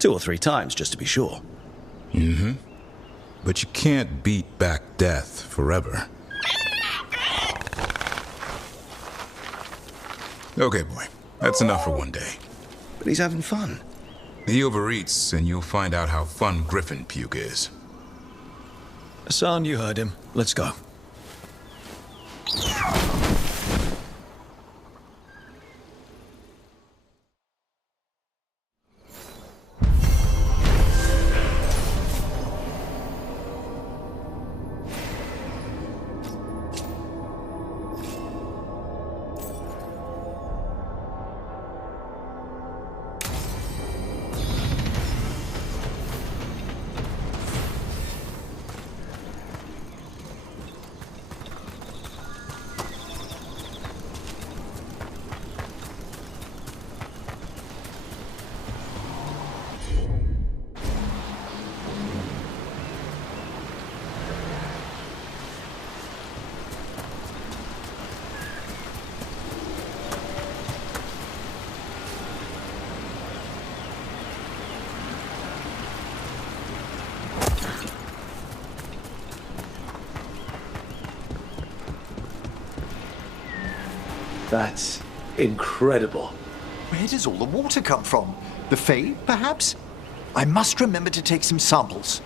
Two or three times, just to be sure. Mm-hmm. But you can't beat back death forever. Okay, boy. That's enough for one day. But he's having fun. He overeats, and you'll find out how fun griffin puke is. Hassan, you heard him. Let's go. That's incredible. Where does all the water come from? The Fae, perhaps? I must remember to take some samples.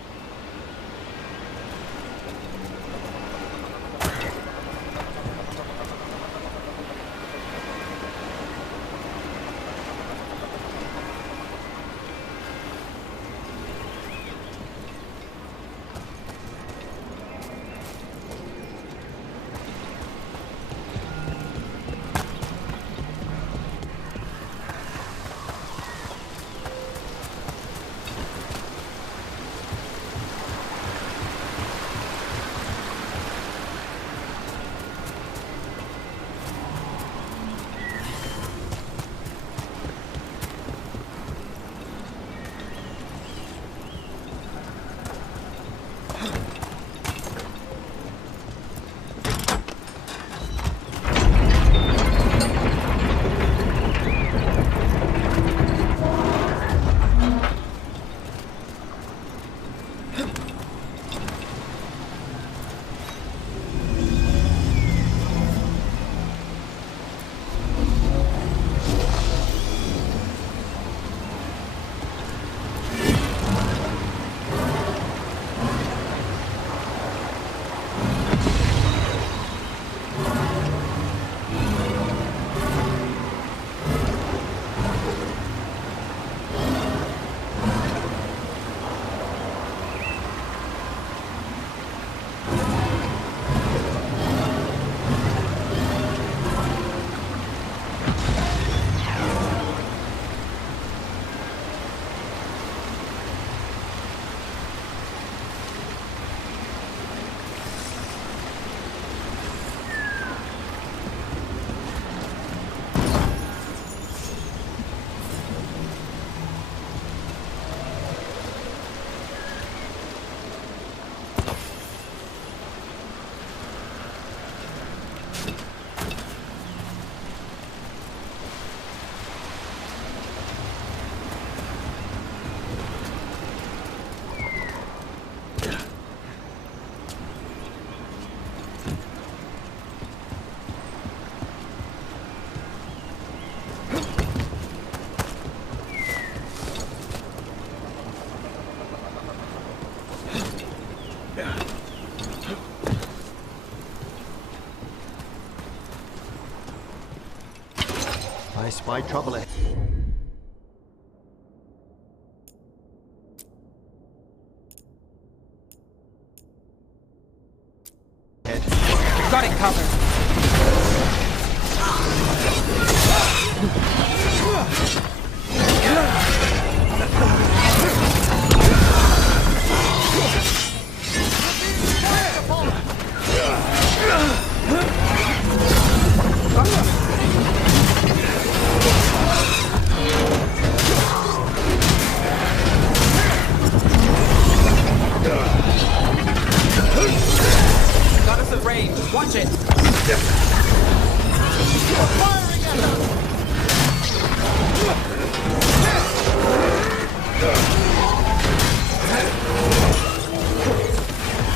I spy trouble ahead. Got it covered. Got us at range. Watch it. Firing at them.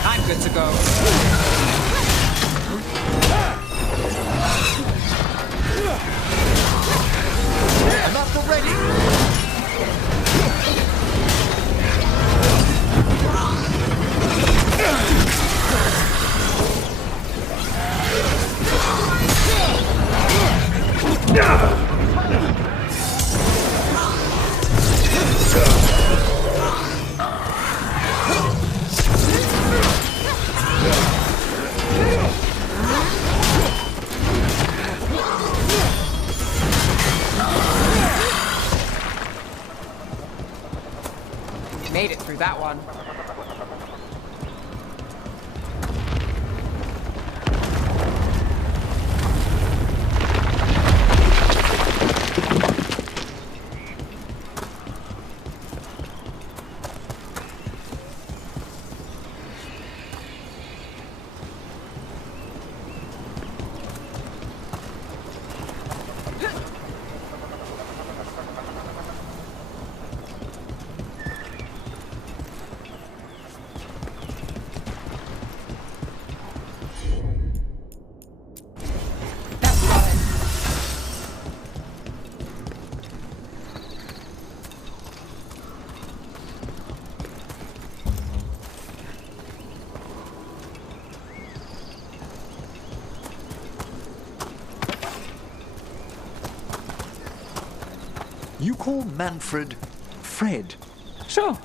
I'm good to go. I'm at the ready. Made it through that one. You call Manfred Fred? Sure.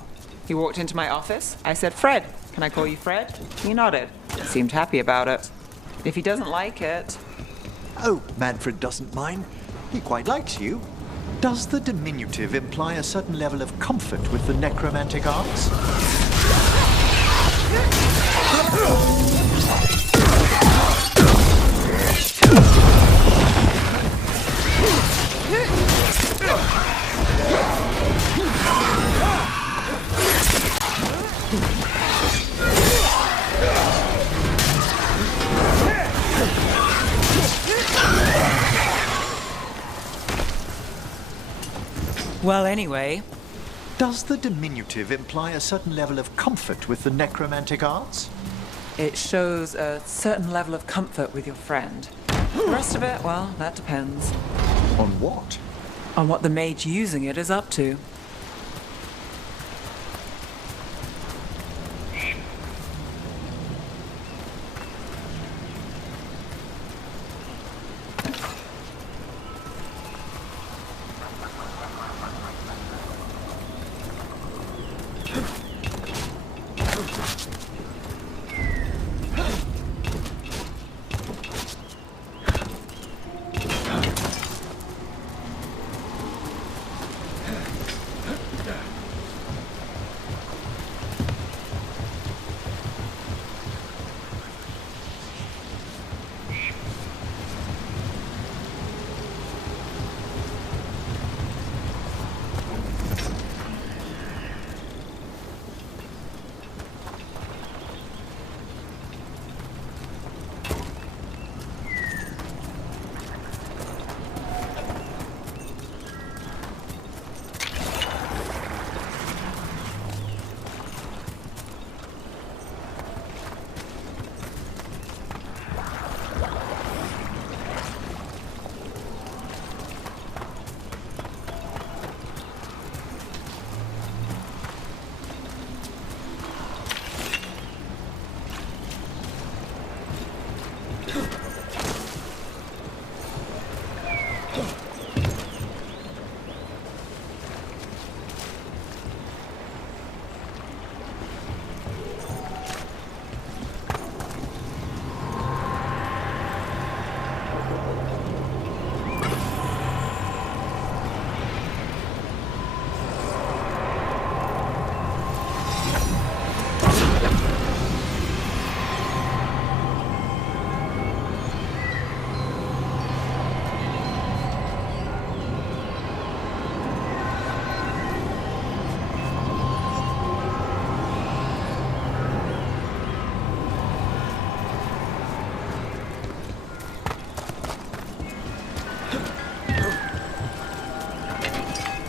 He walked into my office. I said, Fred, can I call you Fred? He nodded. Seemed happy about it. If he doesn't like it... Oh, Manfred doesn't mind. He quite likes you. Does the diminutive imply a certain level of comfort with the necromantic arts? Well, anyway. Does the diminutive imply a certain level of comfort with the necromantic arts? It shows a certain level of comfort with your friend. The rest of it, well, that depends. On what? On what the mage using it is up to.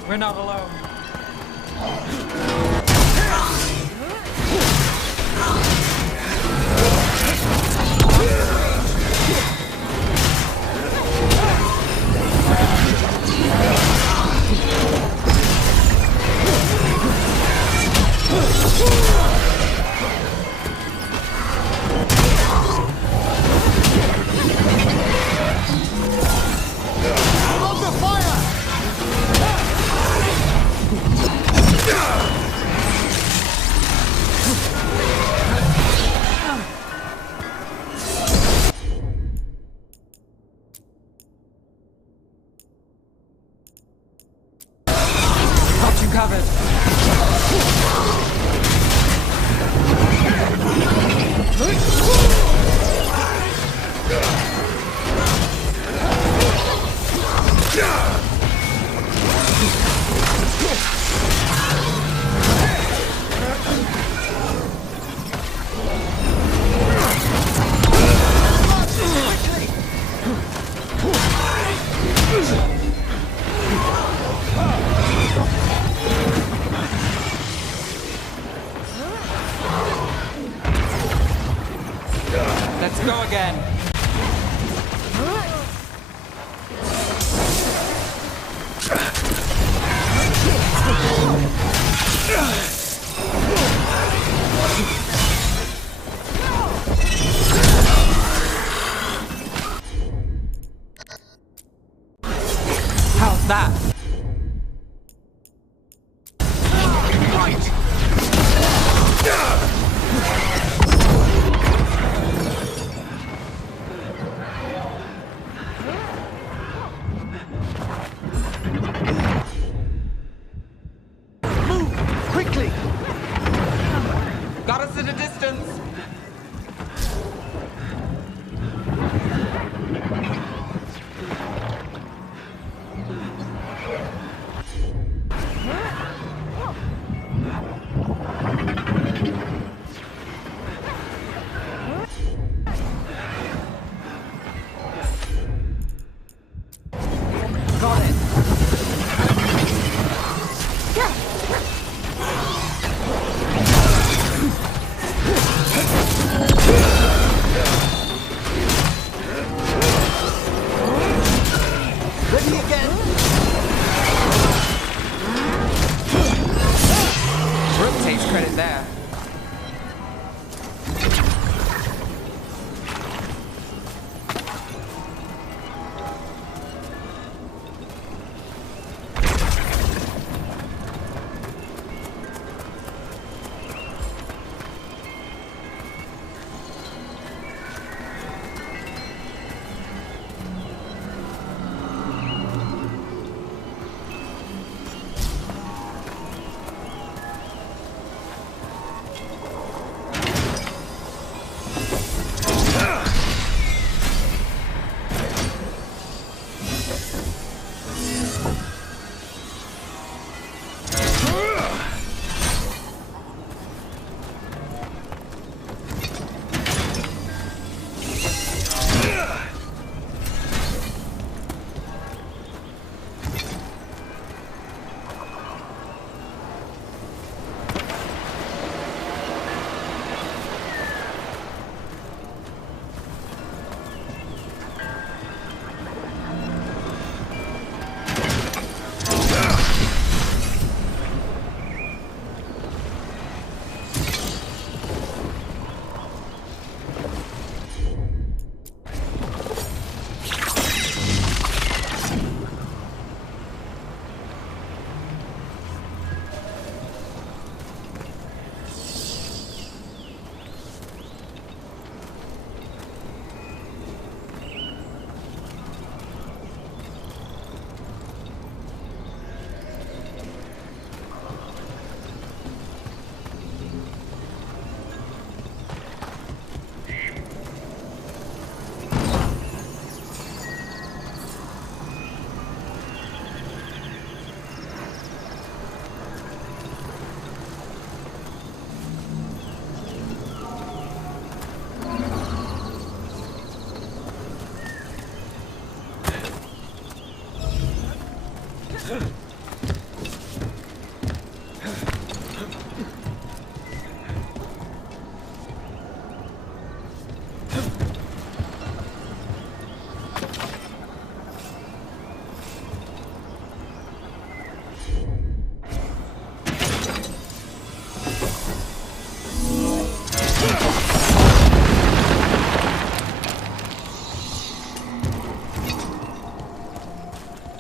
We're not alone. Let's go again. How's that? Got us at a distance. Got it. Takes credit there.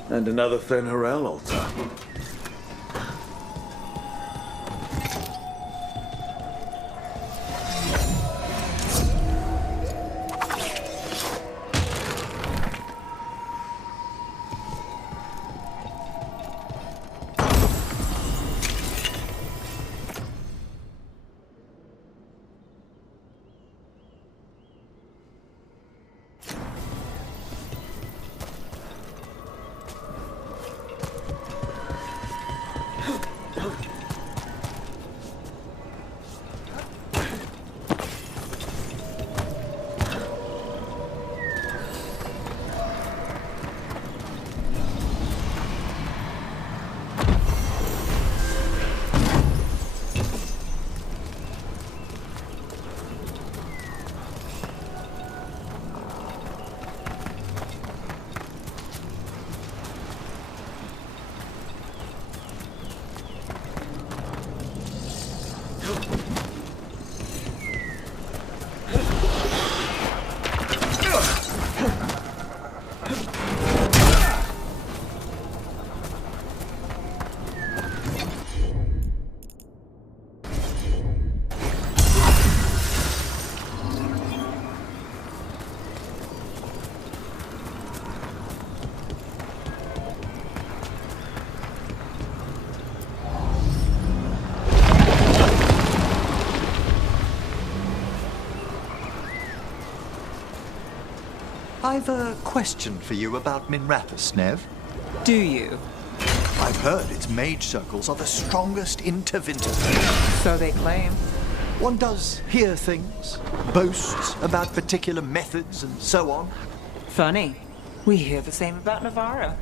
And another Fen'Harel altar. I've a question for you about Minrathous, Nev. Do you? I've heard its mage circles are the strongest in Tevinter. So they claim. One does hear things, boasts about particular methods and so on. Funny. We hear the same about Navarra.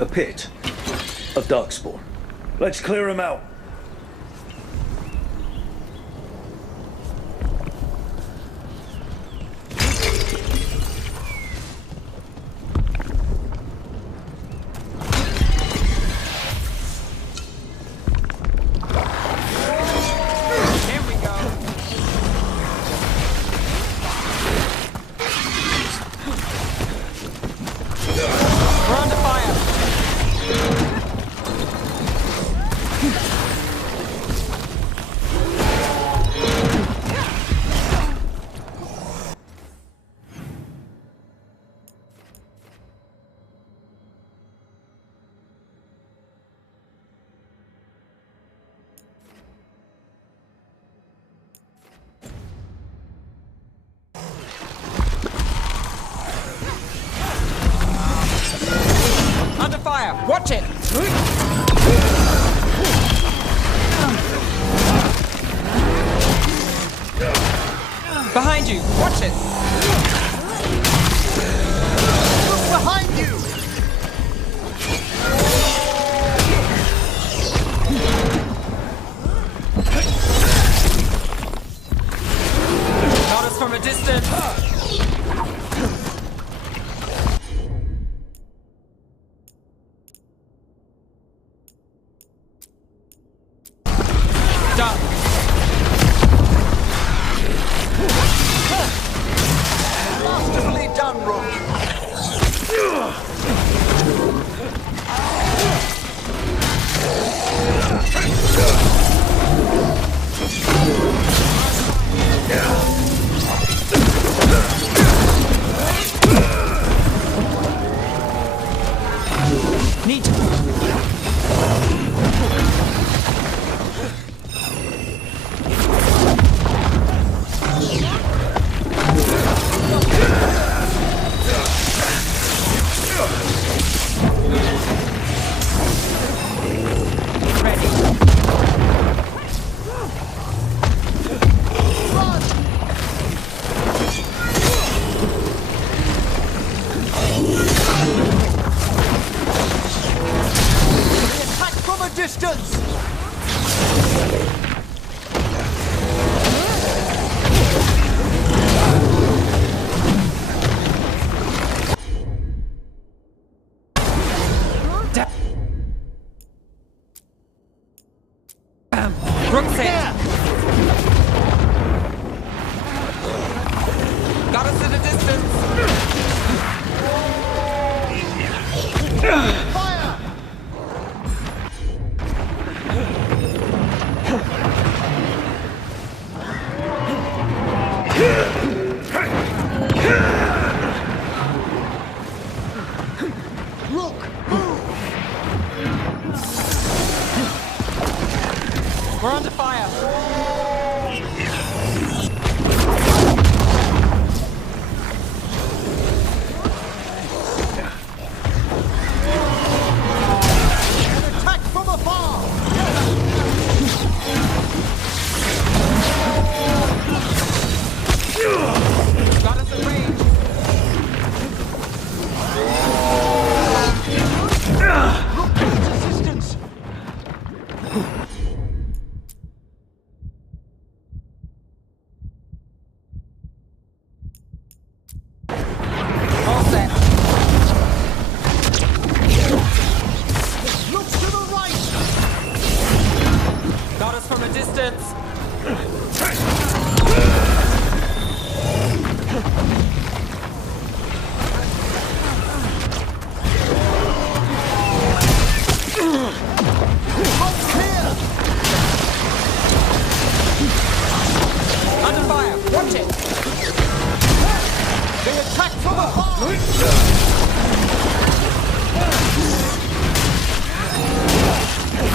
A pit of darkspawn. Let's clear him out. Watch it! Behind you! Watch it! Look behind you! Not us from a distance! Got us at a distance! Fire! Look! Move! We're under fire! Got us at range! Look, please, assistance! All set! Look to the right! Got us from a distance! Under fire! Watch it! They attack from afar!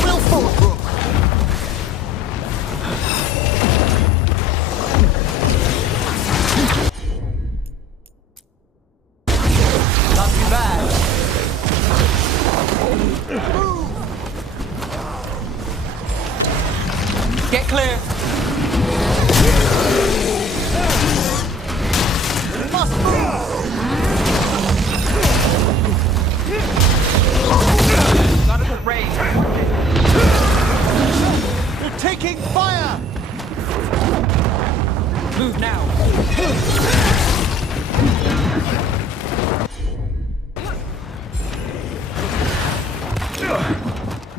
Will forward, Brooke! Not too bad! Move! Get clear! Must move!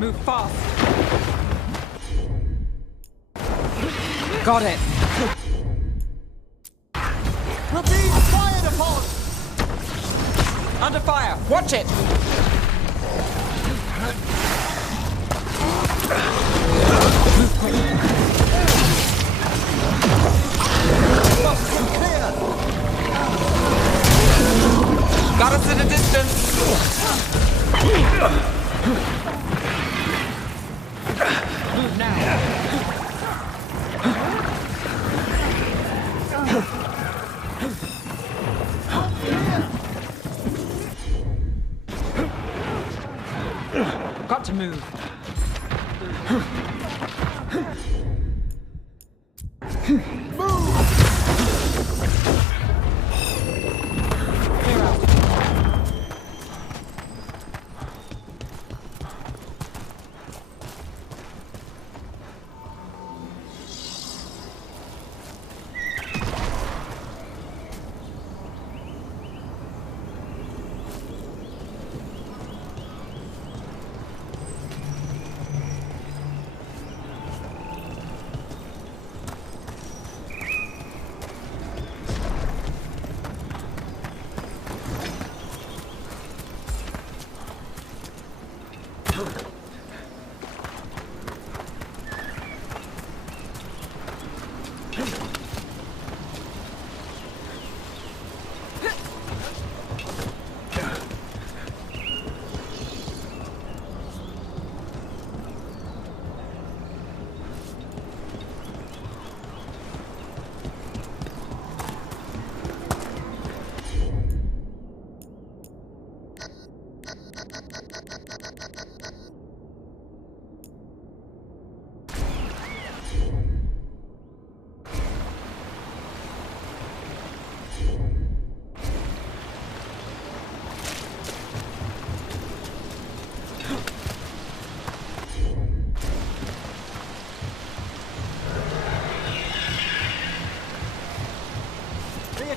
Move fast. Got it. We're being fired upon! Under fire. Watch it. Move quick. Got us at a distance. Move now. Got to move.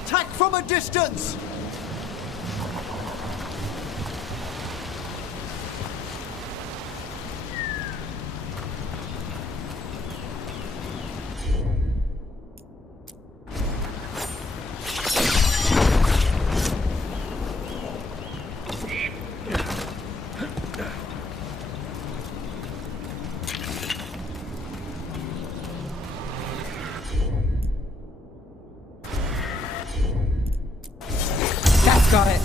Attack from a distance! Got it.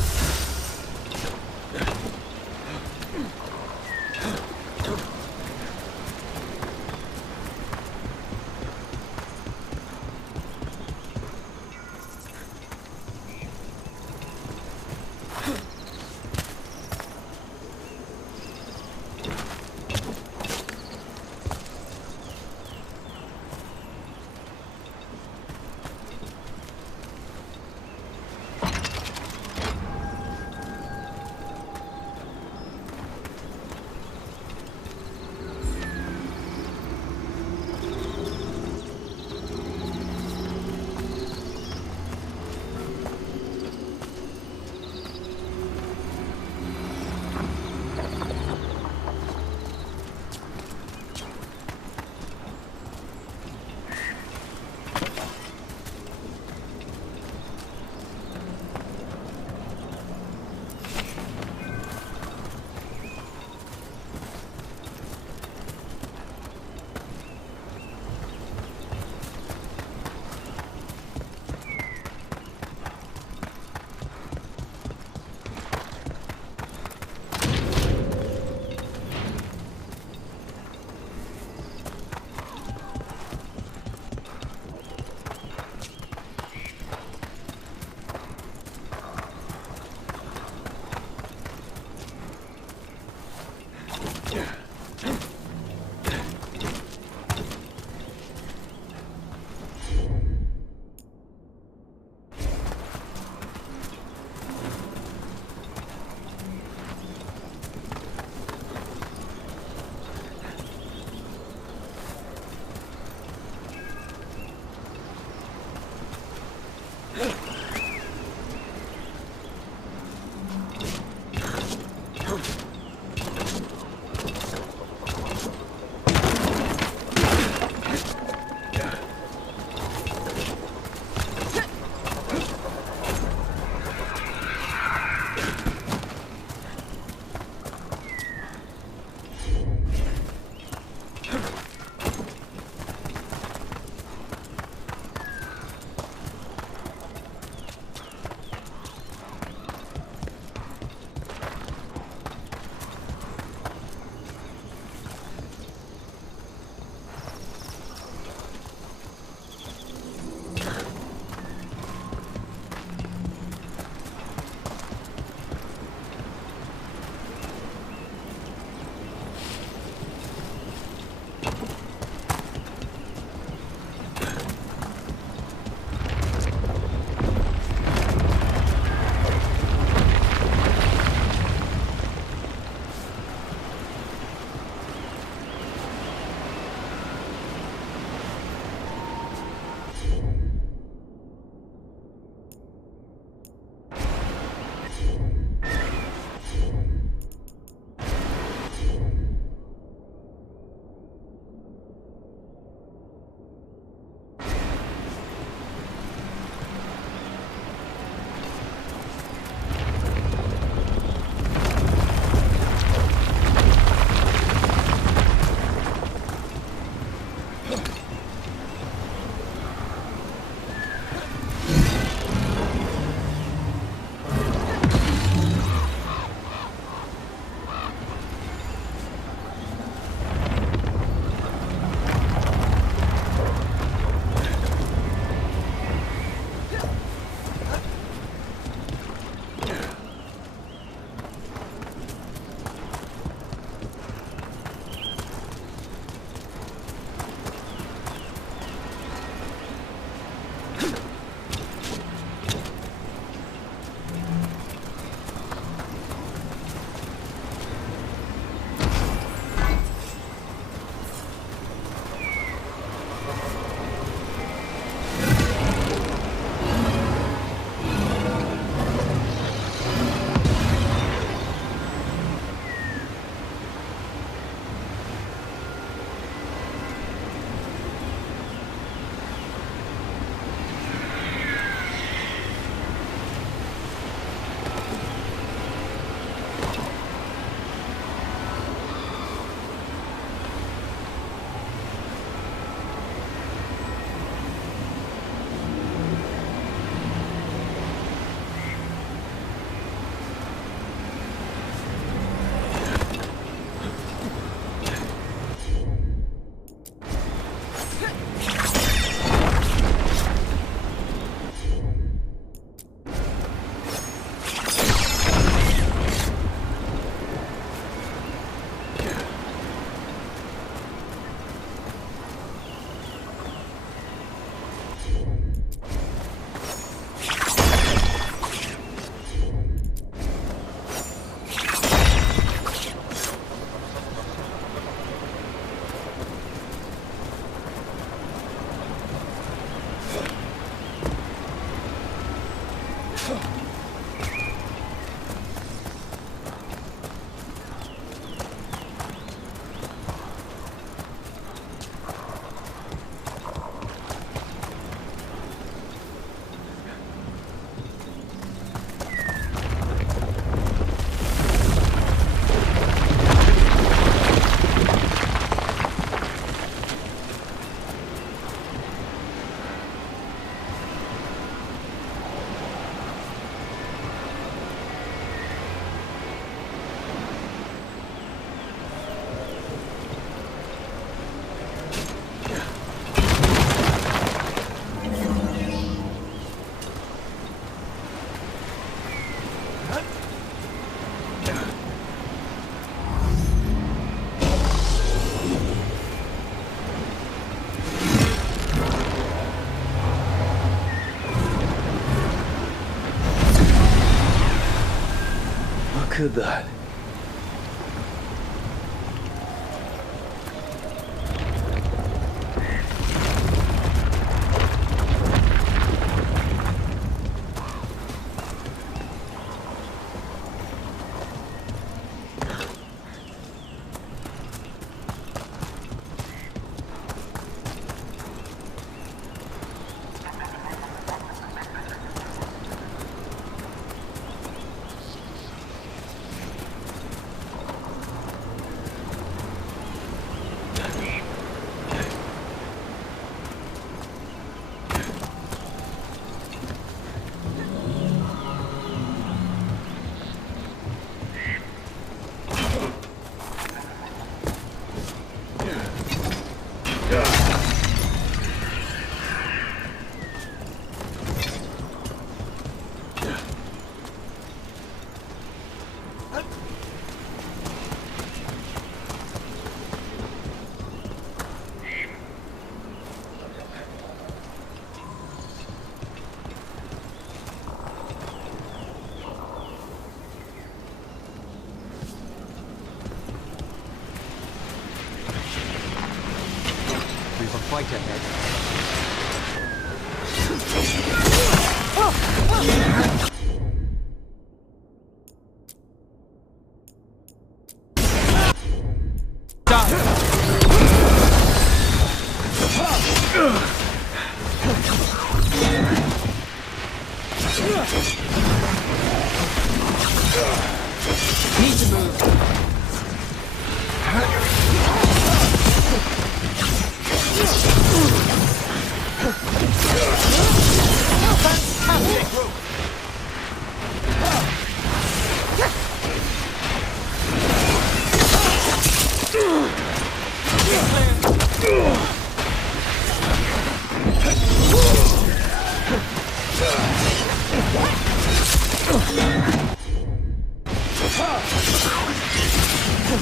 Look at that. We've a fight ahead. Need to move.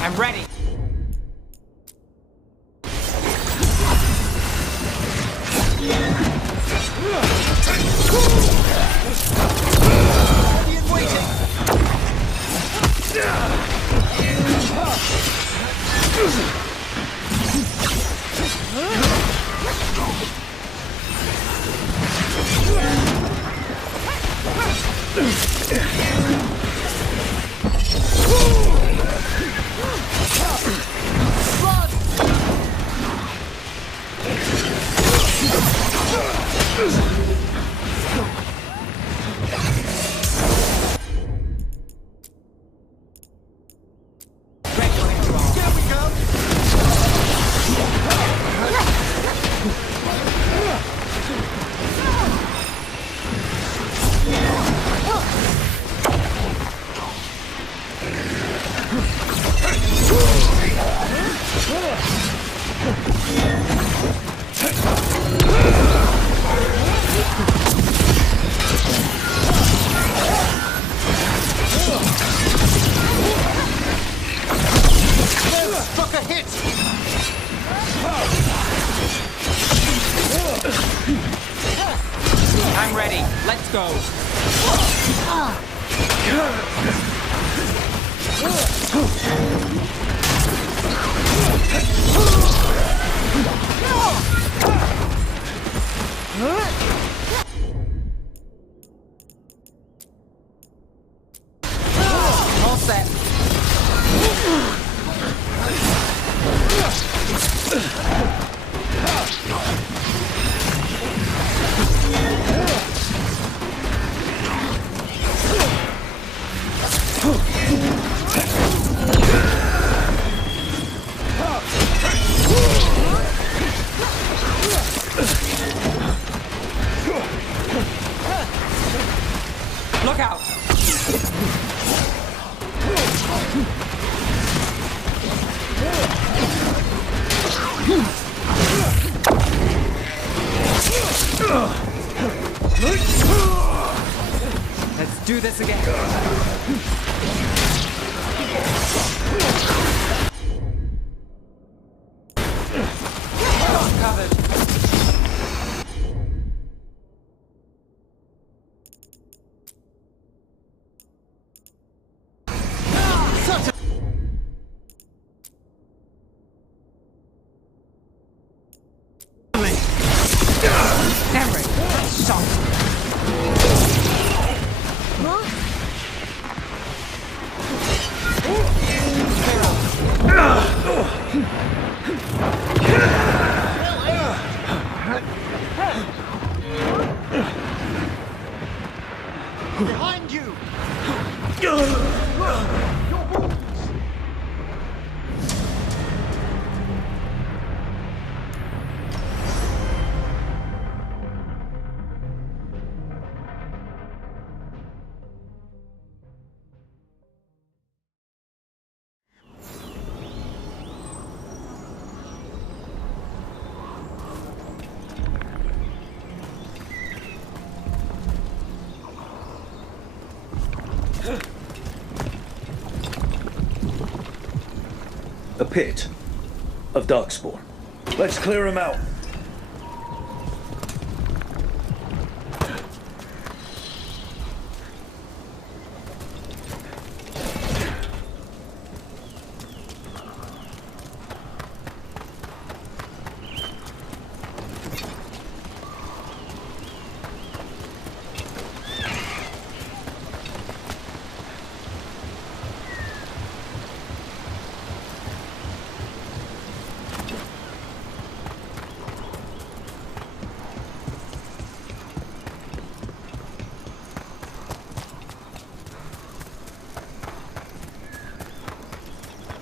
I'm ready. Struck a hit! I'm ready. Let's go. All set. Look out! Let's do this again. Covered. A pit of darkspawn. Let's clear him out.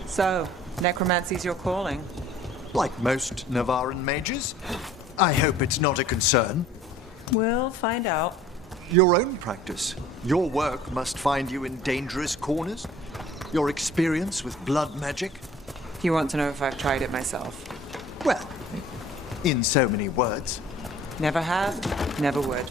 So, necromancy's your calling. Like most Navaran mages. I hope it's not a concern. We'll find out. Your own practice. Your work must find you in dangerous corners. Your experience with blood magic. You want to know if I've tried it myself? Well, in so many words. Never have, never would.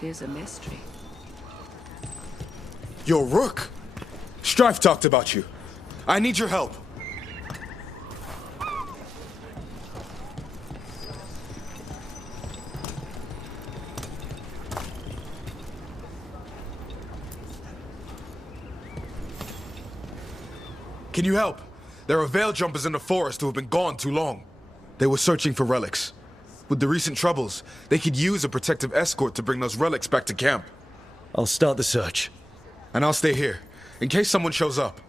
Tis a mystery. Yo, Rook! Strife talked about you. I need your help. Can you help? There are veil jumpers in the forest who have been gone too long. They were searching for relics. With the recent troubles, they could use a protective escort to bring those relics back to camp. I'll start the search. And I'll stay here, in case someone shows up.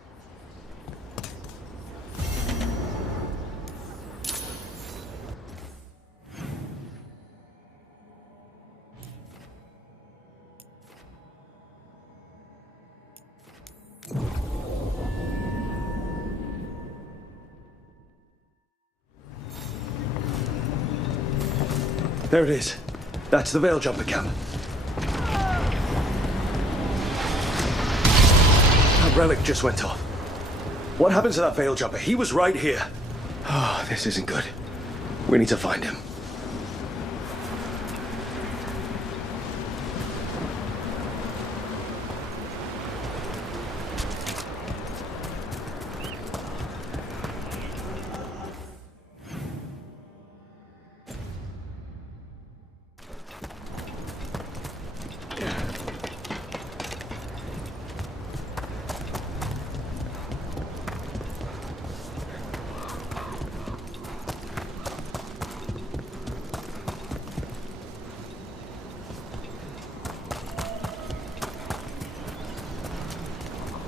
There it is. That's the Veil Jumper camp. That relic just went off. What happened to that Veil Jumper? He was right here. Oh, this isn't good. We need to find him.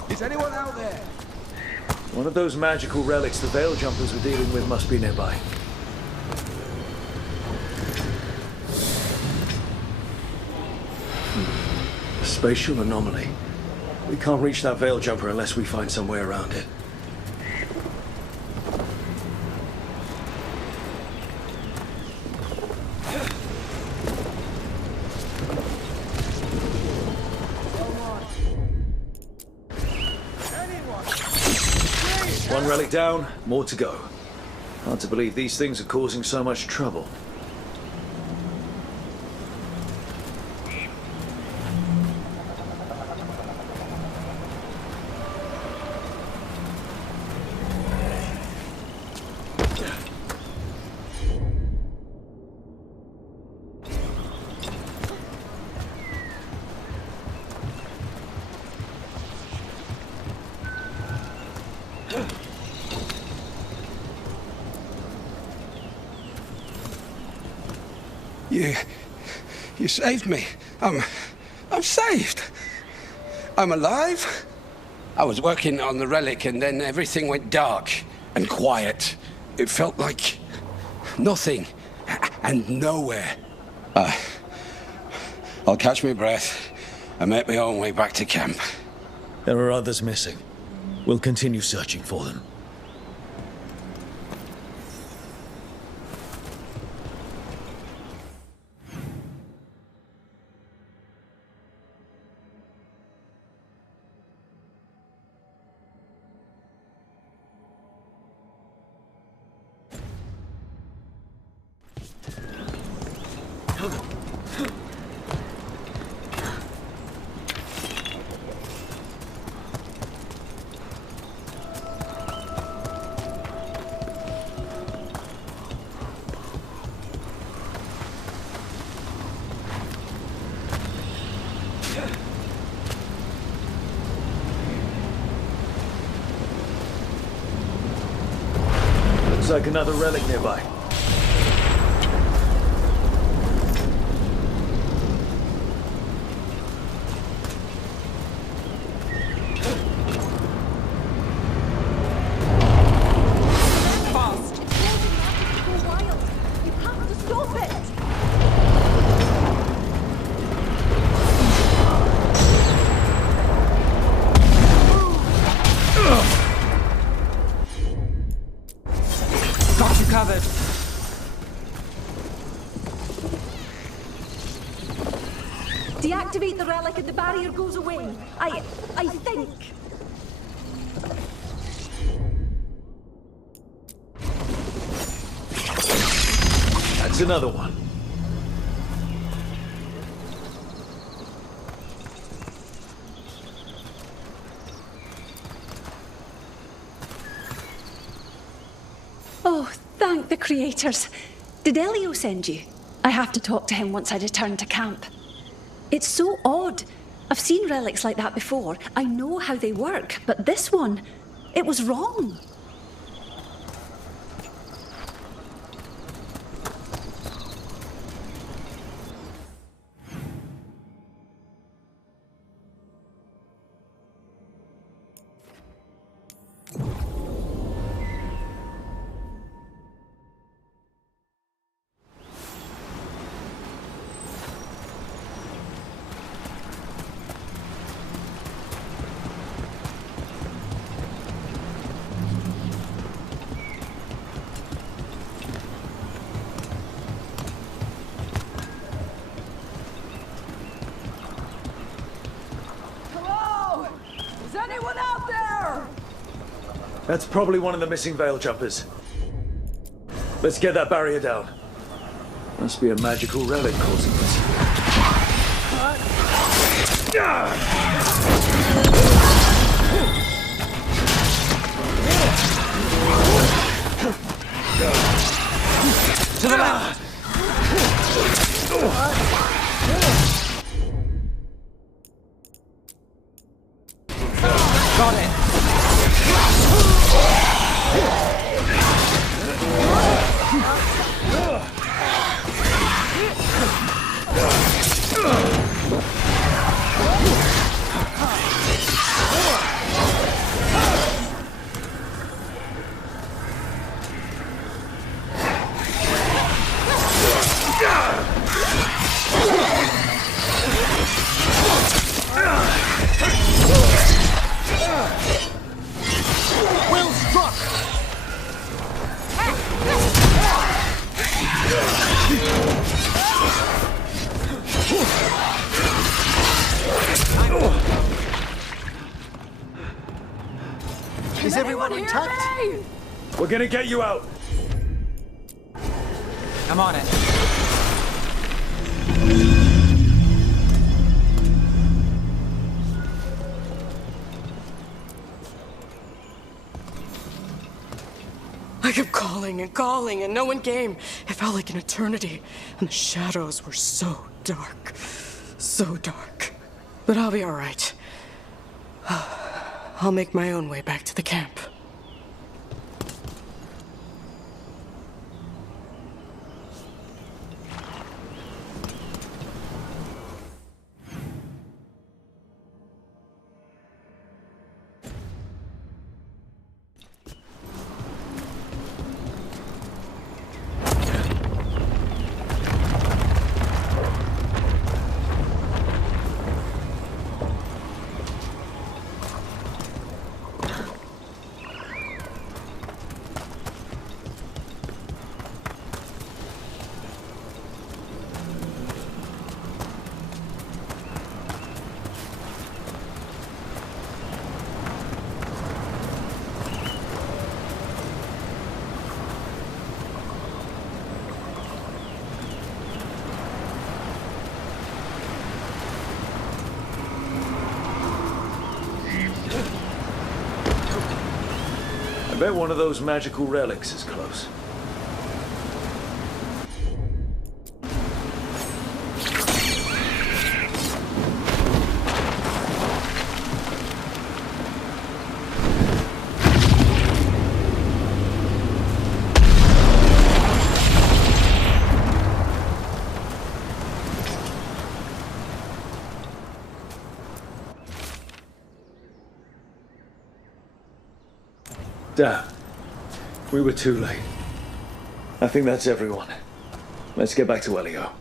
Is anyone out there? One of those magical relics the Veil Jumpers were dealing with must be nearby. A spatial anomaly. We can't reach that Veil Jumper unless we find some way around it. One relic down, more to go. Hard to believe these things are causing so much trouble. You saved me. I'm saved. I'm alive. I was working on the relic and then everything went dark and quiet. It felt like nothing and nowhere. I'll catch my breath and make my own way back to camp. There are others missing. We'll continue searching for them. Looks like another relic nearby. Covered. Deactivate the relic and the barrier goes away. I think. That's another one. Oh, thank the creators. Did Elio send you? I have to talk to him once I return to camp. It's so odd. I've seen relics like that before. I know how they work, but this one, it was wrong. Is anyone out there? That's probably one of the missing Veil Jumpers. Let's get that barrier down. Must be a magical relic causing this. To the left! Got it! Well struck! Is everyone intact? We're gonna get you out. I'm on it. I kept calling and calling, and no one came. It felt like an eternity, and the shadows were so dark. So dark. But I'll be all right. I'll make my own way back to the camp. I bet one of those magical relics is close. Damn. We were too late. I think that's everyone. Let's get back to Elio.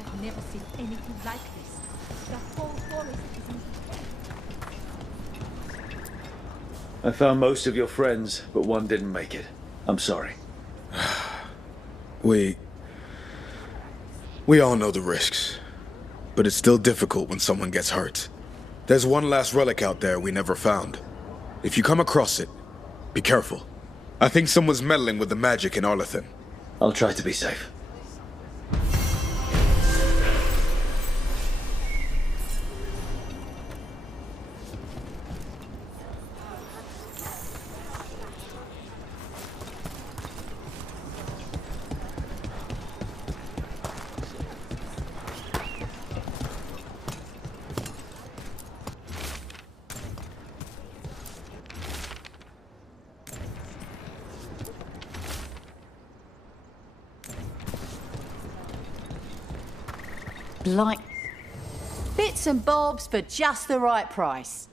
I've never seen anything like this. The whole forest is in I found most of your friends, but one didn't make it. I'm sorry. We all know the risks, but it's still difficult when someone gets hurt. There's one last relic out there we never found. If you come across it, be careful. I think someone's meddling with the magic in Arlethan. I'll try to be safe. Like bits and bobs for just the right price.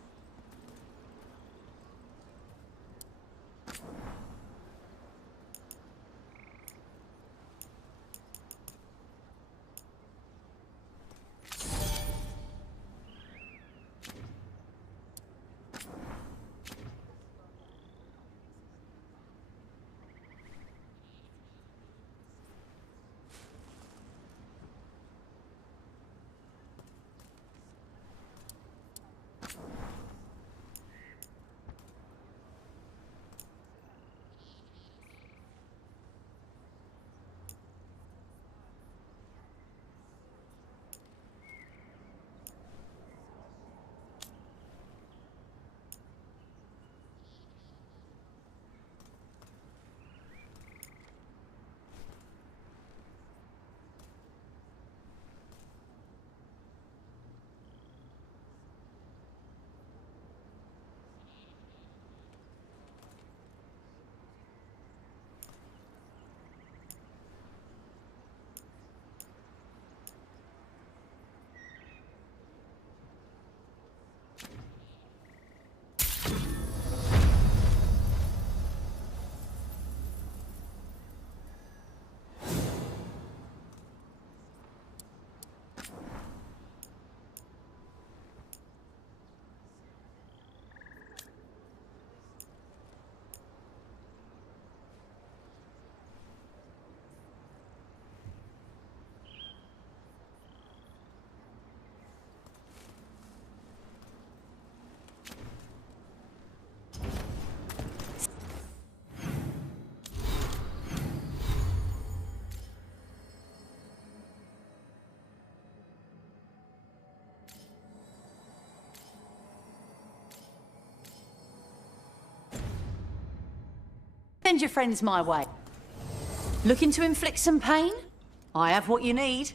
Send your friends my way. Looking to inflict some pain? I have what you need.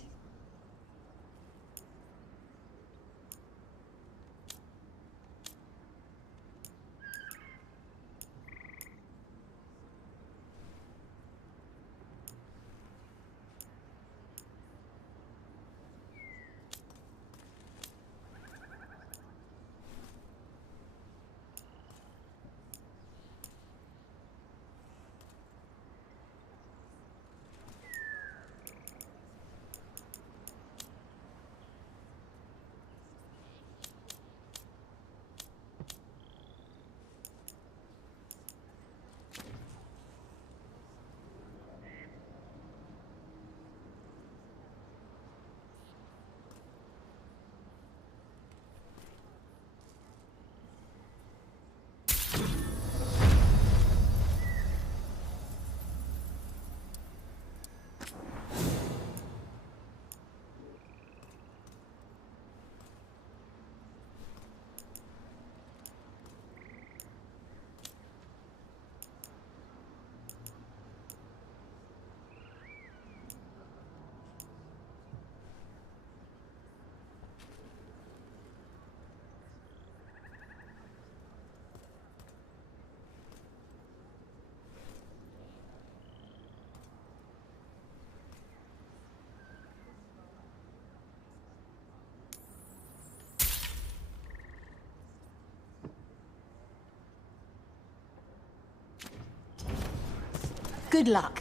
Good luck.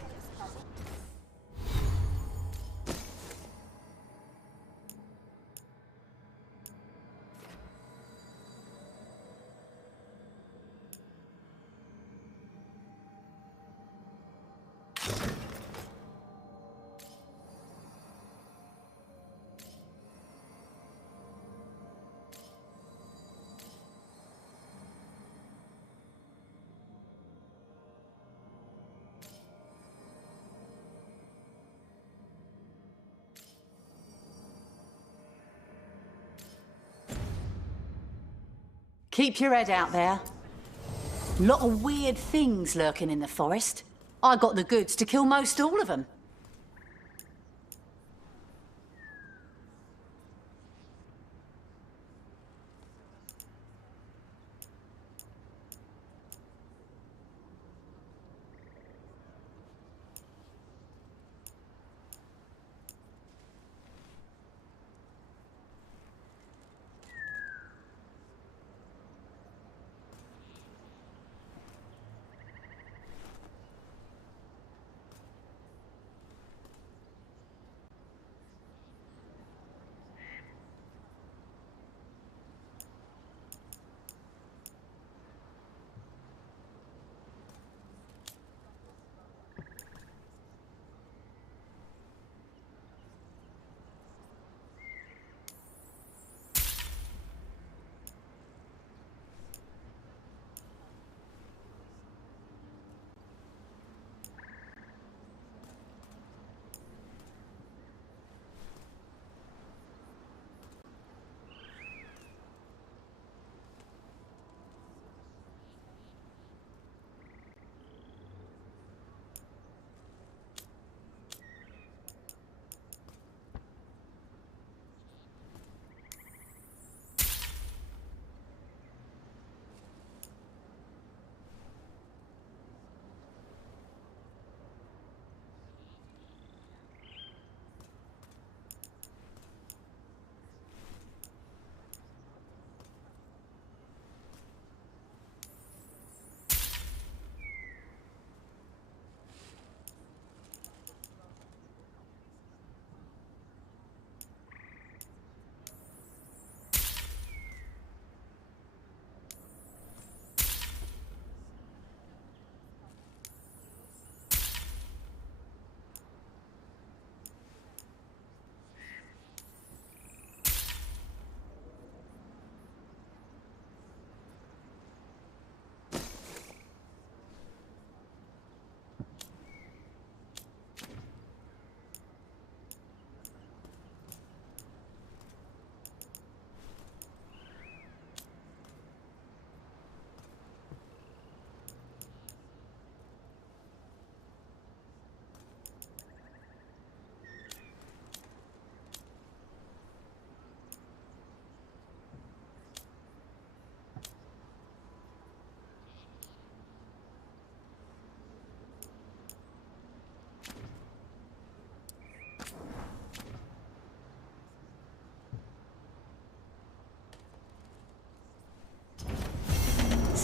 Keep your head out there. Lot of weird things lurking in the forest. I got the goods to kill most all of them.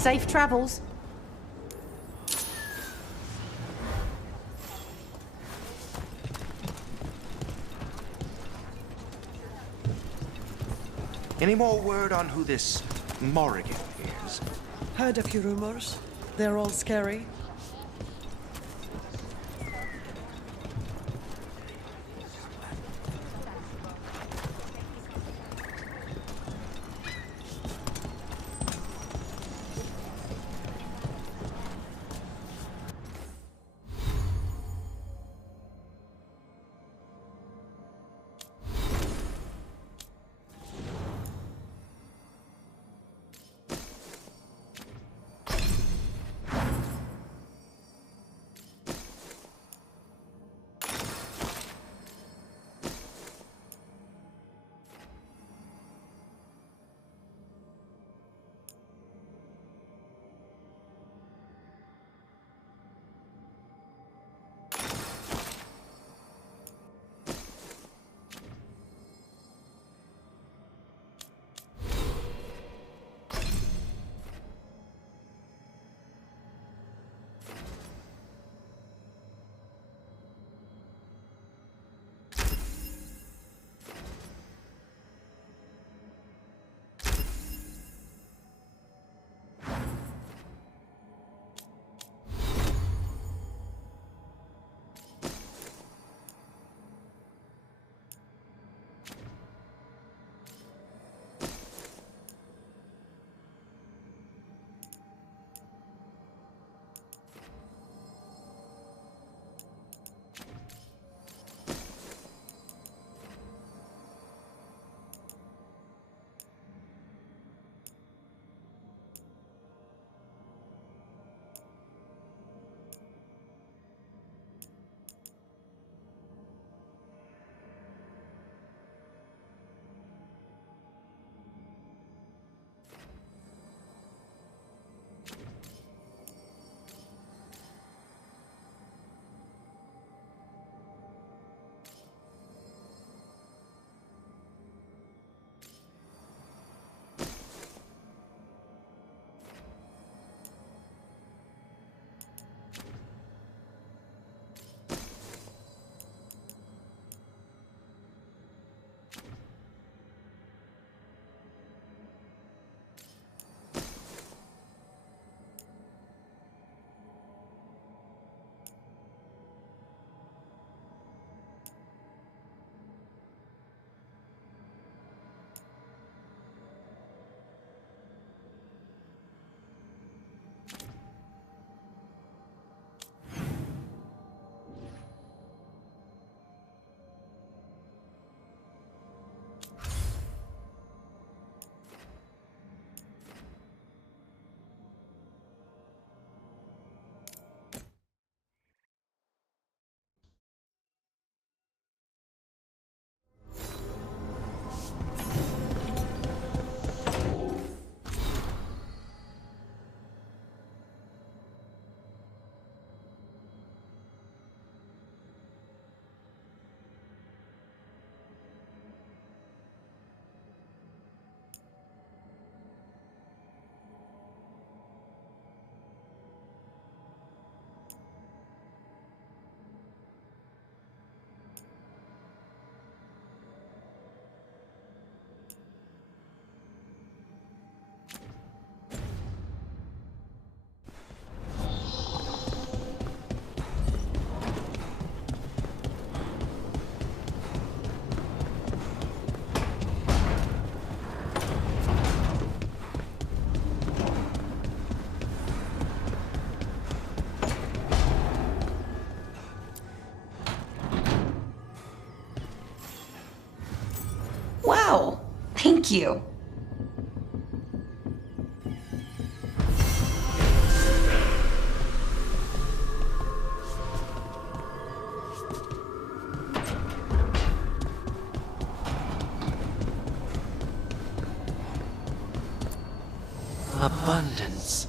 Safe travels. Any more word on who this Morrigan is? Heard a few rumors. They're all scary. Wow, thank you. Abundance.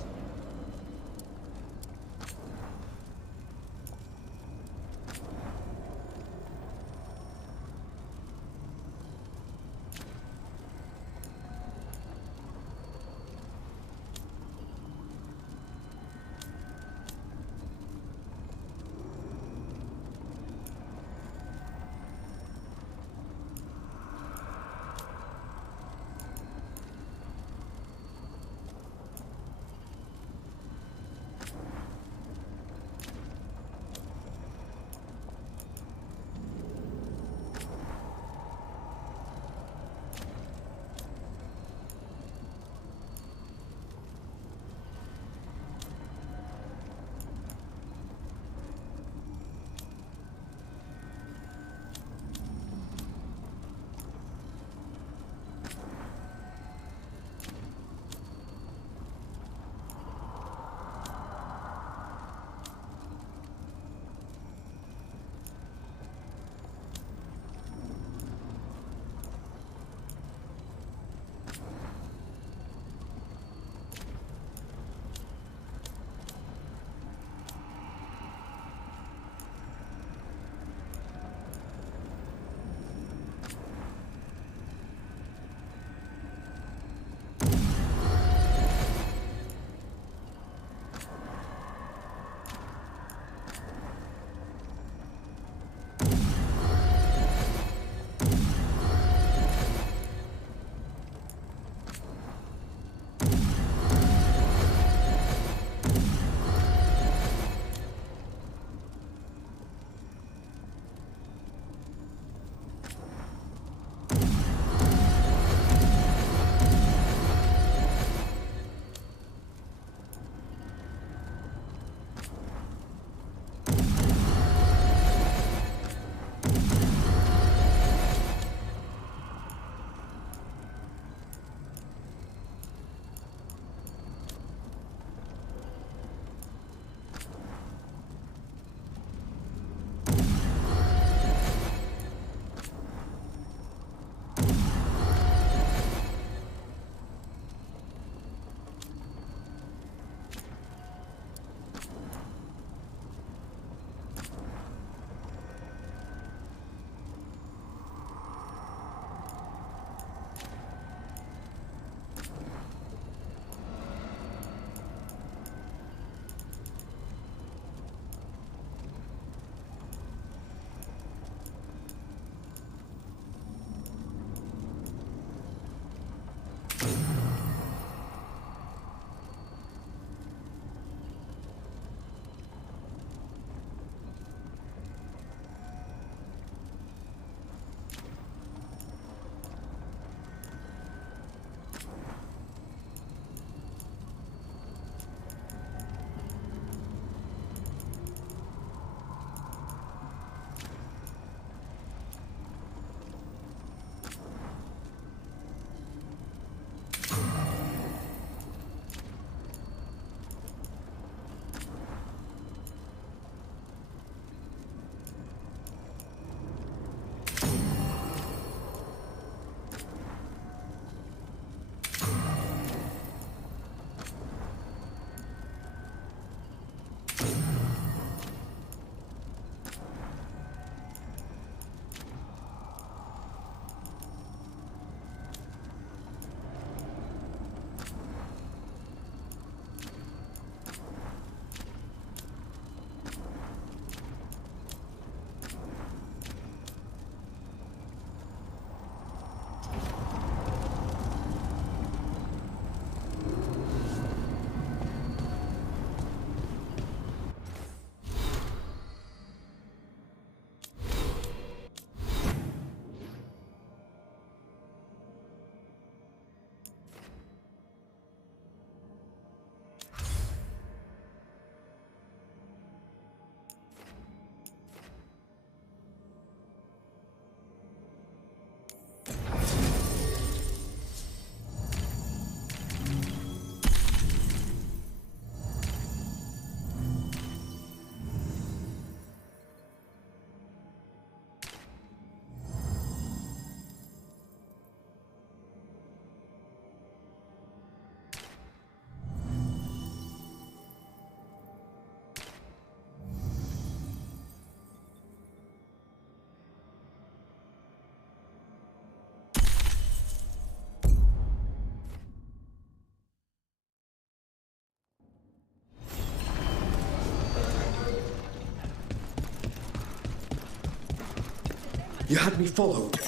You had me followed.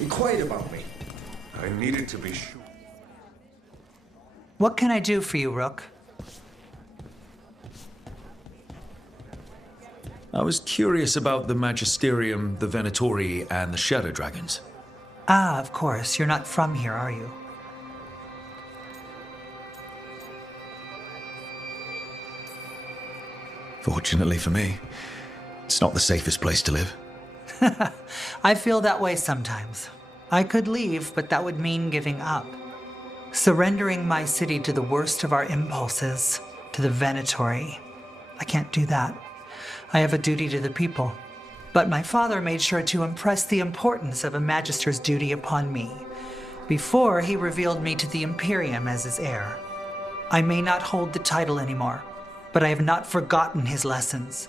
Inquired about me. I needed to be sure. What can I do for you, Rook? I was curious about the Magisterium, the Venatori, and the Shadow Dragons. Ah, of course. You're not from here, are you? Fortunately for me, it's not the safest place to live. I feel that way sometimes. I could leave, but that would mean giving up. Surrendering my city to the worst of our impulses, to the Venatori. I can't do that. I have a duty to the people. But my father made sure to impress the importance of a magister's duty upon me before he revealed me to the Imperium as his heir. I may not hold the title anymore, but I have not forgotten his lessons.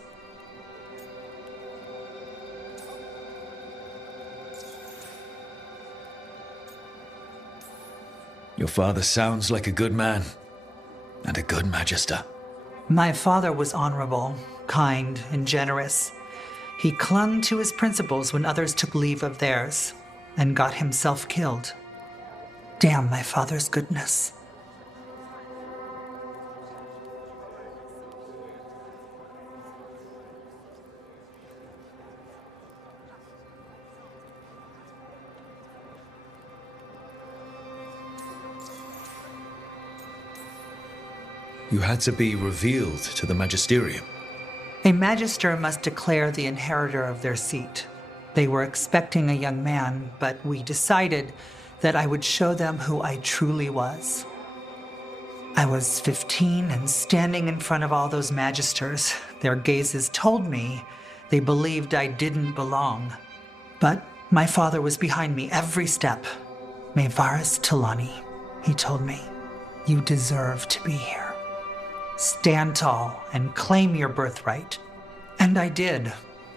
Your father sounds like a good man, and a good magister. My father was honorable, kind, and generous. He clung to his principles when others took leave of theirs, and got himself killed. Damn my father's goodness. You had to be revealed to the Magisterium. A magister must declare the inheritor of their seat. They were expecting a young man, but we decided that I would show them who I truly was. I was 15 and standing in front of all those magisters. Their gazes told me they believed I didn't belong. But my father was behind me every step. Mevaris Talani, he told me, you deserve to be here. Stand tall and claim your birthright. And I did.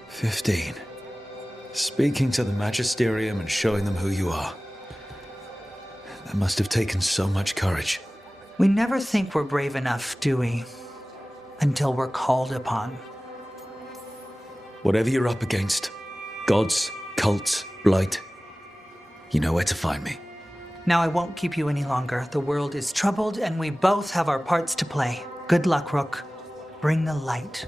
15. Speaking to the Magisterium and showing them who you are. That must have taken so much courage. We never think we're brave enough, do we? Until we're called upon. Whatever you're up against, gods, cults, blight, you know where to find me. Now I won't keep you any longer. The world is troubled and we both have our parts to play. Good luck, Rook. Bring the light.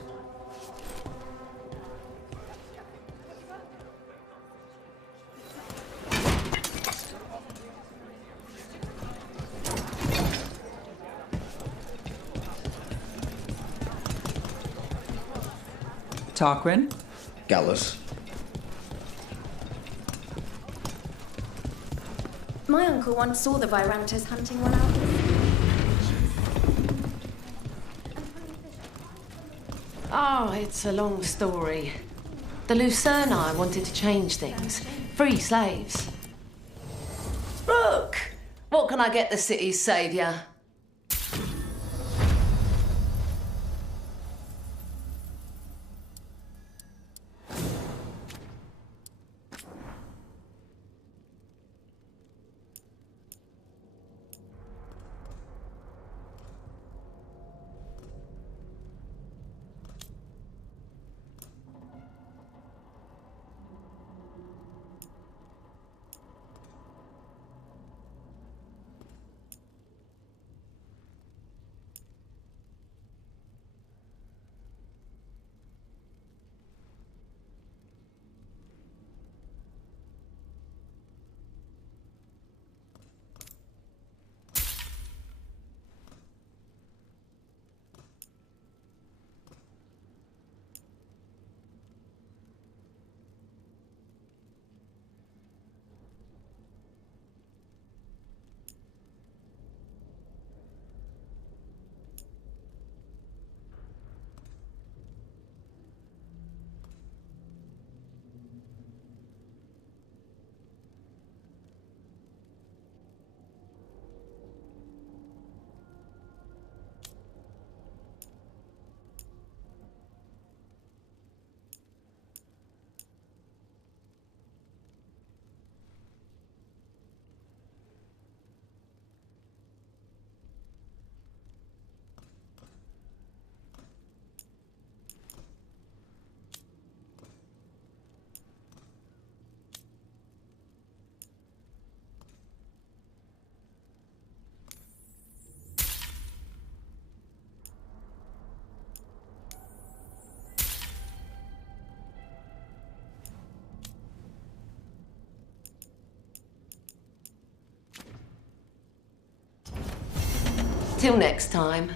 Tarquin? Gallus. My uncle once saw the Virantas hunting one out. Oh, it's a long story. The Lucerni wanted to change things. Free slaves. Rook! What can I get the city's saviour? Till next time.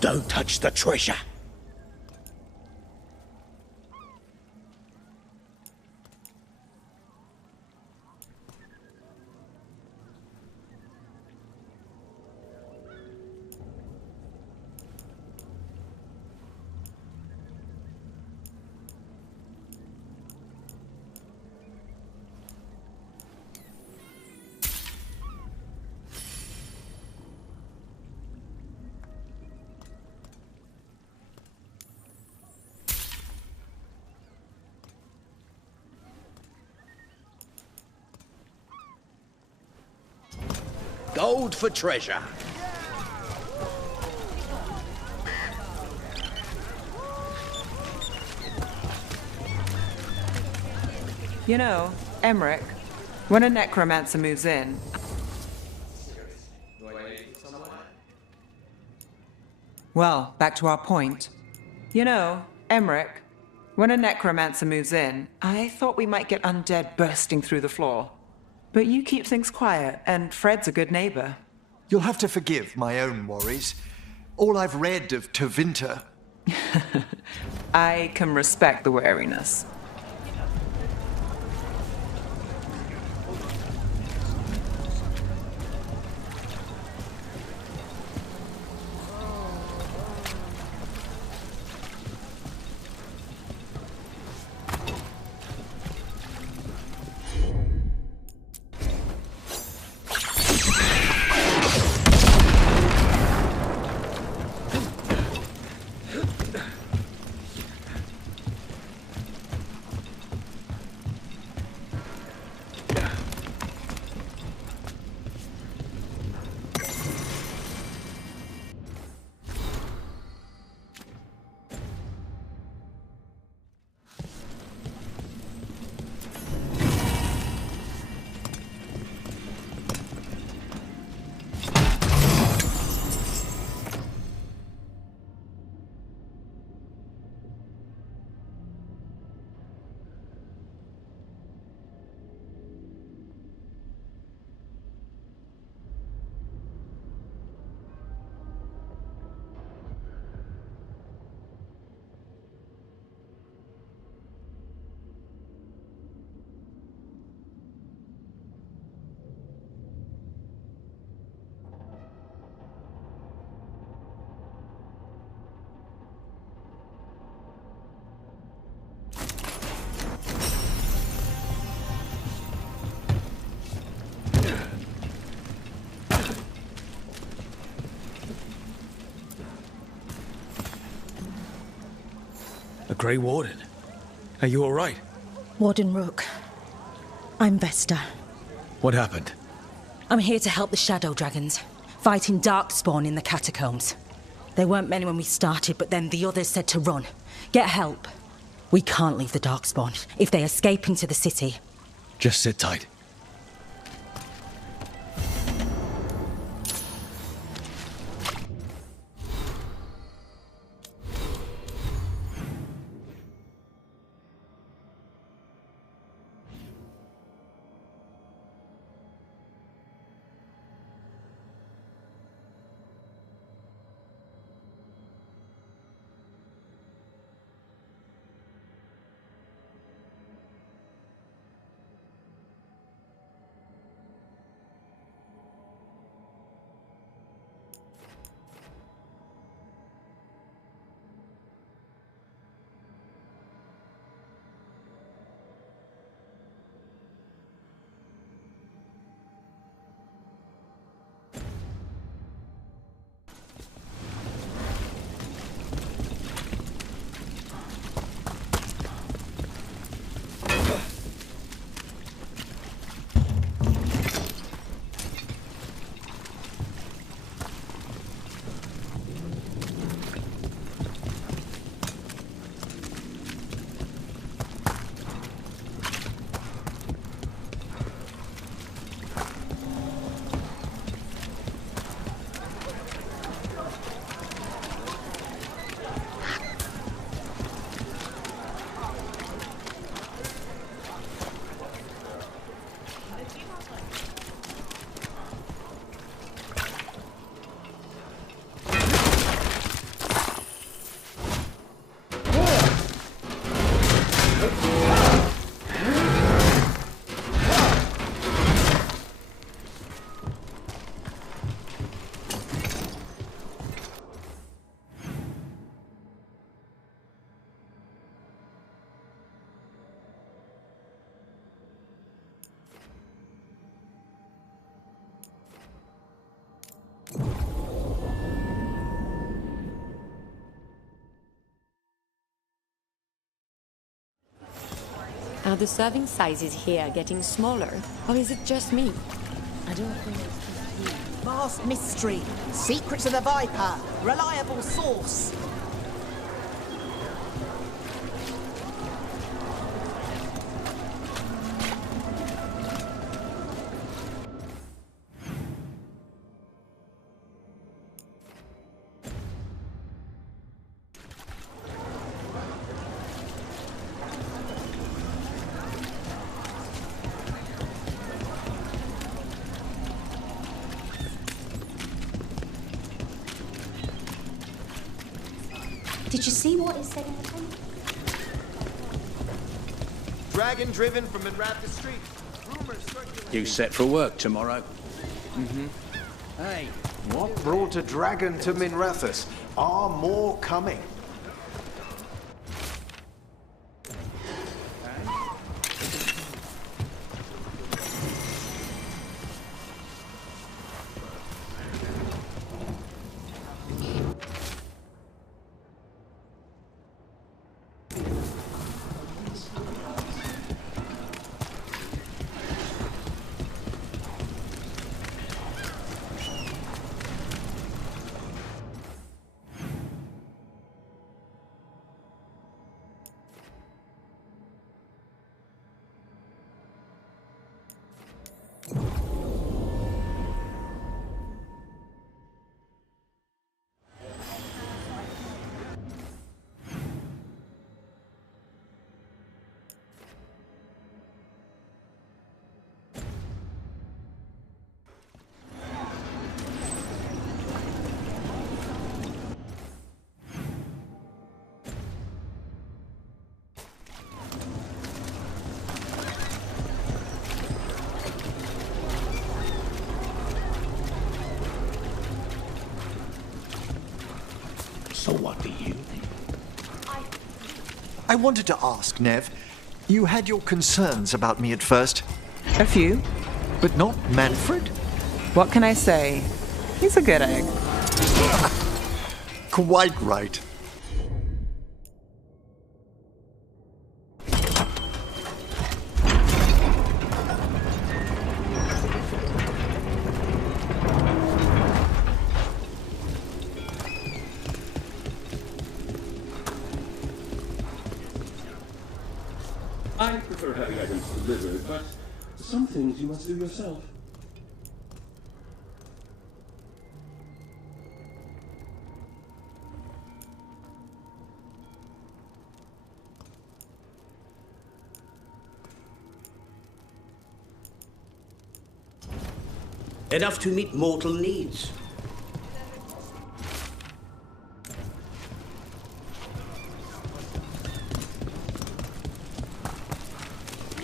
Don't touch the treasure. Gold for treasure. You know, Emmerich, when a necromancer moves in... Well, back to our point. You know, Emmerich, when a necromancer moves in, I thought we might get undead bursting through the floor. But you keep things quiet, and Fred's a good neighbor. You'll have to forgive my own worries. All I've read of Tevinter... I can respect the wariness. A Grey Warden. Are you all right? Warden Rook. I'm Vesta. What happened? I'm here to help the Shadow Dragons, fighting Darkspawn in the catacombs. There weren't many when we started, but then the others said to run. Get help. We can't leave the Darkspawn if they escape into the city. Just sit tight. Are the serving sizes here getting smaller, or is it just me? I don't think it's just me. Vast mystery. Secrets of the Viper. Reliable source. Did you see what it said in the paper? Dragon driven from Minratha Street. Rumors circulate. You set for work tomorrow? Hey. What brought a dragon to Minrathus? Are more coming? So what do you think? I wanted to ask, Nev. You had your concerns about me at first. A few. But not Manfred? What can I say? He's a good egg. Quite right. I prefer having items delivered, but some things you must do yourself. Enough to meet mortal needs.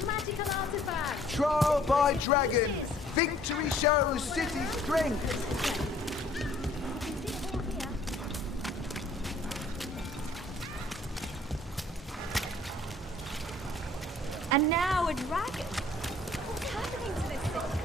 Magical artifact! Trial by dragon. Victory shows city strength. And now a dragon. What's happening to this city?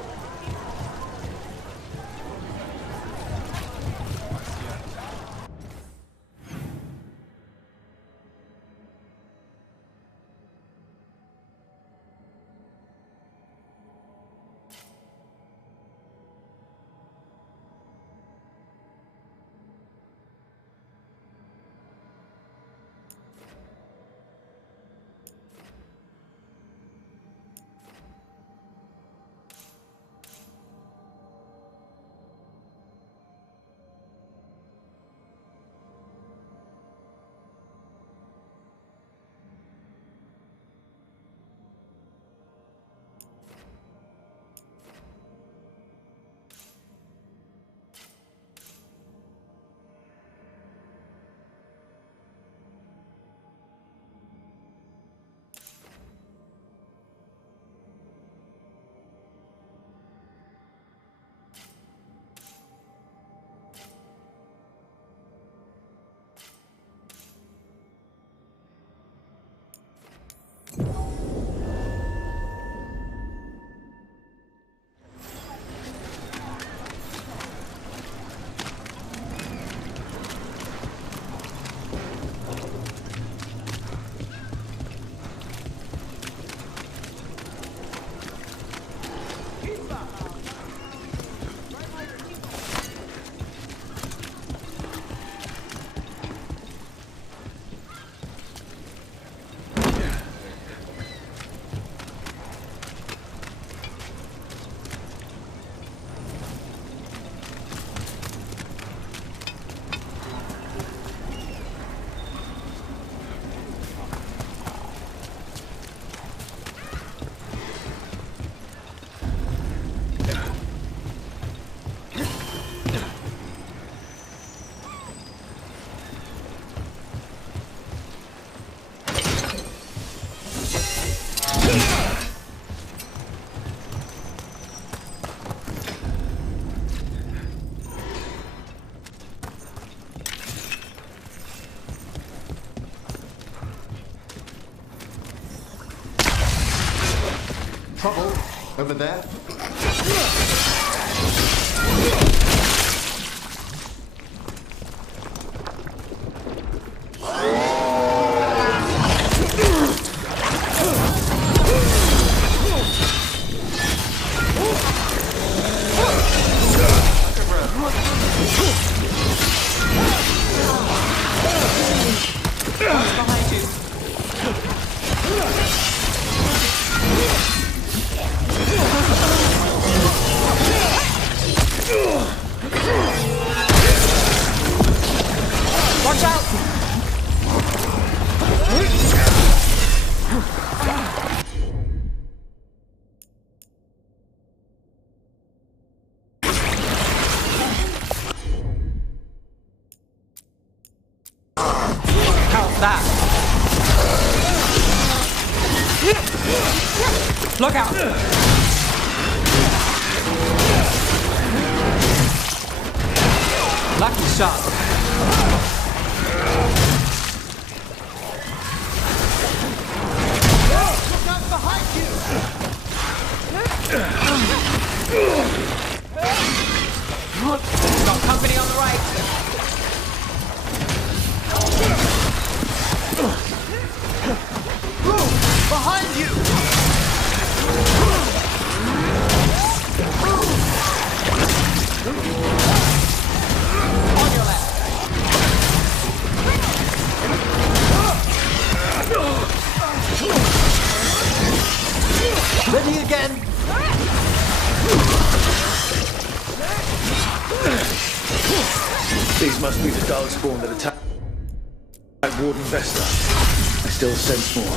Trouble over there. Behind you. Watch out! How's that? Look out! Lucky shot. Look out behind you! Got company on the right. Behind you! On your left. Ready again! These must be the Darkspawn that attacked Warden Vesta. I still sense more.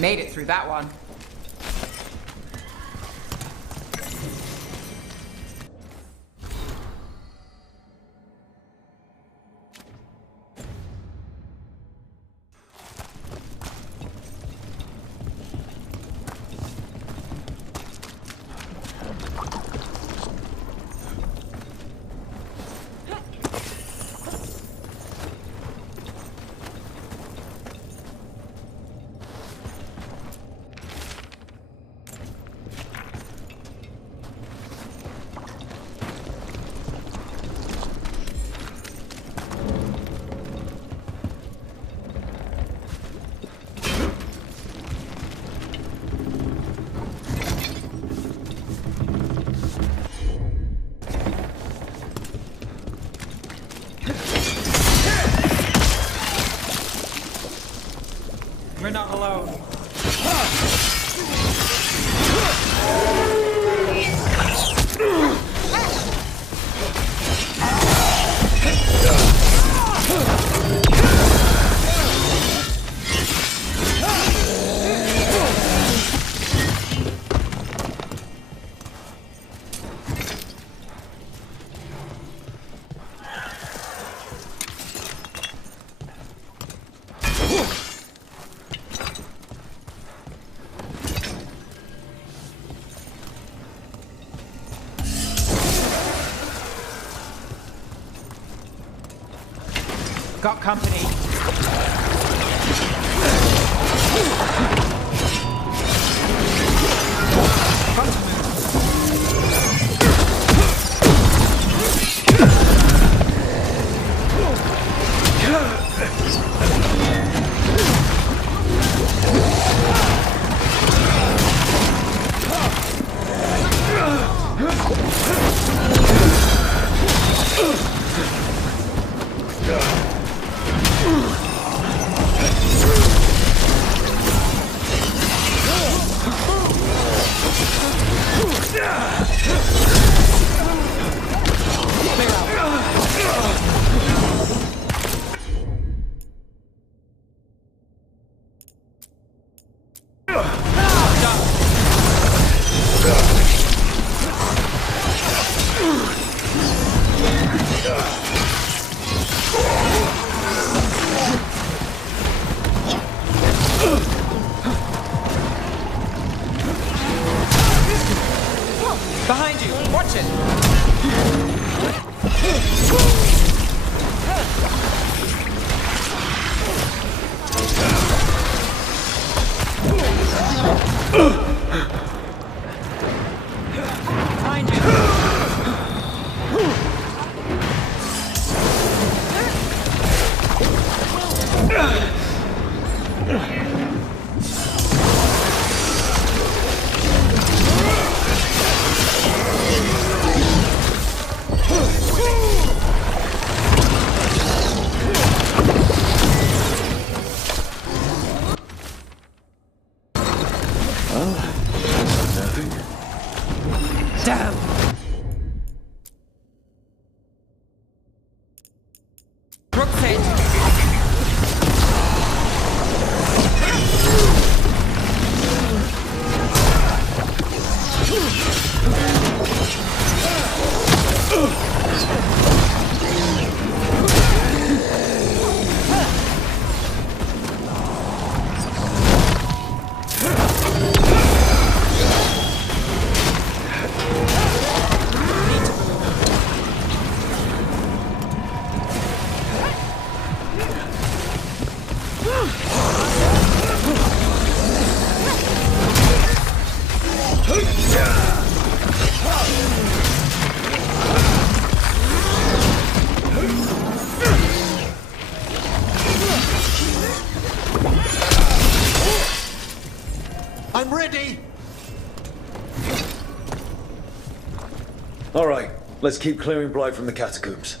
Made it through that one. We're not alone. Got company. Got to move. Behind you. Damn! Brooks it! I'm ready! All right, let's keep clearing Blight from the catacombs.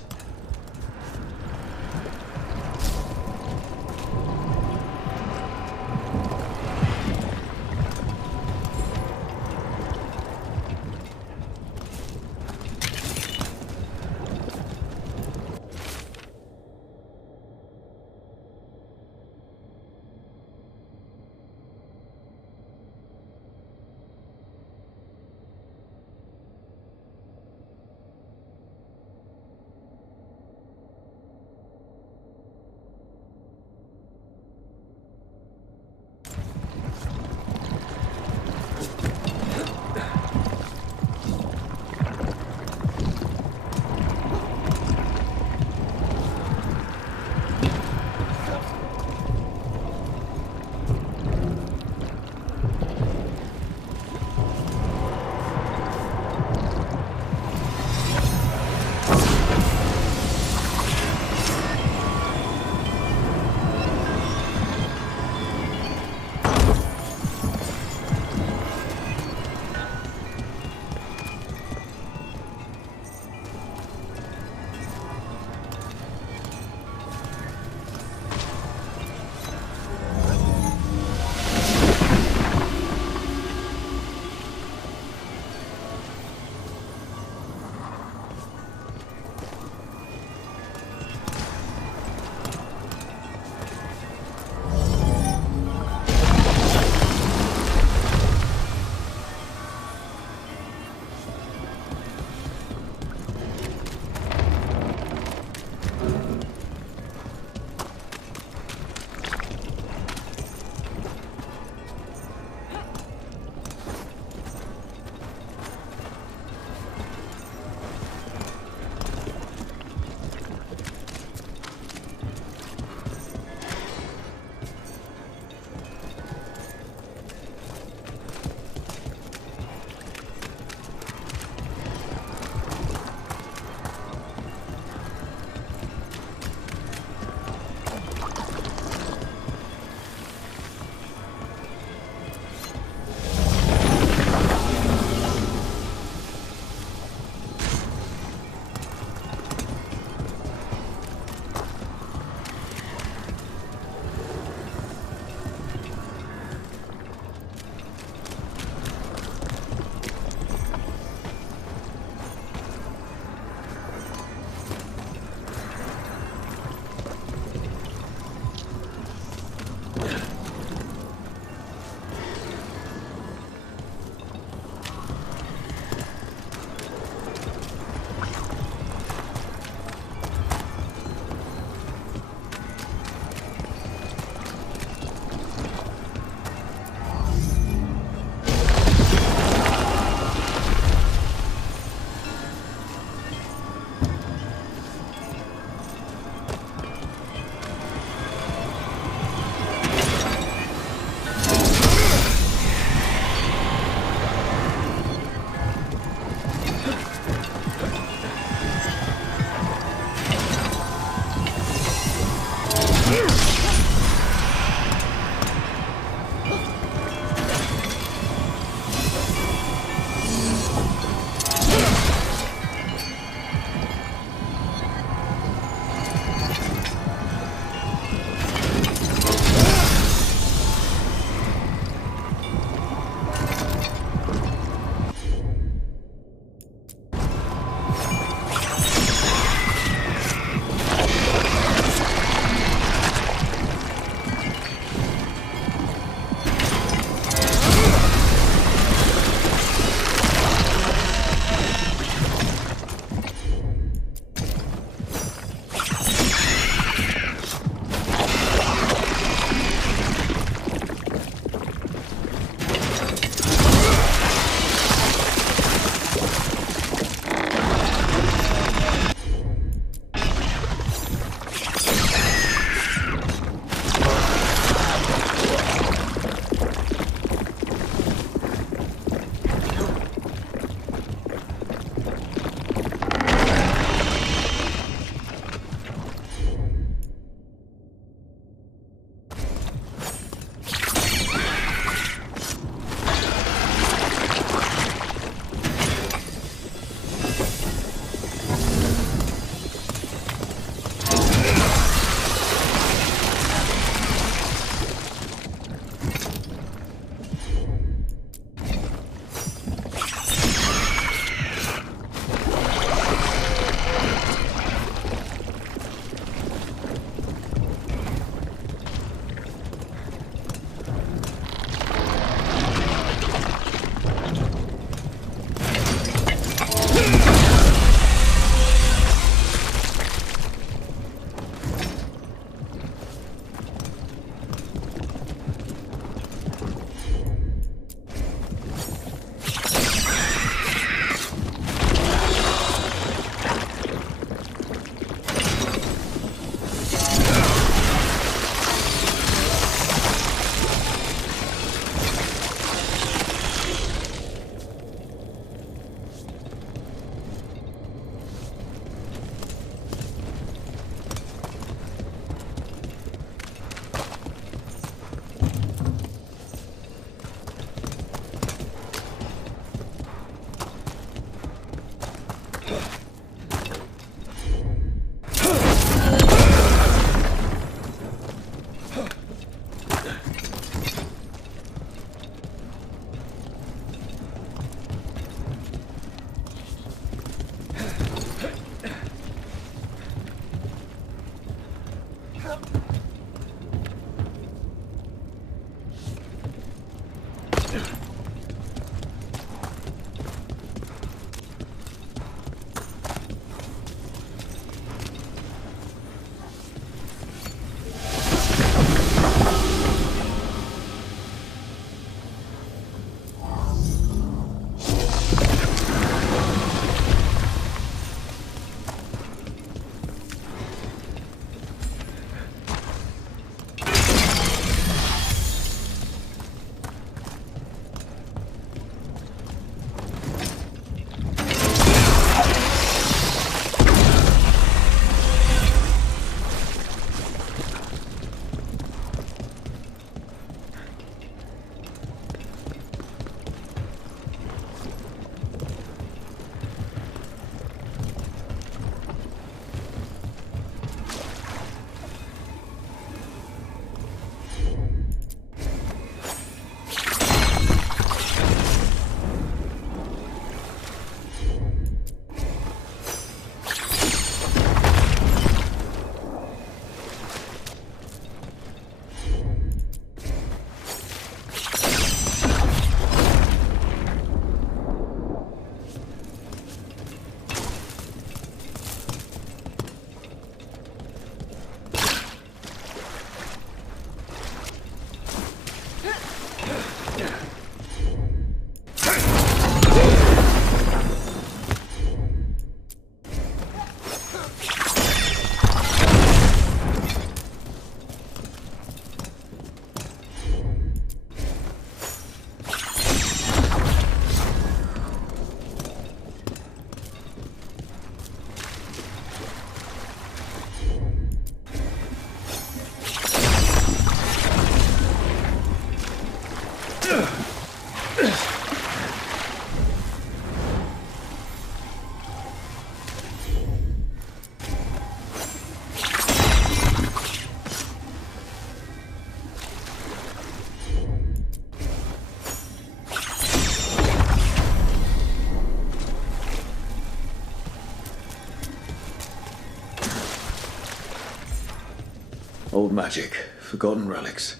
Old magic, forgotten relics.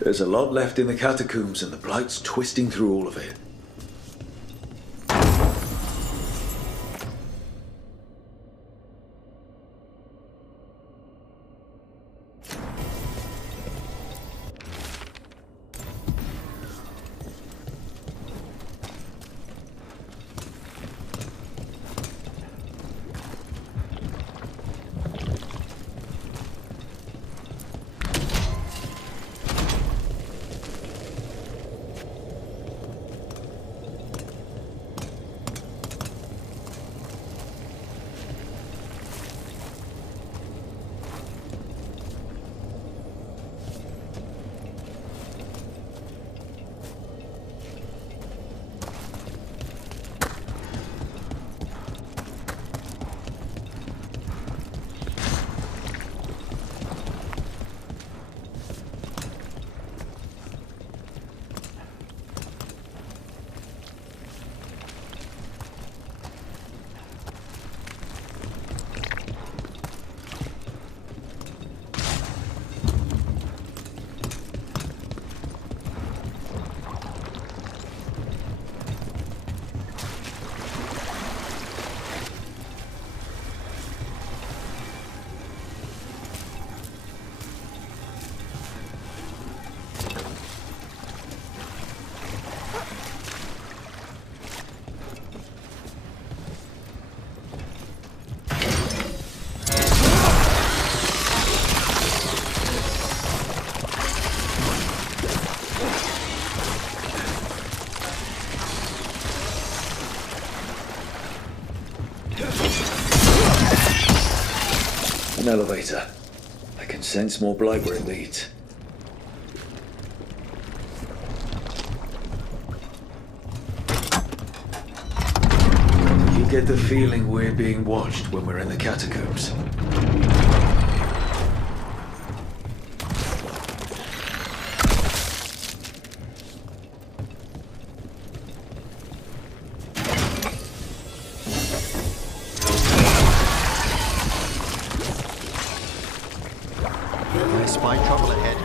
There's a lot left in the catacombs, and the Blight's twisting through all of it. An elevator. I can sense more blight where it leads. You get the feeling we're being watched when we're in the catacombs. I spy trouble ahead.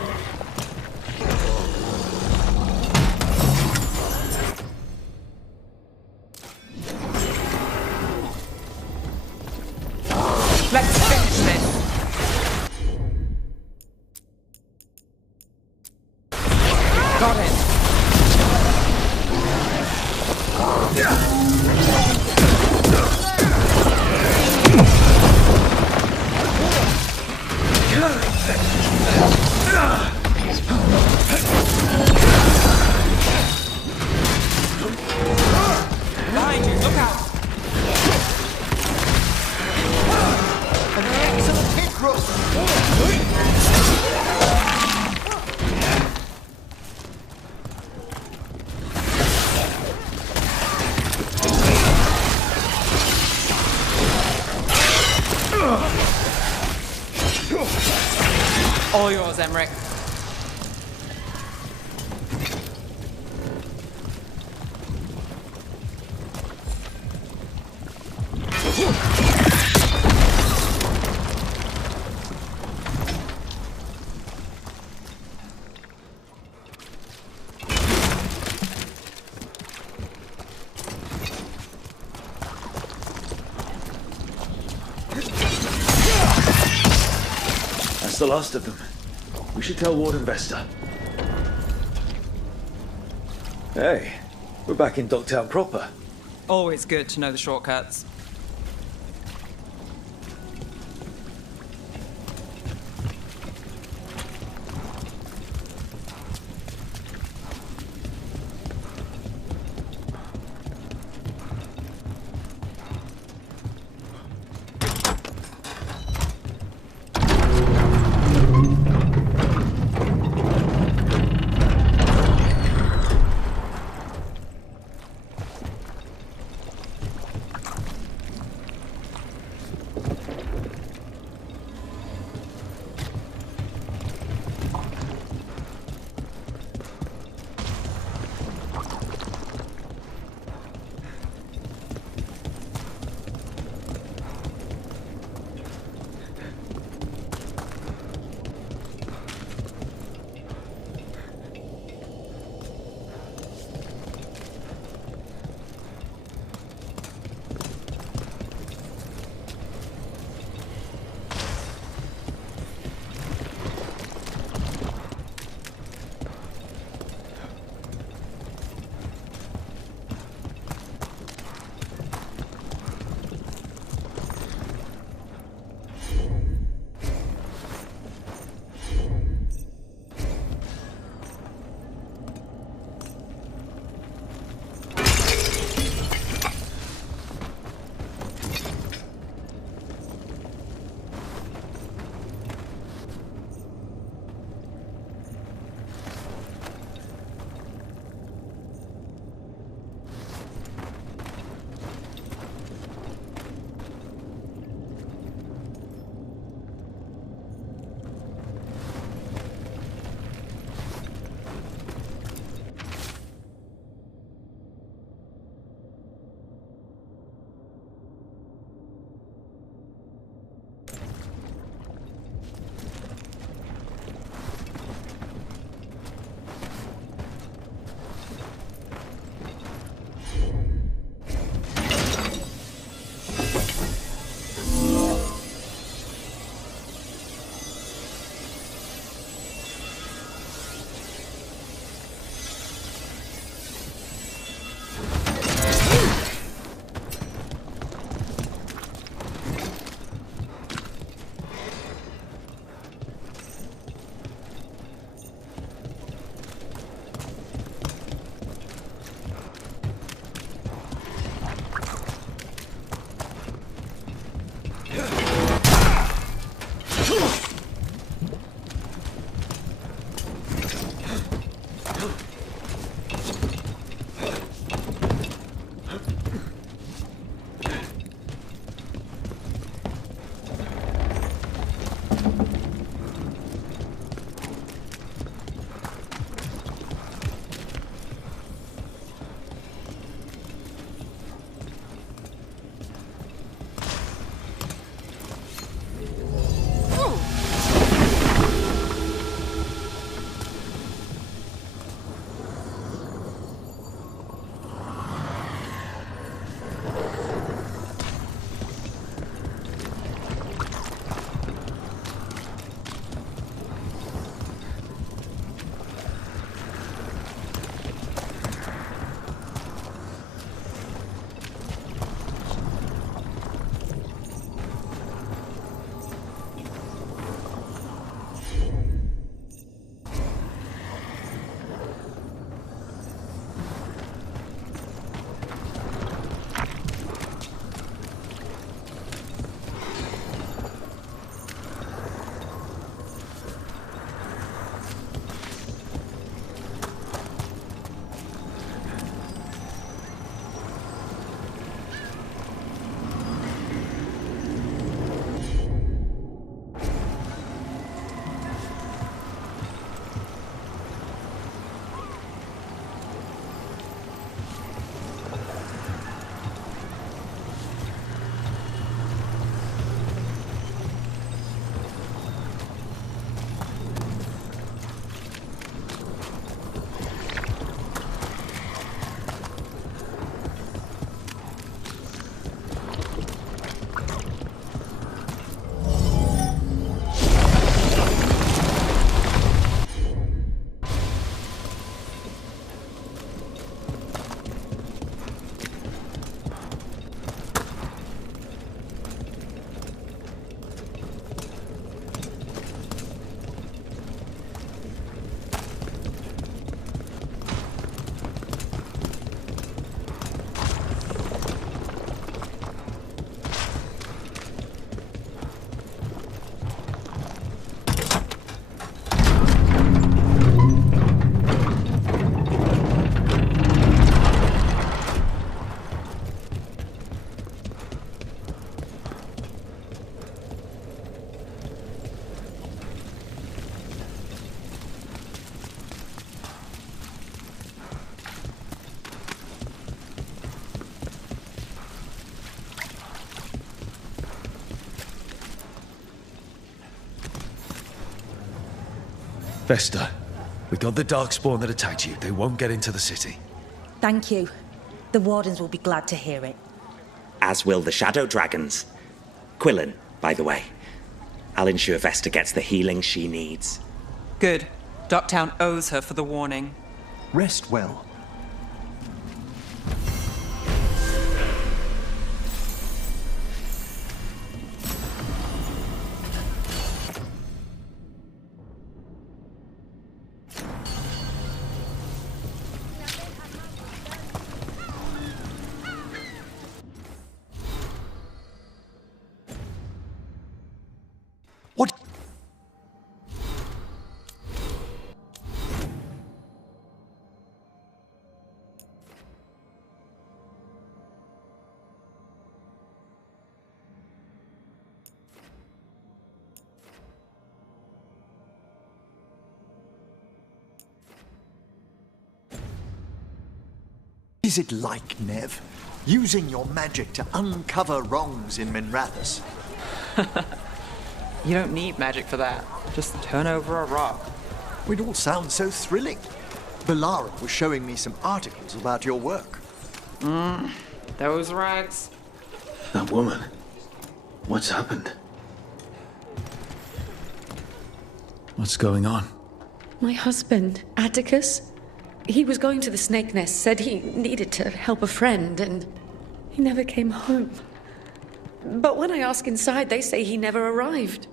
Got it. Behind you, look out! An excellent hit, Rook! All yours, Emmerich. That's the last of them. We should tell Warden Vesta. Hey, we're back in Docktown proper. Always good to know the shortcuts. Vesta, we got the Darkspawn that attacked you. They won't get into the city. Thank you. The Wardens will be glad to hear it. As will the Shadow Dragons. Quillen, by the way. I'll ensure Vesta gets the healing she needs. Good. Docktown owes her for the warning. Rest well. What? Is it like, Nev? Using your magic to uncover wrongs in Minrathous? You don't need magic for that. Just turn over a rock. It all sounds so thrilling. Valara was showing me some articles about your work. Those rags. That woman. What's happened? What's going on? My husband, Atticus, he was going to the Snake Nest, said he needed to help a friend, and he never came home. But when I ask inside, they say he never arrived.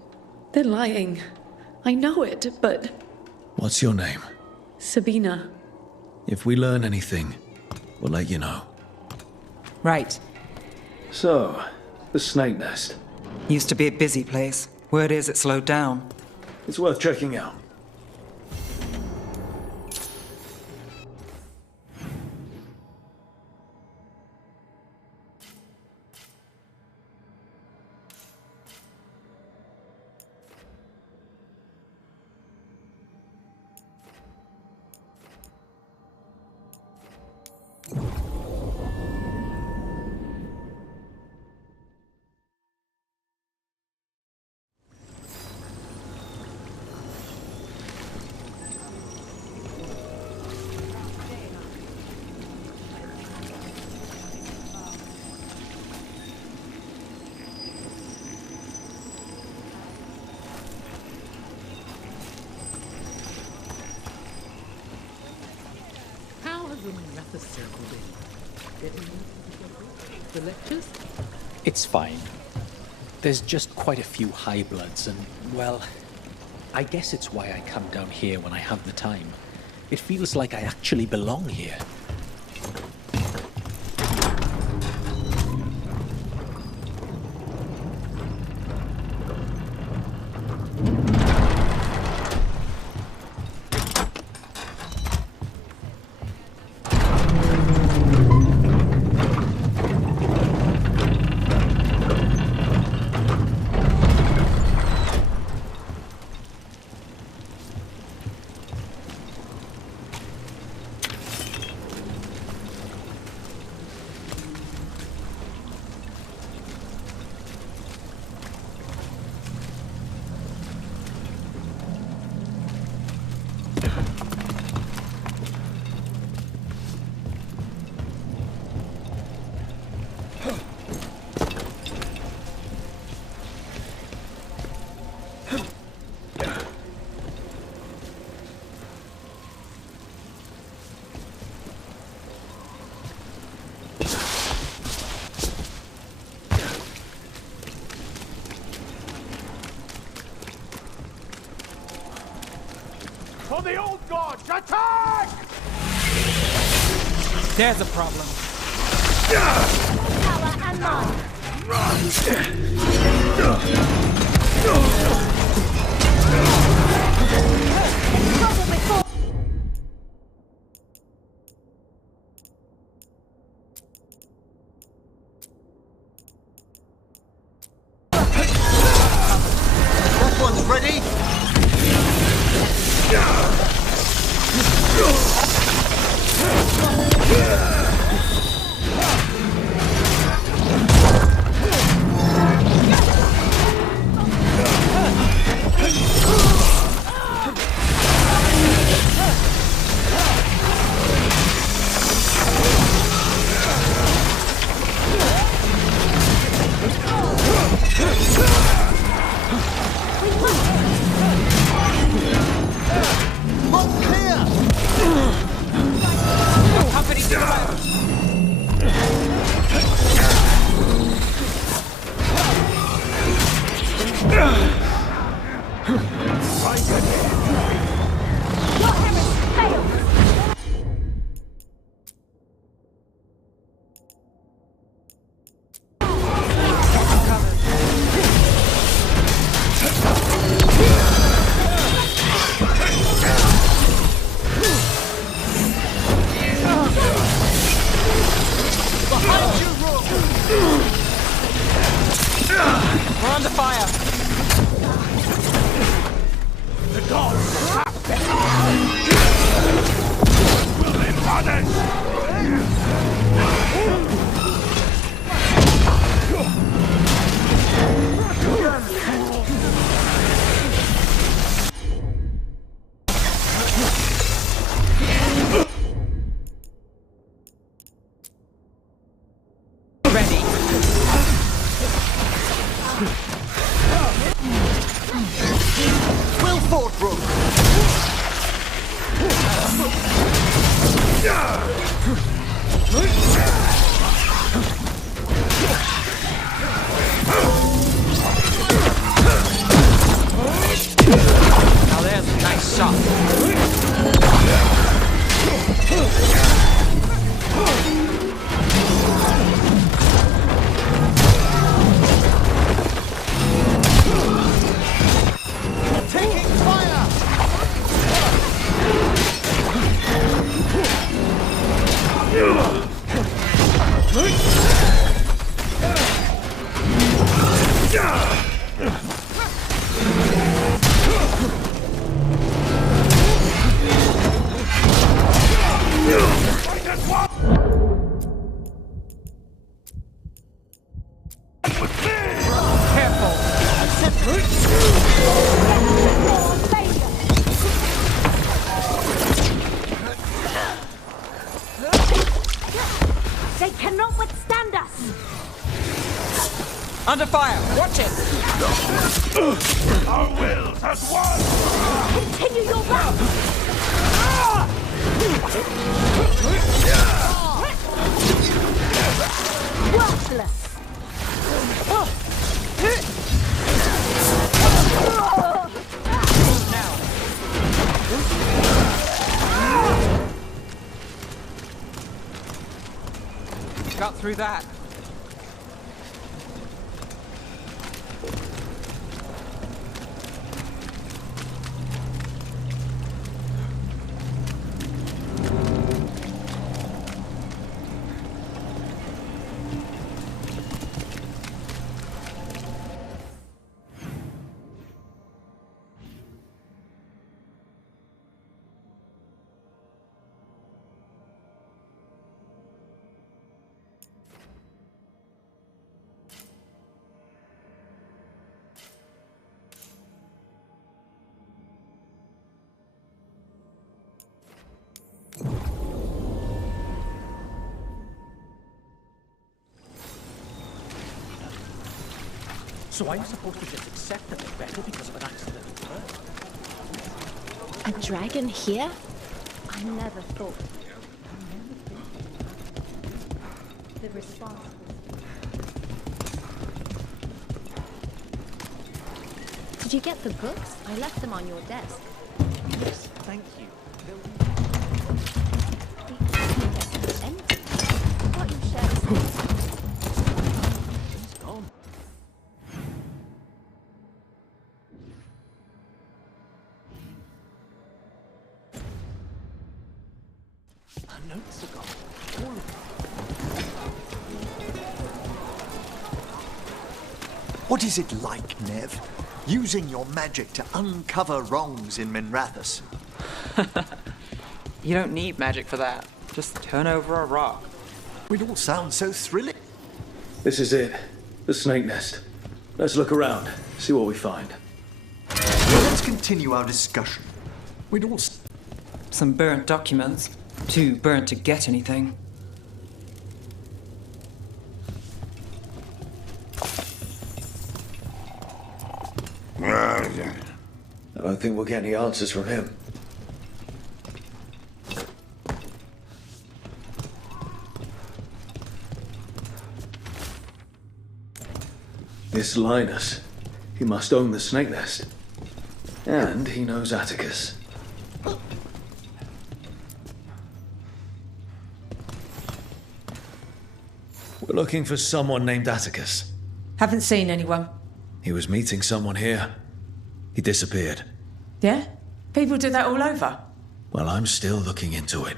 They're lying. I know it, but... What's your name? Sabina. If we learn anything, we'll let you know. Right. So, the Snake Nest. Used to be a busy place. Word is it slowed down. It's worth checking out. The lectures? It's fine. There's just quite a few high bloods and, well, I guess it's why I come down here when I have the time. It feels like I actually belong here. For the old gods, attack! There's a problem. Power and mine. Trouble before. That one's ready. Now there's a nice shot. Taking fire! They cannot withstand us! Under fire! Watch it! Our wills as one! Continue your route! Worthless! Got through that. So I'm supposed to just accept that they're better because of an accidental birth? A dragon here? I never thought. The response was... Did you get the books? I left them on your desk. Yes, thank you. Empty. I thought you shared a space. It's gone. Our notes are gone. All of them. What is it like, Nev? Using your magic to uncover wrongs in Minrathous? You don't need magic for that. Just turn over a rock. It all sounds so thrilling. This is it. The snake nest. Let's look around, see what we find. Let's continue our discussion. We'd all... Some burnt documents. Too burnt to get anything. I don't think we'll get any answers from him. This Linus, he must own the snake nest. And he knows Atticus. We're looking for someone named Atticus. Haven't seen anyone. He was meeting someone here. He disappeared. Yeah? People do that all over. Well, I'm still looking into it.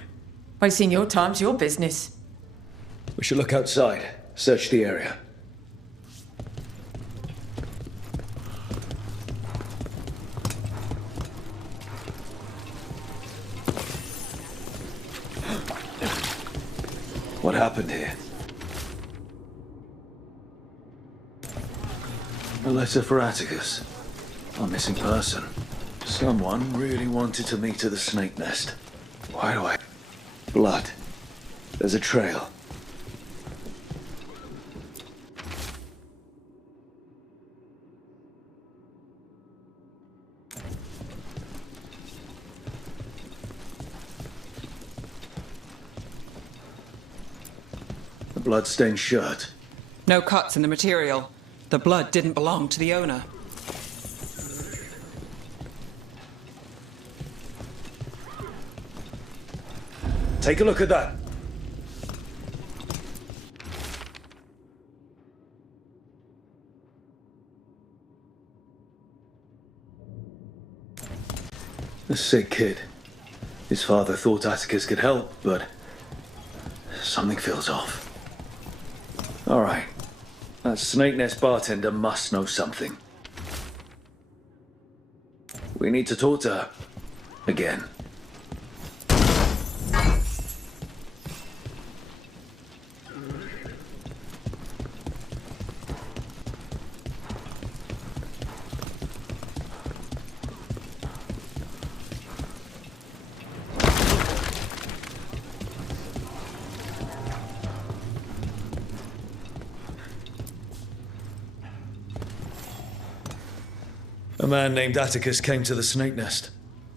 Wasting your time's your business. We should look outside, search the area. What happened here? A letter for Atticus. A missing person. Someone really wanted to meet at the snake nest. Why do I... Blood. There's a trail. blood-stained shirt. No cuts in the material. The blood didn't belong to the owner. Take a look at that. A sick kid. His father thought Atticus could help, but something feels off. All right. That Snake Nest bartender must know something. We need to talk to her. Again. A man named Atticus came to the Snake Nest.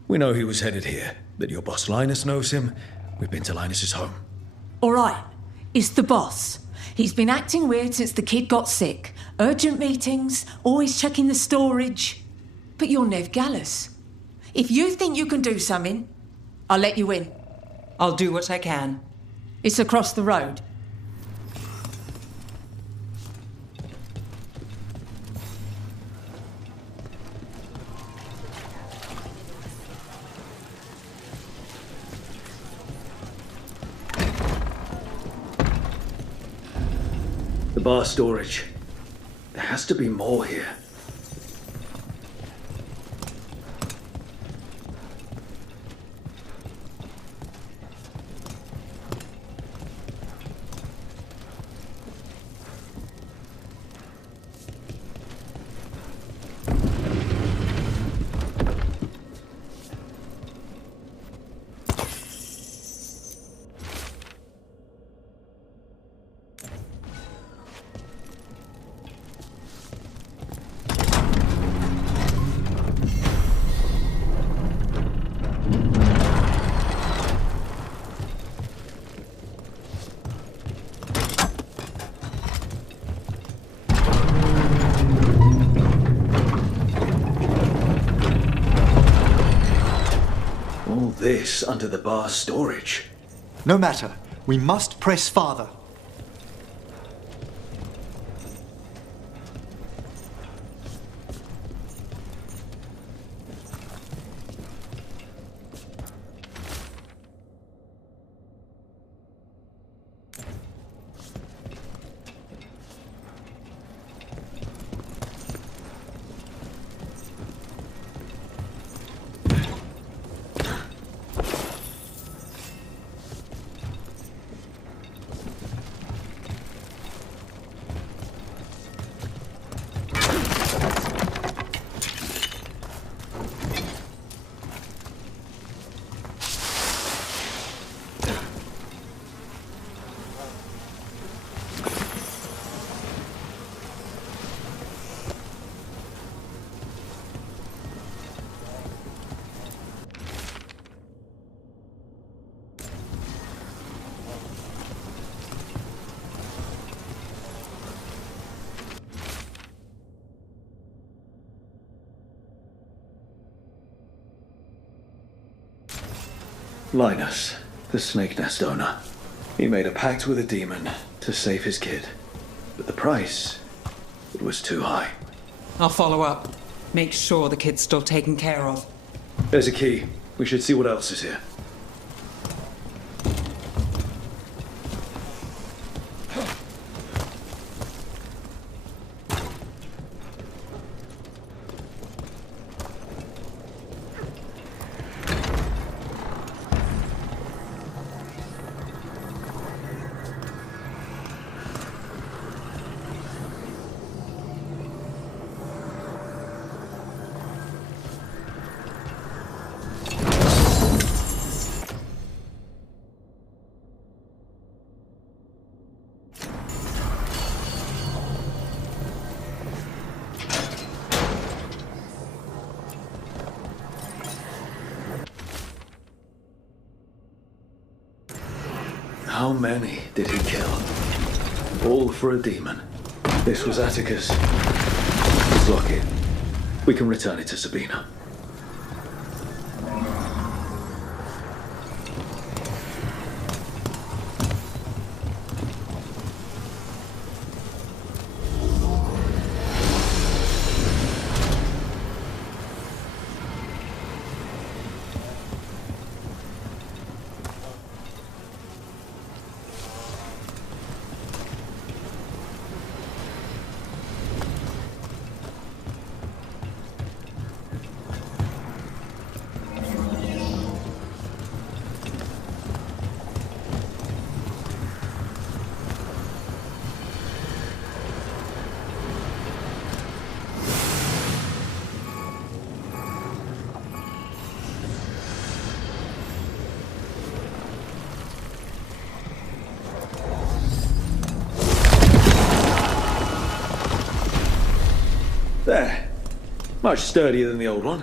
We know he was headed here, that your boss Linus knows him. We've been to Linus's home. All right, it's the boss. He's been acting weird since the kid got sick. Urgent meetings, always checking the storage. But you're Nev Gallus. If you think you can do something, I'll let you in. I'll do what I can. It's across the road. The bar storage. There has to be more here. This under the bar storage. No matter. We must press farther. Linus, the Snake Nest owner. He made a pact with a demon to save his kid. But the price, it was too high. I'll follow up. Make sure the kid's still taken care of. There's a key. We should see what else is here. How many did he kill? All for a demon. This was Atticus. Let's lock it. We can return it to Sabina. There. Much sturdier than the old one.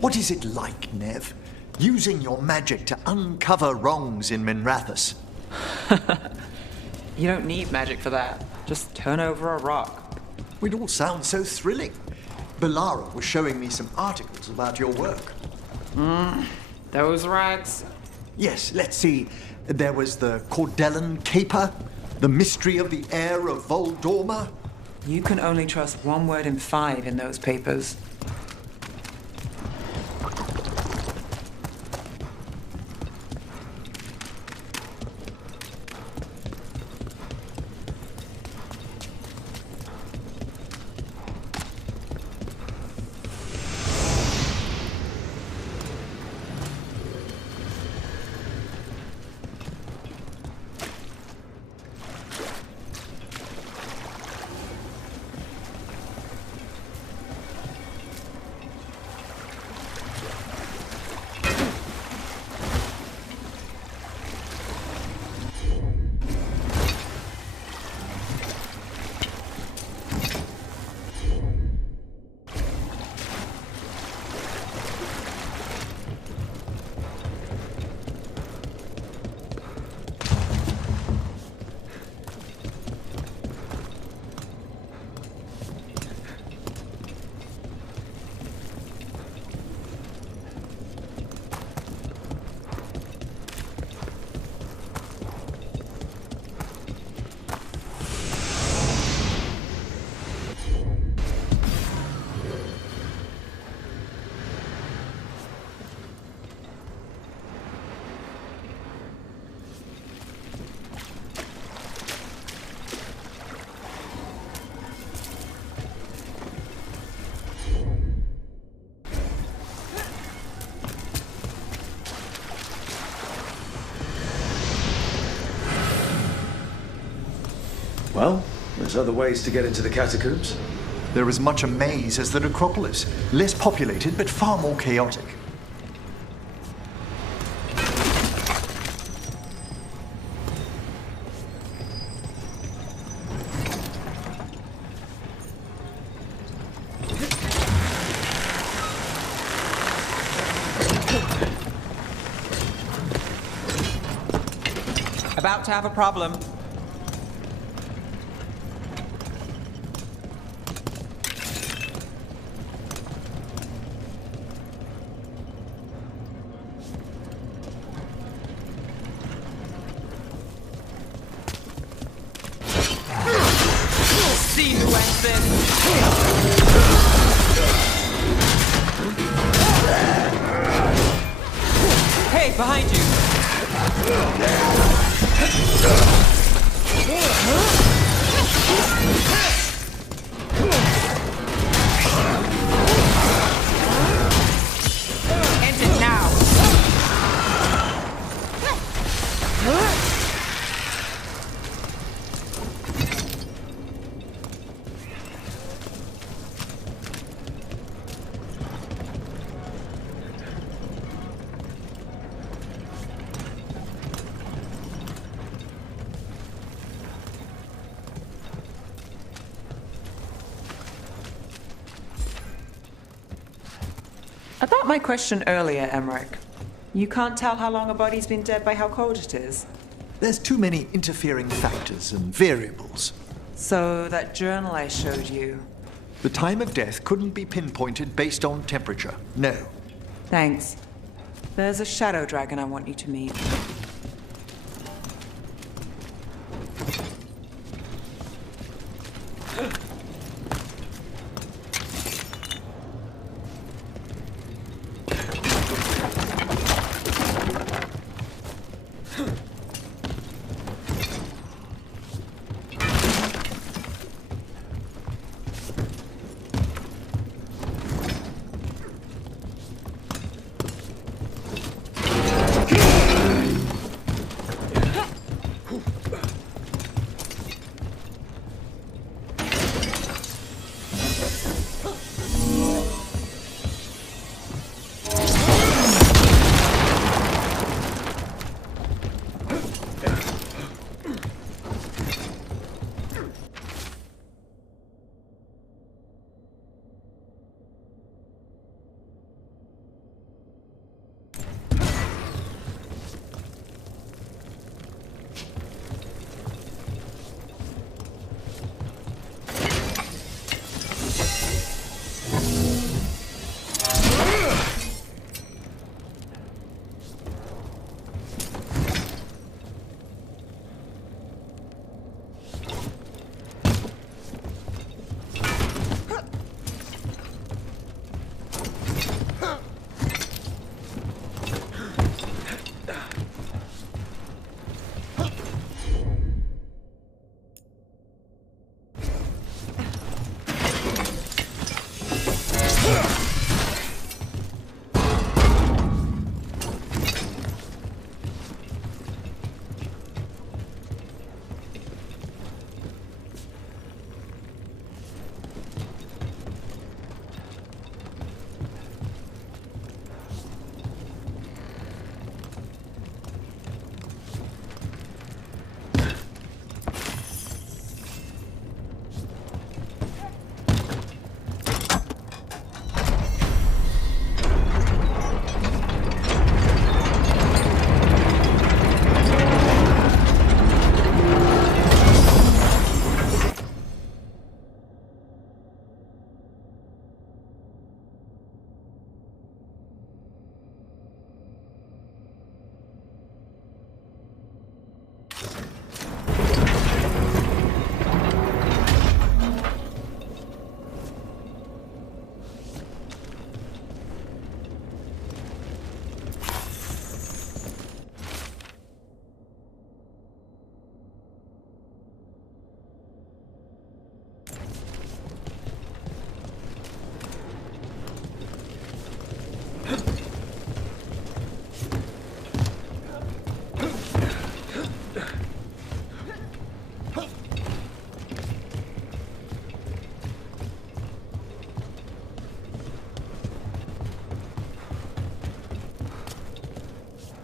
What is it like, Nev? Using your magic to uncover wrongs in Minrathous? You don't need magic for that. Just turn over a rock. It all sounds so thrilling. Belara was showing me some articles about your work. Those rags? Yes, let's see. There was the Cordellan Caper, the mystery of the heir of Voldorma. You can only trust one word in 5 in those papers. Well, there's other ways to get into the catacombs. They're as much a maze as the necropolis. Less populated, but far more chaotic. About to have a problem. See who went in. Hey, behind you! End it now! About my question earlier, Emmerich. You can't tell how long a body's been dead by how cold it is. There's too many interfering factors and variables. So that journal I showed you. The time of death couldn't be pinpointed based on temperature. No. Thanks. There's a shadow dragon I want you to meet.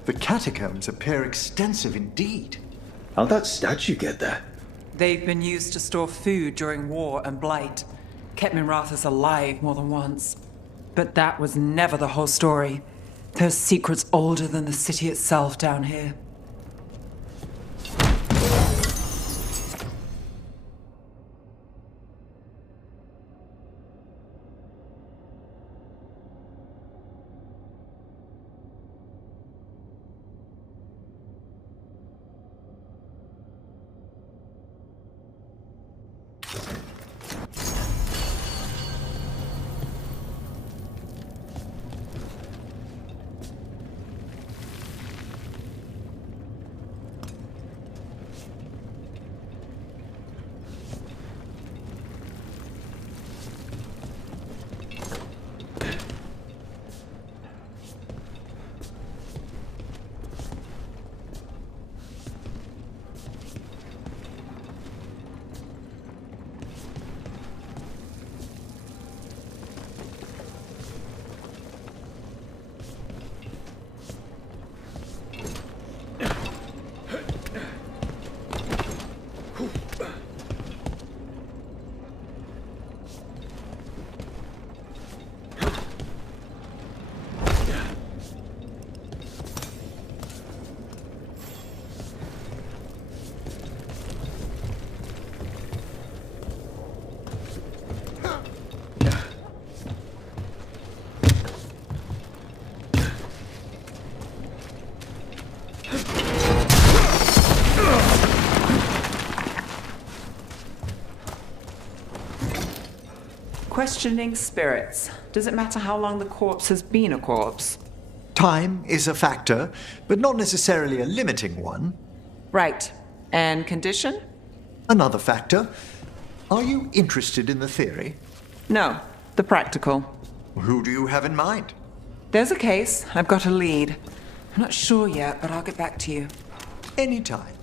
The catacombs appear extensive indeed. How'd that statue get there? They've been used to store food during war and blight. Kept Minrathous alive more than once. But that was never the whole story. There's secrets older than the city itself down here. questioning spirits. Does it matter how long the corpse has been a corpse? Time is a factor, but not necessarily a limiting one. Right. And condition? Another factor. Are you interested in the theory? No, the practical. Who do you have in mind? There's a case. I've got a lead. I'm not sure yet, but I'll get back to you. Anytime.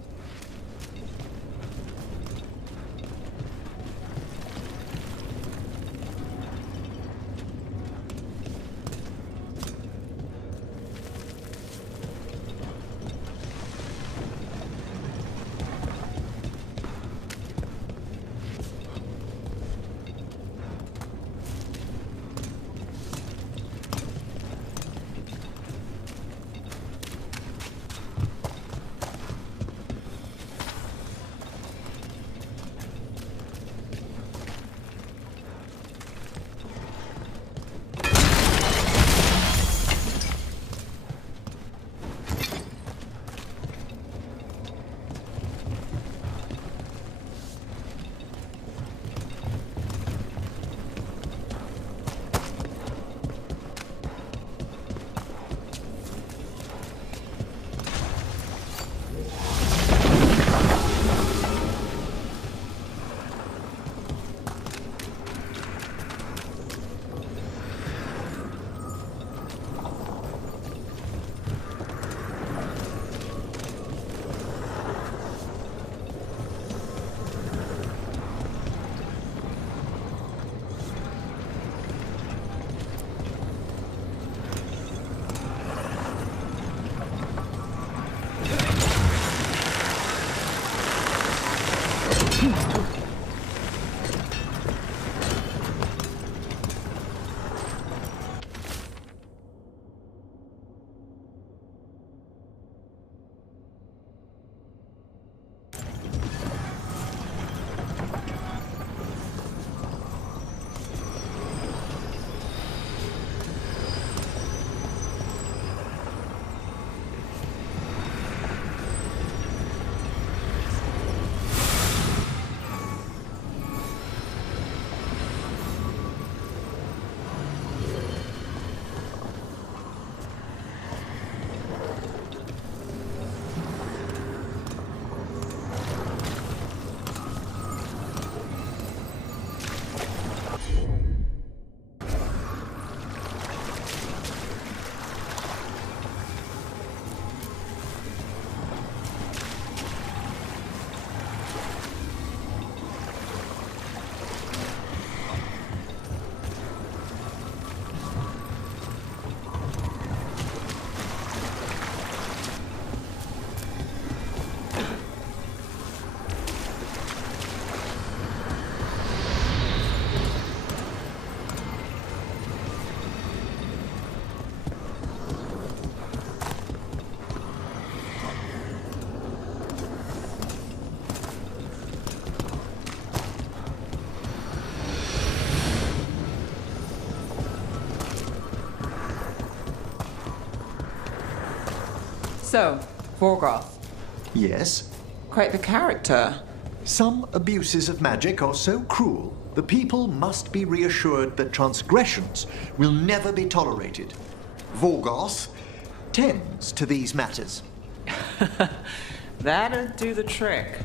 So, Veilguard. Yes? Quite the character. Some abuses of magic are so cruel, the people must be reassured that transgressions will never be tolerated. Veilguard tends to these matters. That'd do the trick.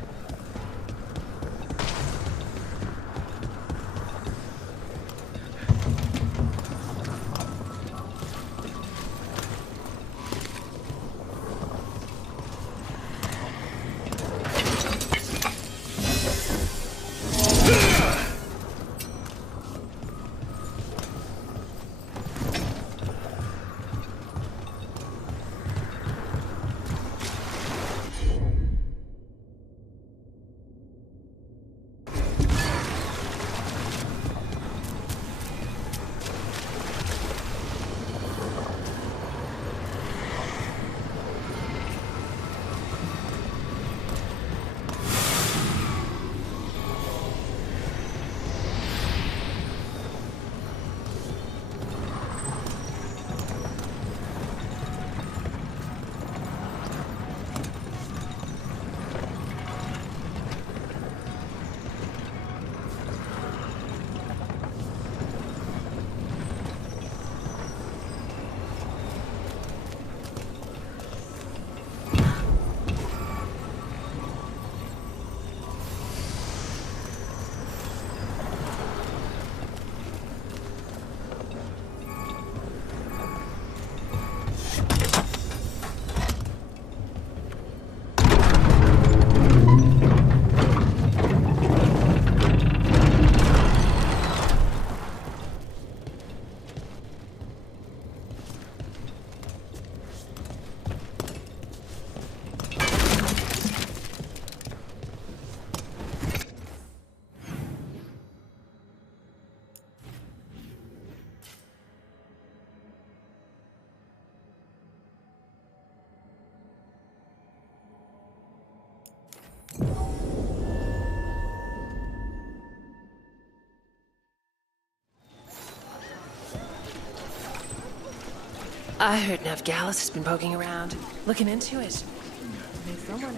I heard Navgalis has been poking around, looking into it.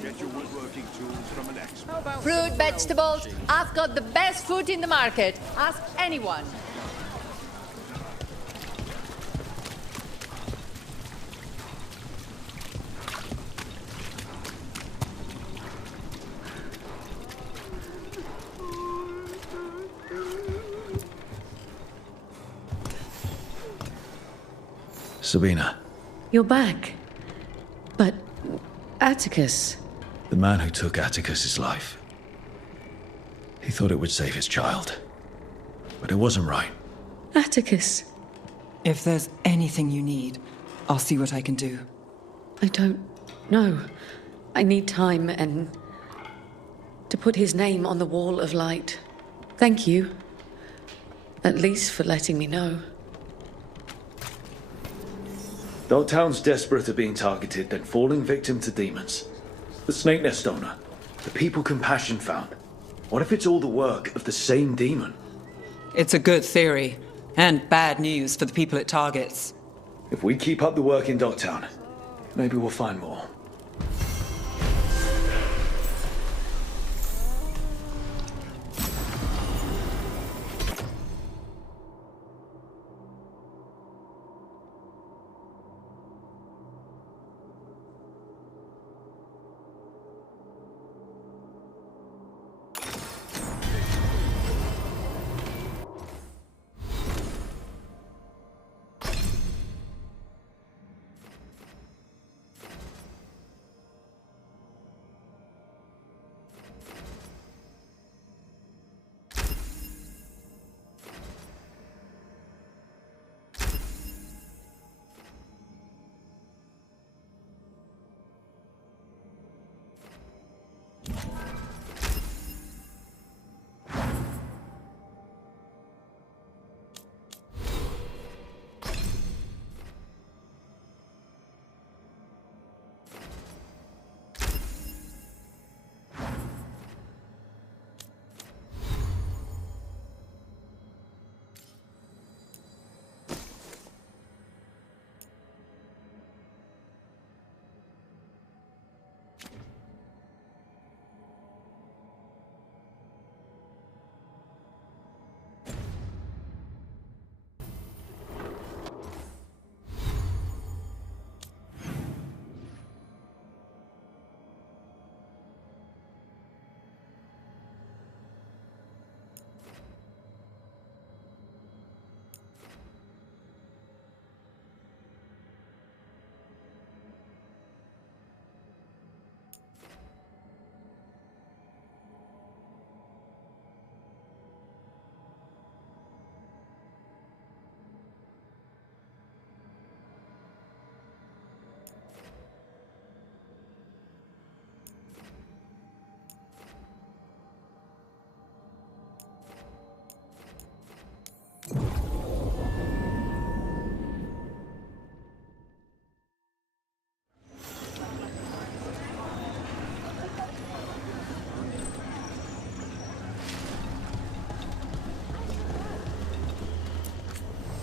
Get your woodworking tools from an expert. Fruit, vegetables. I've got the best fruit in the market. Ask anyone. Sabina, You're back. But Atticus. the man who took Atticus's life. He thought it would save his child. But it wasn't right. Atticus. If there's anything you need, I'll see what I can do. I don't know. I need time and to put his name on the wall of light. Thank you. At least for letting me know. Dogtown's desperate at being targeted, then falling victim to demons. The Snake Nest owner, the people Compassion found. What if it's all the work of the same demon? It's a good theory, and bad news for the people it targets. If we keep up the work in Dogtown, maybe we'll find more.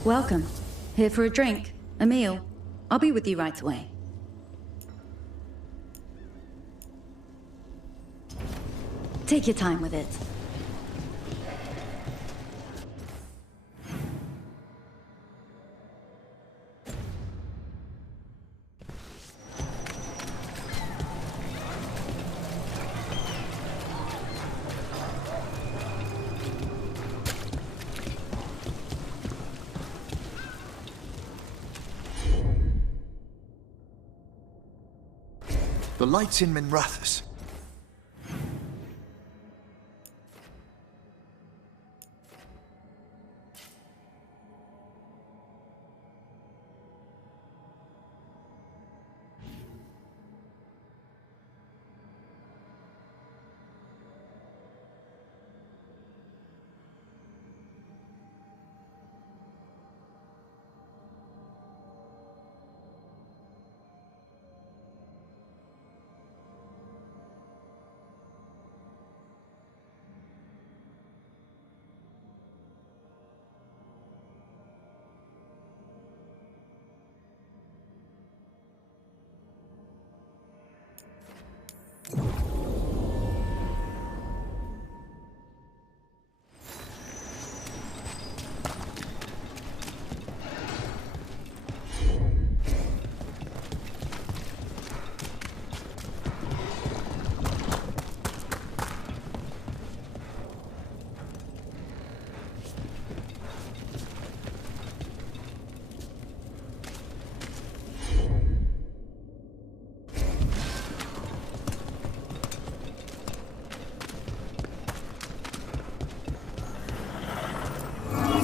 Welcome. Here for a drink, a meal. I'll be with you right away. Take your time with it. The lights in Minrathous.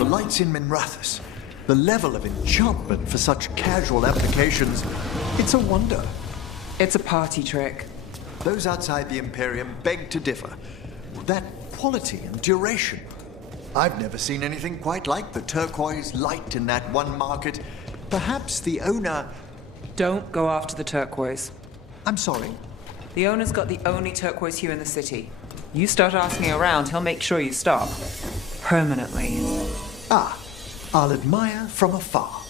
The lights in Minrathous, the level of enchantment for such casual applications, it's a wonder. It's a party trick. Those outside the Imperium beg to differ. That quality and duration. I've never seen anything quite like the turquoise light in that one market. Perhaps the owner... Don't go after the turquoise. I'm sorry? The owner's got the only turquoise hue in the city. You start asking around, he'll make sure you stop. Permanently. Ah, I'll admire from afar.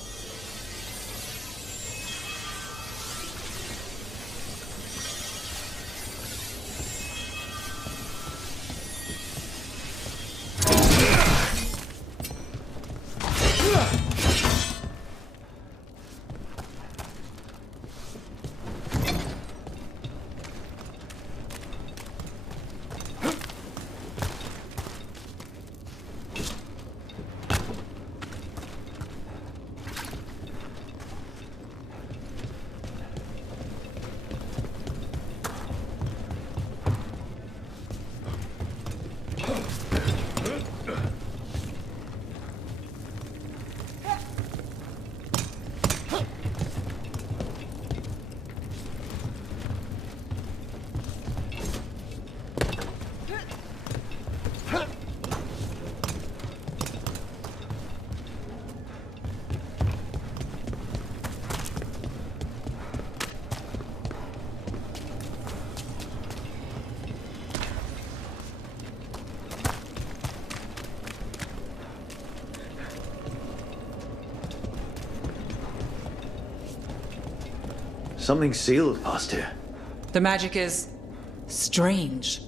Something sealed past here. The magic is strange.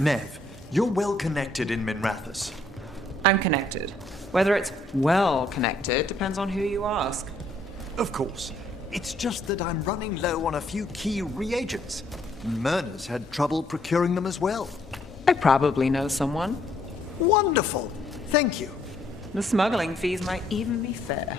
Nev, you're well connected in Minrathous. I'm connected. Whether it's well connected depends on who you ask. Of course. It's just that I'm running low on a few key reagents. Myrna's had trouble procuring them as well. I probably know someone. Wonderful. Thank you. The smuggling fees might even be fair.